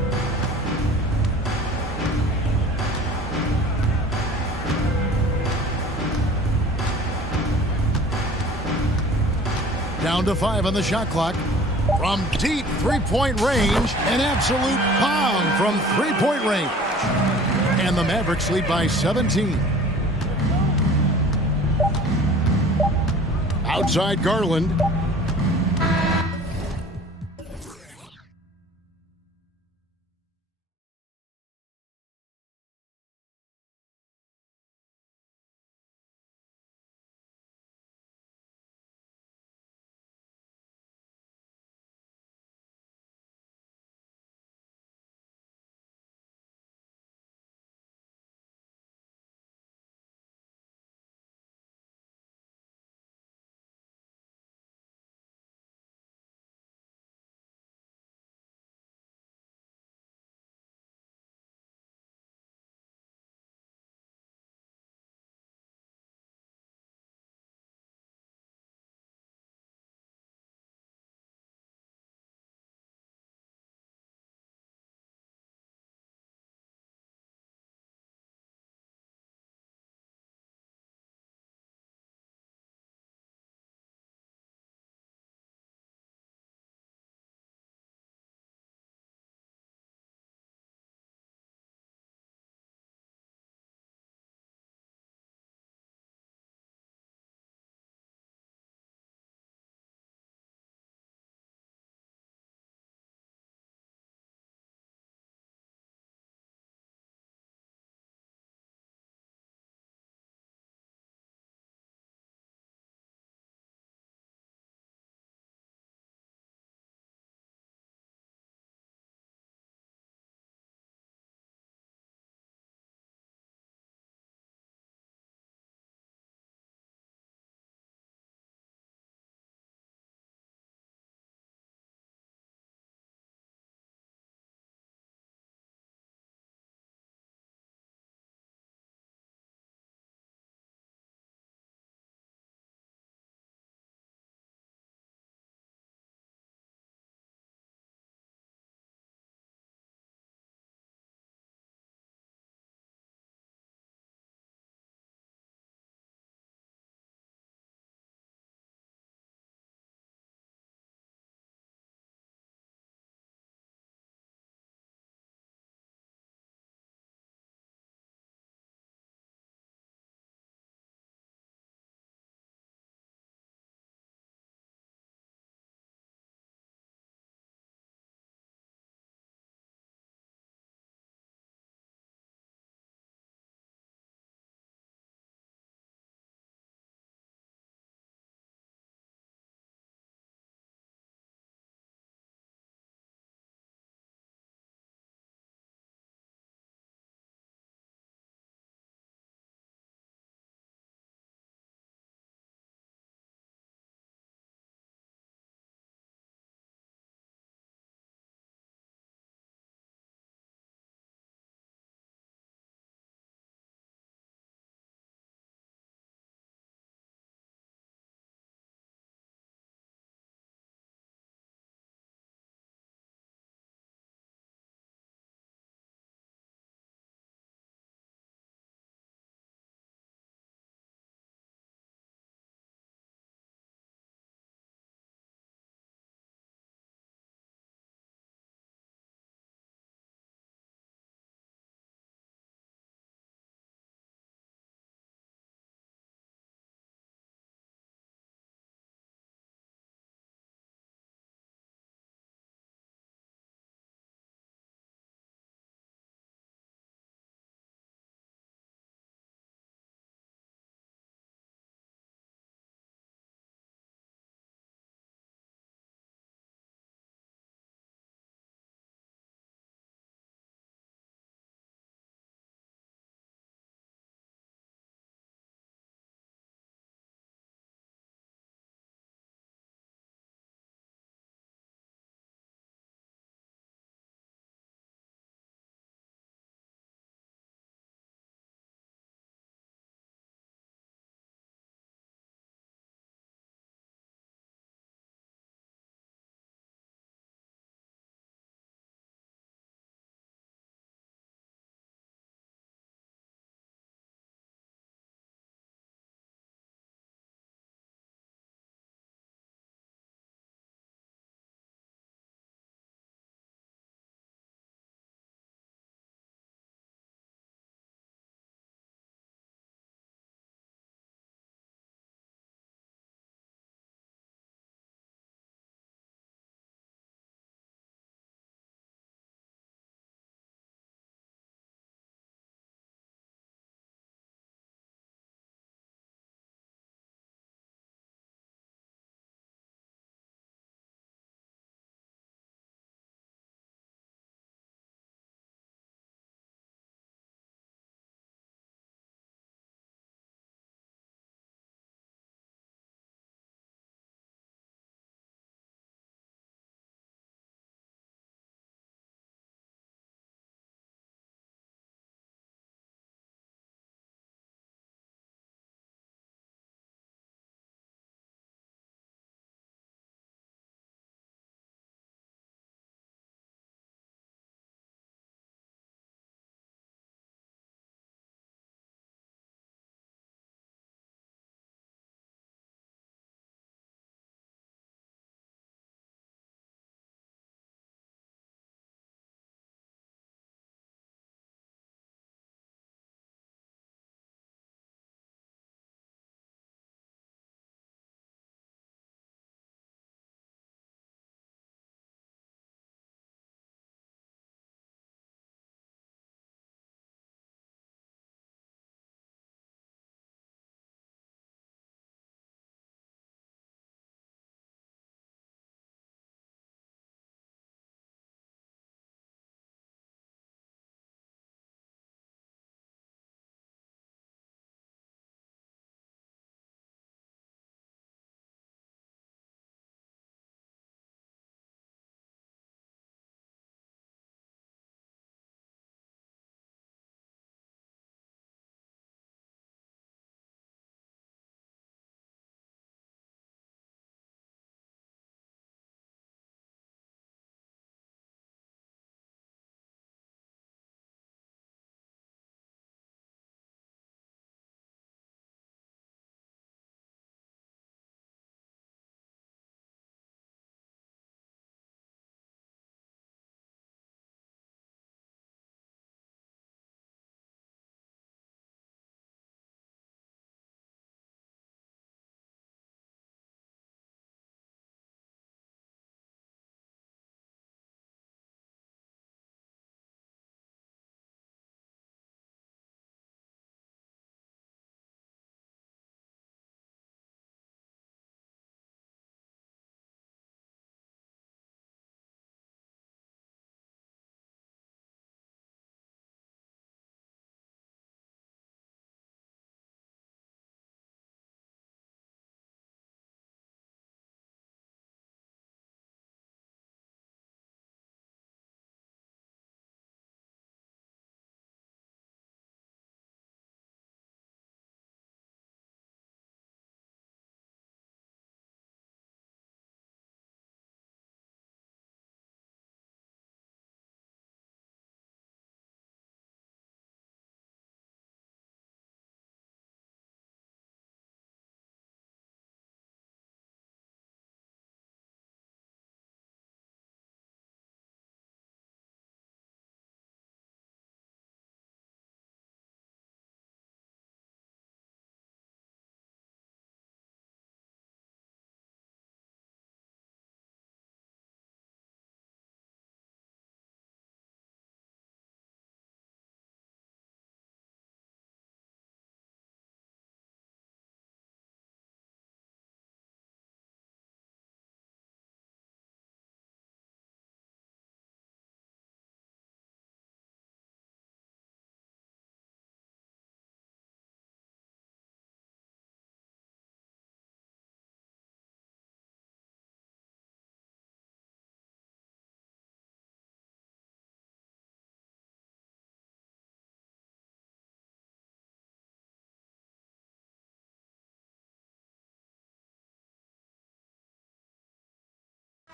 Down to 5 on the shot clock. From deep three-point range, an absolute bomb from three-point range. And the Mavericks lead by 17. Outside Garland.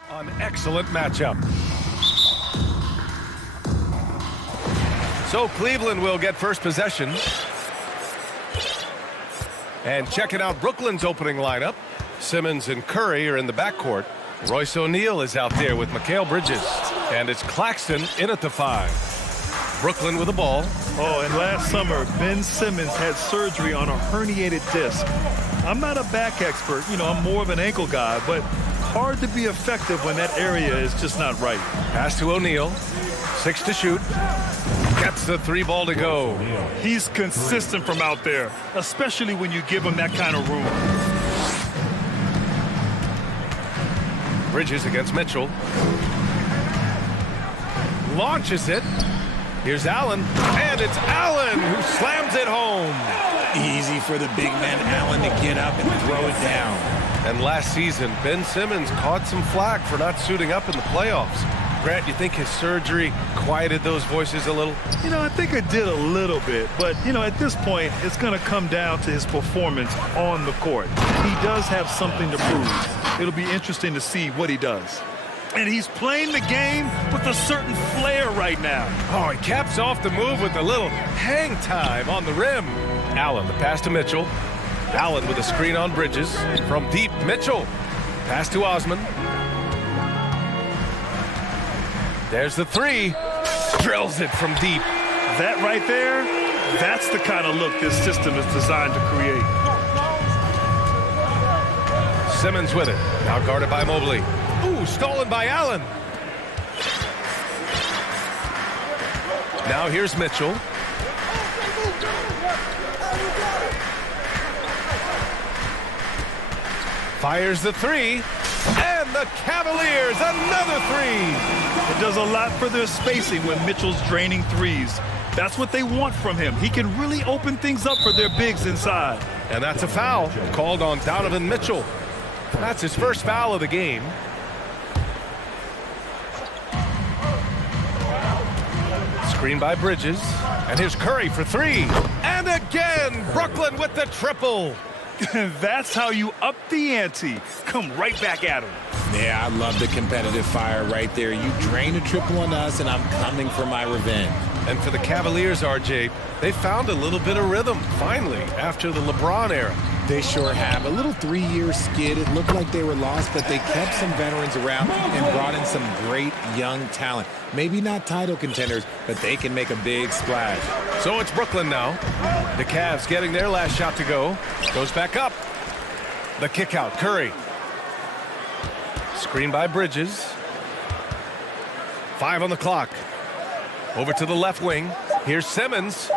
An excellent matchup. So Cleveland will get first possession. And checking out Brooklyn's opening lineup. Simmons and Curry are in the backcourt. Royce O'Neal is out there with Mikal Bridges. And it's Claxton in at the 5. Brooklyn with the ball. Oh, and last summer, Ben Simmons had surgery on a herniated disc. I'm not a back expert. You know, I'm more of an ankle guy, but hard to be effective when that area is just not right. Pass to O'Neal. 6 to shoot. Gets the 3 ball to go. He's consistent from out there, especially when you give him that kind of room. Bridges against Mitchell. Launches it. Here's Allen, and it's Allen who slams it home. Easy for the big man Allen to get up and throw it down. And last season, Ben Simmons caught some flack for not suiting up in the playoffs. Grant, you think his surgery quieted those voices a little? You know, I think it did a little bit, but, you know, at this point, it's going to come down to his performance on the court. He does have something to prove. It'll be interesting to see what he does. And he's playing the game with a certain flair right now. Oh, he caps off the move with a little hang time on the rim. Allen, the pass to Mitchell. Allen with a screen on Bridges. From deep, Mitchell. Pass to Osman. There's the 3. Drills it from deep. That right there, that's the kind of look this system is designed to create. Simmons with it. Now guarded by Mobley. Ooh, stolen by Allen. Now here's Mitchell. Fires the 3. And the Cavaliers, another 3. It does a lot for their spacing when Mitchell's draining threes. That's what they want from him. He can really open things up for their bigs inside. And that's a foul called on Donovan Mitchell. That's his first foul of the game. Screen by Bridges. And here's Curry for 3. And again, Brooklyn with the triple. That's how you up the ante. Come right back at him. Yeah, I love the competitive fire right there. You drain a triple on us, and I'm coming for my revenge. And for the Cavaliers, RJ, they found a little bit of rhythm, finally, after the LeBron era. They sure have. A little 3-year skid. It looked like they were lost, but they kept some veterans around and brought in some great young talent. Maybe not title contenders, but they can make a big splash. So it's Brooklyn now. The Cavs getting their last shot to go. Goes back up. The kick out, Curry. Screen by Bridges. 5 on the clock. Over to the left wing. Here's Simmons.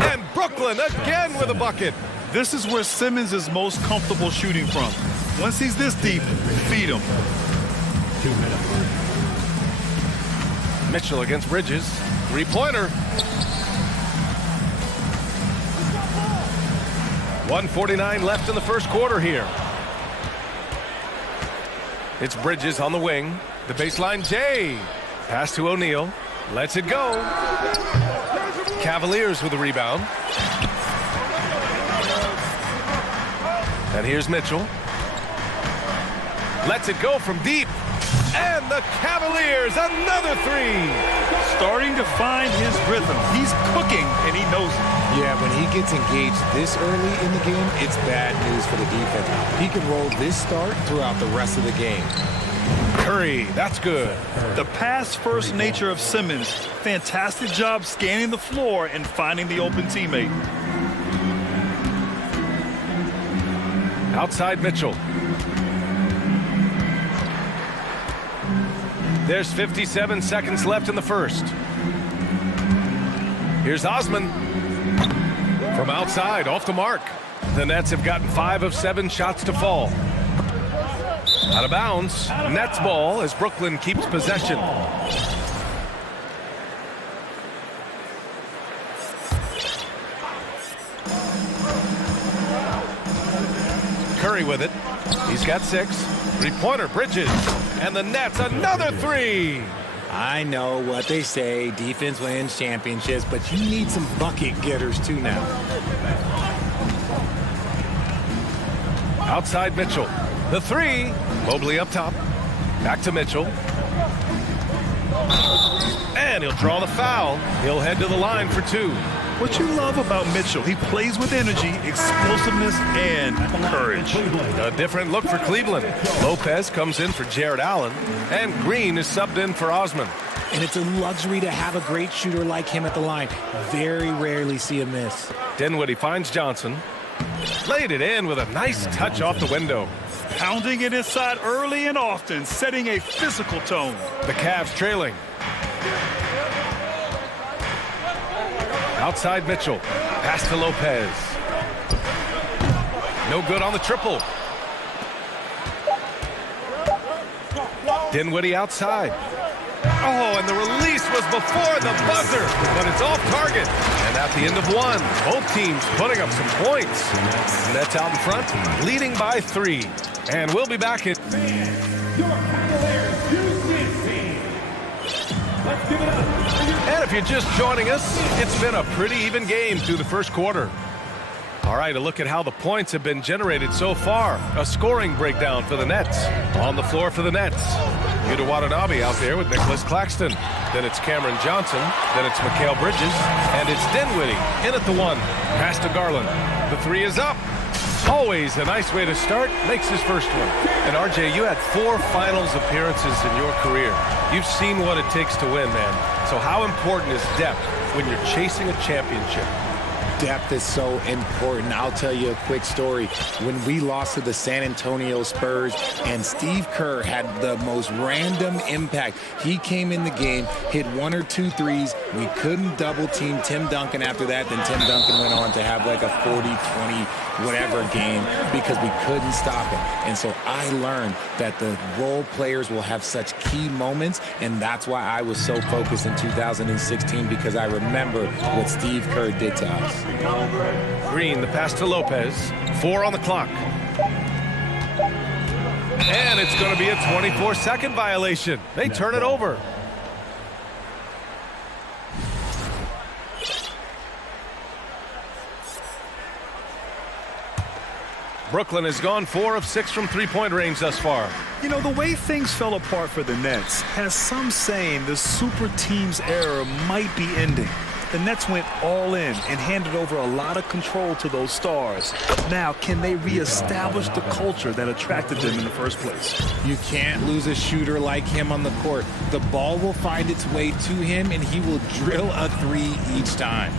And Brooklyn again with a bucket. This is where Simmons is most comfortable shooting from. Once he's this deep, feed him. 2 minutes. Mitchell against Bridges. 3-pointer. 1:49 left in the first quarter here. It's Bridges on the wing. The baseline, Jay. Pass to O'Neal. Lets it go. Cavaliers with the rebound. And here's Mitchell. Lets it go from deep. And the Cavaliers, another 3. Starting to find his rhythm. He's cooking, and he knows it. Yeah, when he gets engaged this early in the game, it's bad news for the defense. He can roll this start throughout the rest of the game. Curry, that's good. The pass-first nature of Simmons. Fantastic job scanning the floor and finding the open teammate. Outside Mitchell. There's 57 seconds left in the first. Here's Osman. From outside, off the mark. The Nets have gotten 5 of 7 shots to fall. Out of bounds. Nets ball as Brooklyn keeps possession. Curry with it. He's got 6. 3-pointer, Bridges. And the Nets, another 3. I know what they say, defense wins championships, but you need some bucket getters too now. Outside Mitchell. The 3. Mobley up top. Back to Mitchell. And he'll draw the foul. He'll head to the line for 2. What you love about Mitchell, he plays with energy, explosiveness, and courage. A different look for Cleveland. Lopez comes in for Jared Allen, and Green is subbed in for Osman. And it's a luxury to have a great shooter like him at the line. Very rarely see him miss. Dinwiddie finds Johnson. Laid it in with a nice touch off the window. Pounding it inside early and often, setting a physical tone. The Cavs trailing. Outside Mitchell. Pass to Lopez. No good on the triple. Dinwiddie outside. Oh, and the release was before the buzzer, but it's off target. And at the end of 1, both teams putting up some points. Nets out in front, leading by 3. And we'll be back in. And if you're just joining us, it's been a pretty even game through the first quarter. All right, a look at how the points have been generated so far. A scoring breakdown for the Nets. On the floor for the Nets. Yuta Watanabe out there with Nicholas Claxton. Then it's Cameron Johnson. Then it's Mikal Bridges. And it's Dinwiddie in at the 1. Pass to Garland. The 3 is up. Always a nice way to start. Makes his first one. And RJ, you had 4 finals appearances in your career. You've seen what it takes to win, man. So how important is depth when you're chasing a championship? Depth is so important. I'll tell you a quick story. When we lost to the San Antonio Spurs and Steve Kerr had the most random impact. He came in the game, hit 1 or 2 threes. We couldn't double team Tim Duncan after that. Then Tim Duncan went on to have like a 40, 20, whatever game because we couldn't stop him. And so I learned that the role players will have such key moments. And that's why I was so focused in 2016 because I remember what Steve Kerr did to us. Green, the pass to Lopez. 4 on the clock. And it's going to be a 24-second violation. They turn it over. Brooklyn has gone 4 of 6 from three-point range thus far. You know, the way things fell apart for the Nets has some saying the super team's era might be ending. The Nets went all in and handed over a lot of control to those stars. Now, can they reestablish the culture that attracted them in the first place? You can't lose a shooter like him on the court. The ball will find its way to him, and he will drill a 3 each time.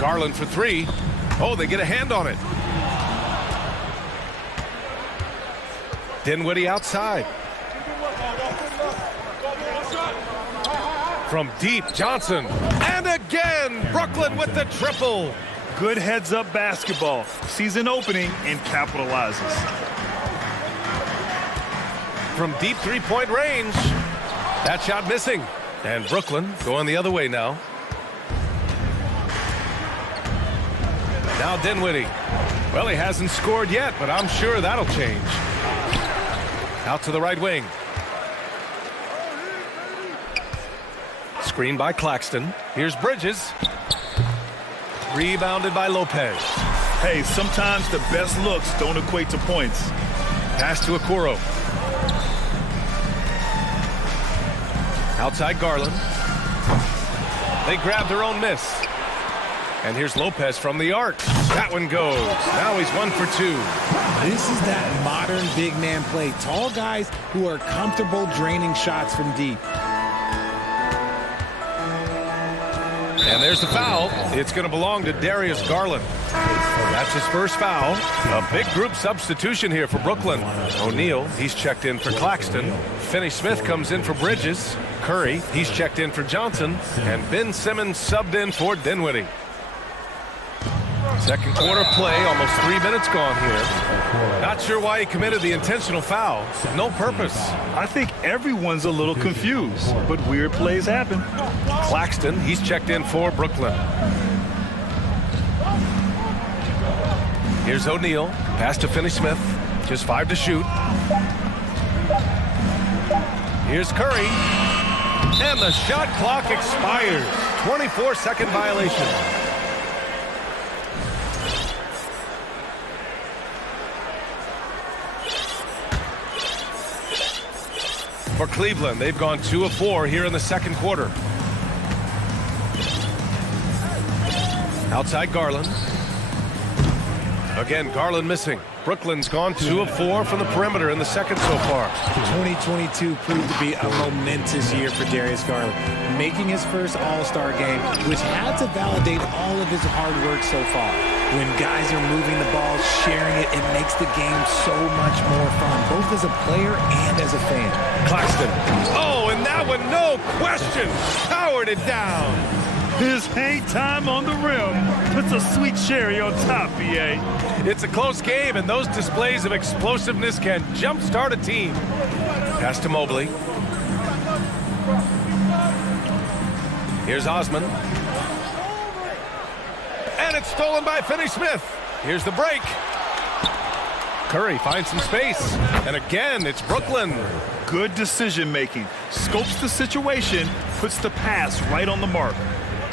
Garland for 3. Oh, they get a hand on it. Dinwiddie outside. From deep, Johnson. And again, Brooklyn with the triple. Good heads-up basketball. Season opening and capitalizes. From deep three-point range. That shot missing. And Brooklyn going the other way now. Now Dinwiddie. Well, he hasn't scored yet, but I'm sure that'll change. Out to the right wing. Screen by Claxton. Here's Bridges. Rebounded by Lopez. Hey, sometimes the best looks don't equate to points. Pass to Okoro. Outside Garland. They grab their own miss. And here's Lopez from the arc. That one goes. Now he's 1 for 2. This is that modern big man play. Tall guys who are comfortable draining shots from deep. And there's the foul. It's going to belong to Darius Garland. That's his first foul. A big group substitution here for Brooklyn. O'Neal, he's checked in for Claxton. Finney-Smith comes in for Bridges. Curry, he's checked in for Johnson. And Ben Simmons subbed in for Dinwiddie. Second quarter play, almost 3 minutes gone here. Not sure why he committed the intentional foul. No purpose. I think everyone's a little confused, but weird plays happen. Claxton, he's checked in for Brooklyn. Here's O'Neal. Pass to Finney-Smith. Just 5 to shoot. Here's Curry. And the shot clock expires. 24-second violation. For Cleveland, they've gone 2 of 4 here in the second quarter. Outside Garland. Again, Garland missing. Brooklyn's gone 2 of 4 from the perimeter in the second so far. 2022 proved to be a momentous year for Darius Garland, making his first All-Star game, which had to validate all of his hard work so far. When guys are moving the ball, sharing it, it makes the game so much more fun, both as a player and as a fan. Claxton. Oh, and that one, no question, powered it down. His hang time on the rim puts a sweet cherry on top, BA. It's a close game, and those displays of explosiveness can jumpstart a team. Pass to Mobley. Here's Osman. And it's stolen by Finney-Smith. Here's the break. Curry finds some space. And again, it's Brooklyn. Good decision-making. Scopes the situation, puts the pass right on the mark.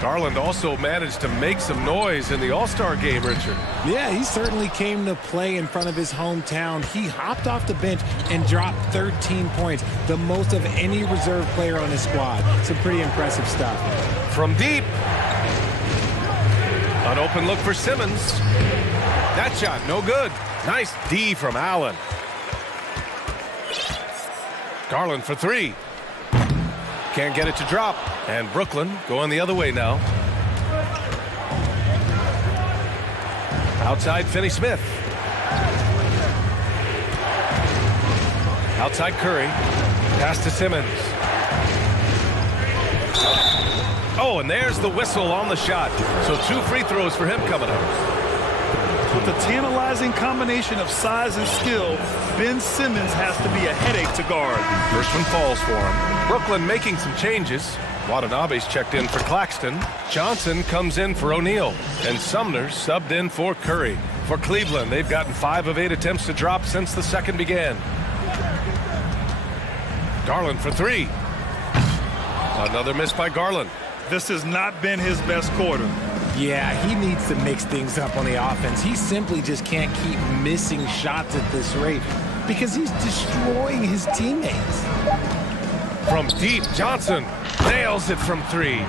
Garland also managed to make some noise in the All-Star game, Richard. Yeah, he certainly came to play in front of his hometown. He hopped off the bench and dropped 13 points, the most of any reserve player on his squad. Some pretty impressive stuff. From deep. An open look for Simmons. That shot, no good. Nice D from Allen. Garland for 3. Can't get it to drop. And Brooklyn going the other way now. Outside Finney-Smith. Outside Curry. Pass to Simmons. Oh, and there's the whistle on the shot. So 2 free throws for him coming up. With a tantalizing combination of size and skill, Ben Simmons has to be a headache to guard. First one falls for him. Brooklyn making some changes. Watanabe's checked in for Claxton. Johnson comes in for O'Neal. And Sumner subbed in for Curry. For Cleveland, they've gotten 5 of 8 attempts to drop since the second began. Garland for 3. Another miss by Garland. This has not been his best quarter. Yeah, he needs to mix things up on the offense. He simply just can't keep missing shots at this rate because he's destroying his teammates. From deep, Johnson nails it from 3.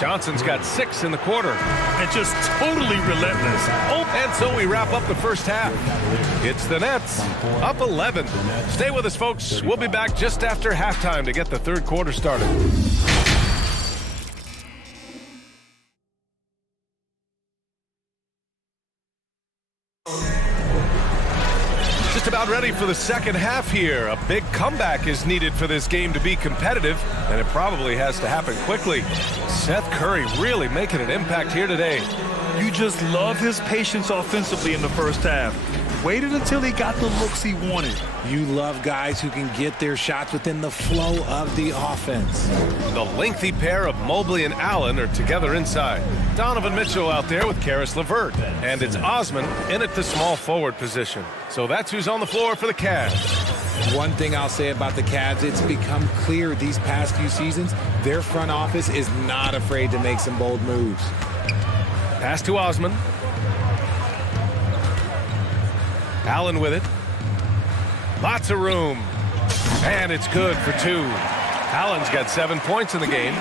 Johnson's got 6 in the quarter. And just totally relentless. Oh, and so we wrap up the first half. It's the Nets, up 11. Stay with us, folks. We'll be back just after halftime to get the third quarter started. Just about ready for the second half here. A big comeback is needed for this game to be competitive, and it probably has to happen quickly. Seth Curry really making an impact here today. You just love his patience offensively in the first half. Waited until he got the looks he wanted. You love guys who can get their shots within the flow of the offense. The lengthy pair of Mobley and Allen are together inside. Donovan Mitchell out there with Karis LeVert. And it's Osman in at the small forward position. So that's who's on the floor for the Cavs. One thing I'll say about the Cavs, it's become clear these past few seasons, their front office is not afraid to make some bold moves. Pass to Osman. Allen with it. Lots of room. And it's good for 2. Allen's got 7 points in the game.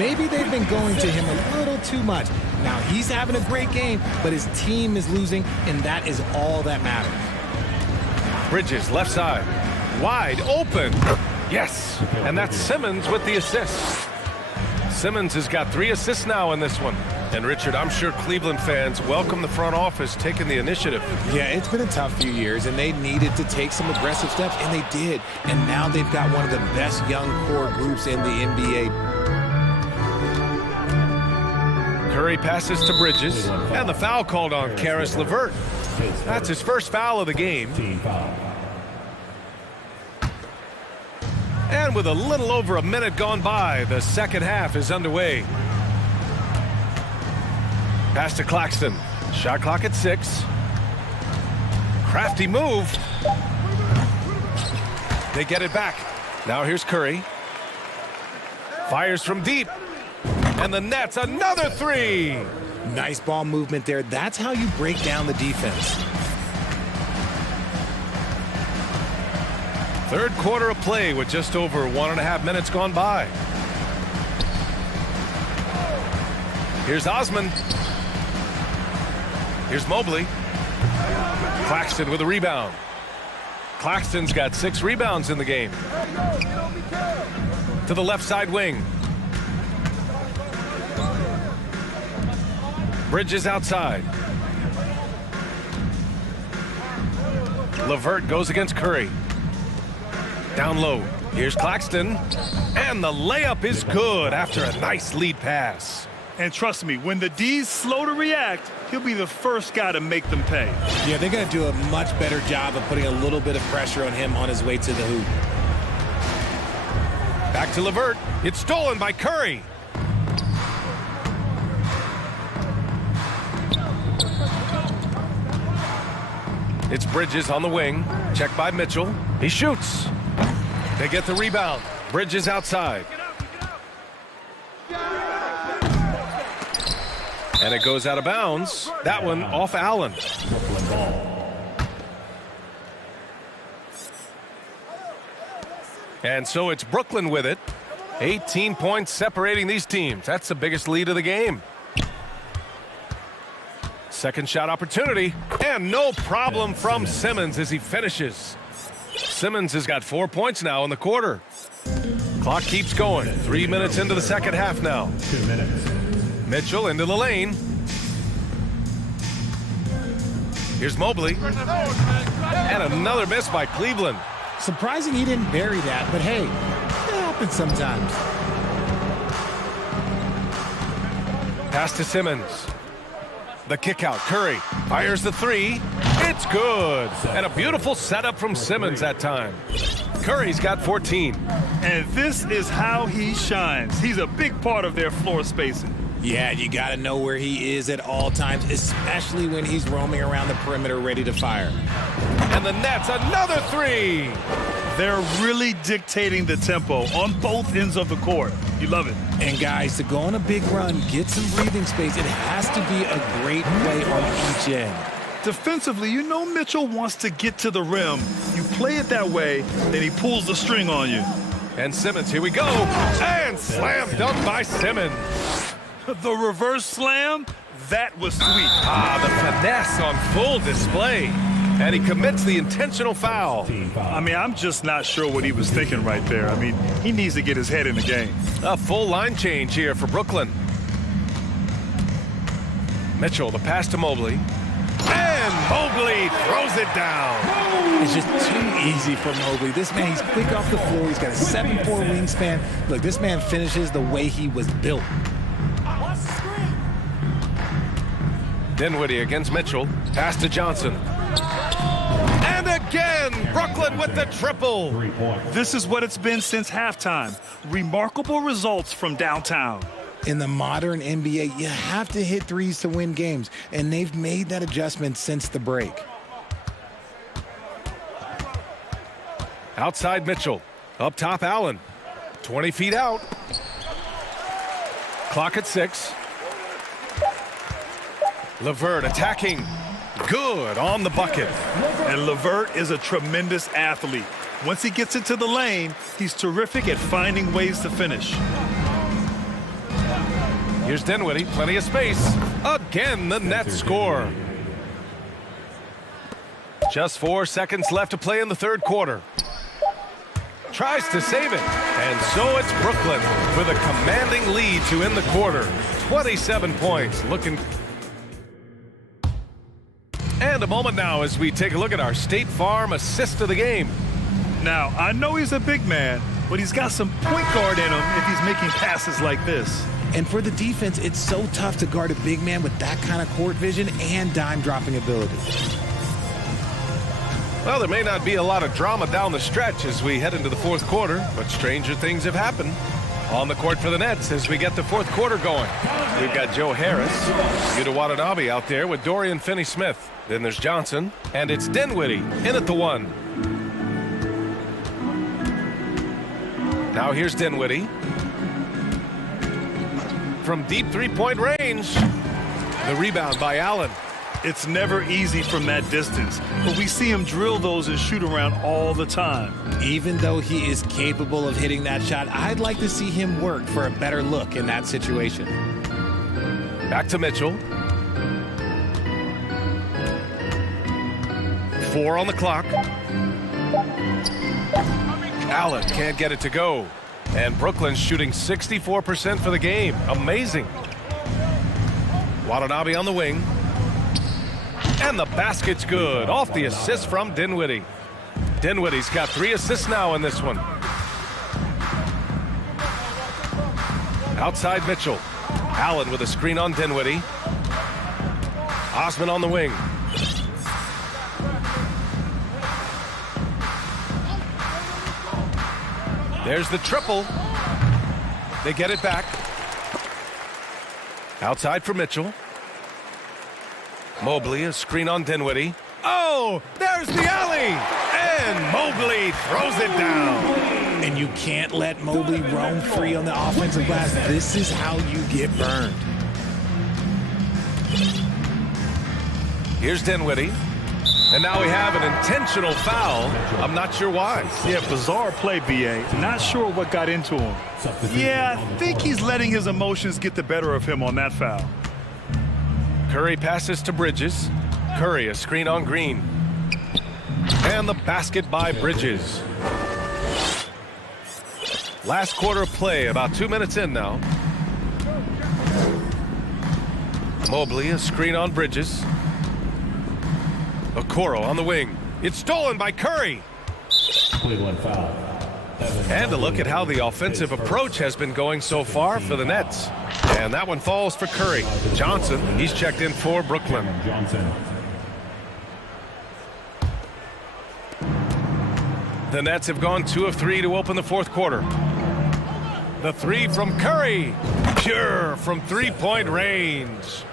Maybe they've been going to him a little too much. Now, he's having a great game, but his team is losing, and that is all that matters. Bridges, left side. Wide open. Yes. And that's Simmons with the assist. Simmons has got 3 assists now in this one. And Richard, I'm sure Cleveland fans welcome the front office taking the initiative. Yeah, it's been a tough few years, and they needed to take some aggressive steps, and they did. And now they've got one of the best young core groups in the NBA. Curry passes to Bridges, and the foul called on Karis LeVert. That's his first foul of the game. And with a little over a minute gone by, the second half is underway. Pass to Claxton. Shot clock at 6. Crafty move. They get it back. Now here's Curry. Fires from deep. And the Nets, another 3. Nice ball movement there. That's how you break down the defense. Third quarter of play with just over 1.5 minutes gone by. Here's Osman. Here's Mobley. Claxton with a rebound. Claxton's got 6 rebounds in the game. To the left side wing. Bridges outside. LeVert goes against Curry. Down low. Here's Claxton. And the layup is good after a nice lead pass. And trust me, when the D's slow to react, he'll be the first guy to make them pay. Yeah, they're going to do a much better job of putting a little bit of pressure on him on his way to the hoop. Back to LeVert. It's stolen by Curry. It's Bridges on the wing. Checked by Mitchell. He shoots. They get the rebound. Bridges outside. And it goes out of bounds. That one off Allen. And so it's Brooklyn with it. 18 points separating these teams. That's the biggest lead of the game. Second shot opportunity. And no problem from Simmons as he finishes. Simmons has got 4 points now in the quarter. Clock keeps going. 3 minutes into the second half now. 2 minutes. Mitchell into the lane. Here's Mobley. And another miss by Cleveland. Surprising he didn't bury that, but hey, it happens sometimes. Pass to Simmons. The kick out. Curry fires the 3. It's good. And a beautiful setup from Simmons that time. Curry's got 14. And this is how he shines. He's a big part of their floor spacing. Yeah, you got to know where he is at all times, especially when he's roaming around the perimeter ready to fire. And the Nets, another 3. They're really dictating the tempo on both ends of the court. You love it. And guys, to go on a big run, get some breathing space, it has to be a great play on each end. Defensively, you know Mitchell wants to get to the rim. You play it that way, then he pulls the string on you. And Simmons, here we go. And slam dunk by Simmons. The reverse slam, that was sweet. Ah, the finesse on full display. And he commits the intentional foul. I mean, I'm just not sure what he was thinking right there. I mean, he needs to get his head in the game. A full line change here for Brooklyn. Mitchell, the pass to Mobley. And Mobley throws it down. It's just too easy for Mobley. This man, he's quick off the floor. He's got a 7'4" wingspan. Look, this man finishes the way he was built. Dinwiddie against Mitchell. Pass to Johnson. And again, Brooklyn with the triple. This is what it's been since halftime. Remarkable results from downtown. In the modern NBA, you have to hit threes to win games, and they've made that adjustment since the break. Outside Mitchell. Up top Allen. 20 feet out. Clock at 6. LeVert attacking. Good on the bucket. And LeVert is a tremendous athlete. Once he gets into the lane, he's terrific at finding ways to finish. Here's Dinwiddie, plenty of space. Again, the Nets score. Just 4 seconds left to play in the third quarter. Tries to save it. And so it's Brooklyn with a commanding lead to end the quarter. 27 points. Looking. And a moment now as we take a look at our State Farm assist of the game. Now, I know he's a big man, but he's got some point guard in him if he's making passes like this. And for the defense, it's so tough to guard a big man with that kind of court vision and dime-dropping ability. Well, there may not be a lot of drama down the stretch as we head into the fourth quarter, but stranger things have happened. On the court for the Nets as we get the fourth quarter going. We've got Joe Harris, Yuta Watanabe out there with Dorian Finney-Smith. Then there's Johnson, and it's Dinwiddie in at the 1. Now here's Dinwiddie. From deep three-point range. The rebound by Allen. It's never easy from that distance, but we see him drill those and shoot around all the time. Even though he is capable of hitting that shot, I'd like to see him work for a better look in that situation. Back to Mitchell. 4 on the clock. Allen can't get it to go. And Brooklyn's shooting 64% for the game. Amazing. Watanabe on the wing. And the basket's good. Off the assist from Dinwiddie. Dinwiddie's got 3 assists now in this one. Outside Mitchell. Allen with a screen on Dinwiddie. Osman on the wing. There's the triple. They get it back. Outside for Mitchell. Mobley, a screen on Dinwiddie. Oh, there's the alley! And Mobley throws it down. And you can't let Mobley roam free on the offensive glass. This is how you get burned. Here's Dinwiddie. And now we have an intentional foul. I'm not sure why. Yeah, bizarre play, B.A. Not sure what got into him. Yeah, I think he's letting his emotions get the better of him on that foul. Curry passes to Bridges. Curry, a screen on Green. And the basket by Bridges. Last quarter of play, about 2 minutes in now. Mobley, a screen on Bridges. Okoro on the wing. It's stolen by Curry. Cleveland foul. And a look at how the offensive approach has been going so far for the Nets. And that one falls for Curry. Johnson, he's checked in for Brooklyn. Johnson. The Nets have gone 2 of 3 to open the fourth quarter. The 3 from Curry. Pure from three-point range.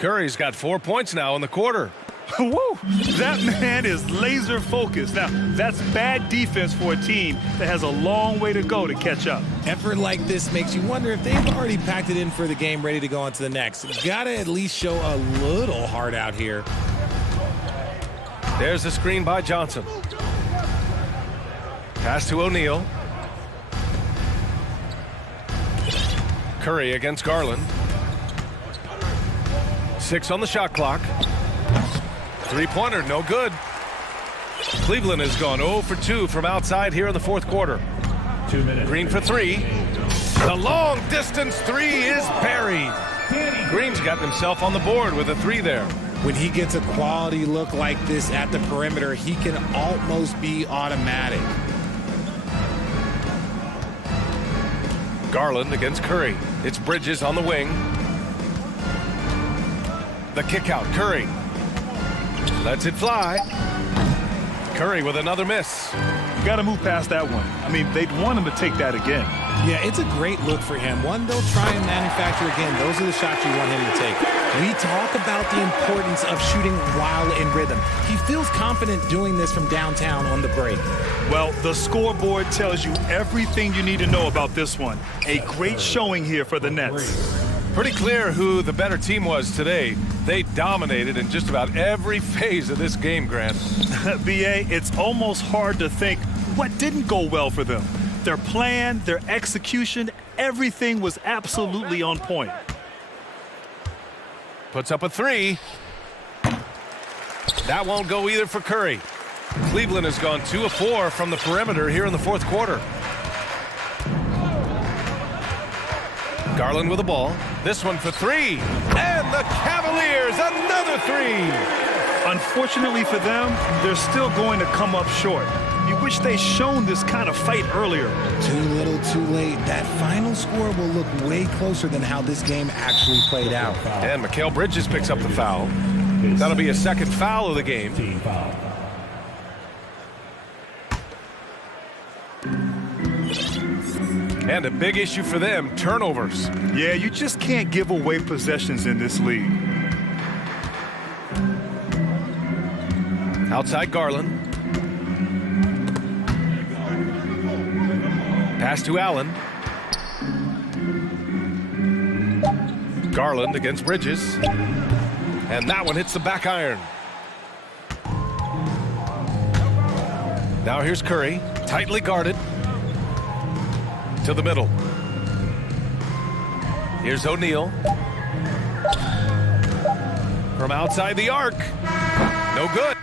Curry's got 4 points now in the quarter. Woo! That man is laser focused. Now, that's bad defense for a team that has a long way to go to catch up. Effort like this makes you wonder if they've already packed it in for the game, ready to go on to the next. Gotta at least show a little heart out here. There's the screen by Johnson. Pass to O'Neal. Curry against Garland. 6 on the shot clock. Three-pointer, no good. Cleveland has gone 0 for 2 from outside here in the fourth quarter. 2 minutes. Green for 3. The long-distance 3 is buried. Green's got himself on the board with a 3 there. When he gets a quality look like this at the perimeter, he can almost be automatic. Garland against Curry. It's Bridges on the wing. The kick out, Curry. Lets it fly. Curry with another miss. Got to move past that one. I mean, they'd want him to take that again. Yeah, it's a great look for him. One they'll try and manufacture again. Those are the shots you want him to take. We talk about the importance of shooting while in rhythm. He feels confident doing this from downtown on the break. Well, the scoreboard tells you everything you need to know about this one. A great showing here for the Nets. Pretty clear who the better team was today. They dominated in just about every phase of this game, Grant. B.A., it's almost hard to think what didn't go well for them. Their plan, their execution, everything was absolutely on point. Puts up a 3. That won't go either for Curry. Cleveland has gone 2 of 4 from the perimeter here in the fourth quarter. Garland with the ball. This one for 3. And the Cavaliers, another 3. Unfortunately for them, they're still going to come up short. You wish they'd shown this kind of fight earlier. Too little, too late. That final score will look way closer than how this game actually played out. And Mikal Bridges picks up the foul. That'll be a second foul of the game. Team foul. And a big issue for them, turnovers. Yeah, you just can't give away possessions in this league. Outside Garland. Pass to Allen. Garland against Bridges. And that one hits the back iron. Now here's Curry, tightly guarded. To the middle. Here's O'Neal. From outside the arc. No good.